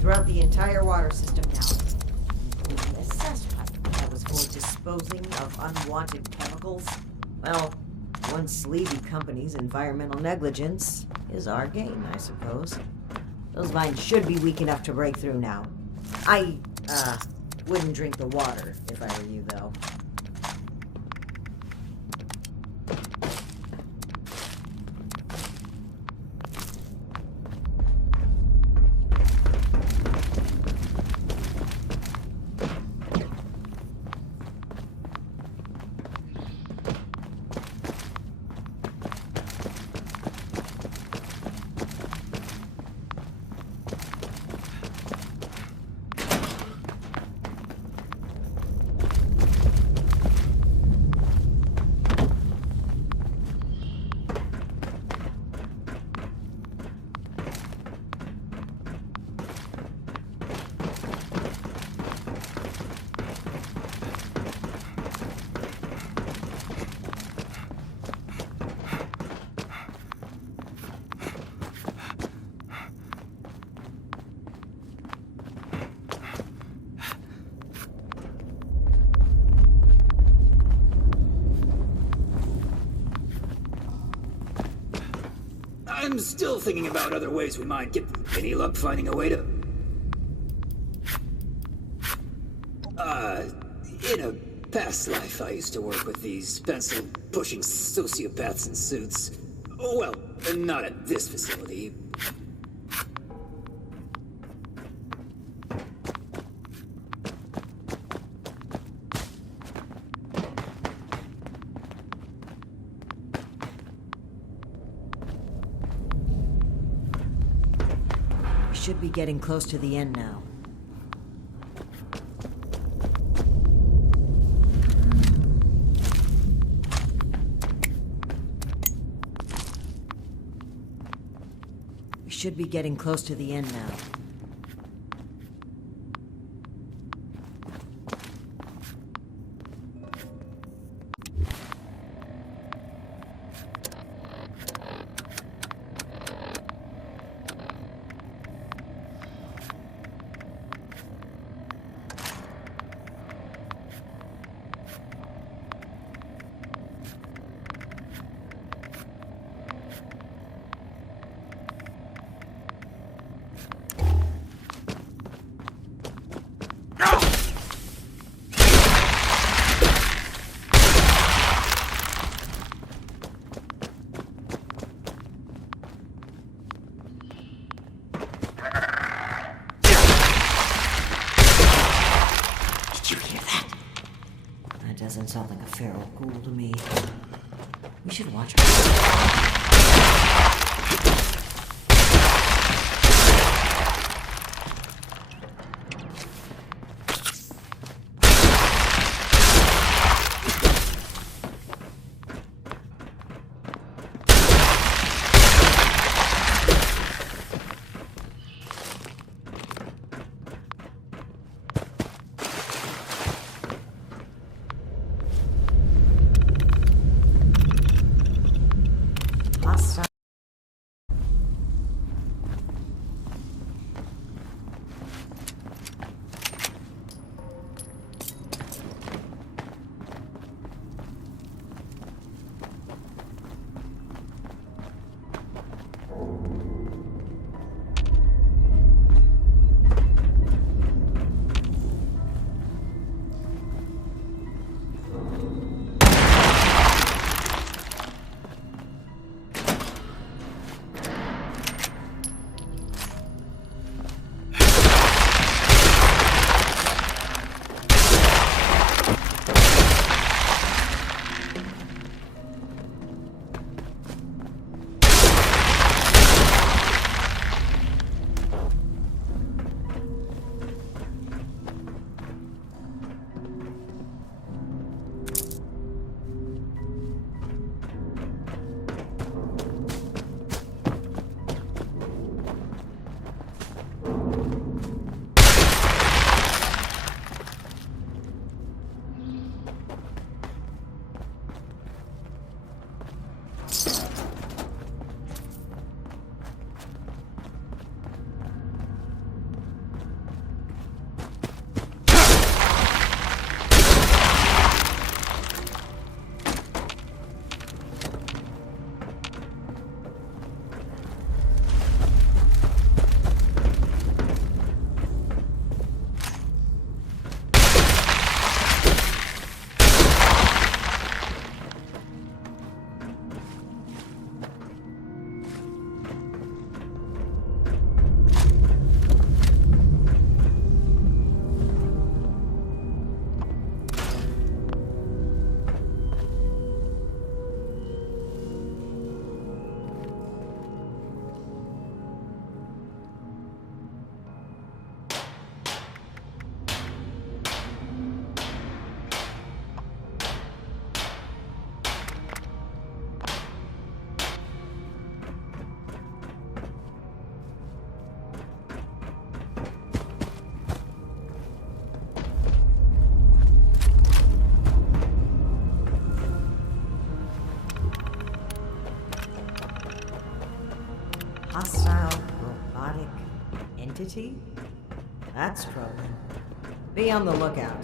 Throughout the entire water system now. The assessed pipe that was for disposing of unwanted chemicals. Well, one sleepy company's environmental negligence is our gain, I suppose. Those vines should be weak enough to break through now. I, wouldn't drink the water if I were you, though. I'm still thinking about other ways we might get... Any luck finding a way to... In a past life, I used to work with these pencil-pushing sociopaths in suits. Well, not at this facility. Should be getting close to the end now. We should be getting close to the end now. Doesn't sound like a feral ghoul to me. We should watch her. entity? That's trouble. Be on the lookout.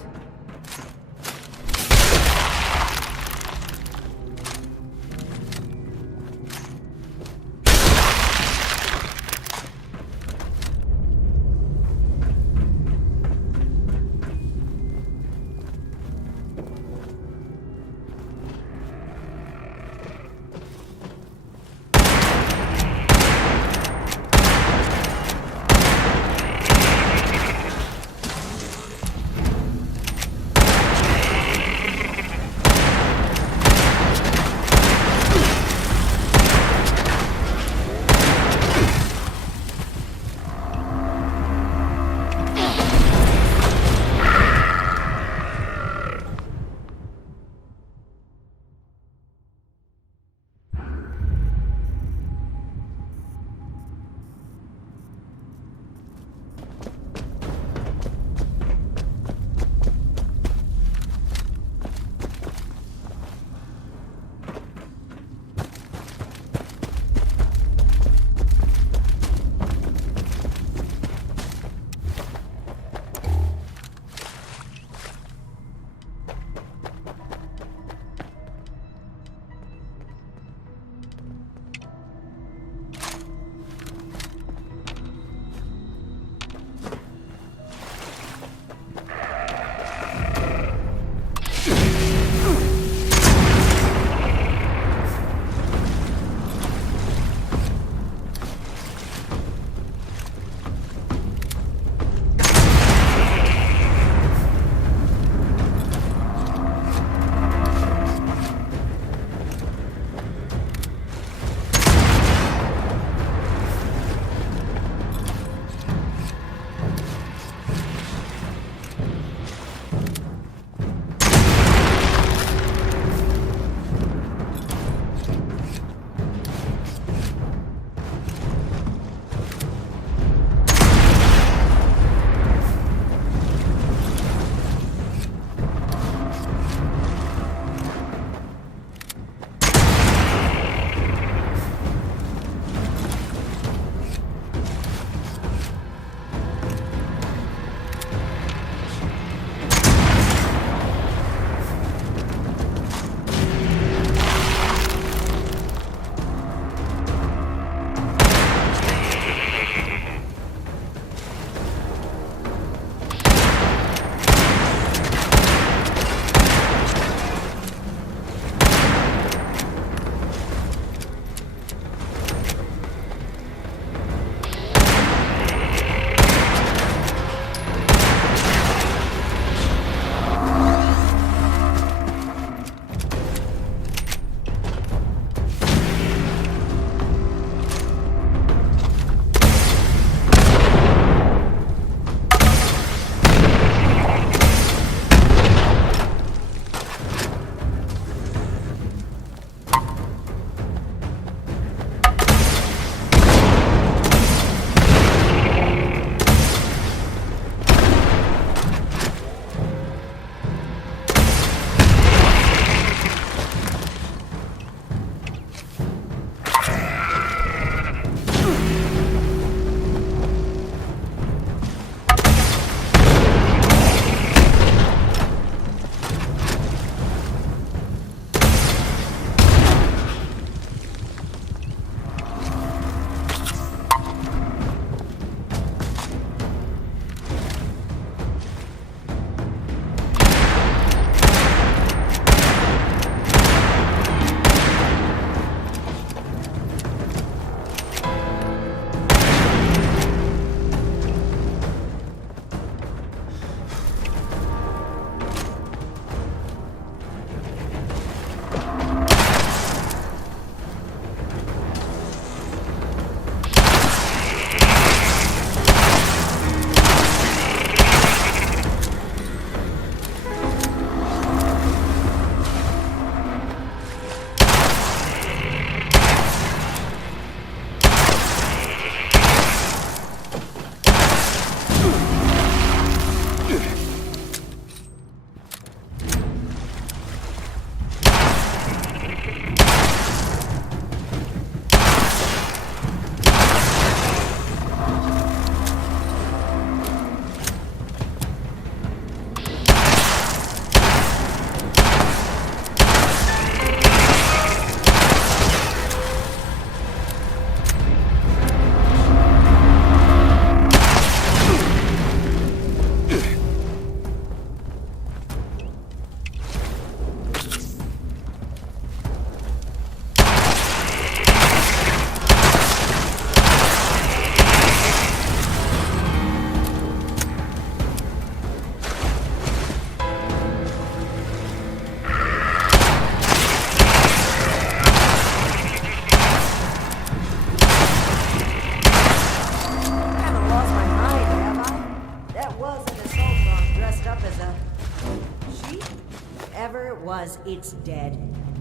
whatever it was, it's dead.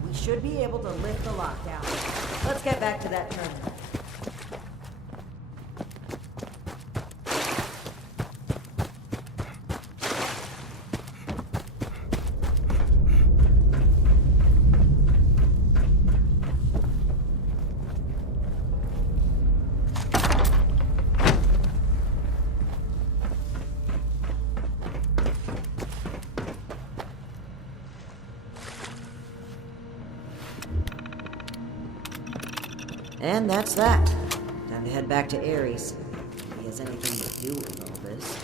We should be able to lift the lockdown. Let's get back to that terminal. And that's that. Time to head back to Ares. If he has anything to do with all this.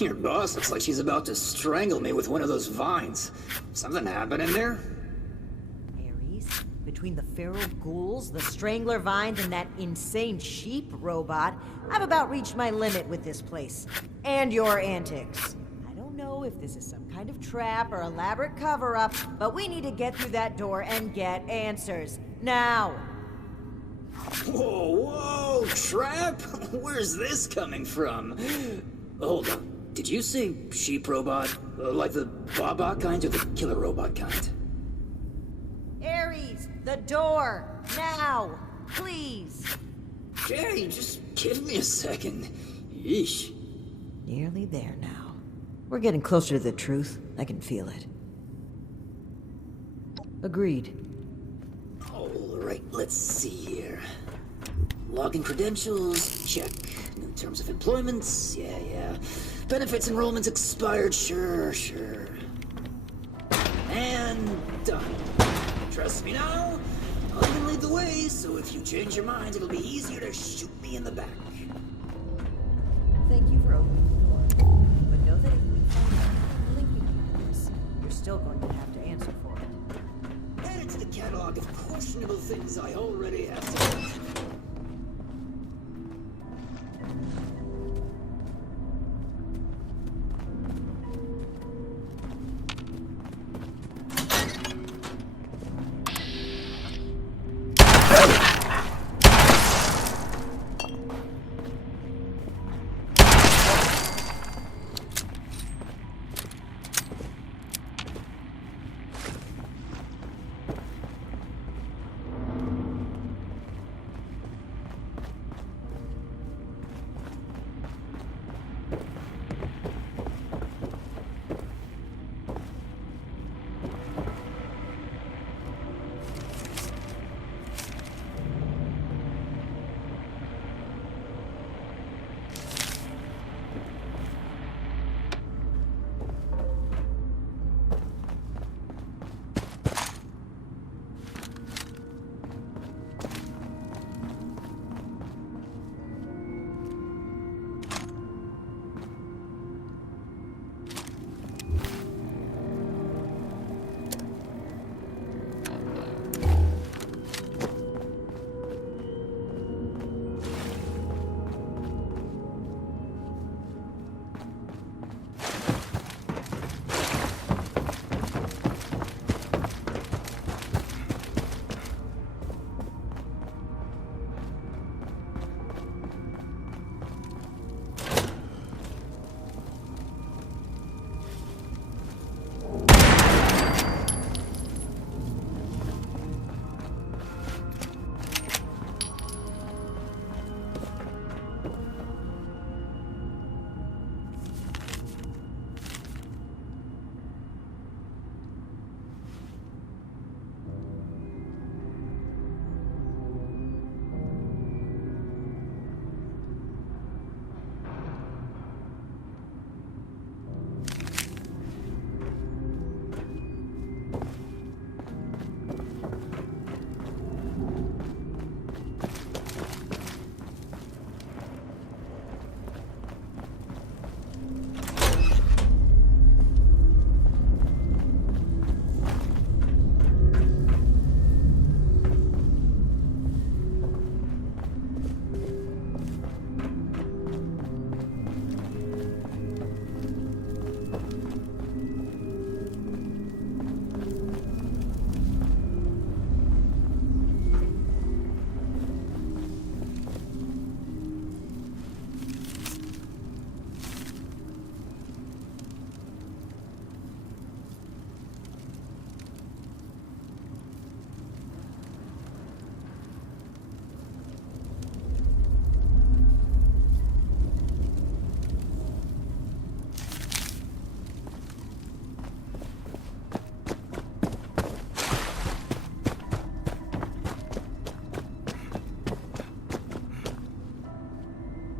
Your boss looks like she's about to strangle me with one of those vines. Something happening there? Ares, between the feral ghouls, the strangler vines, and that insane sheep robot, I've about reached my limit with this place. And your antics. I don't know if this is some kind of trap or elaborate cover-up, but we need to get through that door and get answers. Now! Whoa, whoa, trap? Where's this coming from? Hold on. Did you say sheep robot? Like the Baba kind or the killer robot kind? Ares, the door! Now! Please! Jay, just give me a second. Yeesh. Nearly there now. We're getting closer to the truth. I can feel it. Agreed. Alright, let's see here. Login credentials, check. New terms of employment, yeah. Benefits enrollments expired, sure. And done. Trust me now, I can lead the way, so if you change your mind, it'll be easier to shoot me in the back. Thank you for opening the door. But know that if we find out linking you to this, you're still going to have to answer for it. Add it to the catalog of questionable things I already have to do.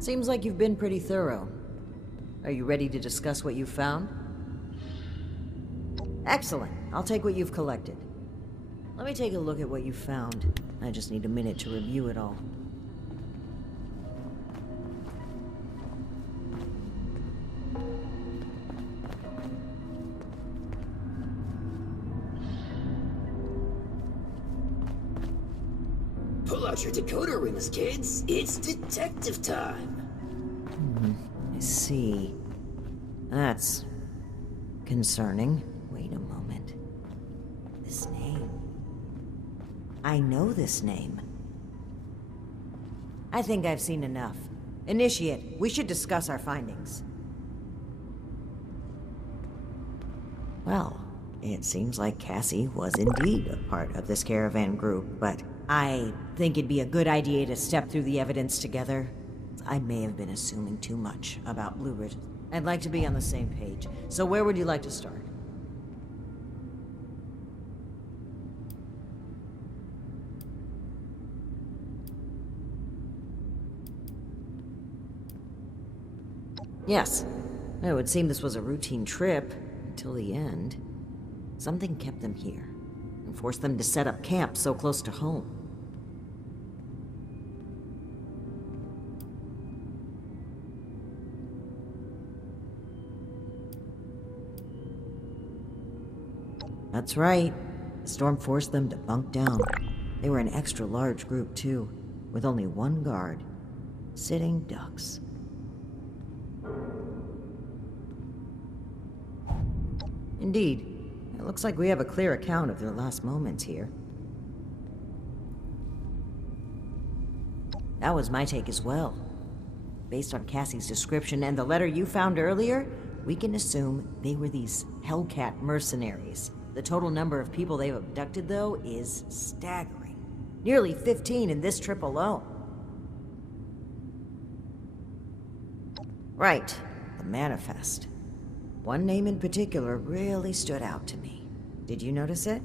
Seems like you've been pretty thorough. Are you ready to discuss what you've found? Excellent. I'll take what you've collected. Let me take a look at what you found. I just need a minute to review it all. Pull out your decoder rings, kids. It's detective time. I see. That's concerning. Wait a moment. This name. I know this name. I think I've seen enough. Initiate, we should discuss our findings. Well, it seems like Cassie was indeed a part of this caravan group, but I think it'd be a good idea to step through the evidence together. I may have been assuming too much about Blue Ridge. I'd like to be on the same page. So where would you like to start? Yes. It would seem this was a routine trip until the end. Something kept them here and forced them to set up camp so close to home. That's right. The storm forced them to bunk down. They were an extra large group, too, with only one guard. Sitting ducks. Indeed. It looks like we have a clear account of their last moments here. That was my take as well. Based on Cassie's description and the letter you found earlier, we can assume they were these Hellcat mercenaries. The total number of people they've abducted, though, is staggering. Nearly 15 in this trip alone. Right, the manifest. One name in particular really stood out to me. Did you notice it?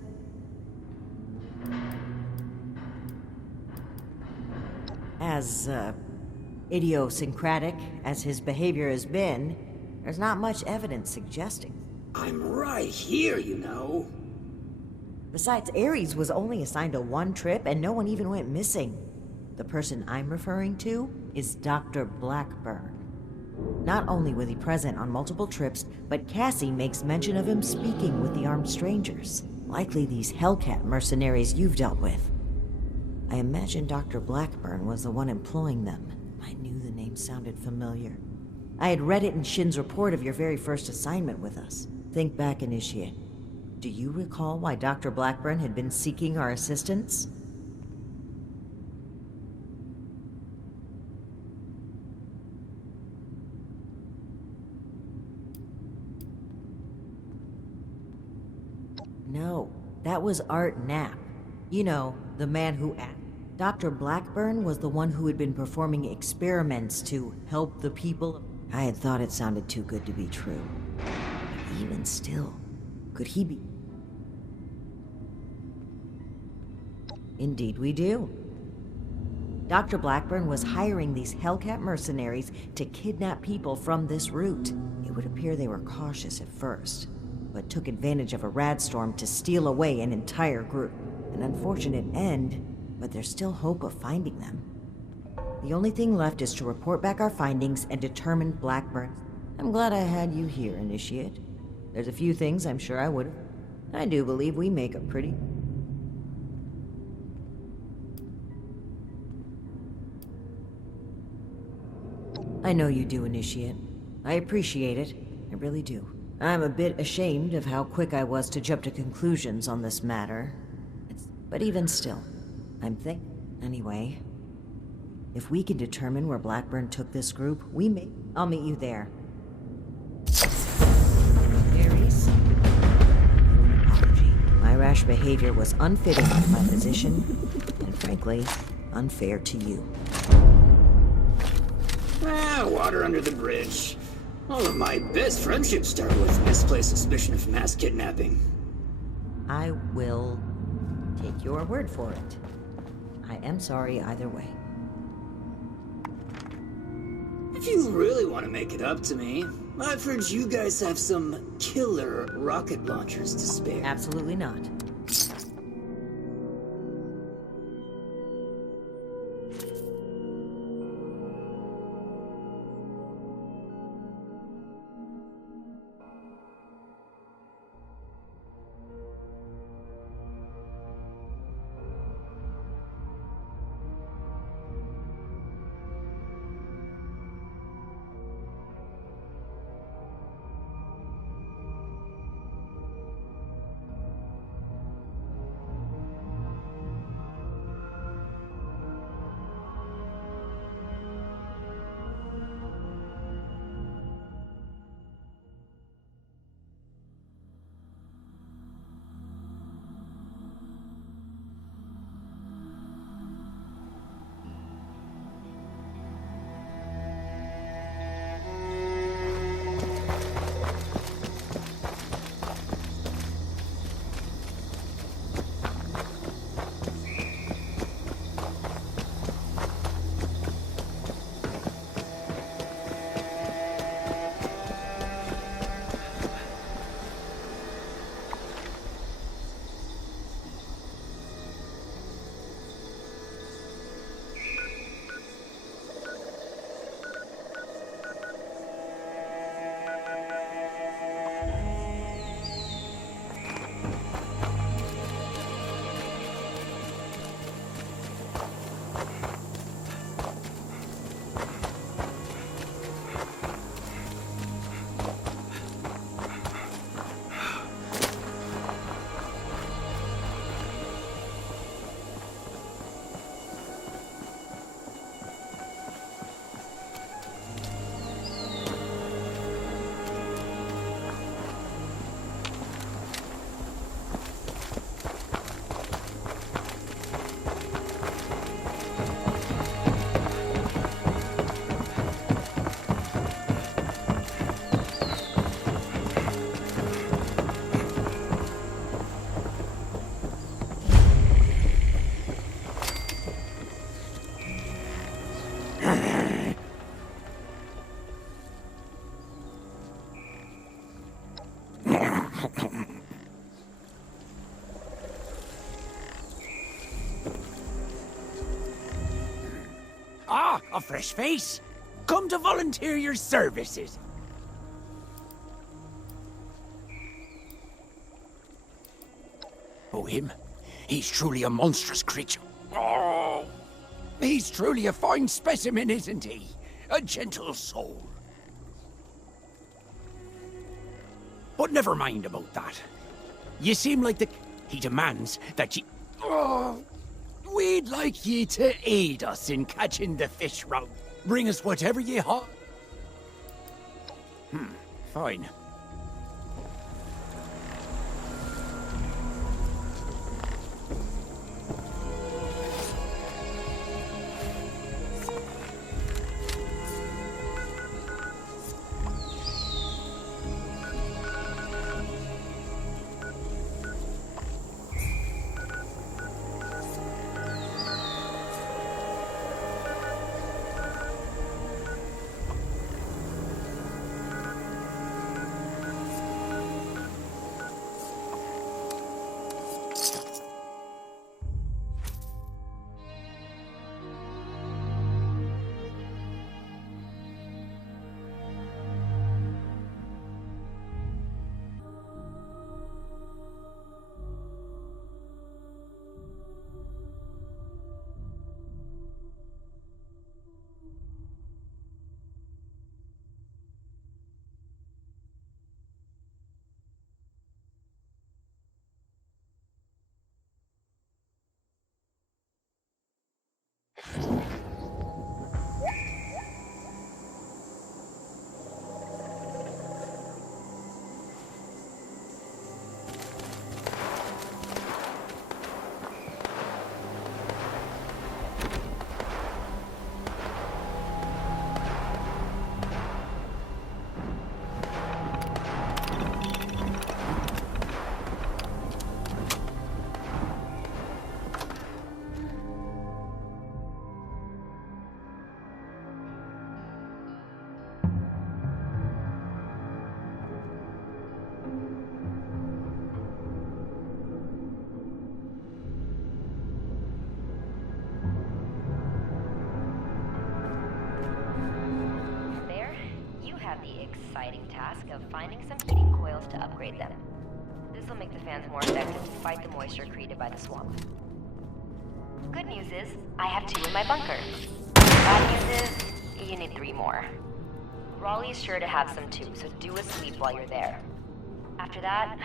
As, idiosyncratic as his behavior has been, there's not much evidence suggesting. I'm right here, you know. Besides, Ares was only assigned to one trip and no one even went missing. The person I'm referring to is Dr. Blackburn. Not only was he present on multiple trips, but Cassie makes mention of him speaking with the armed strangers. Likely these Hellcat mercenaries you've dealt with. I imagine Dr. Blackburn was the one employing them. I knew the name sounded familiar. I had read it in Shin's report of your very first assignment with us. Think back, Initiate. Do you recall why Dr. Blackburn had been seeking our assistance? No, that was Art Knapp. You know, the man who Dr. Blackburn was the one who had been performing experiments to help the people. I had thought it sounded too good to be true. But even still, could he be? Indeed we do. Dr. Blackburn was hiring these Hellcat mercenaries to kidnap people from this route. It would appear they were cautious at first, but took advantage of a radstorm to steal away an entire group. An unfortunate end, but there's still hope of finding them. The only thing left is to report back our findings and determine Blackburn. I'm glad I had you here, Initiate. There's a few things I'm sure I would've. I do believe we make a pretty... I know you do, Initiate. I appreciate it. I really do. I'm a bit ashamed of how quick I was to jump to conclusions on this matter. But even still, Anyway, if we can determine where Blackburn took this group, I'll meet you there. Ares? Apology. My rash behavior was unfitting for my position, and frankly, unfair to you. Water under the bridge. All of my best friendships start with misplaced suspicion of mass kidnapping. I will take your word for it. I am sorry either way. If you really want to make it up to me, I've heard you guys have some killer rocket launchers to spare. Absolutely not. Ah, a fresh face. Come to volunteer your services. Oh, him? He's truly a monstrous creature. Oh, he's truly a fine specimen, isn't he? A gentle soul. But never mind about that. You seem like the... He demands that you... Oh, we'd like ye to aid us in catching the fish route. Bring us whatever ye ha... Fine. exciting task of finding some heating coils to upgrade them. This will make the fans more effective to fight the moisture created by the swamp. Good news is, I have 2 in my bunker. Bad news is, you need 3 more. Raleigh's sure to have some too, so do a sweep while you're there. After that,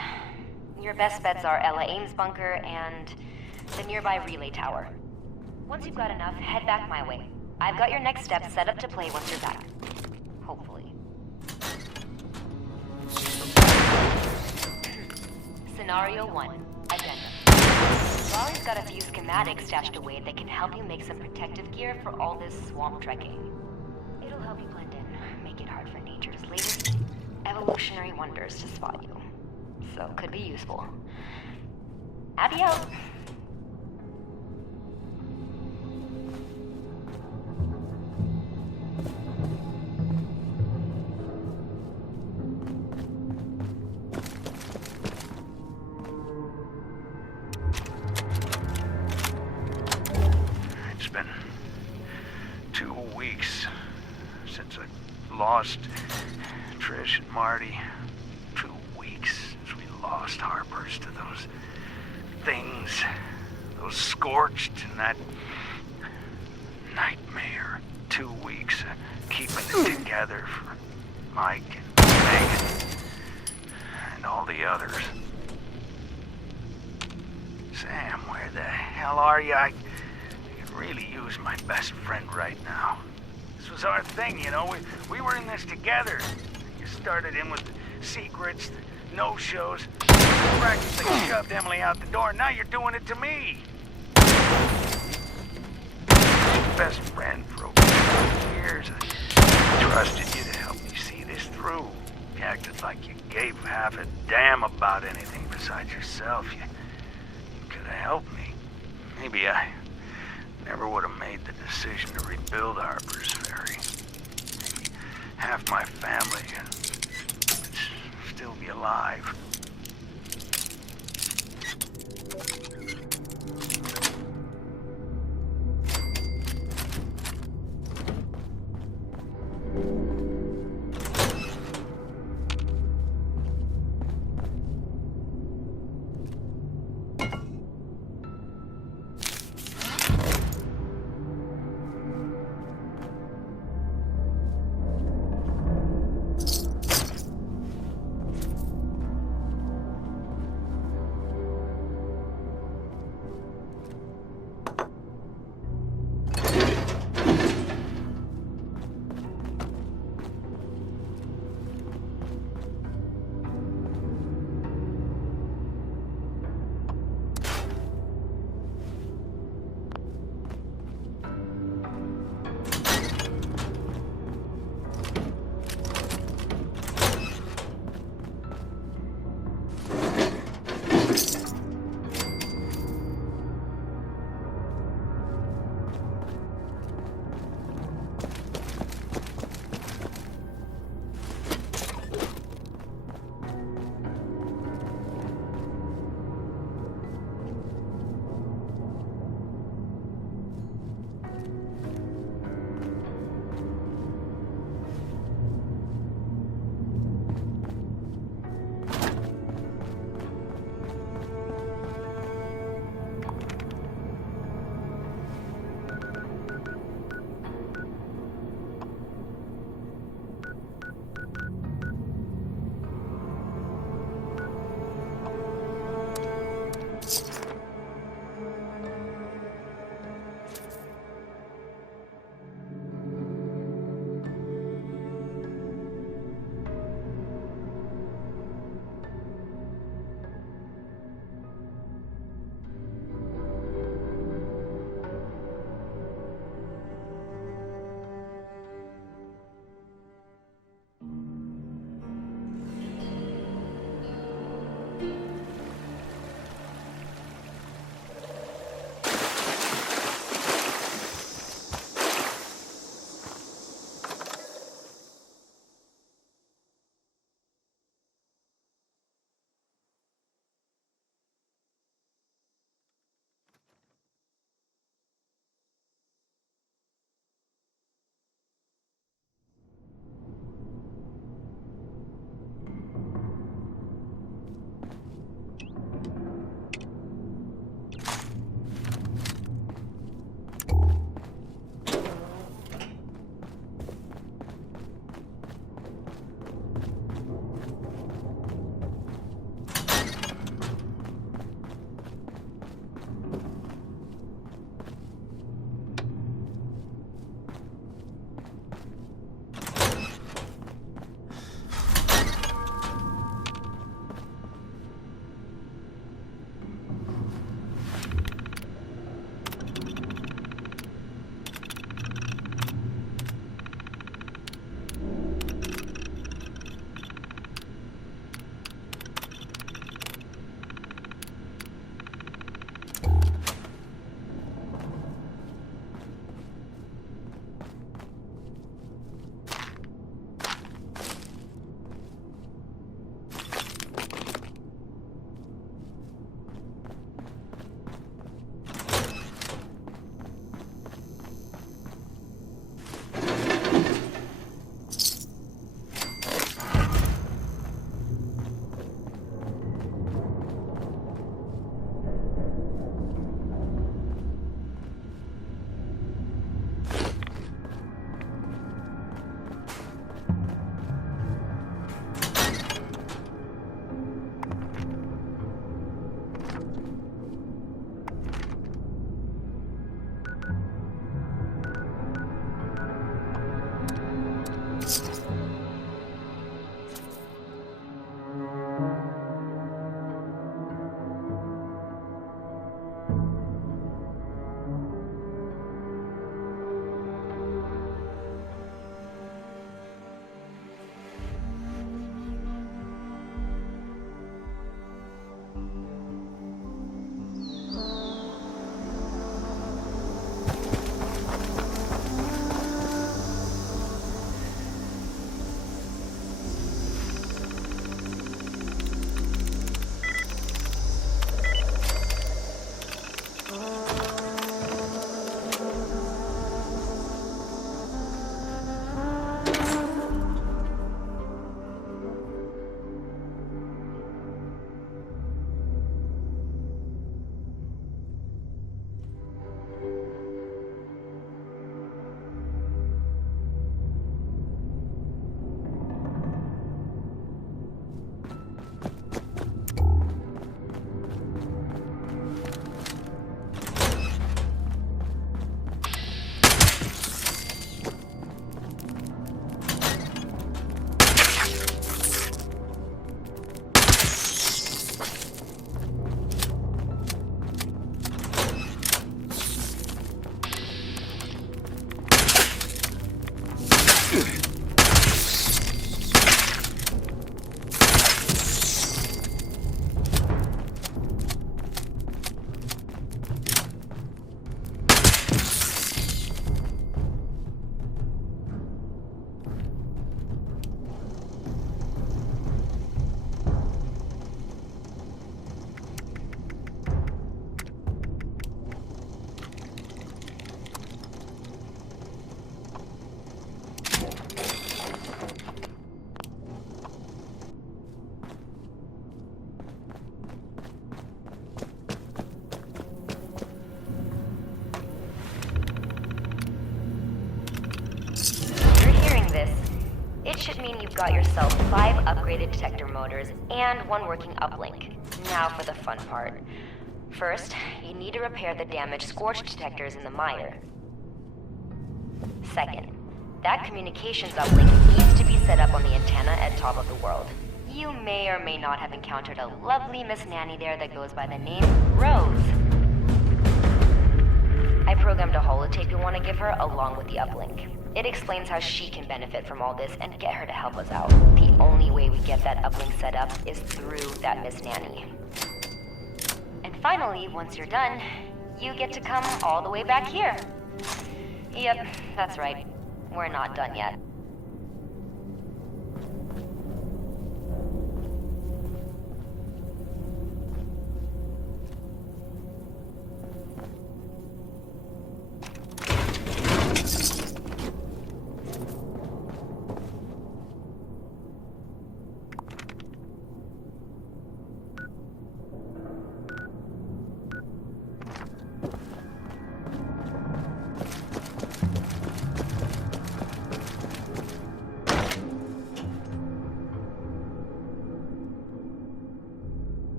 your best bets are Ella Ames' bunker and the nearby relay tower. Once you've got enough, head back my way. I've got your next steps set up to play once you're back. Hopefully. Scenario 1. Agenda. Raleigh's got a few schematics stashed away that can help you make some protective gear for all this swamp trekking. It'll help you blend in, make it hard for nature's latest evolutionary wonders to spot you. So, could be useful. Abby out! It's been 2 weeks since I lost Trish and Marty. 2 weeks since we lost Harper's to those things, those scorched and that nightmare. 2 weeks keeping it together for Mike and Megan and all the others. Sam, where the hell are you? I could really use my best friend right now. This was our thing, you know. We were in this together. You started in with the secrets, the no-shows. You practically shoved Emily out the door. Now you're doing it to me. Best friend for over 2 years. I trusted you to help me see this through. You acted like you gave half a damn about anything besides yourself. You could have helped me. Maybe I never would have made the decision to rebuild Harper's Ferry. Maybe half my family would still be alive. should mean you've got yourself 5 upgraded detector motors and 1 working uplink. Now for the fun part. First, you need to repair the damaged Scorch detectors in the mire. Second, that communications uplink needs to be set up on the antenna at top of the world. You may or may not have encountered a lovely Miss Nanny there that goes by the name Rose. I programmed a holotape you'll want to give her along with the uplink. It explains how she can benefit from all this and get her to help us out. The only way we get that uplink set up is through that Miss Nanny. And finally, once you're done, you get to come all the way back here. Yep, that's right. We're not done yet.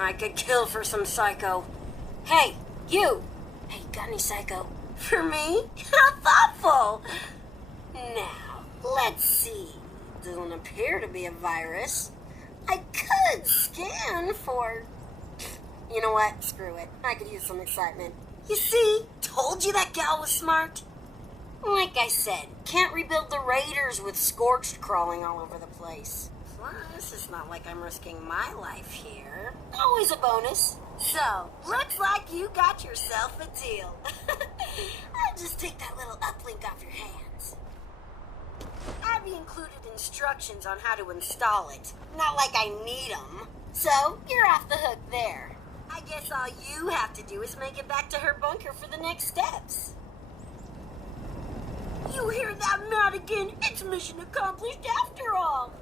I could kill for some psycho. Hey, you! Hey, got any psycho? For me? How thoughtful! Now, let's see. Doesn't appear to be a virus. I could scan for... You know what? Screw it. I could use some excitement. You see? Told you that gal was smart. Like I said, can't rebuild the raiders with Scorched crawling all over the place. Plus, it's not like I'm risking my life here. Always a bonus. So, looks like you got yourself a deal. I'll just take that little uplink off your hands. Abby included instructions on how to install it. Not like I need them. So, you're off the hook there. I guess all you have to do is make it back to her bunker for the next steps. You hear that, Madigan? It's mission accomplished after all.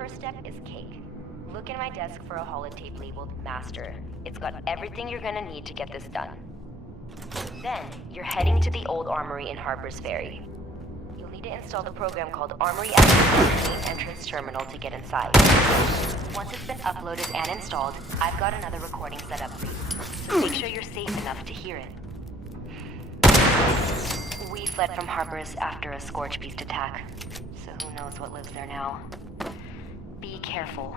first step is cake. Look in my desk for a holotape labeled Master. It's got everything you're gonna need to get this done. Then, you're heading to the old armory in Harper's Ferry. You'll need to install the program called Armory Access on the main entrance terminal to get inside. Once it's been uploaded and installed, I've got another recording set up for you, so make sure you're safe enough to hear it. We fled from Harper's after a Scorch Beast attack, so who knows what lives there now. Be careful.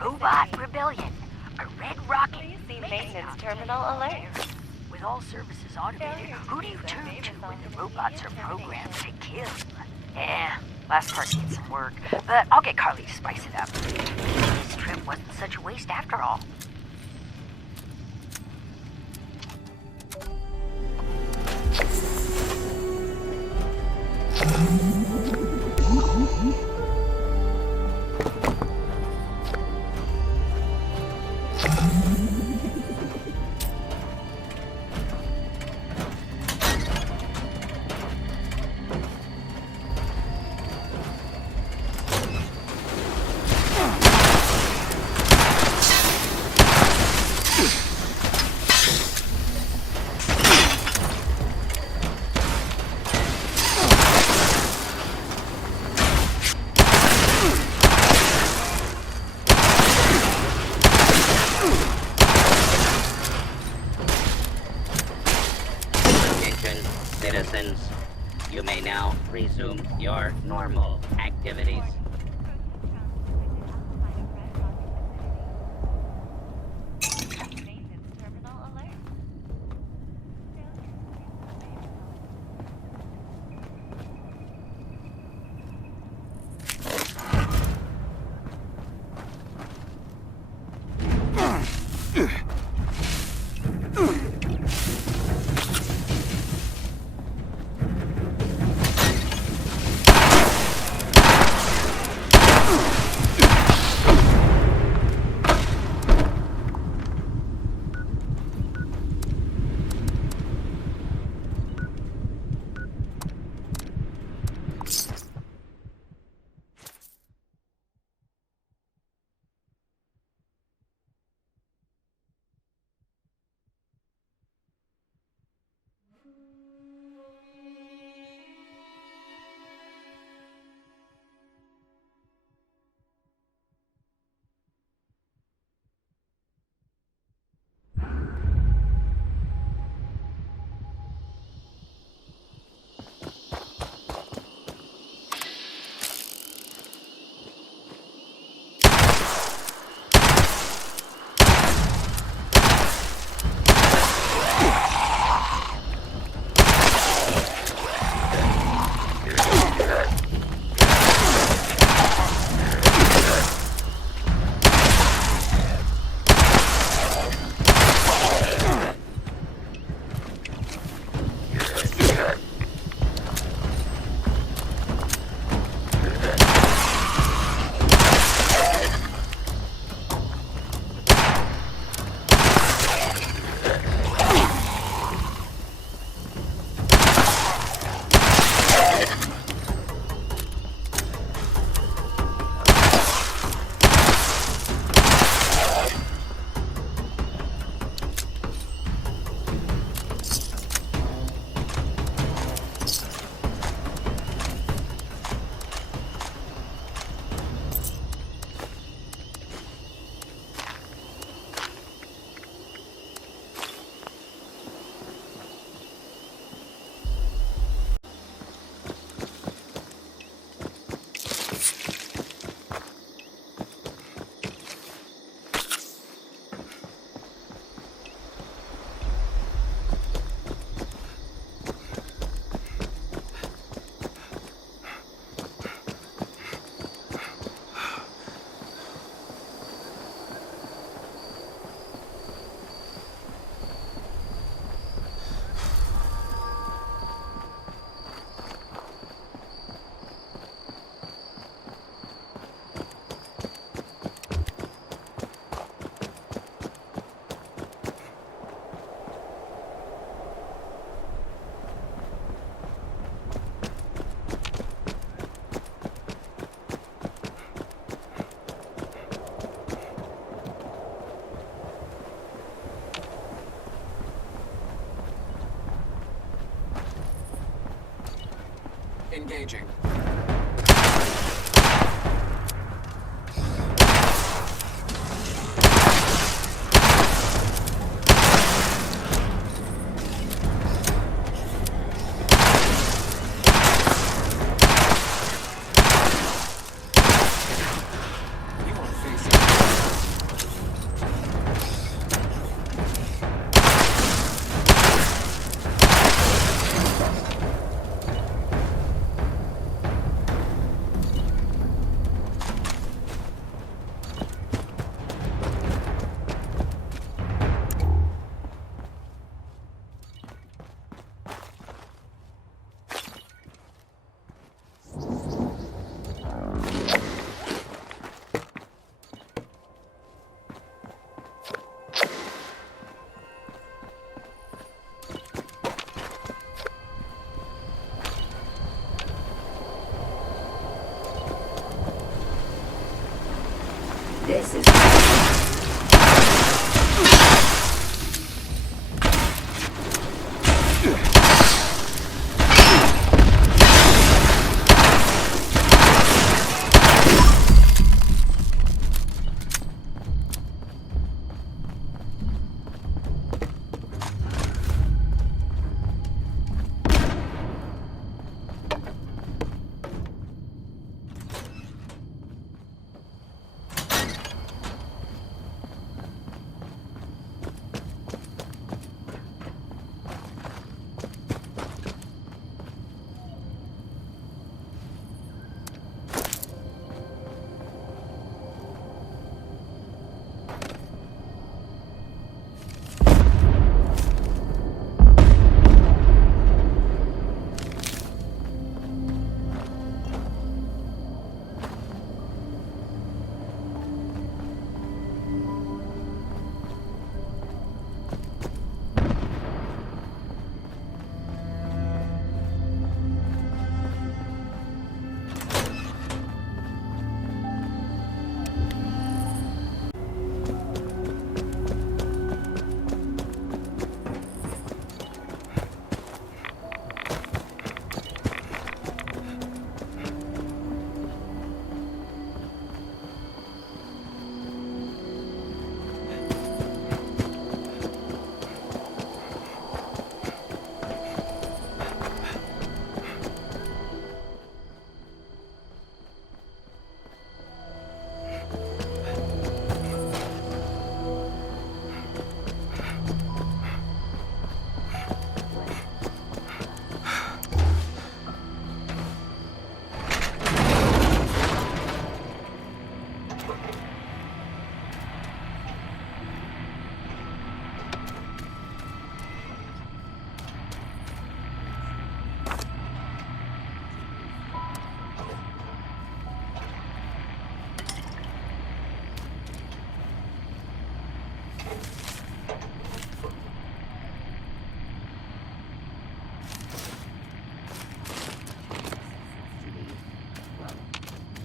Robot rebellion. A red rocket. Please see maintenance terminal alert. With all services automated, who do you turn to when the robots are programmed to kill? Last part needs some work, but I'll get Carly to spice it up. This trip wasn't such a waste after all. resume your normal activities. Engaging. This is...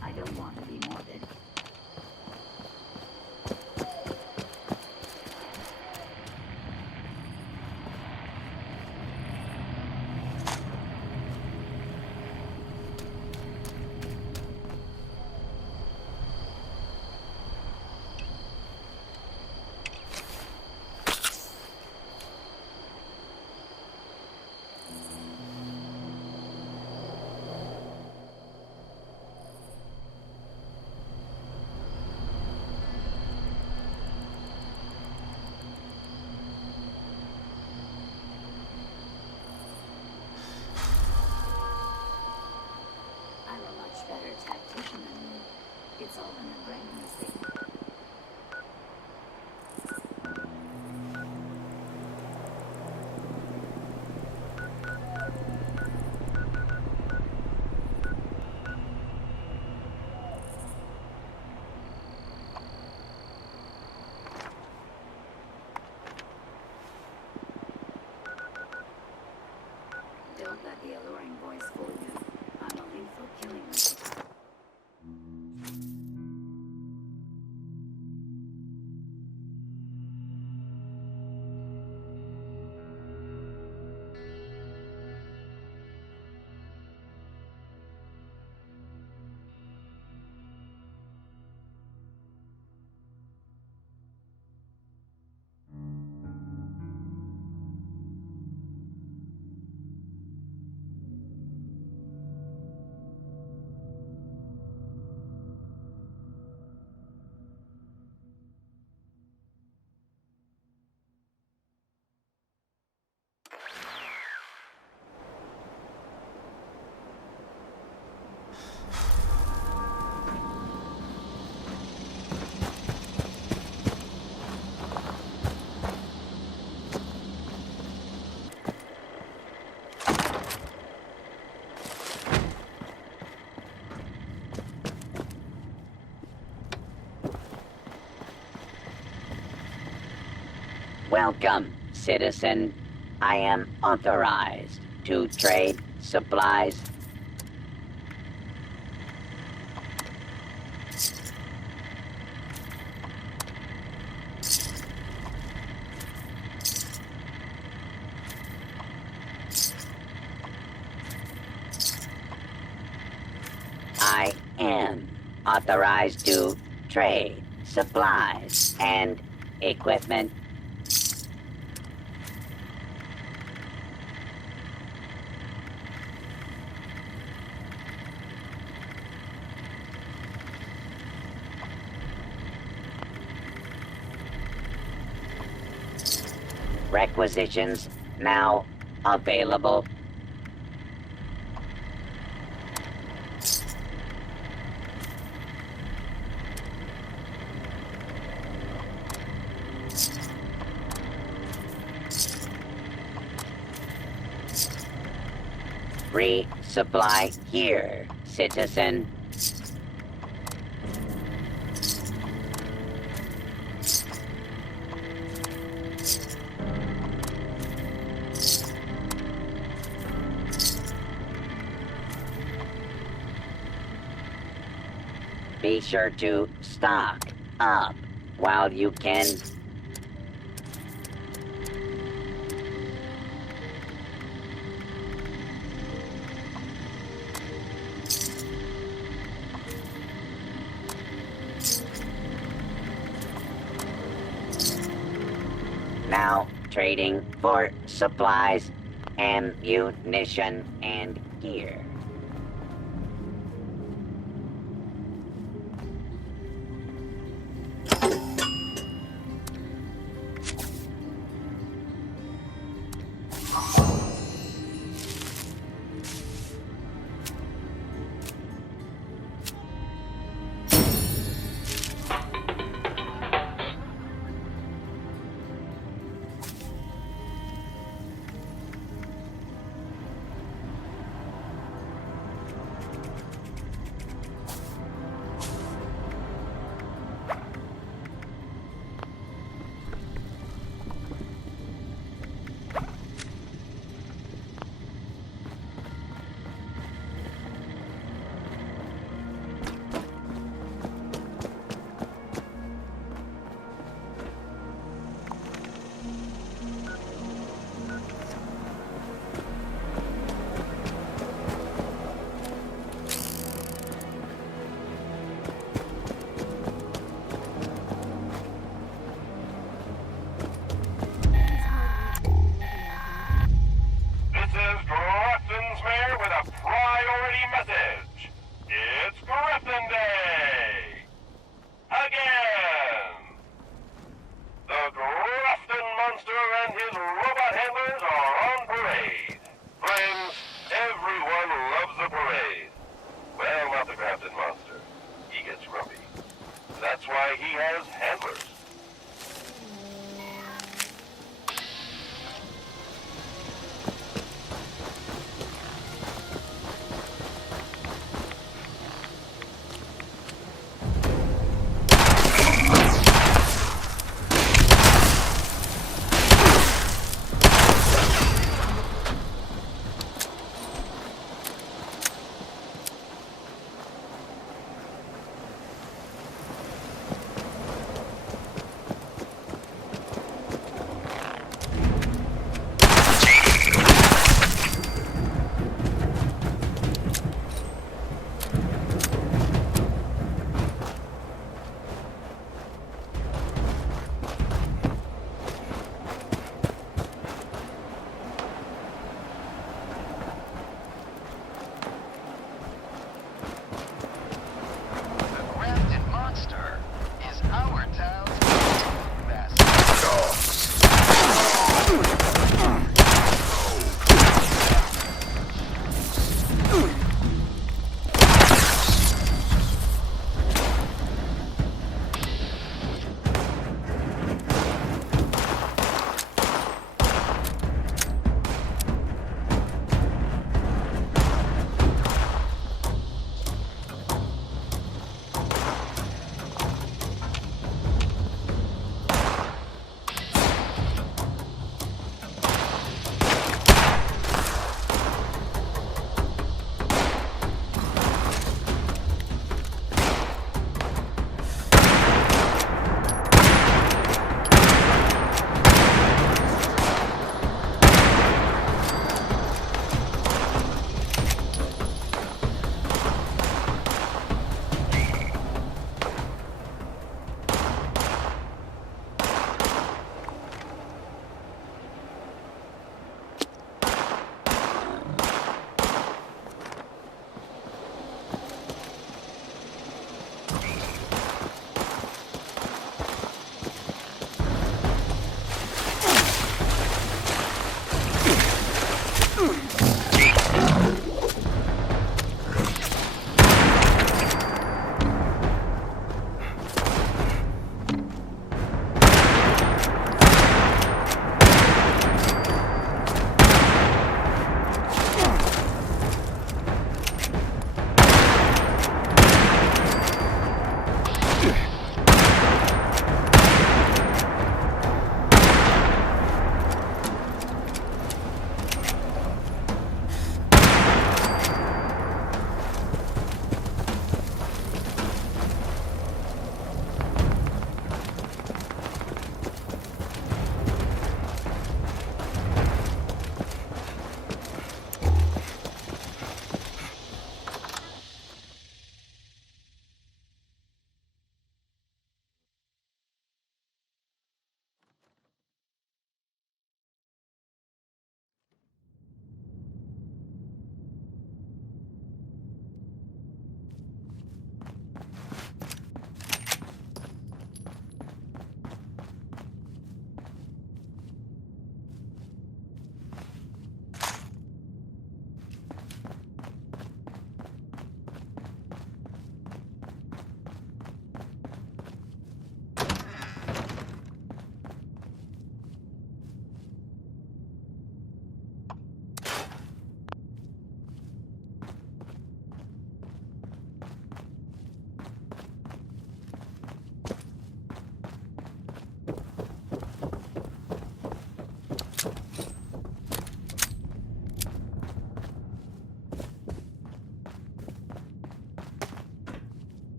I don't want to be morbid. I'm a much better tactician than you. It's all in the brain, you see. Don't let the alluring voice fool you. I'm a lethal killing machine. Welcome, citizen. I am authorized to trade supplies. I am authorized to trade supplies and equipment. Requisitions now available. Resupply here, citizen. Be sure to stock up while you can. Now trading for supplies, ammunition, and gear. gamblers.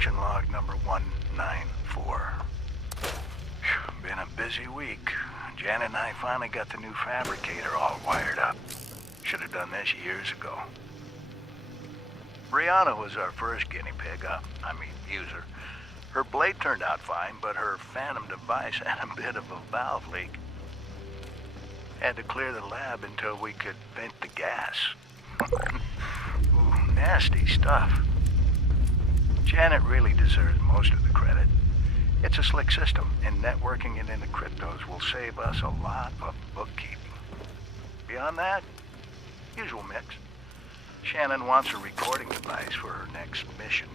production log number 194. Phew, been a busy week. Janet and I finally got the new fabricator all wired up. Should have done this years ago. Brianna was our first guinea pig, user. Her blade turned out fine, but her phantom device had a bit of a valve leak. Had to clear the lab until we could vent the gas. Ooh, nasty stuff. Janet really deserves most of the credit. It's a slick system, and networking it into cryptos will save us a lot of bookkeeping. Beyond that, usual mix. Shannon wants a recording device for her next mission.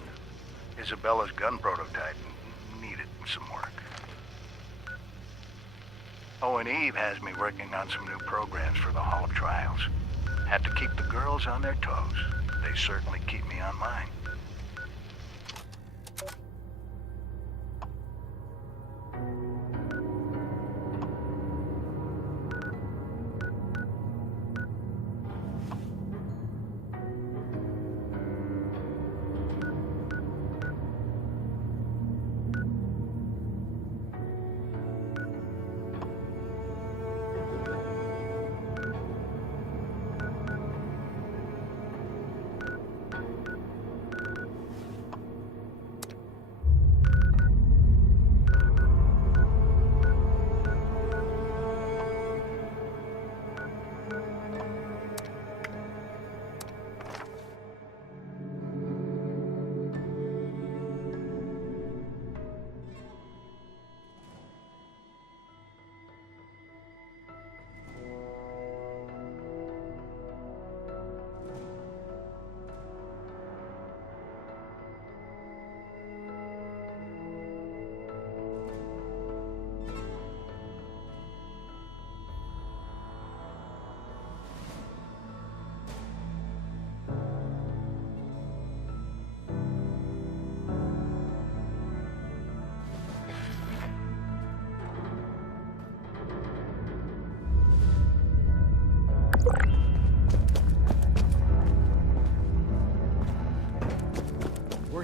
Isabella's gun prototype needed some work. Oh, and Eve has me working on some new programs for the Hall of Trials. Have to keep the girls on their toes. They certainly keep me on mine.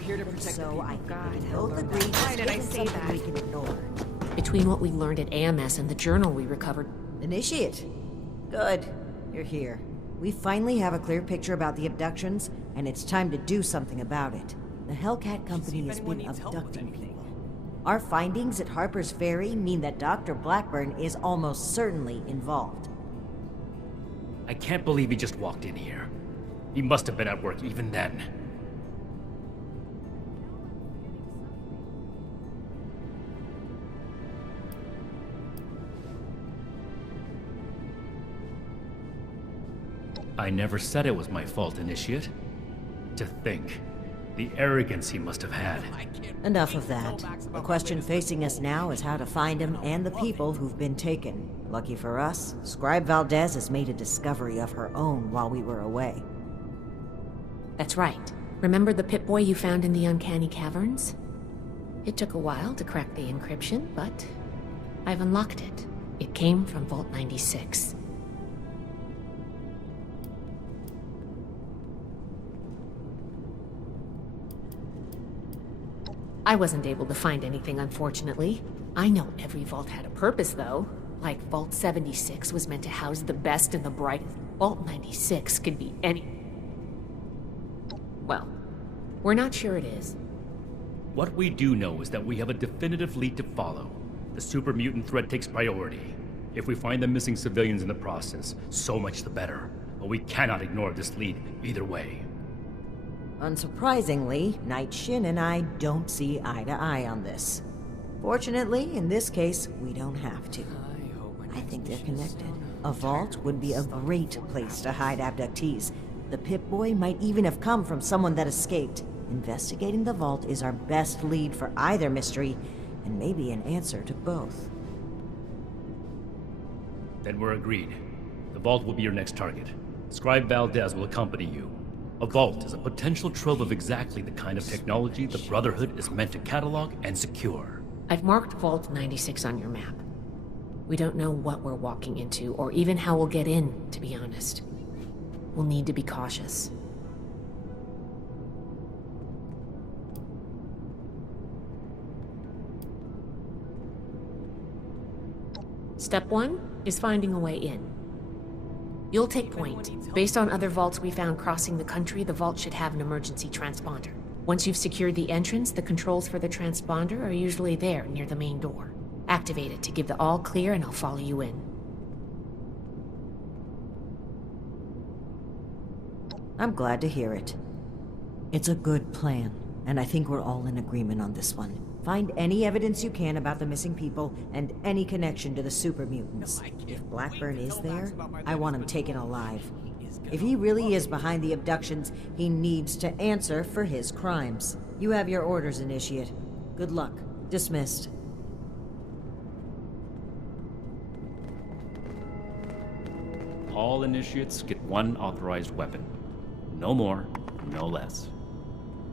Here to protect the people. Both agree Why did I say something that? we can ignore. Between what we learned at AMS and the journal we recovered... Initiate. Good. You're here. We finally have a clear picture about the abductions, and it's time to do something about it. The Hellcat Company has been abducting people. Our findings at Harper's Ferry mean that Dr. Blackburn is almost certainly involved. I can't believe he just walked in here. He must have been at work even then. I never said it was my fault, Initiate. To think. The arrogance he must have had. Enough of that. The question facing us now is how to find him and the people who've been taken. Lucky for us, Scribe Valdez has made a discovery of her own while we were away. That's right. Remember the Pip-Boy you found in the Uncanny Caverns? It took a while to crack the encryption, but I've unlocked it. It came from Vault 96. I wasn't able to find anything, unfortunately. I know every vault had a purpose, though. Like Vault 76 was meant to house the best and the brightest. Vault 96 could be any... Well, we're not sure it is. What we do know is that we have a definitive lead to follow. The super mutant threat takes priority. If we find the missing civilians in the process, so much the better. But we cannot ignore this lead either way. Unsurprisingly, Night Shin and I don't see eye to eye on this. Fortunately, in this case, we don't have to. I think they're connected. A vault would be a great place to hide abductees. The Pip-Boy might even have come from someone that escaped. Investigating the vault is our best lead for either mystery, and maybe an answer to both. Then we're agreed. The vault will be your next target. Scribe Valdez will accompany you. A vault is a potential trove of exactly the kind of technology the Brotherhood is meant to catalog and secure. I've marked Vault 96 on your map. We don't know what we're walking into, or even how we'll get in, to be honest. We'll need to be cautious. Step 1 is finding a way in. You'll take point. Based on other vaults we found crossing the country, the vault should have an emergency transponder. Once you've secured the entrance, the controls for the transponder are usually there near the main door. Activate it to give the all clear and I'll follow you in. I'm glad to hear it. It's a good plan, and I think we're all in agreement on this one. Find any evidence you can about the missing people and any connection to the super mutants. If Blackburn is there, I want him taken alive. If he really is behind the abductions, he needs to answer for his crimes. You have your orders, Initiate. Good luck. Dismissed. All initiates get one authorized weapon. No more, no less.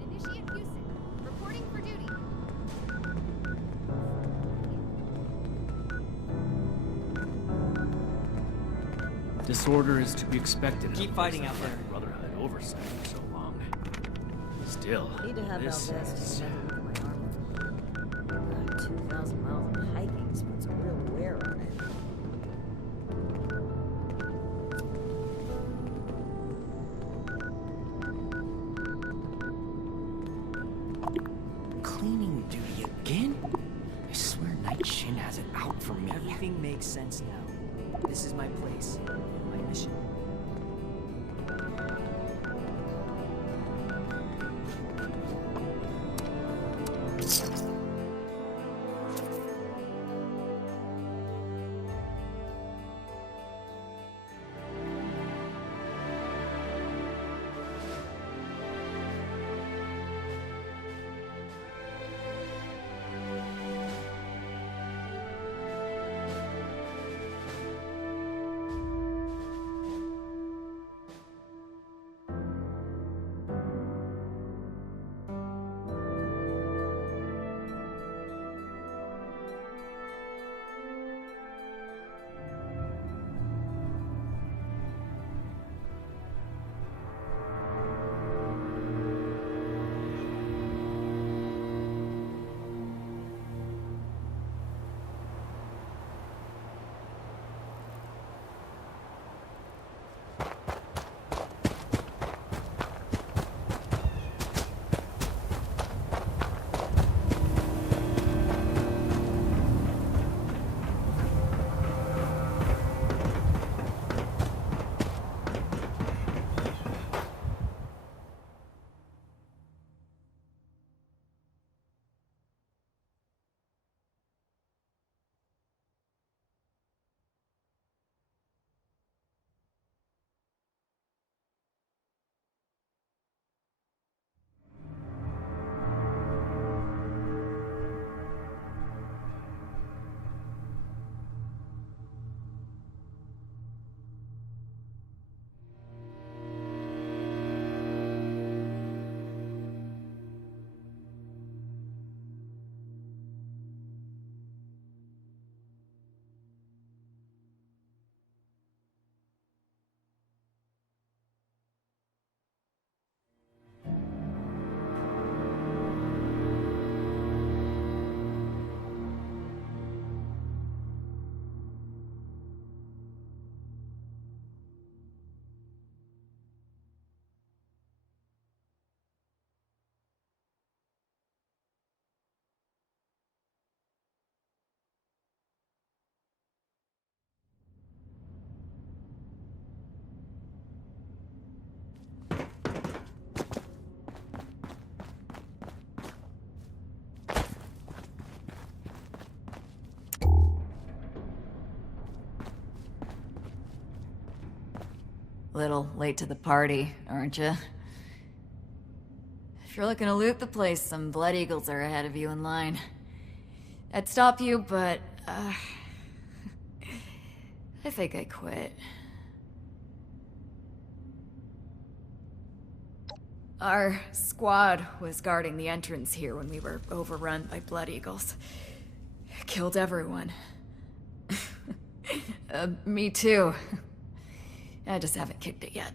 Initiate Houston, reporting for duty. Disorder is to be expected. Keep fighting out there. Brotherhood oversight for so long. Still, Need to have this Valdez is... take another look at my armor. 2,000 miles of hiking's put some real wear on it. Cleaning duty again? I swear Night Shin has it out for me. Everything makes sense now. This is my place, my mission. Little late to the party, aren't you? If you're looking to loot the place, some Blood Eagles are ahead of you in line. I'd stop you, but, I think I quit. Our squad was guarding the entrance here when we were overrun by Blood Eagles. Killed everyone. Me too. I just haven't kicked it yet.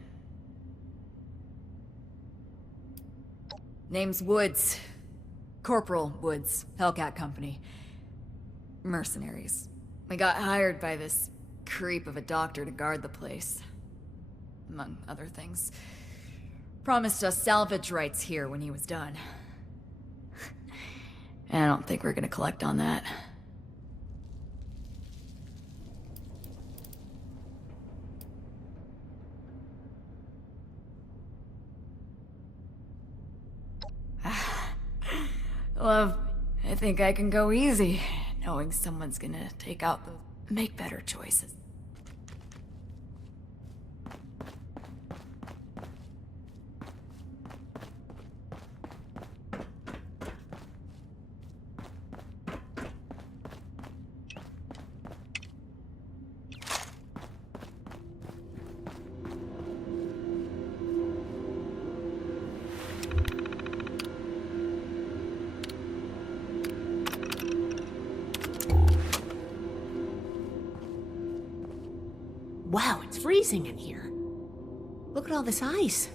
Name's Woods. Corporal Woods, Hellcat Company. Mercenaries. We got hired by this creep of a doctor to guard the place. Among other things. Promised us salvage rights here when he was done. And I don't think we're gonna collect on that. Love, I think I can go easy, knowing someone's gonna take out those... make better choices. Wow, it's freezing in here. Look at all this ice.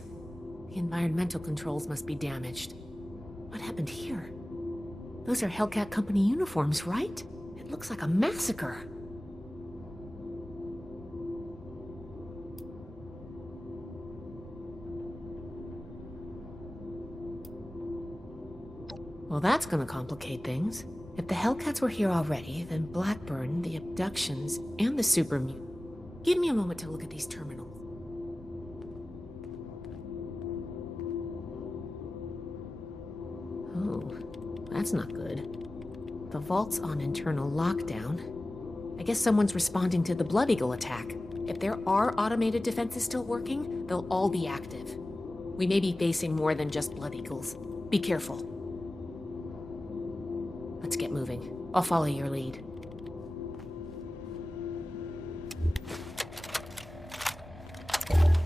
The environmental controls must be damaged. What happened here? Those are Hellcat Company uniforms, right? It looks like a massacre. Well, that's gonna complicate things. If the Hellcats were here already, then Blackburn, the abductions, and the super mutant. Give me a moment to look at these terminals. Oh, that's not good. The vault's on internal lockdown. I guess someone's responding to the Blood Eagle attack. If there are automated defenses still working, they'll all be active. We may be facing more than just Blood Eagles. Be careful. Let's get moving. I'll follow your lead.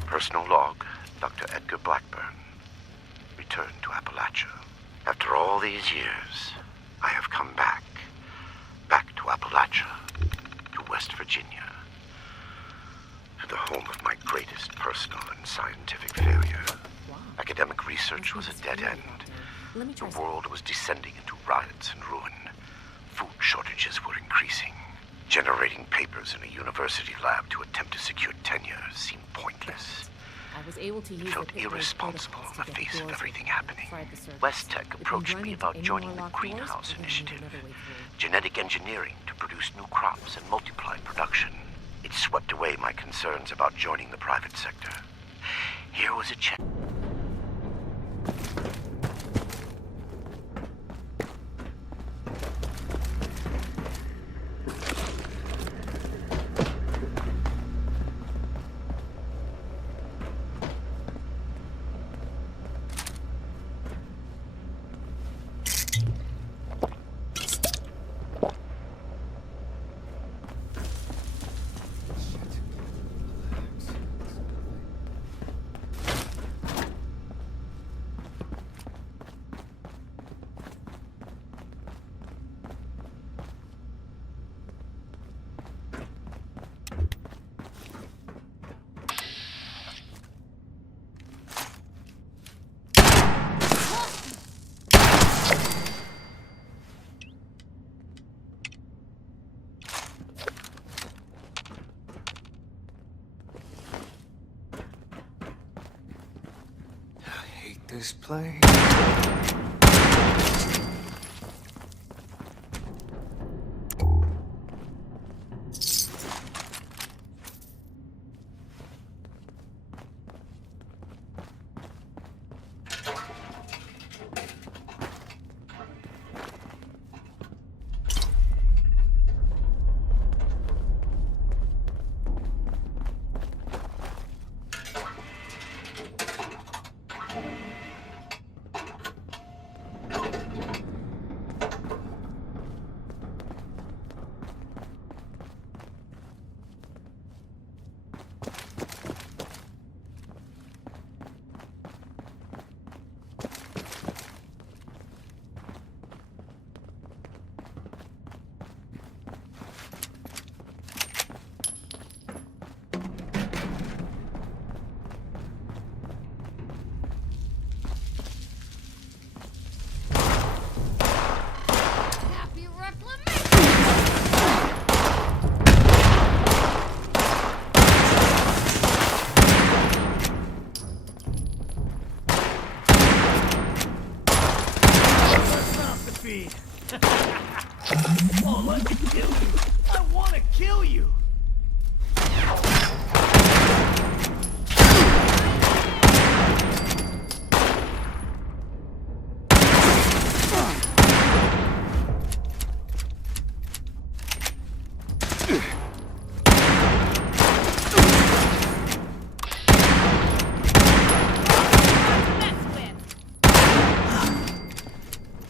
Personal log, Dr. Edgar Blackburn. Returned to Appalachia. After all these years, I have come back. Back to Appalachia, to West Virginia. To the home of my greatest personal and scientific failure. Academic research was a dead end. The world was descending into riots and ruin. Food shortages were increasing. Generating papers in a university lab to attempt to secure tenure seemed pointless. I was able to use It felt irresponsible in the face of everything happening. Westtech approached me about joining the Greenhouse Initiative, genetic engineering to produce new crops and multiply production. It swept away my concerns about joining the private sector. Here was a chance. This place.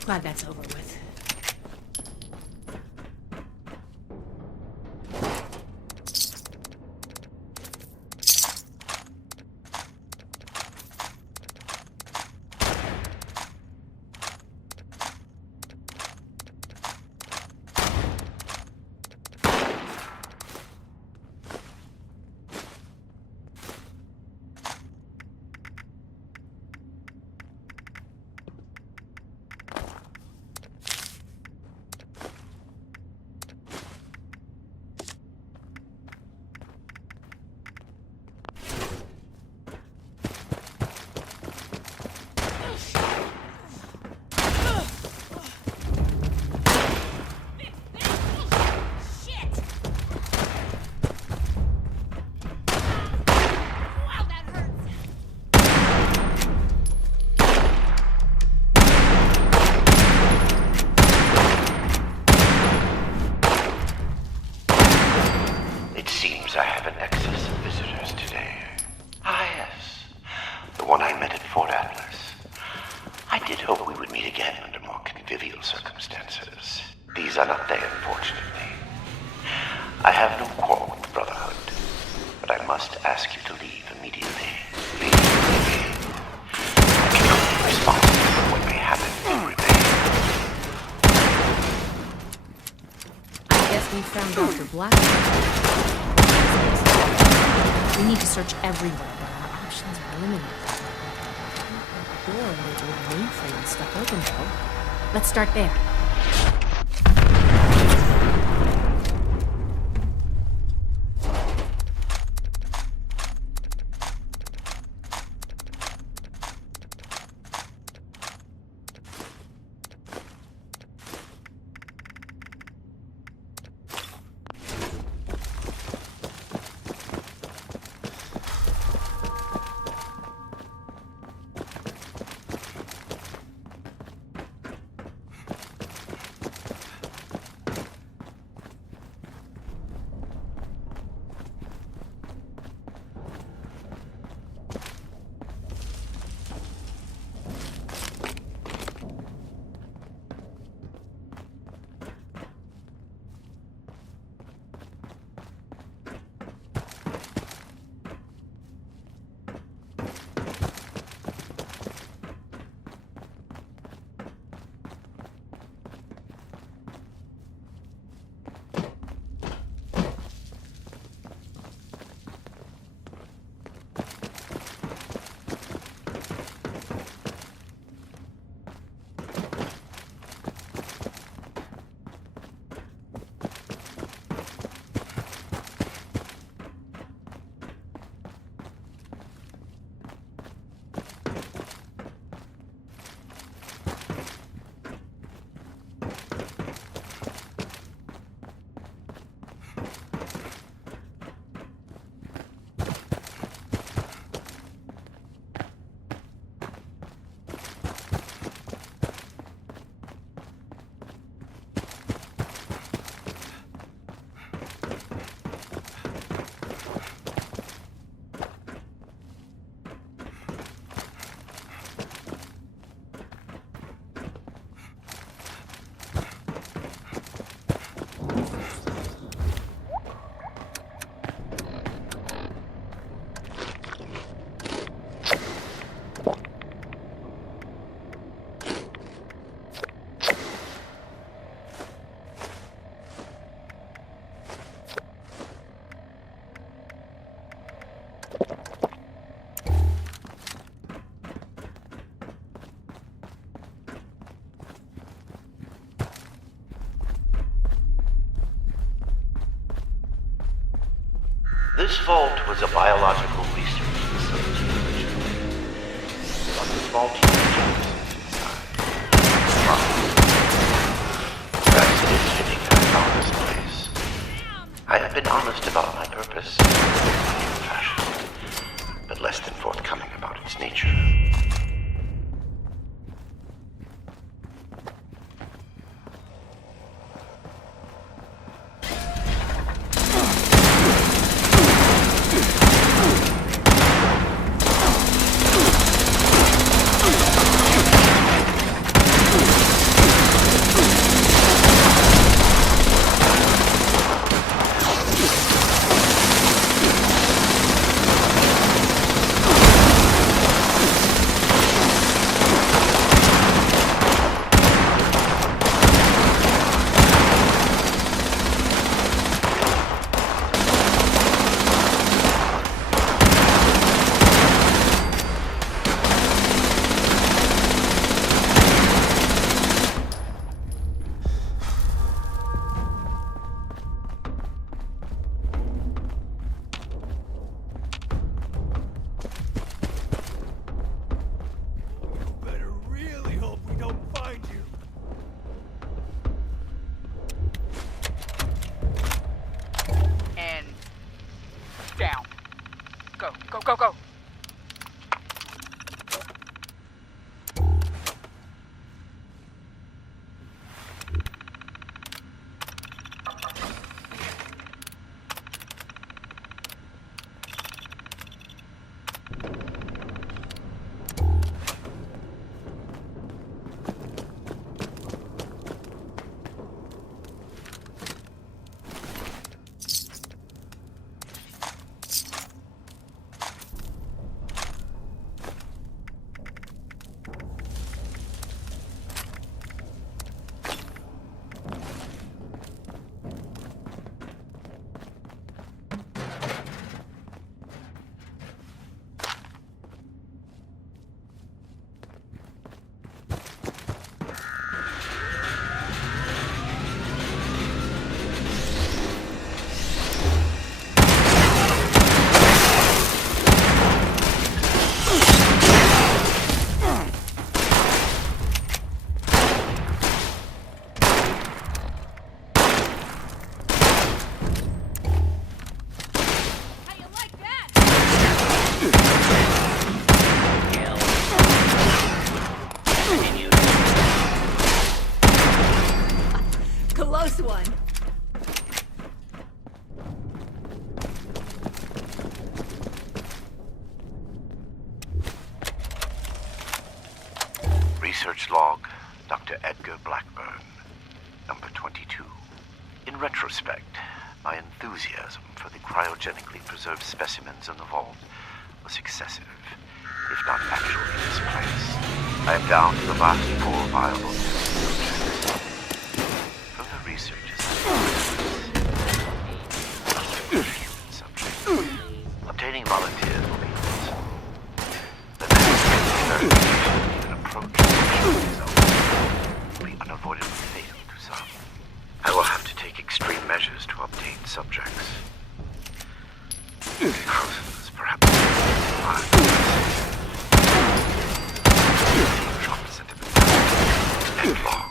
Glad that's over with. It seems I have an excess of visitors today. Ah, yes. The one I met at Fort Atlas. I did hope we would meet again under more convivial circumstances. These are not they, unfortunately. I have no quarrel with the Brotherhood, but I must ask you to leave immediately. Leave immediately. I cannot be responsible for what may happen in Remain. I guess we found Dr. Blackburn. We need to search everywhere, but our options are limited. The door with the old mainframe stuck open, though. Let's start there. This vault was a biological research facility originally. But the vault genesis inside. Perhaps it is fitting that I found this place. I have been honest about my purpose in a fashion, but less than forthcoming about its nature. Research log, Dr. Edgar Blackburn, number 22. In retrospect, my enthusiasm for the cryogenically preserved specimens in the vault was excessive, if not actually misplaced. I am down to the last 4 viable subjects. Further research is human subjects. Obtaining volunteers will be impossible. The next verification even approach will be unavoidably fatal to some. I will have to take extreme measures to obtain subjects. Thousands, perhaps Trump sentiment headlong.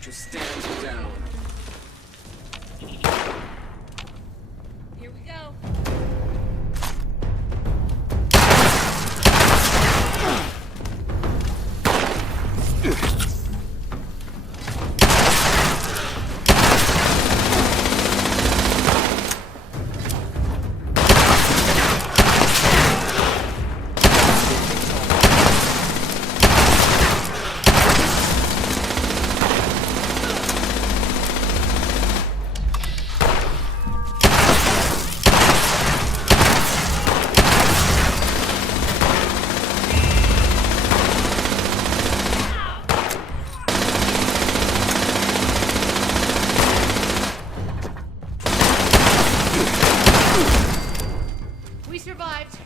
Just stand down. Here we go. We survived.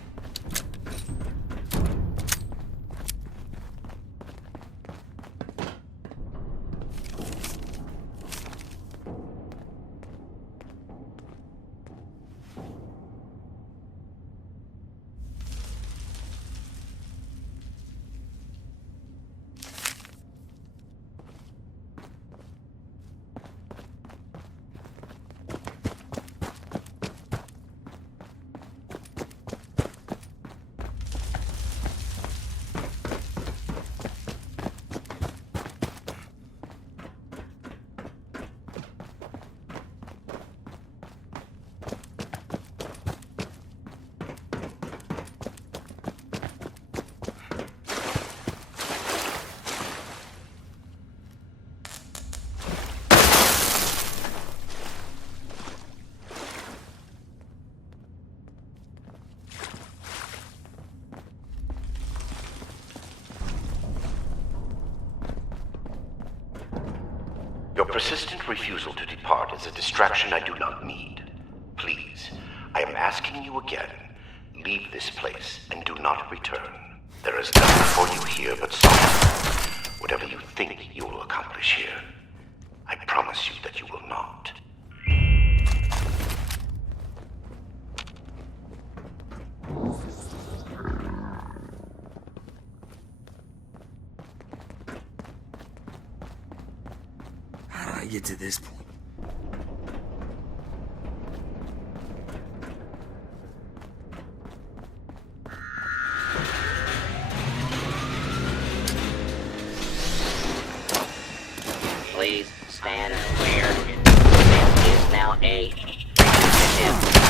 Your persistent refusal to depart is a distraction I do not need. Please, I am asking you again, leave this place and do not return. There is nothing for you here but sorrow. Whatever you think you will accomplish here, I promise you that you will not. How did I get to this point? Please stand clear. This is now a initiative.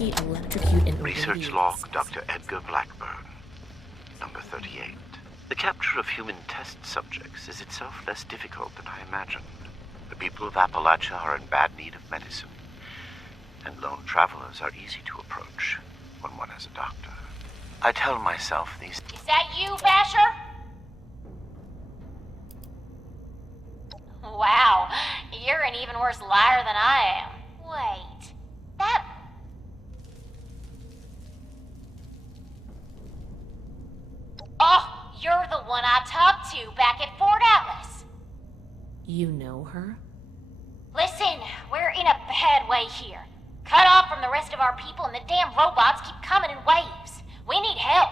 he electrocute an Research log, Dr. Edgar Blackburn. Number 38. The capture of human test subjects is itself less difficult than I imagined. The people of Appalachia are in bad need of medicine, and lone travelers are easy to approach when one has a doctor. I tell myself these... Is that you, Basher? Wow, you're an even worse liar than I am. Wait, that... Oh, you're the one I talked to back at Fort Atlas. You know her? Listen, we're in a bad way here. Cut off from the rest of our people and the damn robots keep coming in waves. We need help.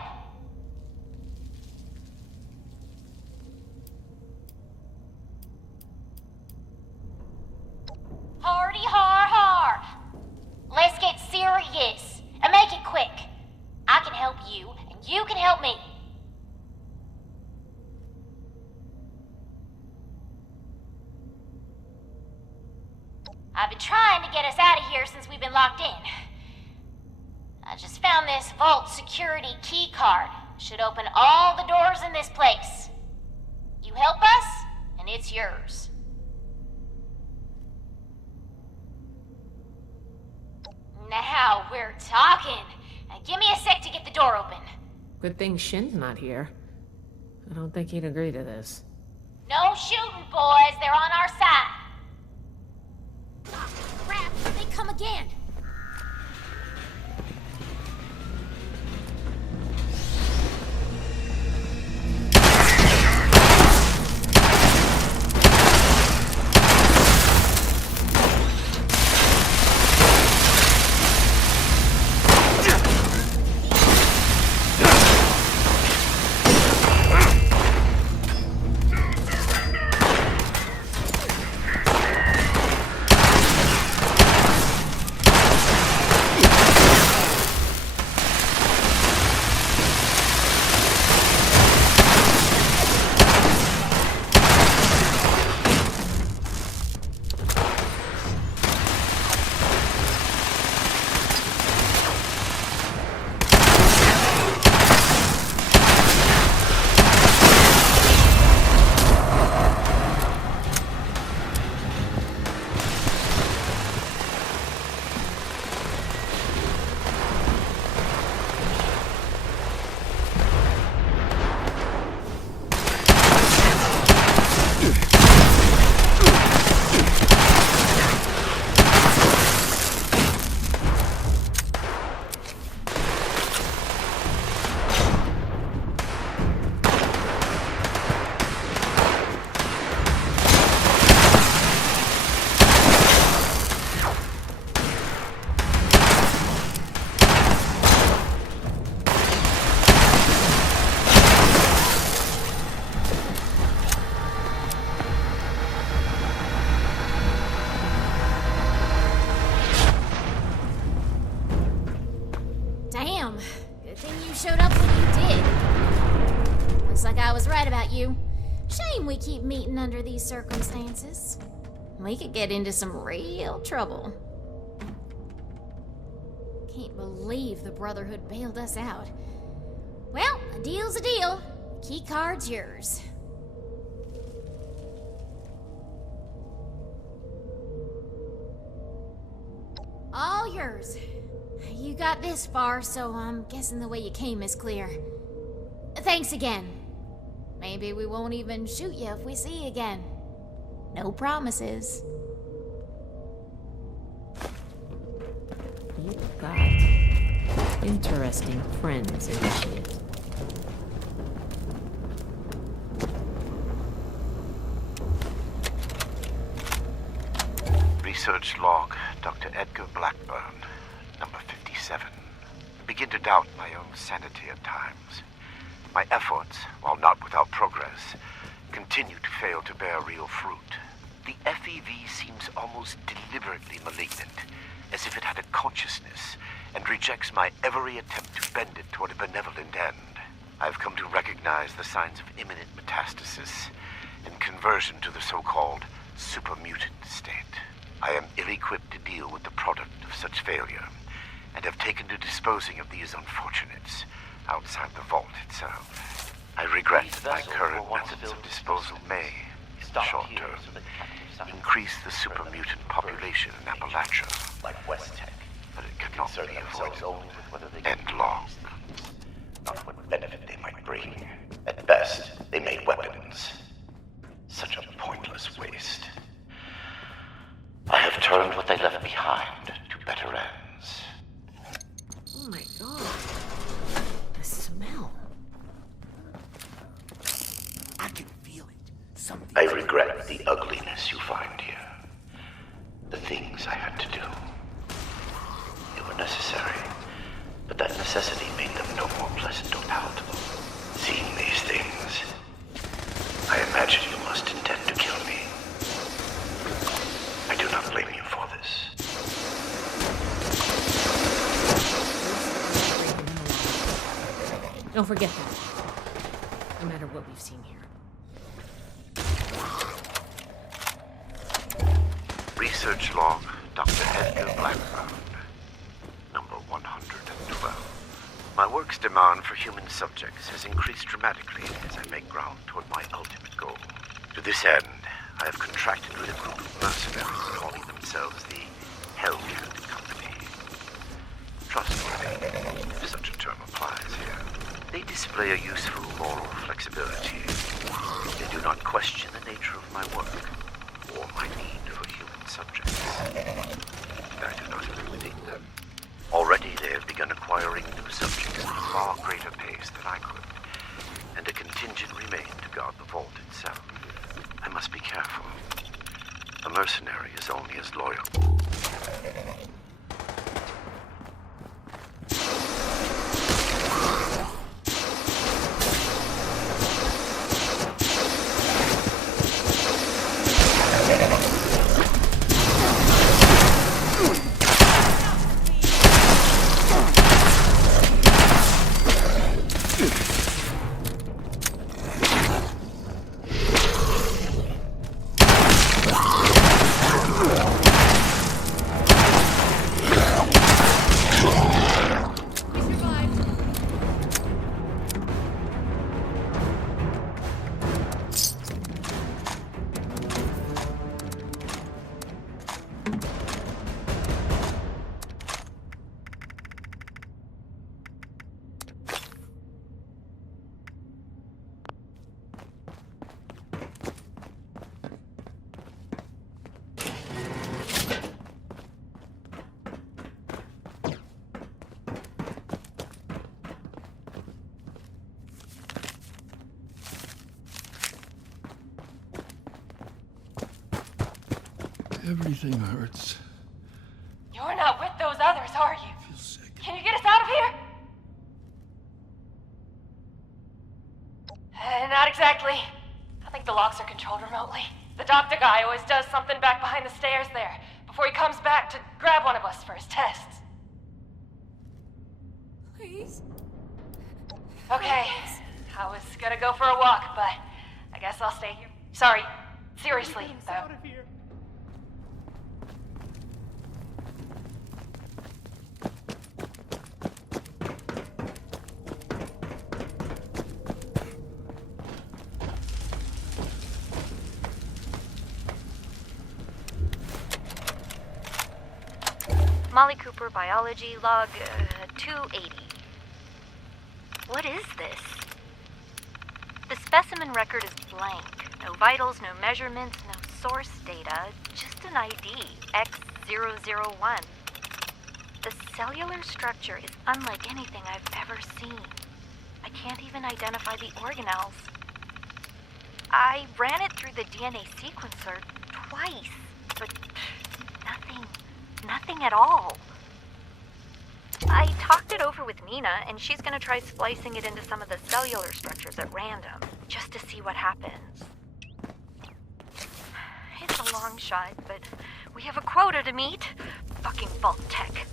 Hardy har har. Let's get serious and make it quick. I can help you and you can help me. I've been trying to get us out of here since we've been locked in. I just found this vault security key card. Should open all the doors in this place. You help us, and it's yours. Now we're talking. Give me a sec to get the door open. Good thing Shin's not here. I don't think he'd agree to this. No shooting, boys. They're on our side. Oh, crap. They come again. Damn. Good thing you showed up when you did. Looks like I was right about you. Shame we keep meeting under these circumstances. We could get into some real trouble. Can't believe the Brotherhood bailed us out. Well, a deal's a deal. Key card's yours. All yours. You got this far, so I'm guessing the way you came is clear. Thanks again. Maybe we won't even shoot you if we see you again. No promises. You've got interesting friends, Initiate. Research log, Dr. Edgar Blackburn, number 57. I begin to doubt my own sanity at times. My efforts, while not without progress, continue to fail to bear real fruit. The FEV seems almost deliberately malignant, as if it had a consciousness, and rejects my every attempt to bend it toward a benevolent end. I've come to recognize the signs of imminent metastasis and conversion to the so-called supermutant state. I am ill-equipped to deal with the product of such failure, and have taken to disposing of these unfortunates outside the vault itself. I regret my current methods of disposal may, in the short term, increase the supermutant population in Appalachia, like West Tech, but it cannot be avoided. End log. Not what benefit they might bring. At best, they made weapons. Such a pointless waste. I have turned what they left behind to better ends. Oh my god. The smell. I can feel it. I regret the ugliness you find here. The things I had to do. They were necessary, but that necessity made them no more pleasant or palatable. Seeing these things, I imagine you must intend to kill me. I do not blame you for this. Don't forget that. No matter what we've seen here. Research log, Dr. Edgar Blackburn, number 112. My work's demand for human subjects has increased dramatically as I make ground toward my ultimate goal. To this end, I have contracted with a group of mercenaries calling themselves the Hellcat Company. Trustworthy, if such a term applies here. They display a useful moral flexibility. They do not question the nature of my work or my need for human subjects. I do not eliminate them. Already they have begun acquiring new subjects at a far greater pace than I could, and a contingent remained to guard the vault itself. I must be careful. A mercenary is only as loyal. Everything hurts. You're not with those others, are you? I feel sick. Can you get us out of here? Not exactly. I think the locks are controlled remotely. The doctor guy always does something back behind the stairs there, before he comes back to grab one of us for his tests. Please? Okay, I was gonna go for a walk, but I guess I'll stay here. Sorry, seriously, though. Molly Cooper, biology, log 280. What is this? The specimen record is blank. No vitals, no measurements, no source data. Just an ID, X001. The cellular structure is unlike anything I've ever seen. I can't even identify the organelles. I ran it through the DNA sequencer twice, but nothing at all. I talked it over with Nina, and she's gonna try splicing it into some of the cellular structures at random, just to see what happens. It's a long shot, but we have a quota to meet. Fucking Vault Tech.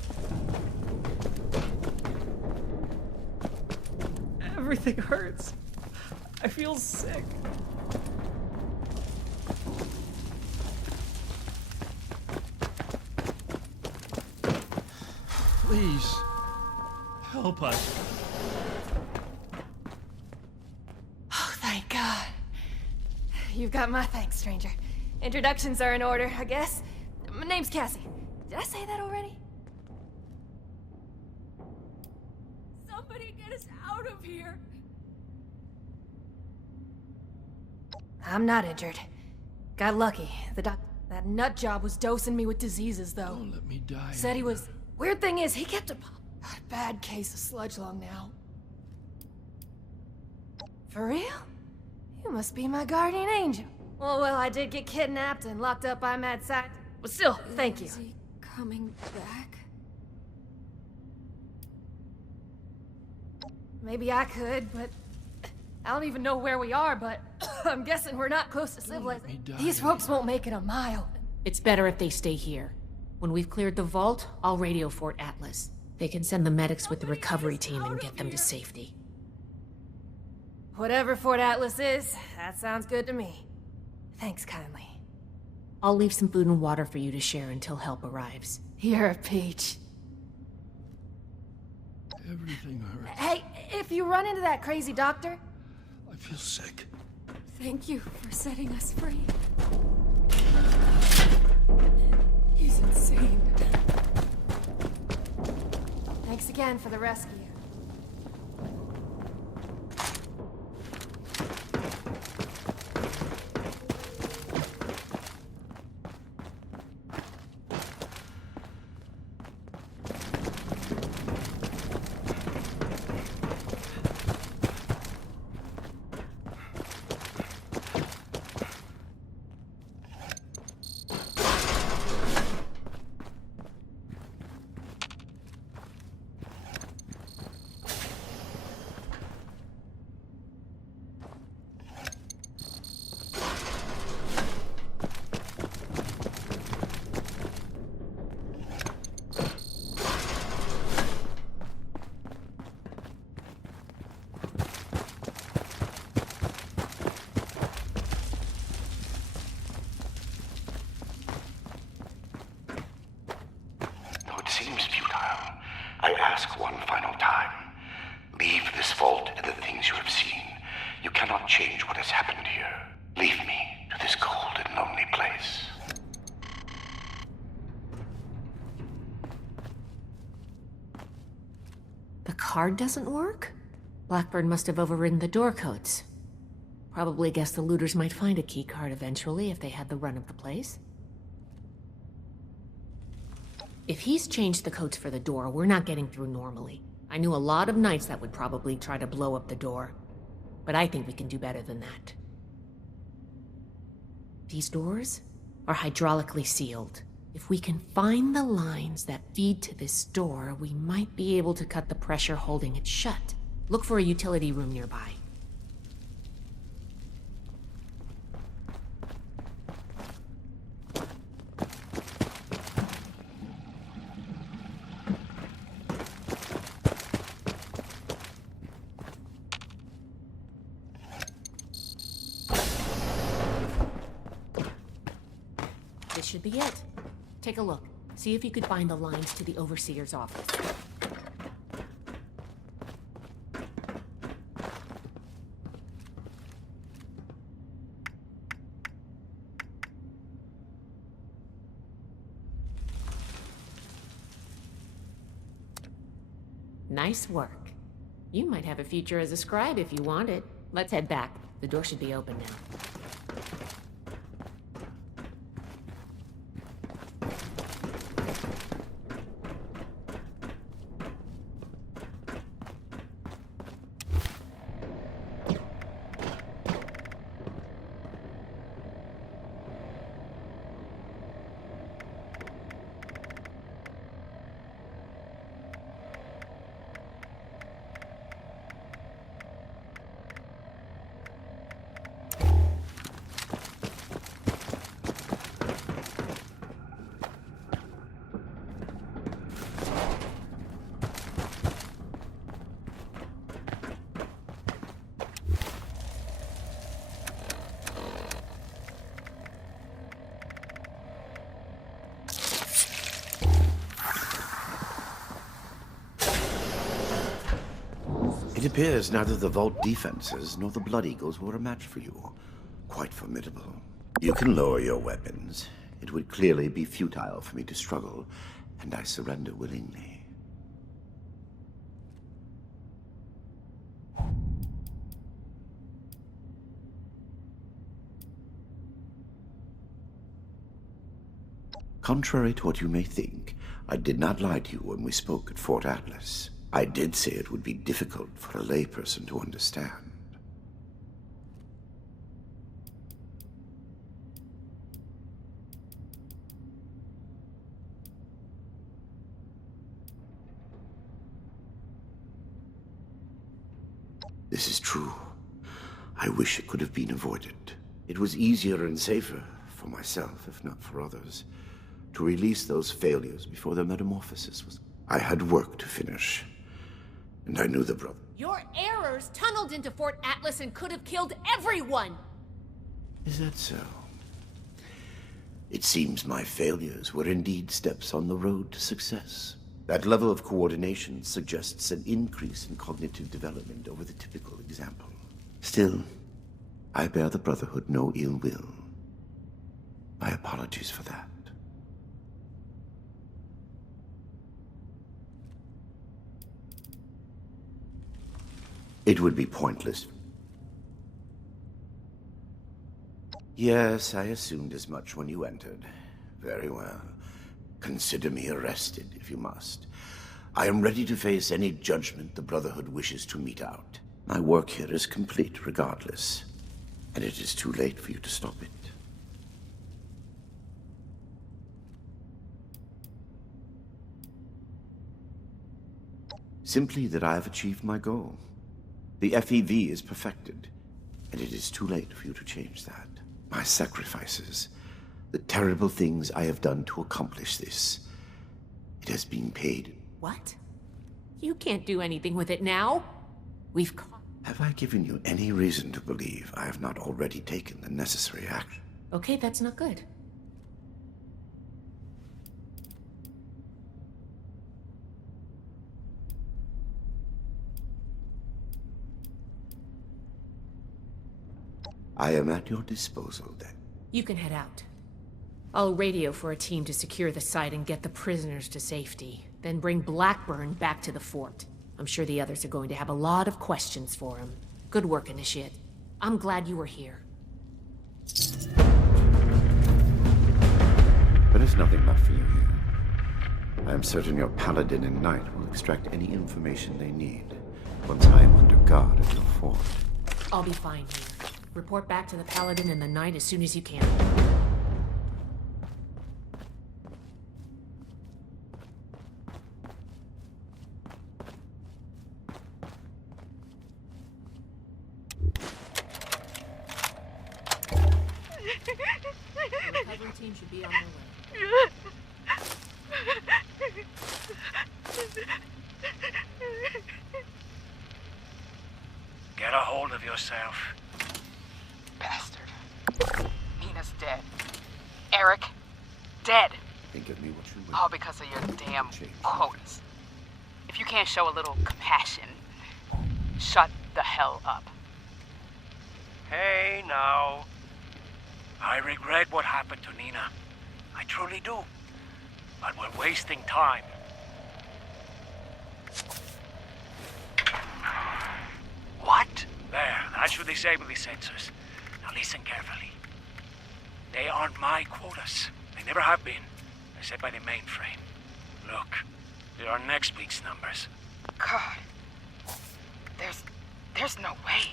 Everything hurts. I feel sick. Please, help us. Oh, thank God. You've got my thanks, stranger. Introductions are in order, I guess. My name's Cassie. Did I say that already? Somebody get us out of here. I'm not injured. Got lucky. That nut job was dosing me with diseases, though. Don't let me die. Said he was... Weird thing is, he kept a bad case of sludge lung now. For real? You must be my guardian angel. Well, I did get kidnapped and locked up by mad science. But still, thank you. Is he coming back? Maybe I could, but... I don't even know where we are, but I'm guessing we're not close to civilization. These folks won't make it a mile. It's better if they stay here. When we've cleared the vault, I'll radio Fort Atlas. They can send the medics with the recovery team and get them to safety. Whatever Fort Atlas is, that sounds good to me. Thanks kindly. I'll leave some food and water for you to share until help arrives. You're a peach. Everything hurts. Hey, if you run into that crazy doctor... I feel sick. Thank you for setting us free. He's insane. Thanks again for the rescue. ask one final time. Leave this vault and the things you have seen. You cannot change what has happened here. Leave me to this cold and lonely place. The card doesn't work? Blackburn must have overridden the door codes. Probably guessed the looters might find a key card eventually if they had the run of the place. If he's changed the codes for the door, we're not getting through normally. I knew a lot of knights that would probably try to blow up the door, but I think we can do better than that. These doors are hydraulically sealed. If we can find the lines that feed to this door, we might be able to cut the pressure holding it shut. Look for a utility room nearby. This should be it. Take a look. See if you could find the lines to the Overseer's office. Nice work. You might have a future as a scribe if you want it. Let's head back. The door should be open now. It appears neither the vault defenses nor the Blood Eagles were a match for you. Quite formidable. You can lower your weapons. It would clearly be futile for me to struggle, and I surrender willingly. Contrary to what you may think, I did not lie to you when we spoke at Fort Atlas. I did say it would be difficult for a layperson to understand. This is true. I wish it could have been avoided. It was easier and safer, for myself, if not for others, to release those failures before their metamorphosis was... I had work to finish. And I knew the brother. Your errors tunneled into Fort Atlas and could have killed everyone! Is that so? It seems my failures were indeed steps on the road to success. That level of coordination suggests an increase in cognitive development over the typical example. Still, I bear the Brotherhood no ill will. My apologies for that. It would be pointless. Yes, I assumed as much when you entered. Very well. Consider me arrested, if you must. I am ready to face any judgment the Brotherhood wishes to mete out. My work here is complete, regardless. And it is too late for you to stop it. Simply that I have achieved my goal. The FEV is perfected, and it is too late for you to change that. My sacrifices, the terrible things I have done to accomplish this, it has been paid. What? You can't do anything with it now. We've caught... Have I given you any reason to believe I have not already taken the necessary action? Okay, that's not good. I am at your disposal, then. You can head out. I'll radio for a team to secure the site and get the prisoners to safety. Then bring Blackburn back to the fort. I'm sure the others are going to have a lot of questions for him. Good work, Initiate. I'm glad you were here. There is nothing left for you here. I am certain your Paladin and Knight will extract any information they need once I am under guard at your fort. I'll be fine here. Report back to the Paladin and the Knight as soon as you can. The recovery team should be on their way. Get a hold of yourself. Bastard. Nina's dead. Eric, dead. Think of me what you will. All because of your damn quotas. If you can't show a little compassion, shut the hell up. Hey, now. I regret what happened to Nina. I truly do. But we're wasting time. What? There, that should disable the sensors. Now listen carefully. They aren't my quotas. They never have been. They're set by the mainframe. Look, here are next week's numbers. God. There's no way.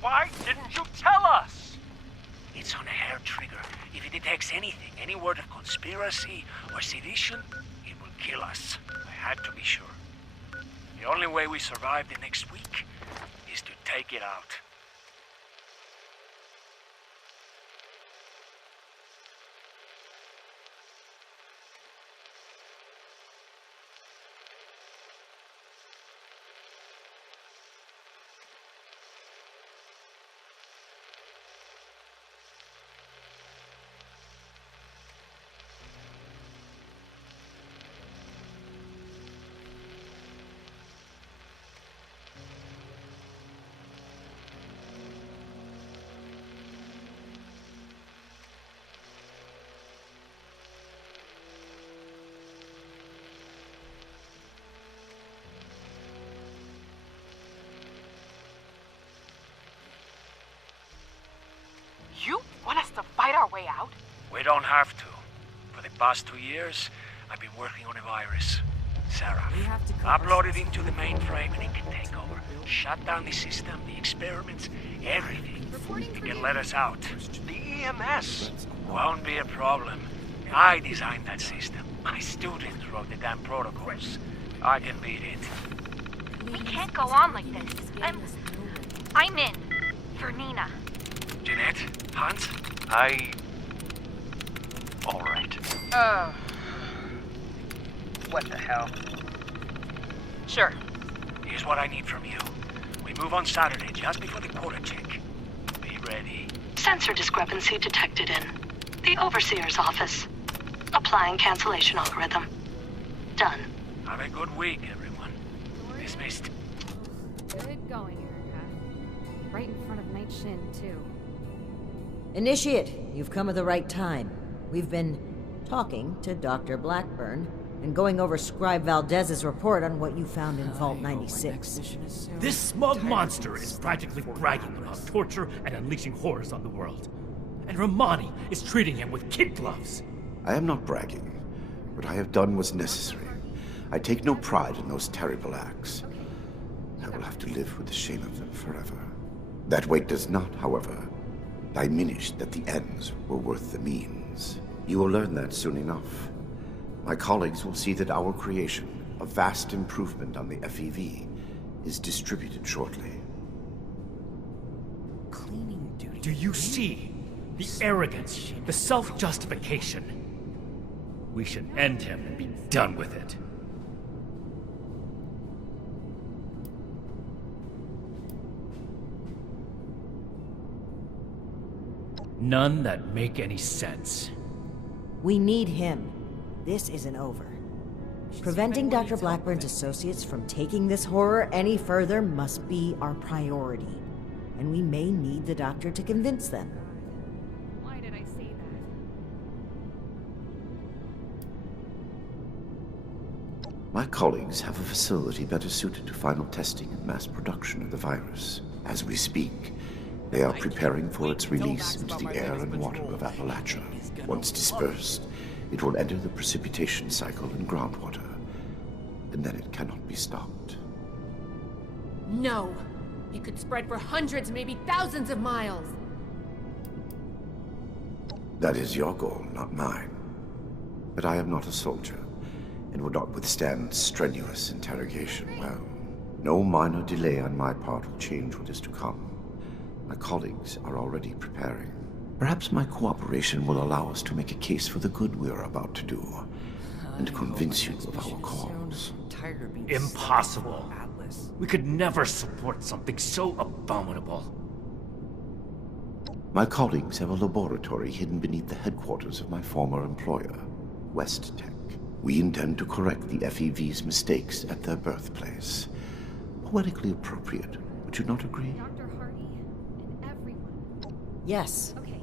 Why didn't you tell us? It's on a hair trigger. If it detects anything, any word of conspiracy or sedition, it will kill us. I had to be sure. The only way we survive the next week is to take it out. You want us to fight our way out? We don't have to. For the past 2 years, I've been working on a virus. Sarah, upload it into the mainframe and it can take over. Shut down the system, the experiments, everything. It can let us out. The EMS won't be a problem. I designed that system. My students wrote the damn protocols. I can beat it. We can't go on like this. I'm in. For Nina. Jeanette? Hans? All right. What the hell? Sure. Here's what I need from you. We move on Saturday, just before the quota check. Be ready. Sensor discrepancy detected in the Overseer's office. Applying cancellation algorithm. Done. Have a good week, everyone. Dismissed. Good going, Erica. Right in front of Night Shin, too. Initiate, you've come at the right time. We've been talking to Dr. Blackburn and going over Scribe Valdez's report on what you found in Vault 96. This smug monster is practically bragging about torture and unleashing horrors on the world. And Romani is treating him with kid gloves. I am not bragging. What I have done was necessary. I take no pride in those terrible acts. I will have to live with the shame of them forever. That weight does not, however, diminish that the ends were worth the means. You will learn that soon enough. My colleagues will see that our creation, a vast improvement on the FEV, is distributed shortly. Do you see the arrogance, the self-justification? We should end him and be done with it. None that make any sense. We need him. This isn't over. Preventing Dr. Blackburn's associates from taking this horror any further must be our priority. and we may need the doctor to convince them. Why did I say that? My colleagues have a facility better suited to final testing and mass production of the virus. As we speak, they are preparing for its release into the air and water of Appalachia. Once dispersed, it will enter the precipitation cycle in groundwater, and then it cannot be stopped. No! It could spread for hundreds, maybe thousands of miles! That is your goal, not mine. But I am not a soldier, and would not withstand strenuous interrogation well. No minor delay on my part will change what is to come. My colleagues are already preparing. Perhaps my cooperation will allow us to make a case for the good we are about to do, and convince you of our cause. Impossible. We could never support something so abominable. My colleagues have a laboratory hidden beneath the headquarters of my former employer, West Tech. We intend to correct the FEV's mistakes at their birthplace. Poetically appropriate, would you not agree? Dr. Hardy and everyone. Yes. Okay.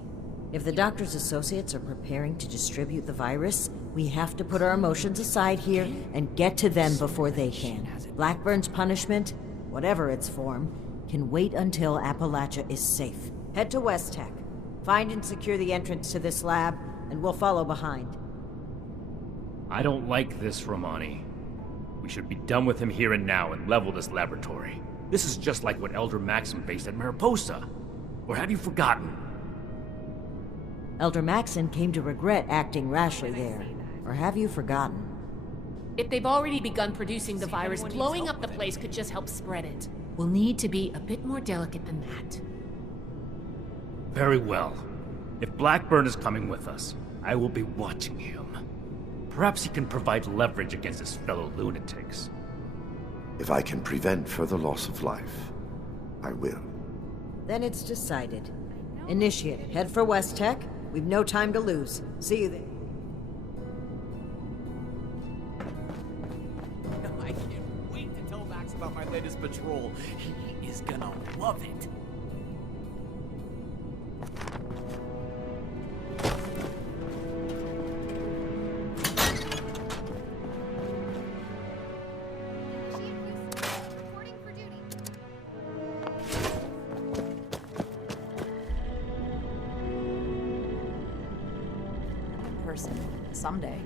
If the doctor's associates are preparing to distribute the virus, we have to put our emotions aside here and get to them before they can. Blackburn's punishment, whatever its form, can wait until Appalachia is safe. Head to West Tech. Find and secure the entrance to this lab, and we'll follow behind. I don't like this, Romani. We should be done with him here and now and level this laboratory. This is just like what Elder Maxim faced at Mariposa. Or have you forgotten? Elder Maxon came to regret acting rashly there. Or have you forgotten? If they've already begun producing the virus, blowing up the place could just help spread it. We'll need to be a bit more delicate than that. Very well. If Blackburn is coming with us, I will be watching him. Perhaps he can provide leverage against his fellow lunatics. If I can prevent further loss of life, I will. Then it's decided. Initiate, head for West Tech. We've no time to lose. See you there. I can't wait to tell Max about my latest patrol. He is gonna love it. Someday.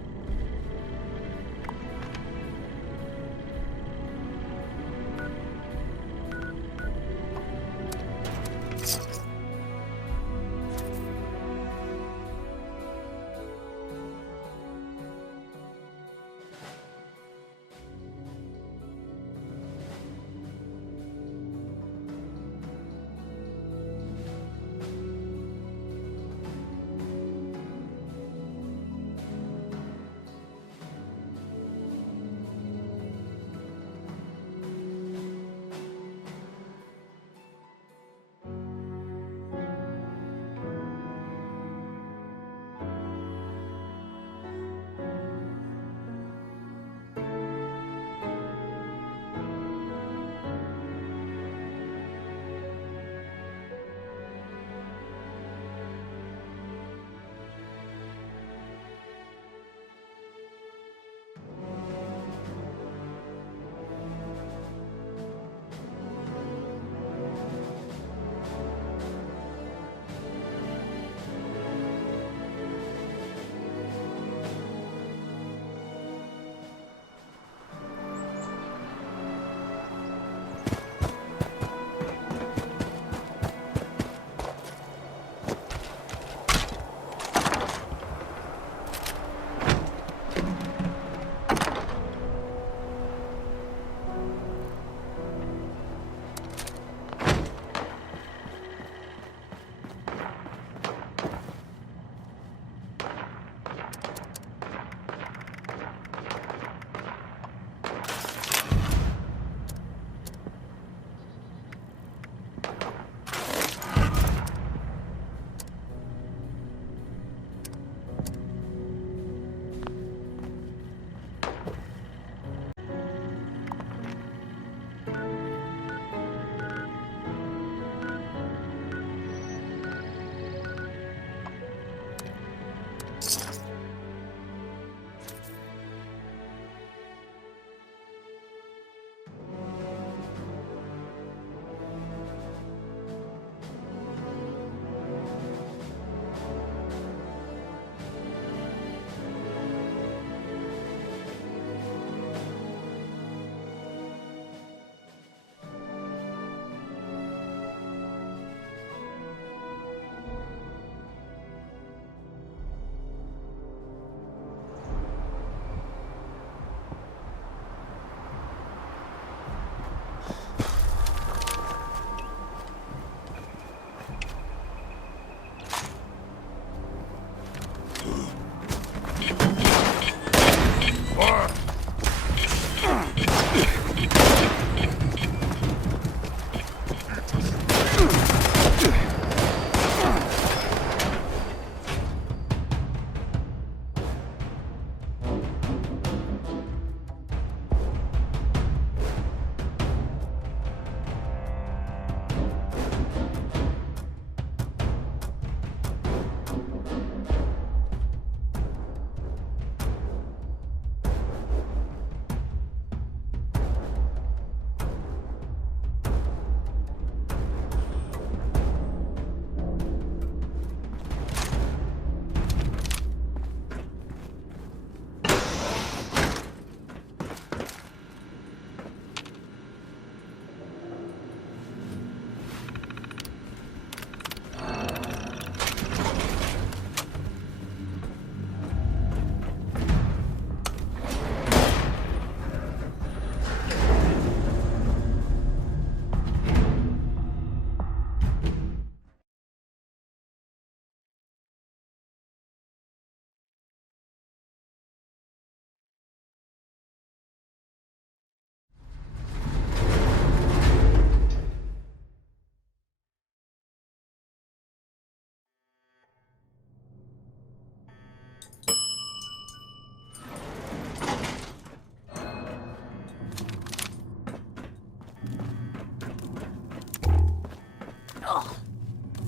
Ugh.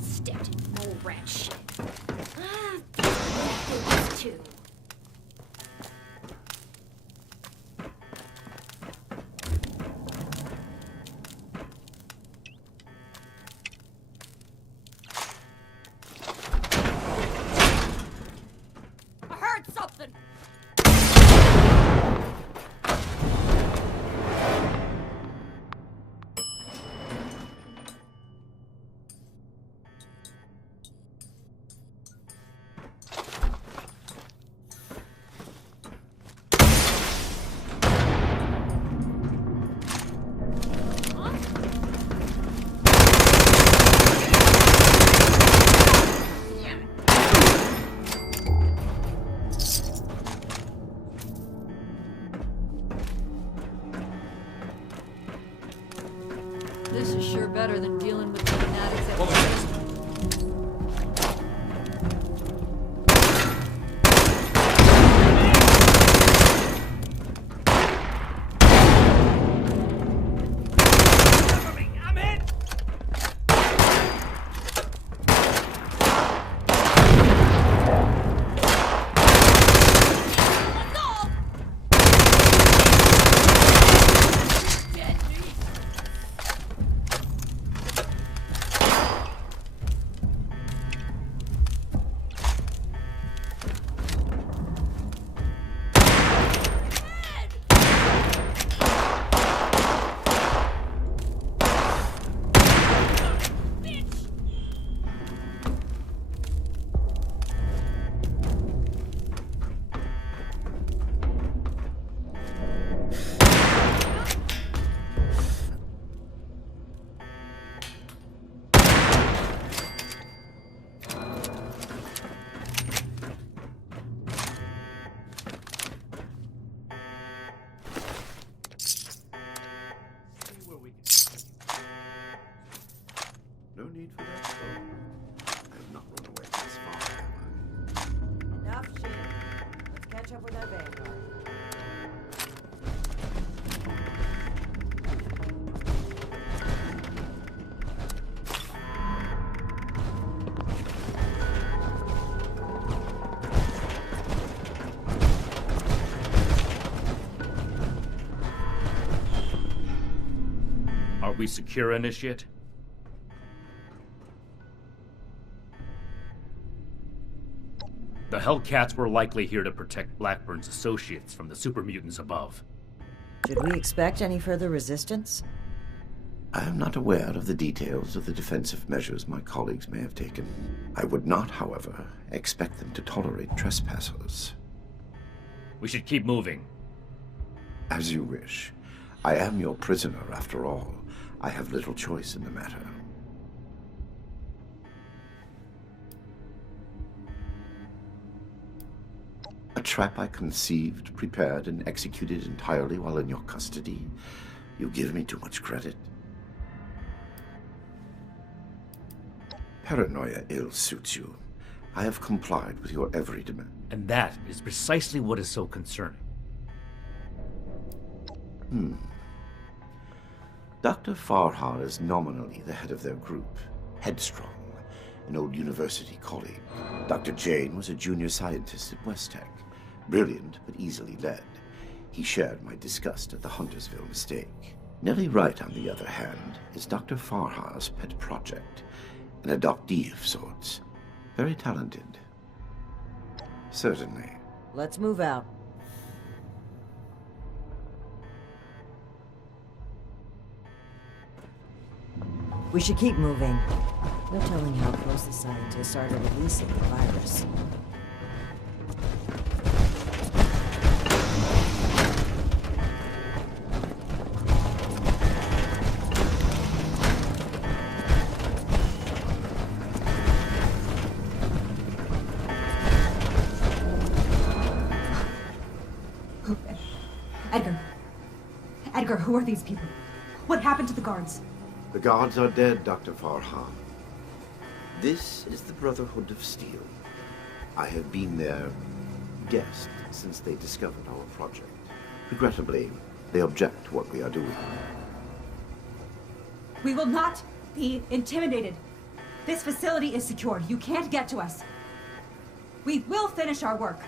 Stepped in more rat shit. This too. I heard something! This is sure better than dealing with the fanatics at No need for that, though. I have not run away this far, have I? Enough shit. Let's catch up with that vanguard. Are we secure, Initiate? The Hellcats were likely here to protect Blackburn's associates from the super mutants above. Should we expect any further resistance? I am not aware of the details of the defensive measures my colleagues may have taken. I would not, however, expect them to tolerate trespassers. We should keep moving. As you wish. I am your prisoner, after all. I have little choice in the matter. A trap I conceived, prepared, and executed entirely while in your custody? You give me too much credit. Paranoia ill suits you. I have complied with your every demand. And that is precisely what is so concerning. Dr. Farha is nominally the head of their group, Headstrong, an old university colleague. Dr. Jane was a junior scientist at Westtech, brilliant but easily led. He shared my disgust at the Huntersville mistake. Nellie Wright, on the other hand, is Dr. Farha's pet project, an adoptee of sorts. Very talented. Certainly. Let's move out. We should keep moving. No telling how close the scientists are to releasing the virus. Edgar, who are these people? What happened to the guards? The guards are dead, Dr. Farha. This is the Brotherhood of Steel. I have been their guest since they discovered our project. Regrettably, they object to what we are doing. We will not be intimidated. This facility is secured. You can't get to us. We will finish our work.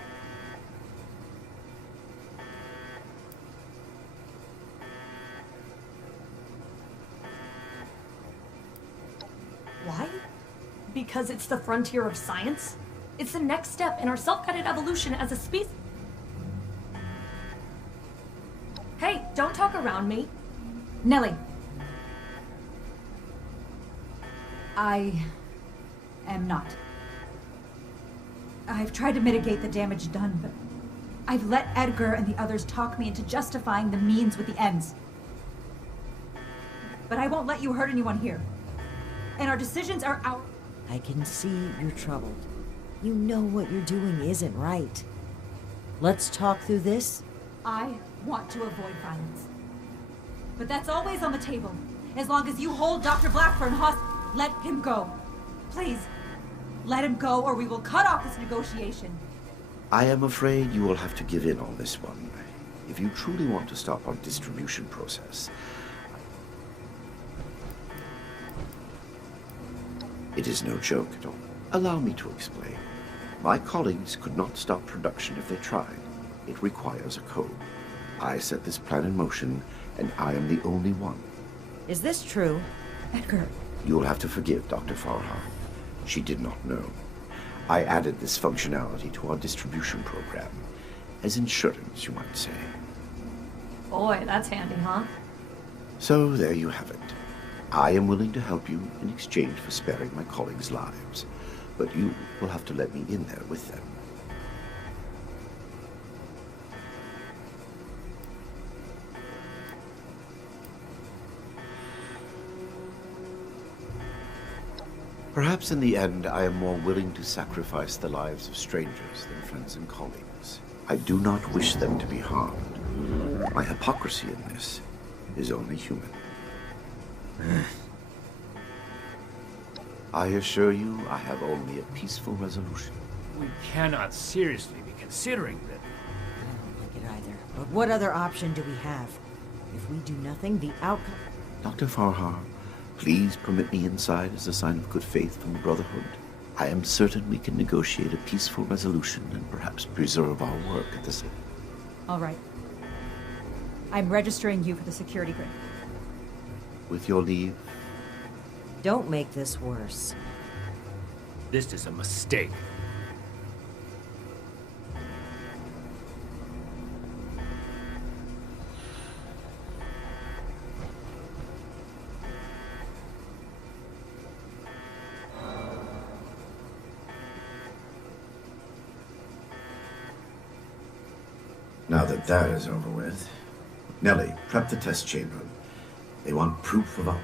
Why? Because it's the frontier of science. It's the next step in our self-guided evolution as a species. Hey, don't talk around me. Nellie. I am not. I've tried to mitigate the damage done, but I've let Edgar and the others talk me into justifying the means with the ends. But I won't let you hurt anyone here. And our decisions are our... I can see you're troubled. You know what you're doing isn't right. Let's talk through this. I want to avoid violence. But that's always on the table. As long as you hold Dr. Blackburn hostage, let him go. Please, let him go or we will cut off this negotiation. I am afraid you will have to give in on this one. If you truly want to stop our distribution process, it is no joke at all. Allow me to explain. My colleagues could not stop production if they tried. It requires a code. I set this plan in motion, and I am the only one. Is this true? Edgar. You will have to forgive Dr. Farha. She did not know. I added this functionality to our distribution program. As insurance, you might say. Boy, that's handy, huh? So there you have it. I am willing to help you in exchange for sparing my colleagues' lives. But you will have to let me in there with them. Perhaps in the end, I am more willing to sacrifice the lives of strangers than friends and colleagues. I do not wish them to be harmed. My hypocrisy in this is only human. I assure you, I have only a peaceful resolution. We cannot seriously be considering that. I don't like it either. But what other option do we have? If we do nothing, the outcome... Dr. Farha, please permit me inside as a sign of good faith from the Brotherhood. I am certain we can negotiate a peaceful resolution and perhaps preserve our work at the same. All right. I'm registering you for the security grid. With your leave. Don't make this worse. This is a mistake. Now that that is over with, Nellie, prep the test chamber. They want proof of our...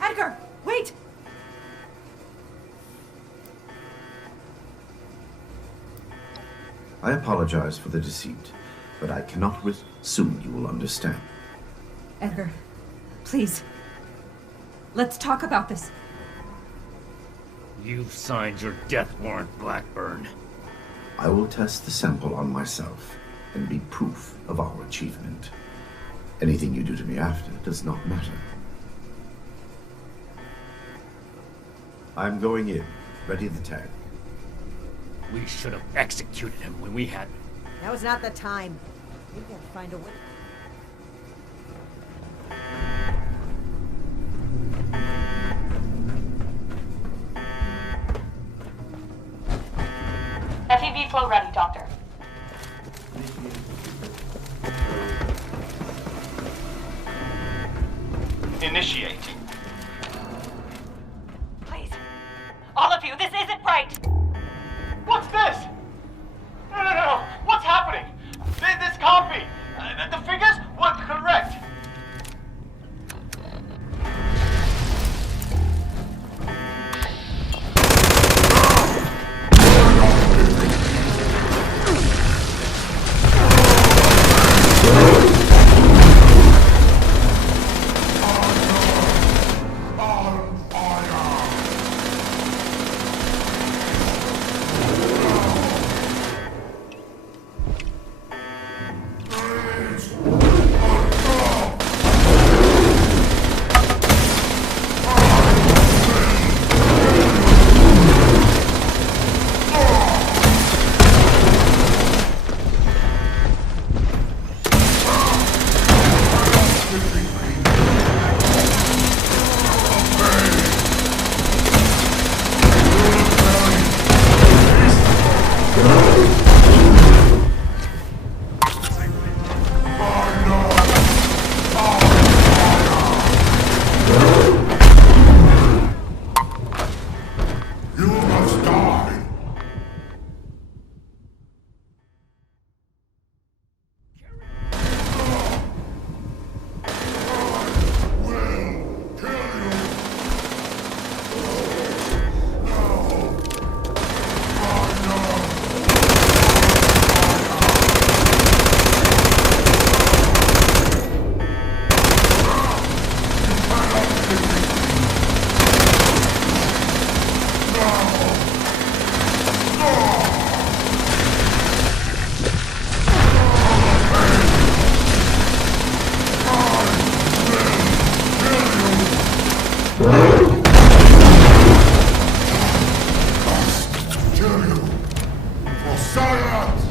Edgar, wait! I apologize for the deceit, but I cannot risk... Soon you will understand. Edgar, please. Let's talk about this. You've signed your death warrant, Blackburn. I will test the sample on myself and be proof of our achievement. Anything you do to me after does not matter. I'm going in. Ready the tag. We should have executed him when we had... That was not the time. We gotta find a way. FEV flow ready, Doctor. Initiate. Please. All of you, this isn't right! What's this? No. What's happening? This can't be. The figures weren't correct. Kill you for science!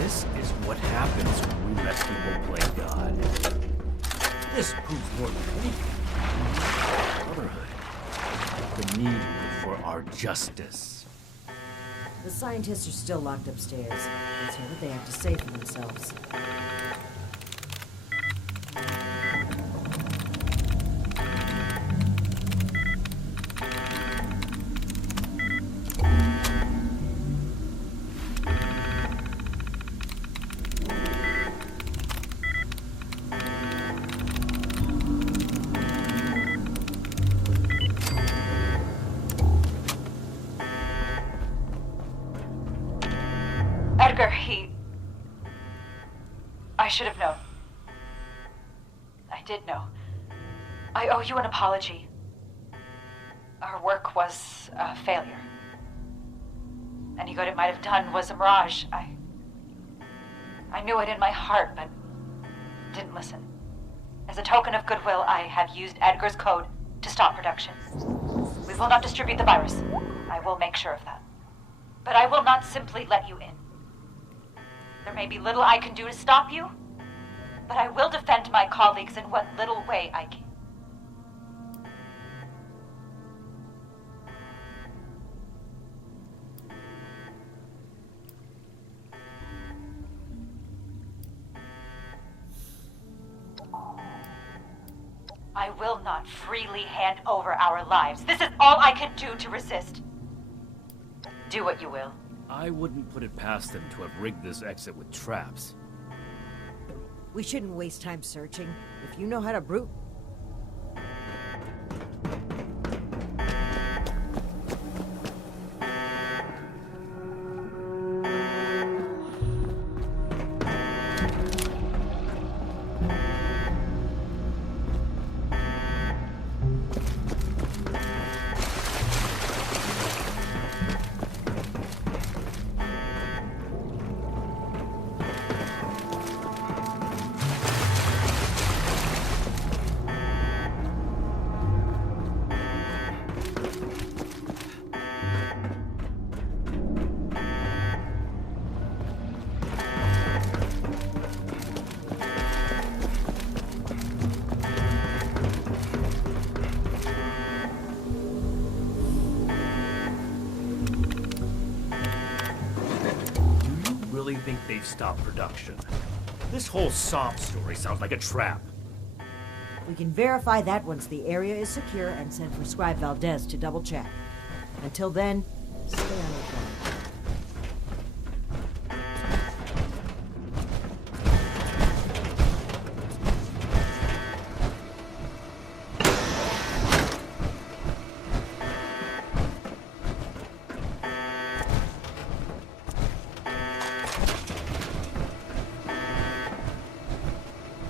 This is what happens when we let people play God. This proves more than anything. Brotherhood. The need for our justice. The scientists are still locked upstairs. Let's hear what they have to say for themselves. I should have known. I did know. I owe you an apology. Our work was a failure. Any good it might have done was a mirage. I knew it in my heart, but didn't listen. As a token of goodwill, I have used Edgar's code to stop production. We will not distribute the virus. I will make sure of that. But I will not simply let you in. There may be little I can do to stop you, but I will defend my colleagues in what little way I can. I will not freely hand over our lives. This is all I can do to resist. Do what you will. I wouldn't put it past them to have rigged this exit with traps. We shouldn't waste time searching. If you know how to brute... Think they've stopped production. This whole sob story sounds like a trap. We can verify that once the area is secure and send for Scribe Valdez to double check. Until then, stay on your phone.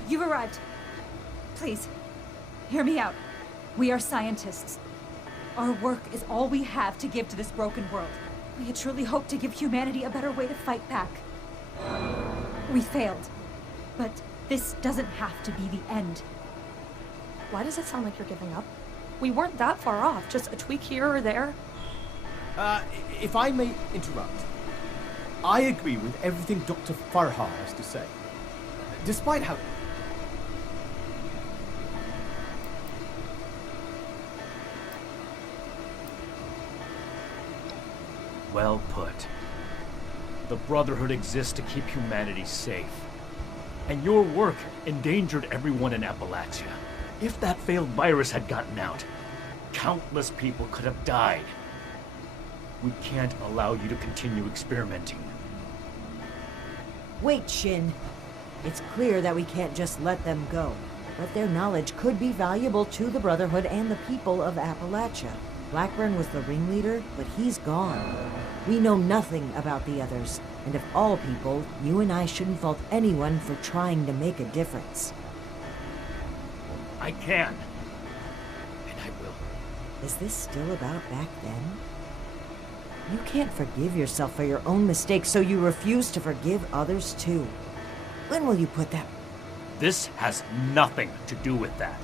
You've arrived. Please, hear me out. We are scientists. Our work is all we have to give to this broken world. We had truly hoped to give humanity a better way to fight back. We failed. But this doesn't have to be the end. Why does it sound like you're giving up? We weren't that far off, just a tweak here or there. If I may interrupt, I agree with everything Dr. Farha has to say. Despite how... Well put. The Brotherhood exists to keep humanity safe. And your work endangered everyone in Appalachia. If that failed virus had gotten out, countless people could have died. We can't allow you to continue experimenting. Wait, Shin. It's clear that we can't just let them go. But their knowledge could be valuable to the Brotherhood and the people of Appalachia. Blackburn was the ringleader, but he's gone. We know nothing about the others, and of all people, you and I shouldn't fault anyone for trying to make a difference. I can. And I will. Is this still about back then? You can't forgive yourself for your own mistakes, so you refuse to forgive others too. When will you put that? This has nothing to do with that.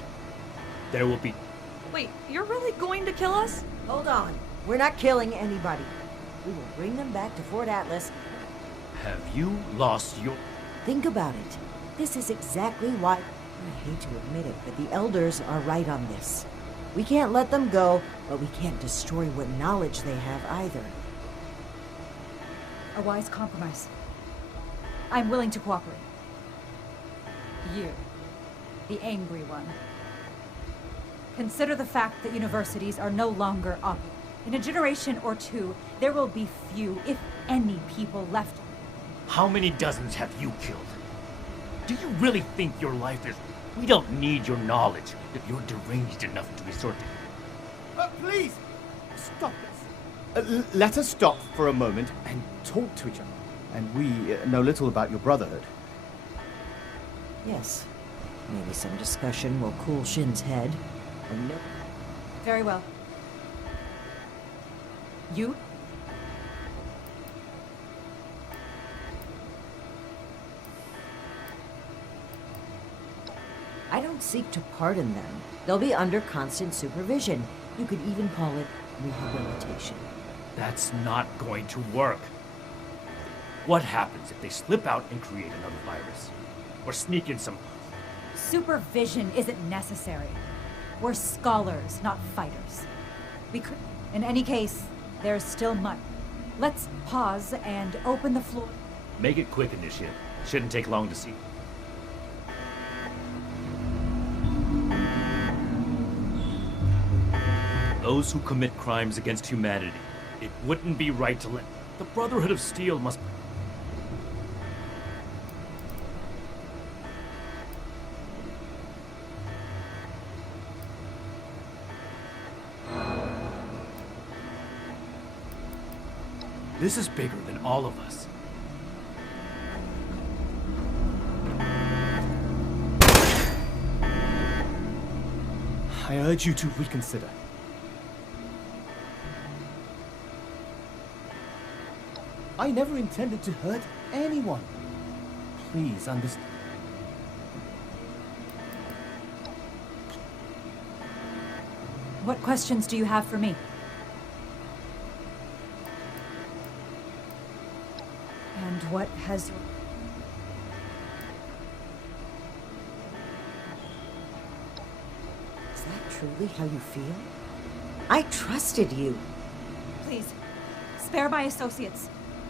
There will be... Wait, you're really going to kill us? Hold on. We're not killing anybody. We will bring them back to Fort Atlas. Have you lost your... Think about it. This is exactly why... I hate to admit it, but the Elders are right on this. We can't let them go, but we can't destroy what knowledge they have either. A wise compromise. I'm willing to cooperate. You, the angry one. Consider the fact that universities are no longer up. In a generation or two, there will be few, if any, people left. How many dozens have you killed? Do you really think your life is... We don't need your knowledge if you're deranged enough to resort to... Please! Stop this! Let us stop for a moment and talk to each other. And we know little about your Brotherhood. Yes. Maybe some discussion will cool Shin's head. And no. Very well. You? I don't seek to pardon them. They'll be under constant supervision. You could even call it rehabilitation. That's not going to work. What happens if they slip out and create another virus? Or sneak in some... Supervision isn't necessary. We're scholars, not fighters. We could... In any case, there's still much. Let's pause and open the floor. Make it quick, Initiate. Shouldn't take long to see. Those who commit crimes against humanity, it wouldn't be right to let... The Brotherhood of Steel must... This is bigger than all of us. I urge you to reconsider. I never intended to hurt anyone. Please understand. What questions do you have for me? And what has... Is that truly how you feel? I trusted you. Please, spare my associates.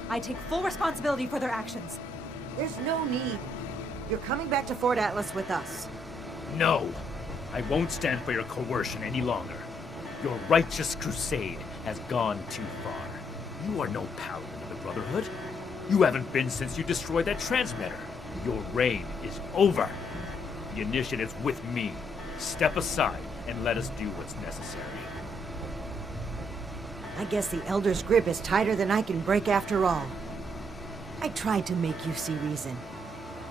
I take full responsibility for their actions. There's no need. You're coming back to Fort Atlas with us. No! I won't stand for your coercion any longer. Your righteous crusade has gone too far. You are no paladin of the Brotherhood. You haven't been since you destroyed that transmitter. Your reign is over. The initiative's with me. Step aside and let us do what's necessary. I guess the Elder's grip is tighter than I can break after all. I tried to make you see reason.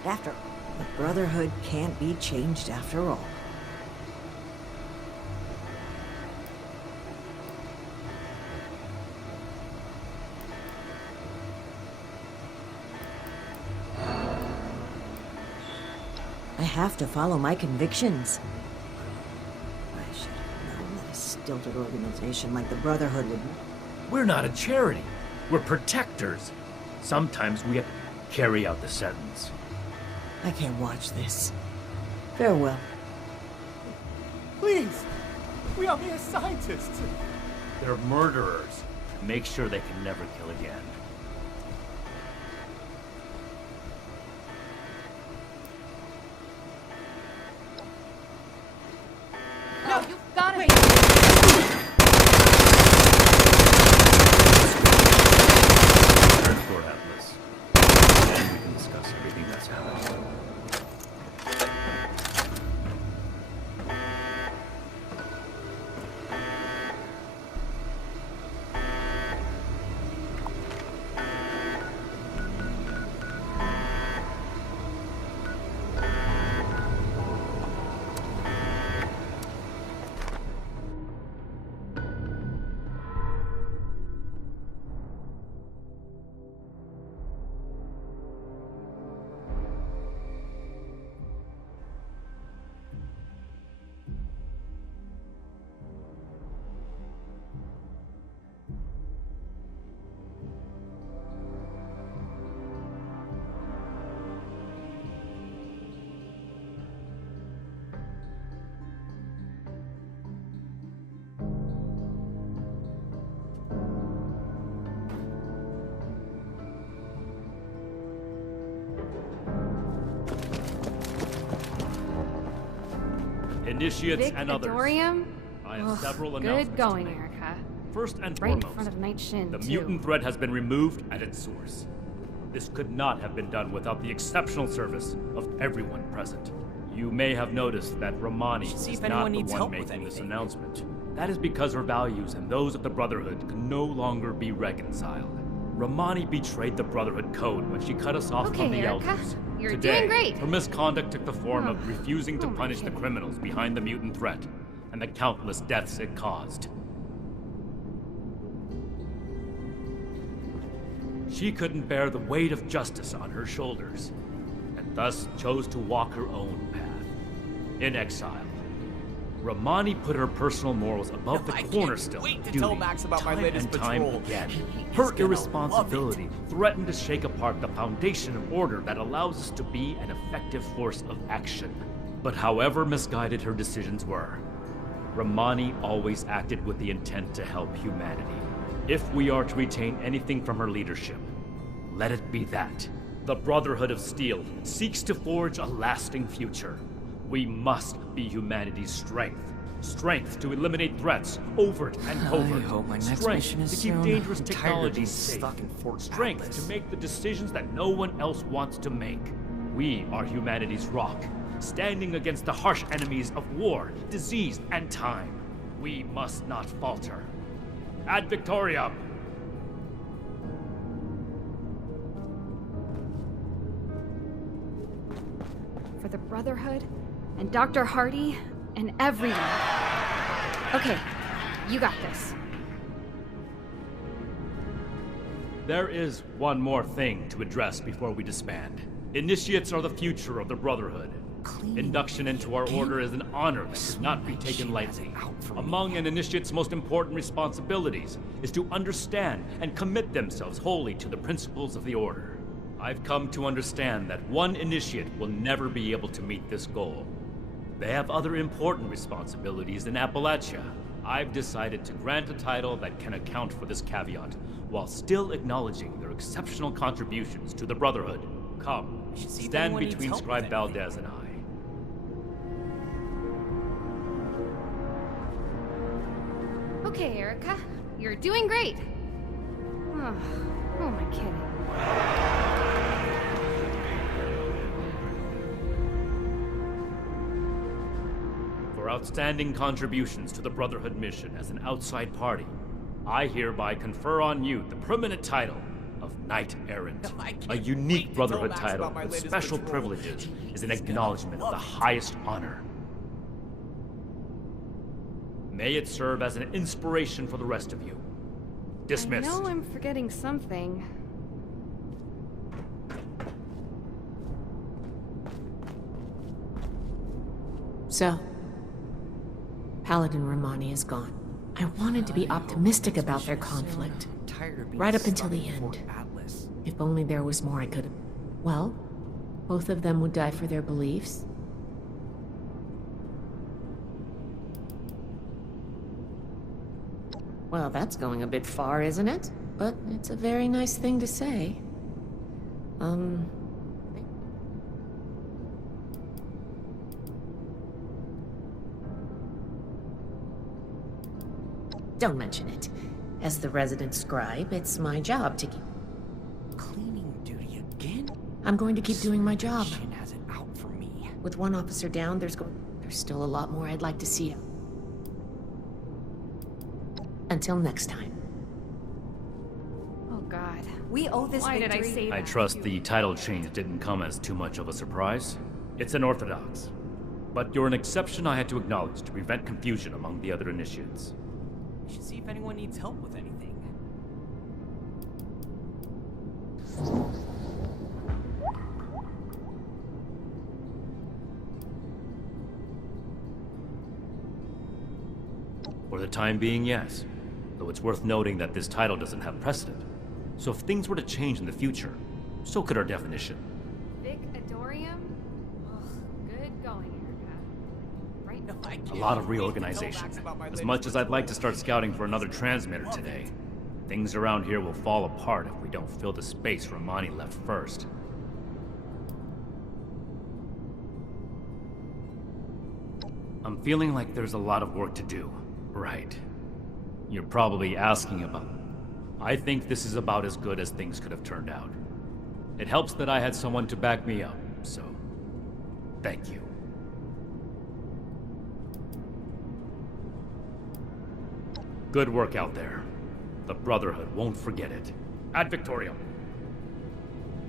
The Brotherhood can't be changed after all. I have to follow my convictions. I should have known that a stilted organization like the Brotherhood would... We're not a charity. We're protectors. Sometimes we have to carry out the sentence. I can't watch this. Farewell. Please! We are mere scientists! They're murderers. Make sure they can never kill again. No, you've gotta Wait. Fort Atlas. Then we can discuss everything that's happened. Initiates and others. Victorium? I have several Good announcements going, to make. Erica. First and Right in foremost, front of Night Shin, the too. mutant threat has been removed at its source. This could not have been done without the exceptional service of everyone present. You may have noticed that Romani Should see is if not anyone the needs one help with making this anything. announcement. That is because her values and those of the Brotherhood can no longer be reconciled. Romani betrayed the Brotherhood code when she cut us off Okay, from the Erica. Elders. You're You're Today, doing great. her misconduct took the form of refusing to punish the criminals behind the mutant threat and the countless deaths it caused. She couldn't bear the weight of justice on her shoulders, and thus chose to walk her own path. In exile, Romani put her personal morals above the cornerstone of duty time and time again. Her irresponsibility threatened to shake apart the foundation of order that allows us to be an effective force of action. But however misguided her decisions were, Romani always acted with the intent to help humanity. If we are to retain anything from her leadership, let it be that. The Brotherhood of Steel seeks to forge a lasting future. We must be humanity's strength. Strength to eliminate threats, overt and covert. I hope my next Strength mission is to keep soon. dangerous I'm tired of technologies being safe. stuck in Fort Strength Atlas. to make the decisions that no one else wants to make. We are humanity's rock, standing against the harsh enemies of war, disease, and time. We must not falter. Ad Victoriam! For the Brotherhood, and Dr. Hardy, and everyone. Okay, you got this. There is one more thing to address before we disband. Initiates are the future of the Brotherhood. Induction into our order is an honor that should not be taken lightly. Among an initiate's most important responsibilities is to understand and commit themselves wholly to the principles of the order. I've come to understand that one initiate will never be able to meet this goal. They have other important responsibilities in Appalachia. I've decided to grant a title that can account for this caveat, while still acknowledging their exceptional contributions to the Brotherhood. Come, stand between Scribe Valdez and I. Okay, Erica, you're doing great. Oh, who am I kidding? For outstanding contributions to the Brotherhood mission as an outside party, I hereby confer on you the permanent title of Knight Errant. A unique Brotherhood title with special privileges is an acknowledgement of the highest honor. May it serve as an inspiration for the rest of you. Dismissed. I know I'm forgetting something. So, Paladin Romani is gone. I wanted to be optimistic about their conflict, right up until the end. If only there was more I could have... Well, both of them would die for their beliefs. Well, that's going a bit far, isn't it? But it's a very nice thing to say. Don't mention it. As the resident scribe, it's my job to keep... Cleaning duty again? I'm going to keep doing my job. Shin has it out for me. With one officer down, there's still a lot more I'd like to see. Until next time. Oh God. We owe this Why victory. did I say that? I trust the title change didn't come as too much of a surprise. It's unorthodox. But you're an exception I had to acknowledge to prevent confusion among the other initiates. We should see if anyone needs help with anything. For the time being, yes. Though it's worth noting that this title doesn't have precedent. So if things were to change in the future, so could our definition. Vic Adorium? Ugh, good going, Erica. Right now, A lot of reorganization. As much as I'd like to start scouting for another transmitter today, things around here will fall apart if we don't fill the space Romani left first. I'm feeling like there's a lot of work to do. Right. You're probably asking about... I think this is about as good as things could have turned out. It helps that I had someone to back me up, so... thank you. Good work out there. The Brotherhood won't forget it. Ad Victoriam.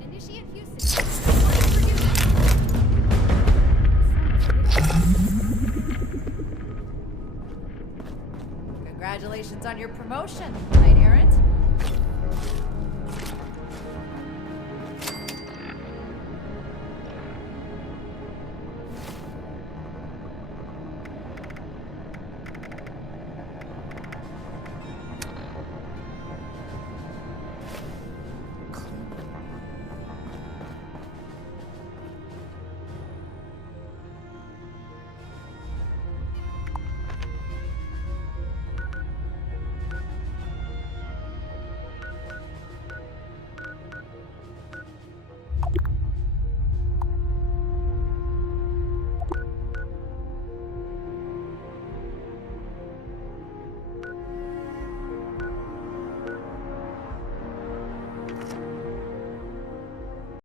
Initiate Houston. Congratulations on your promotion, Knight Errant.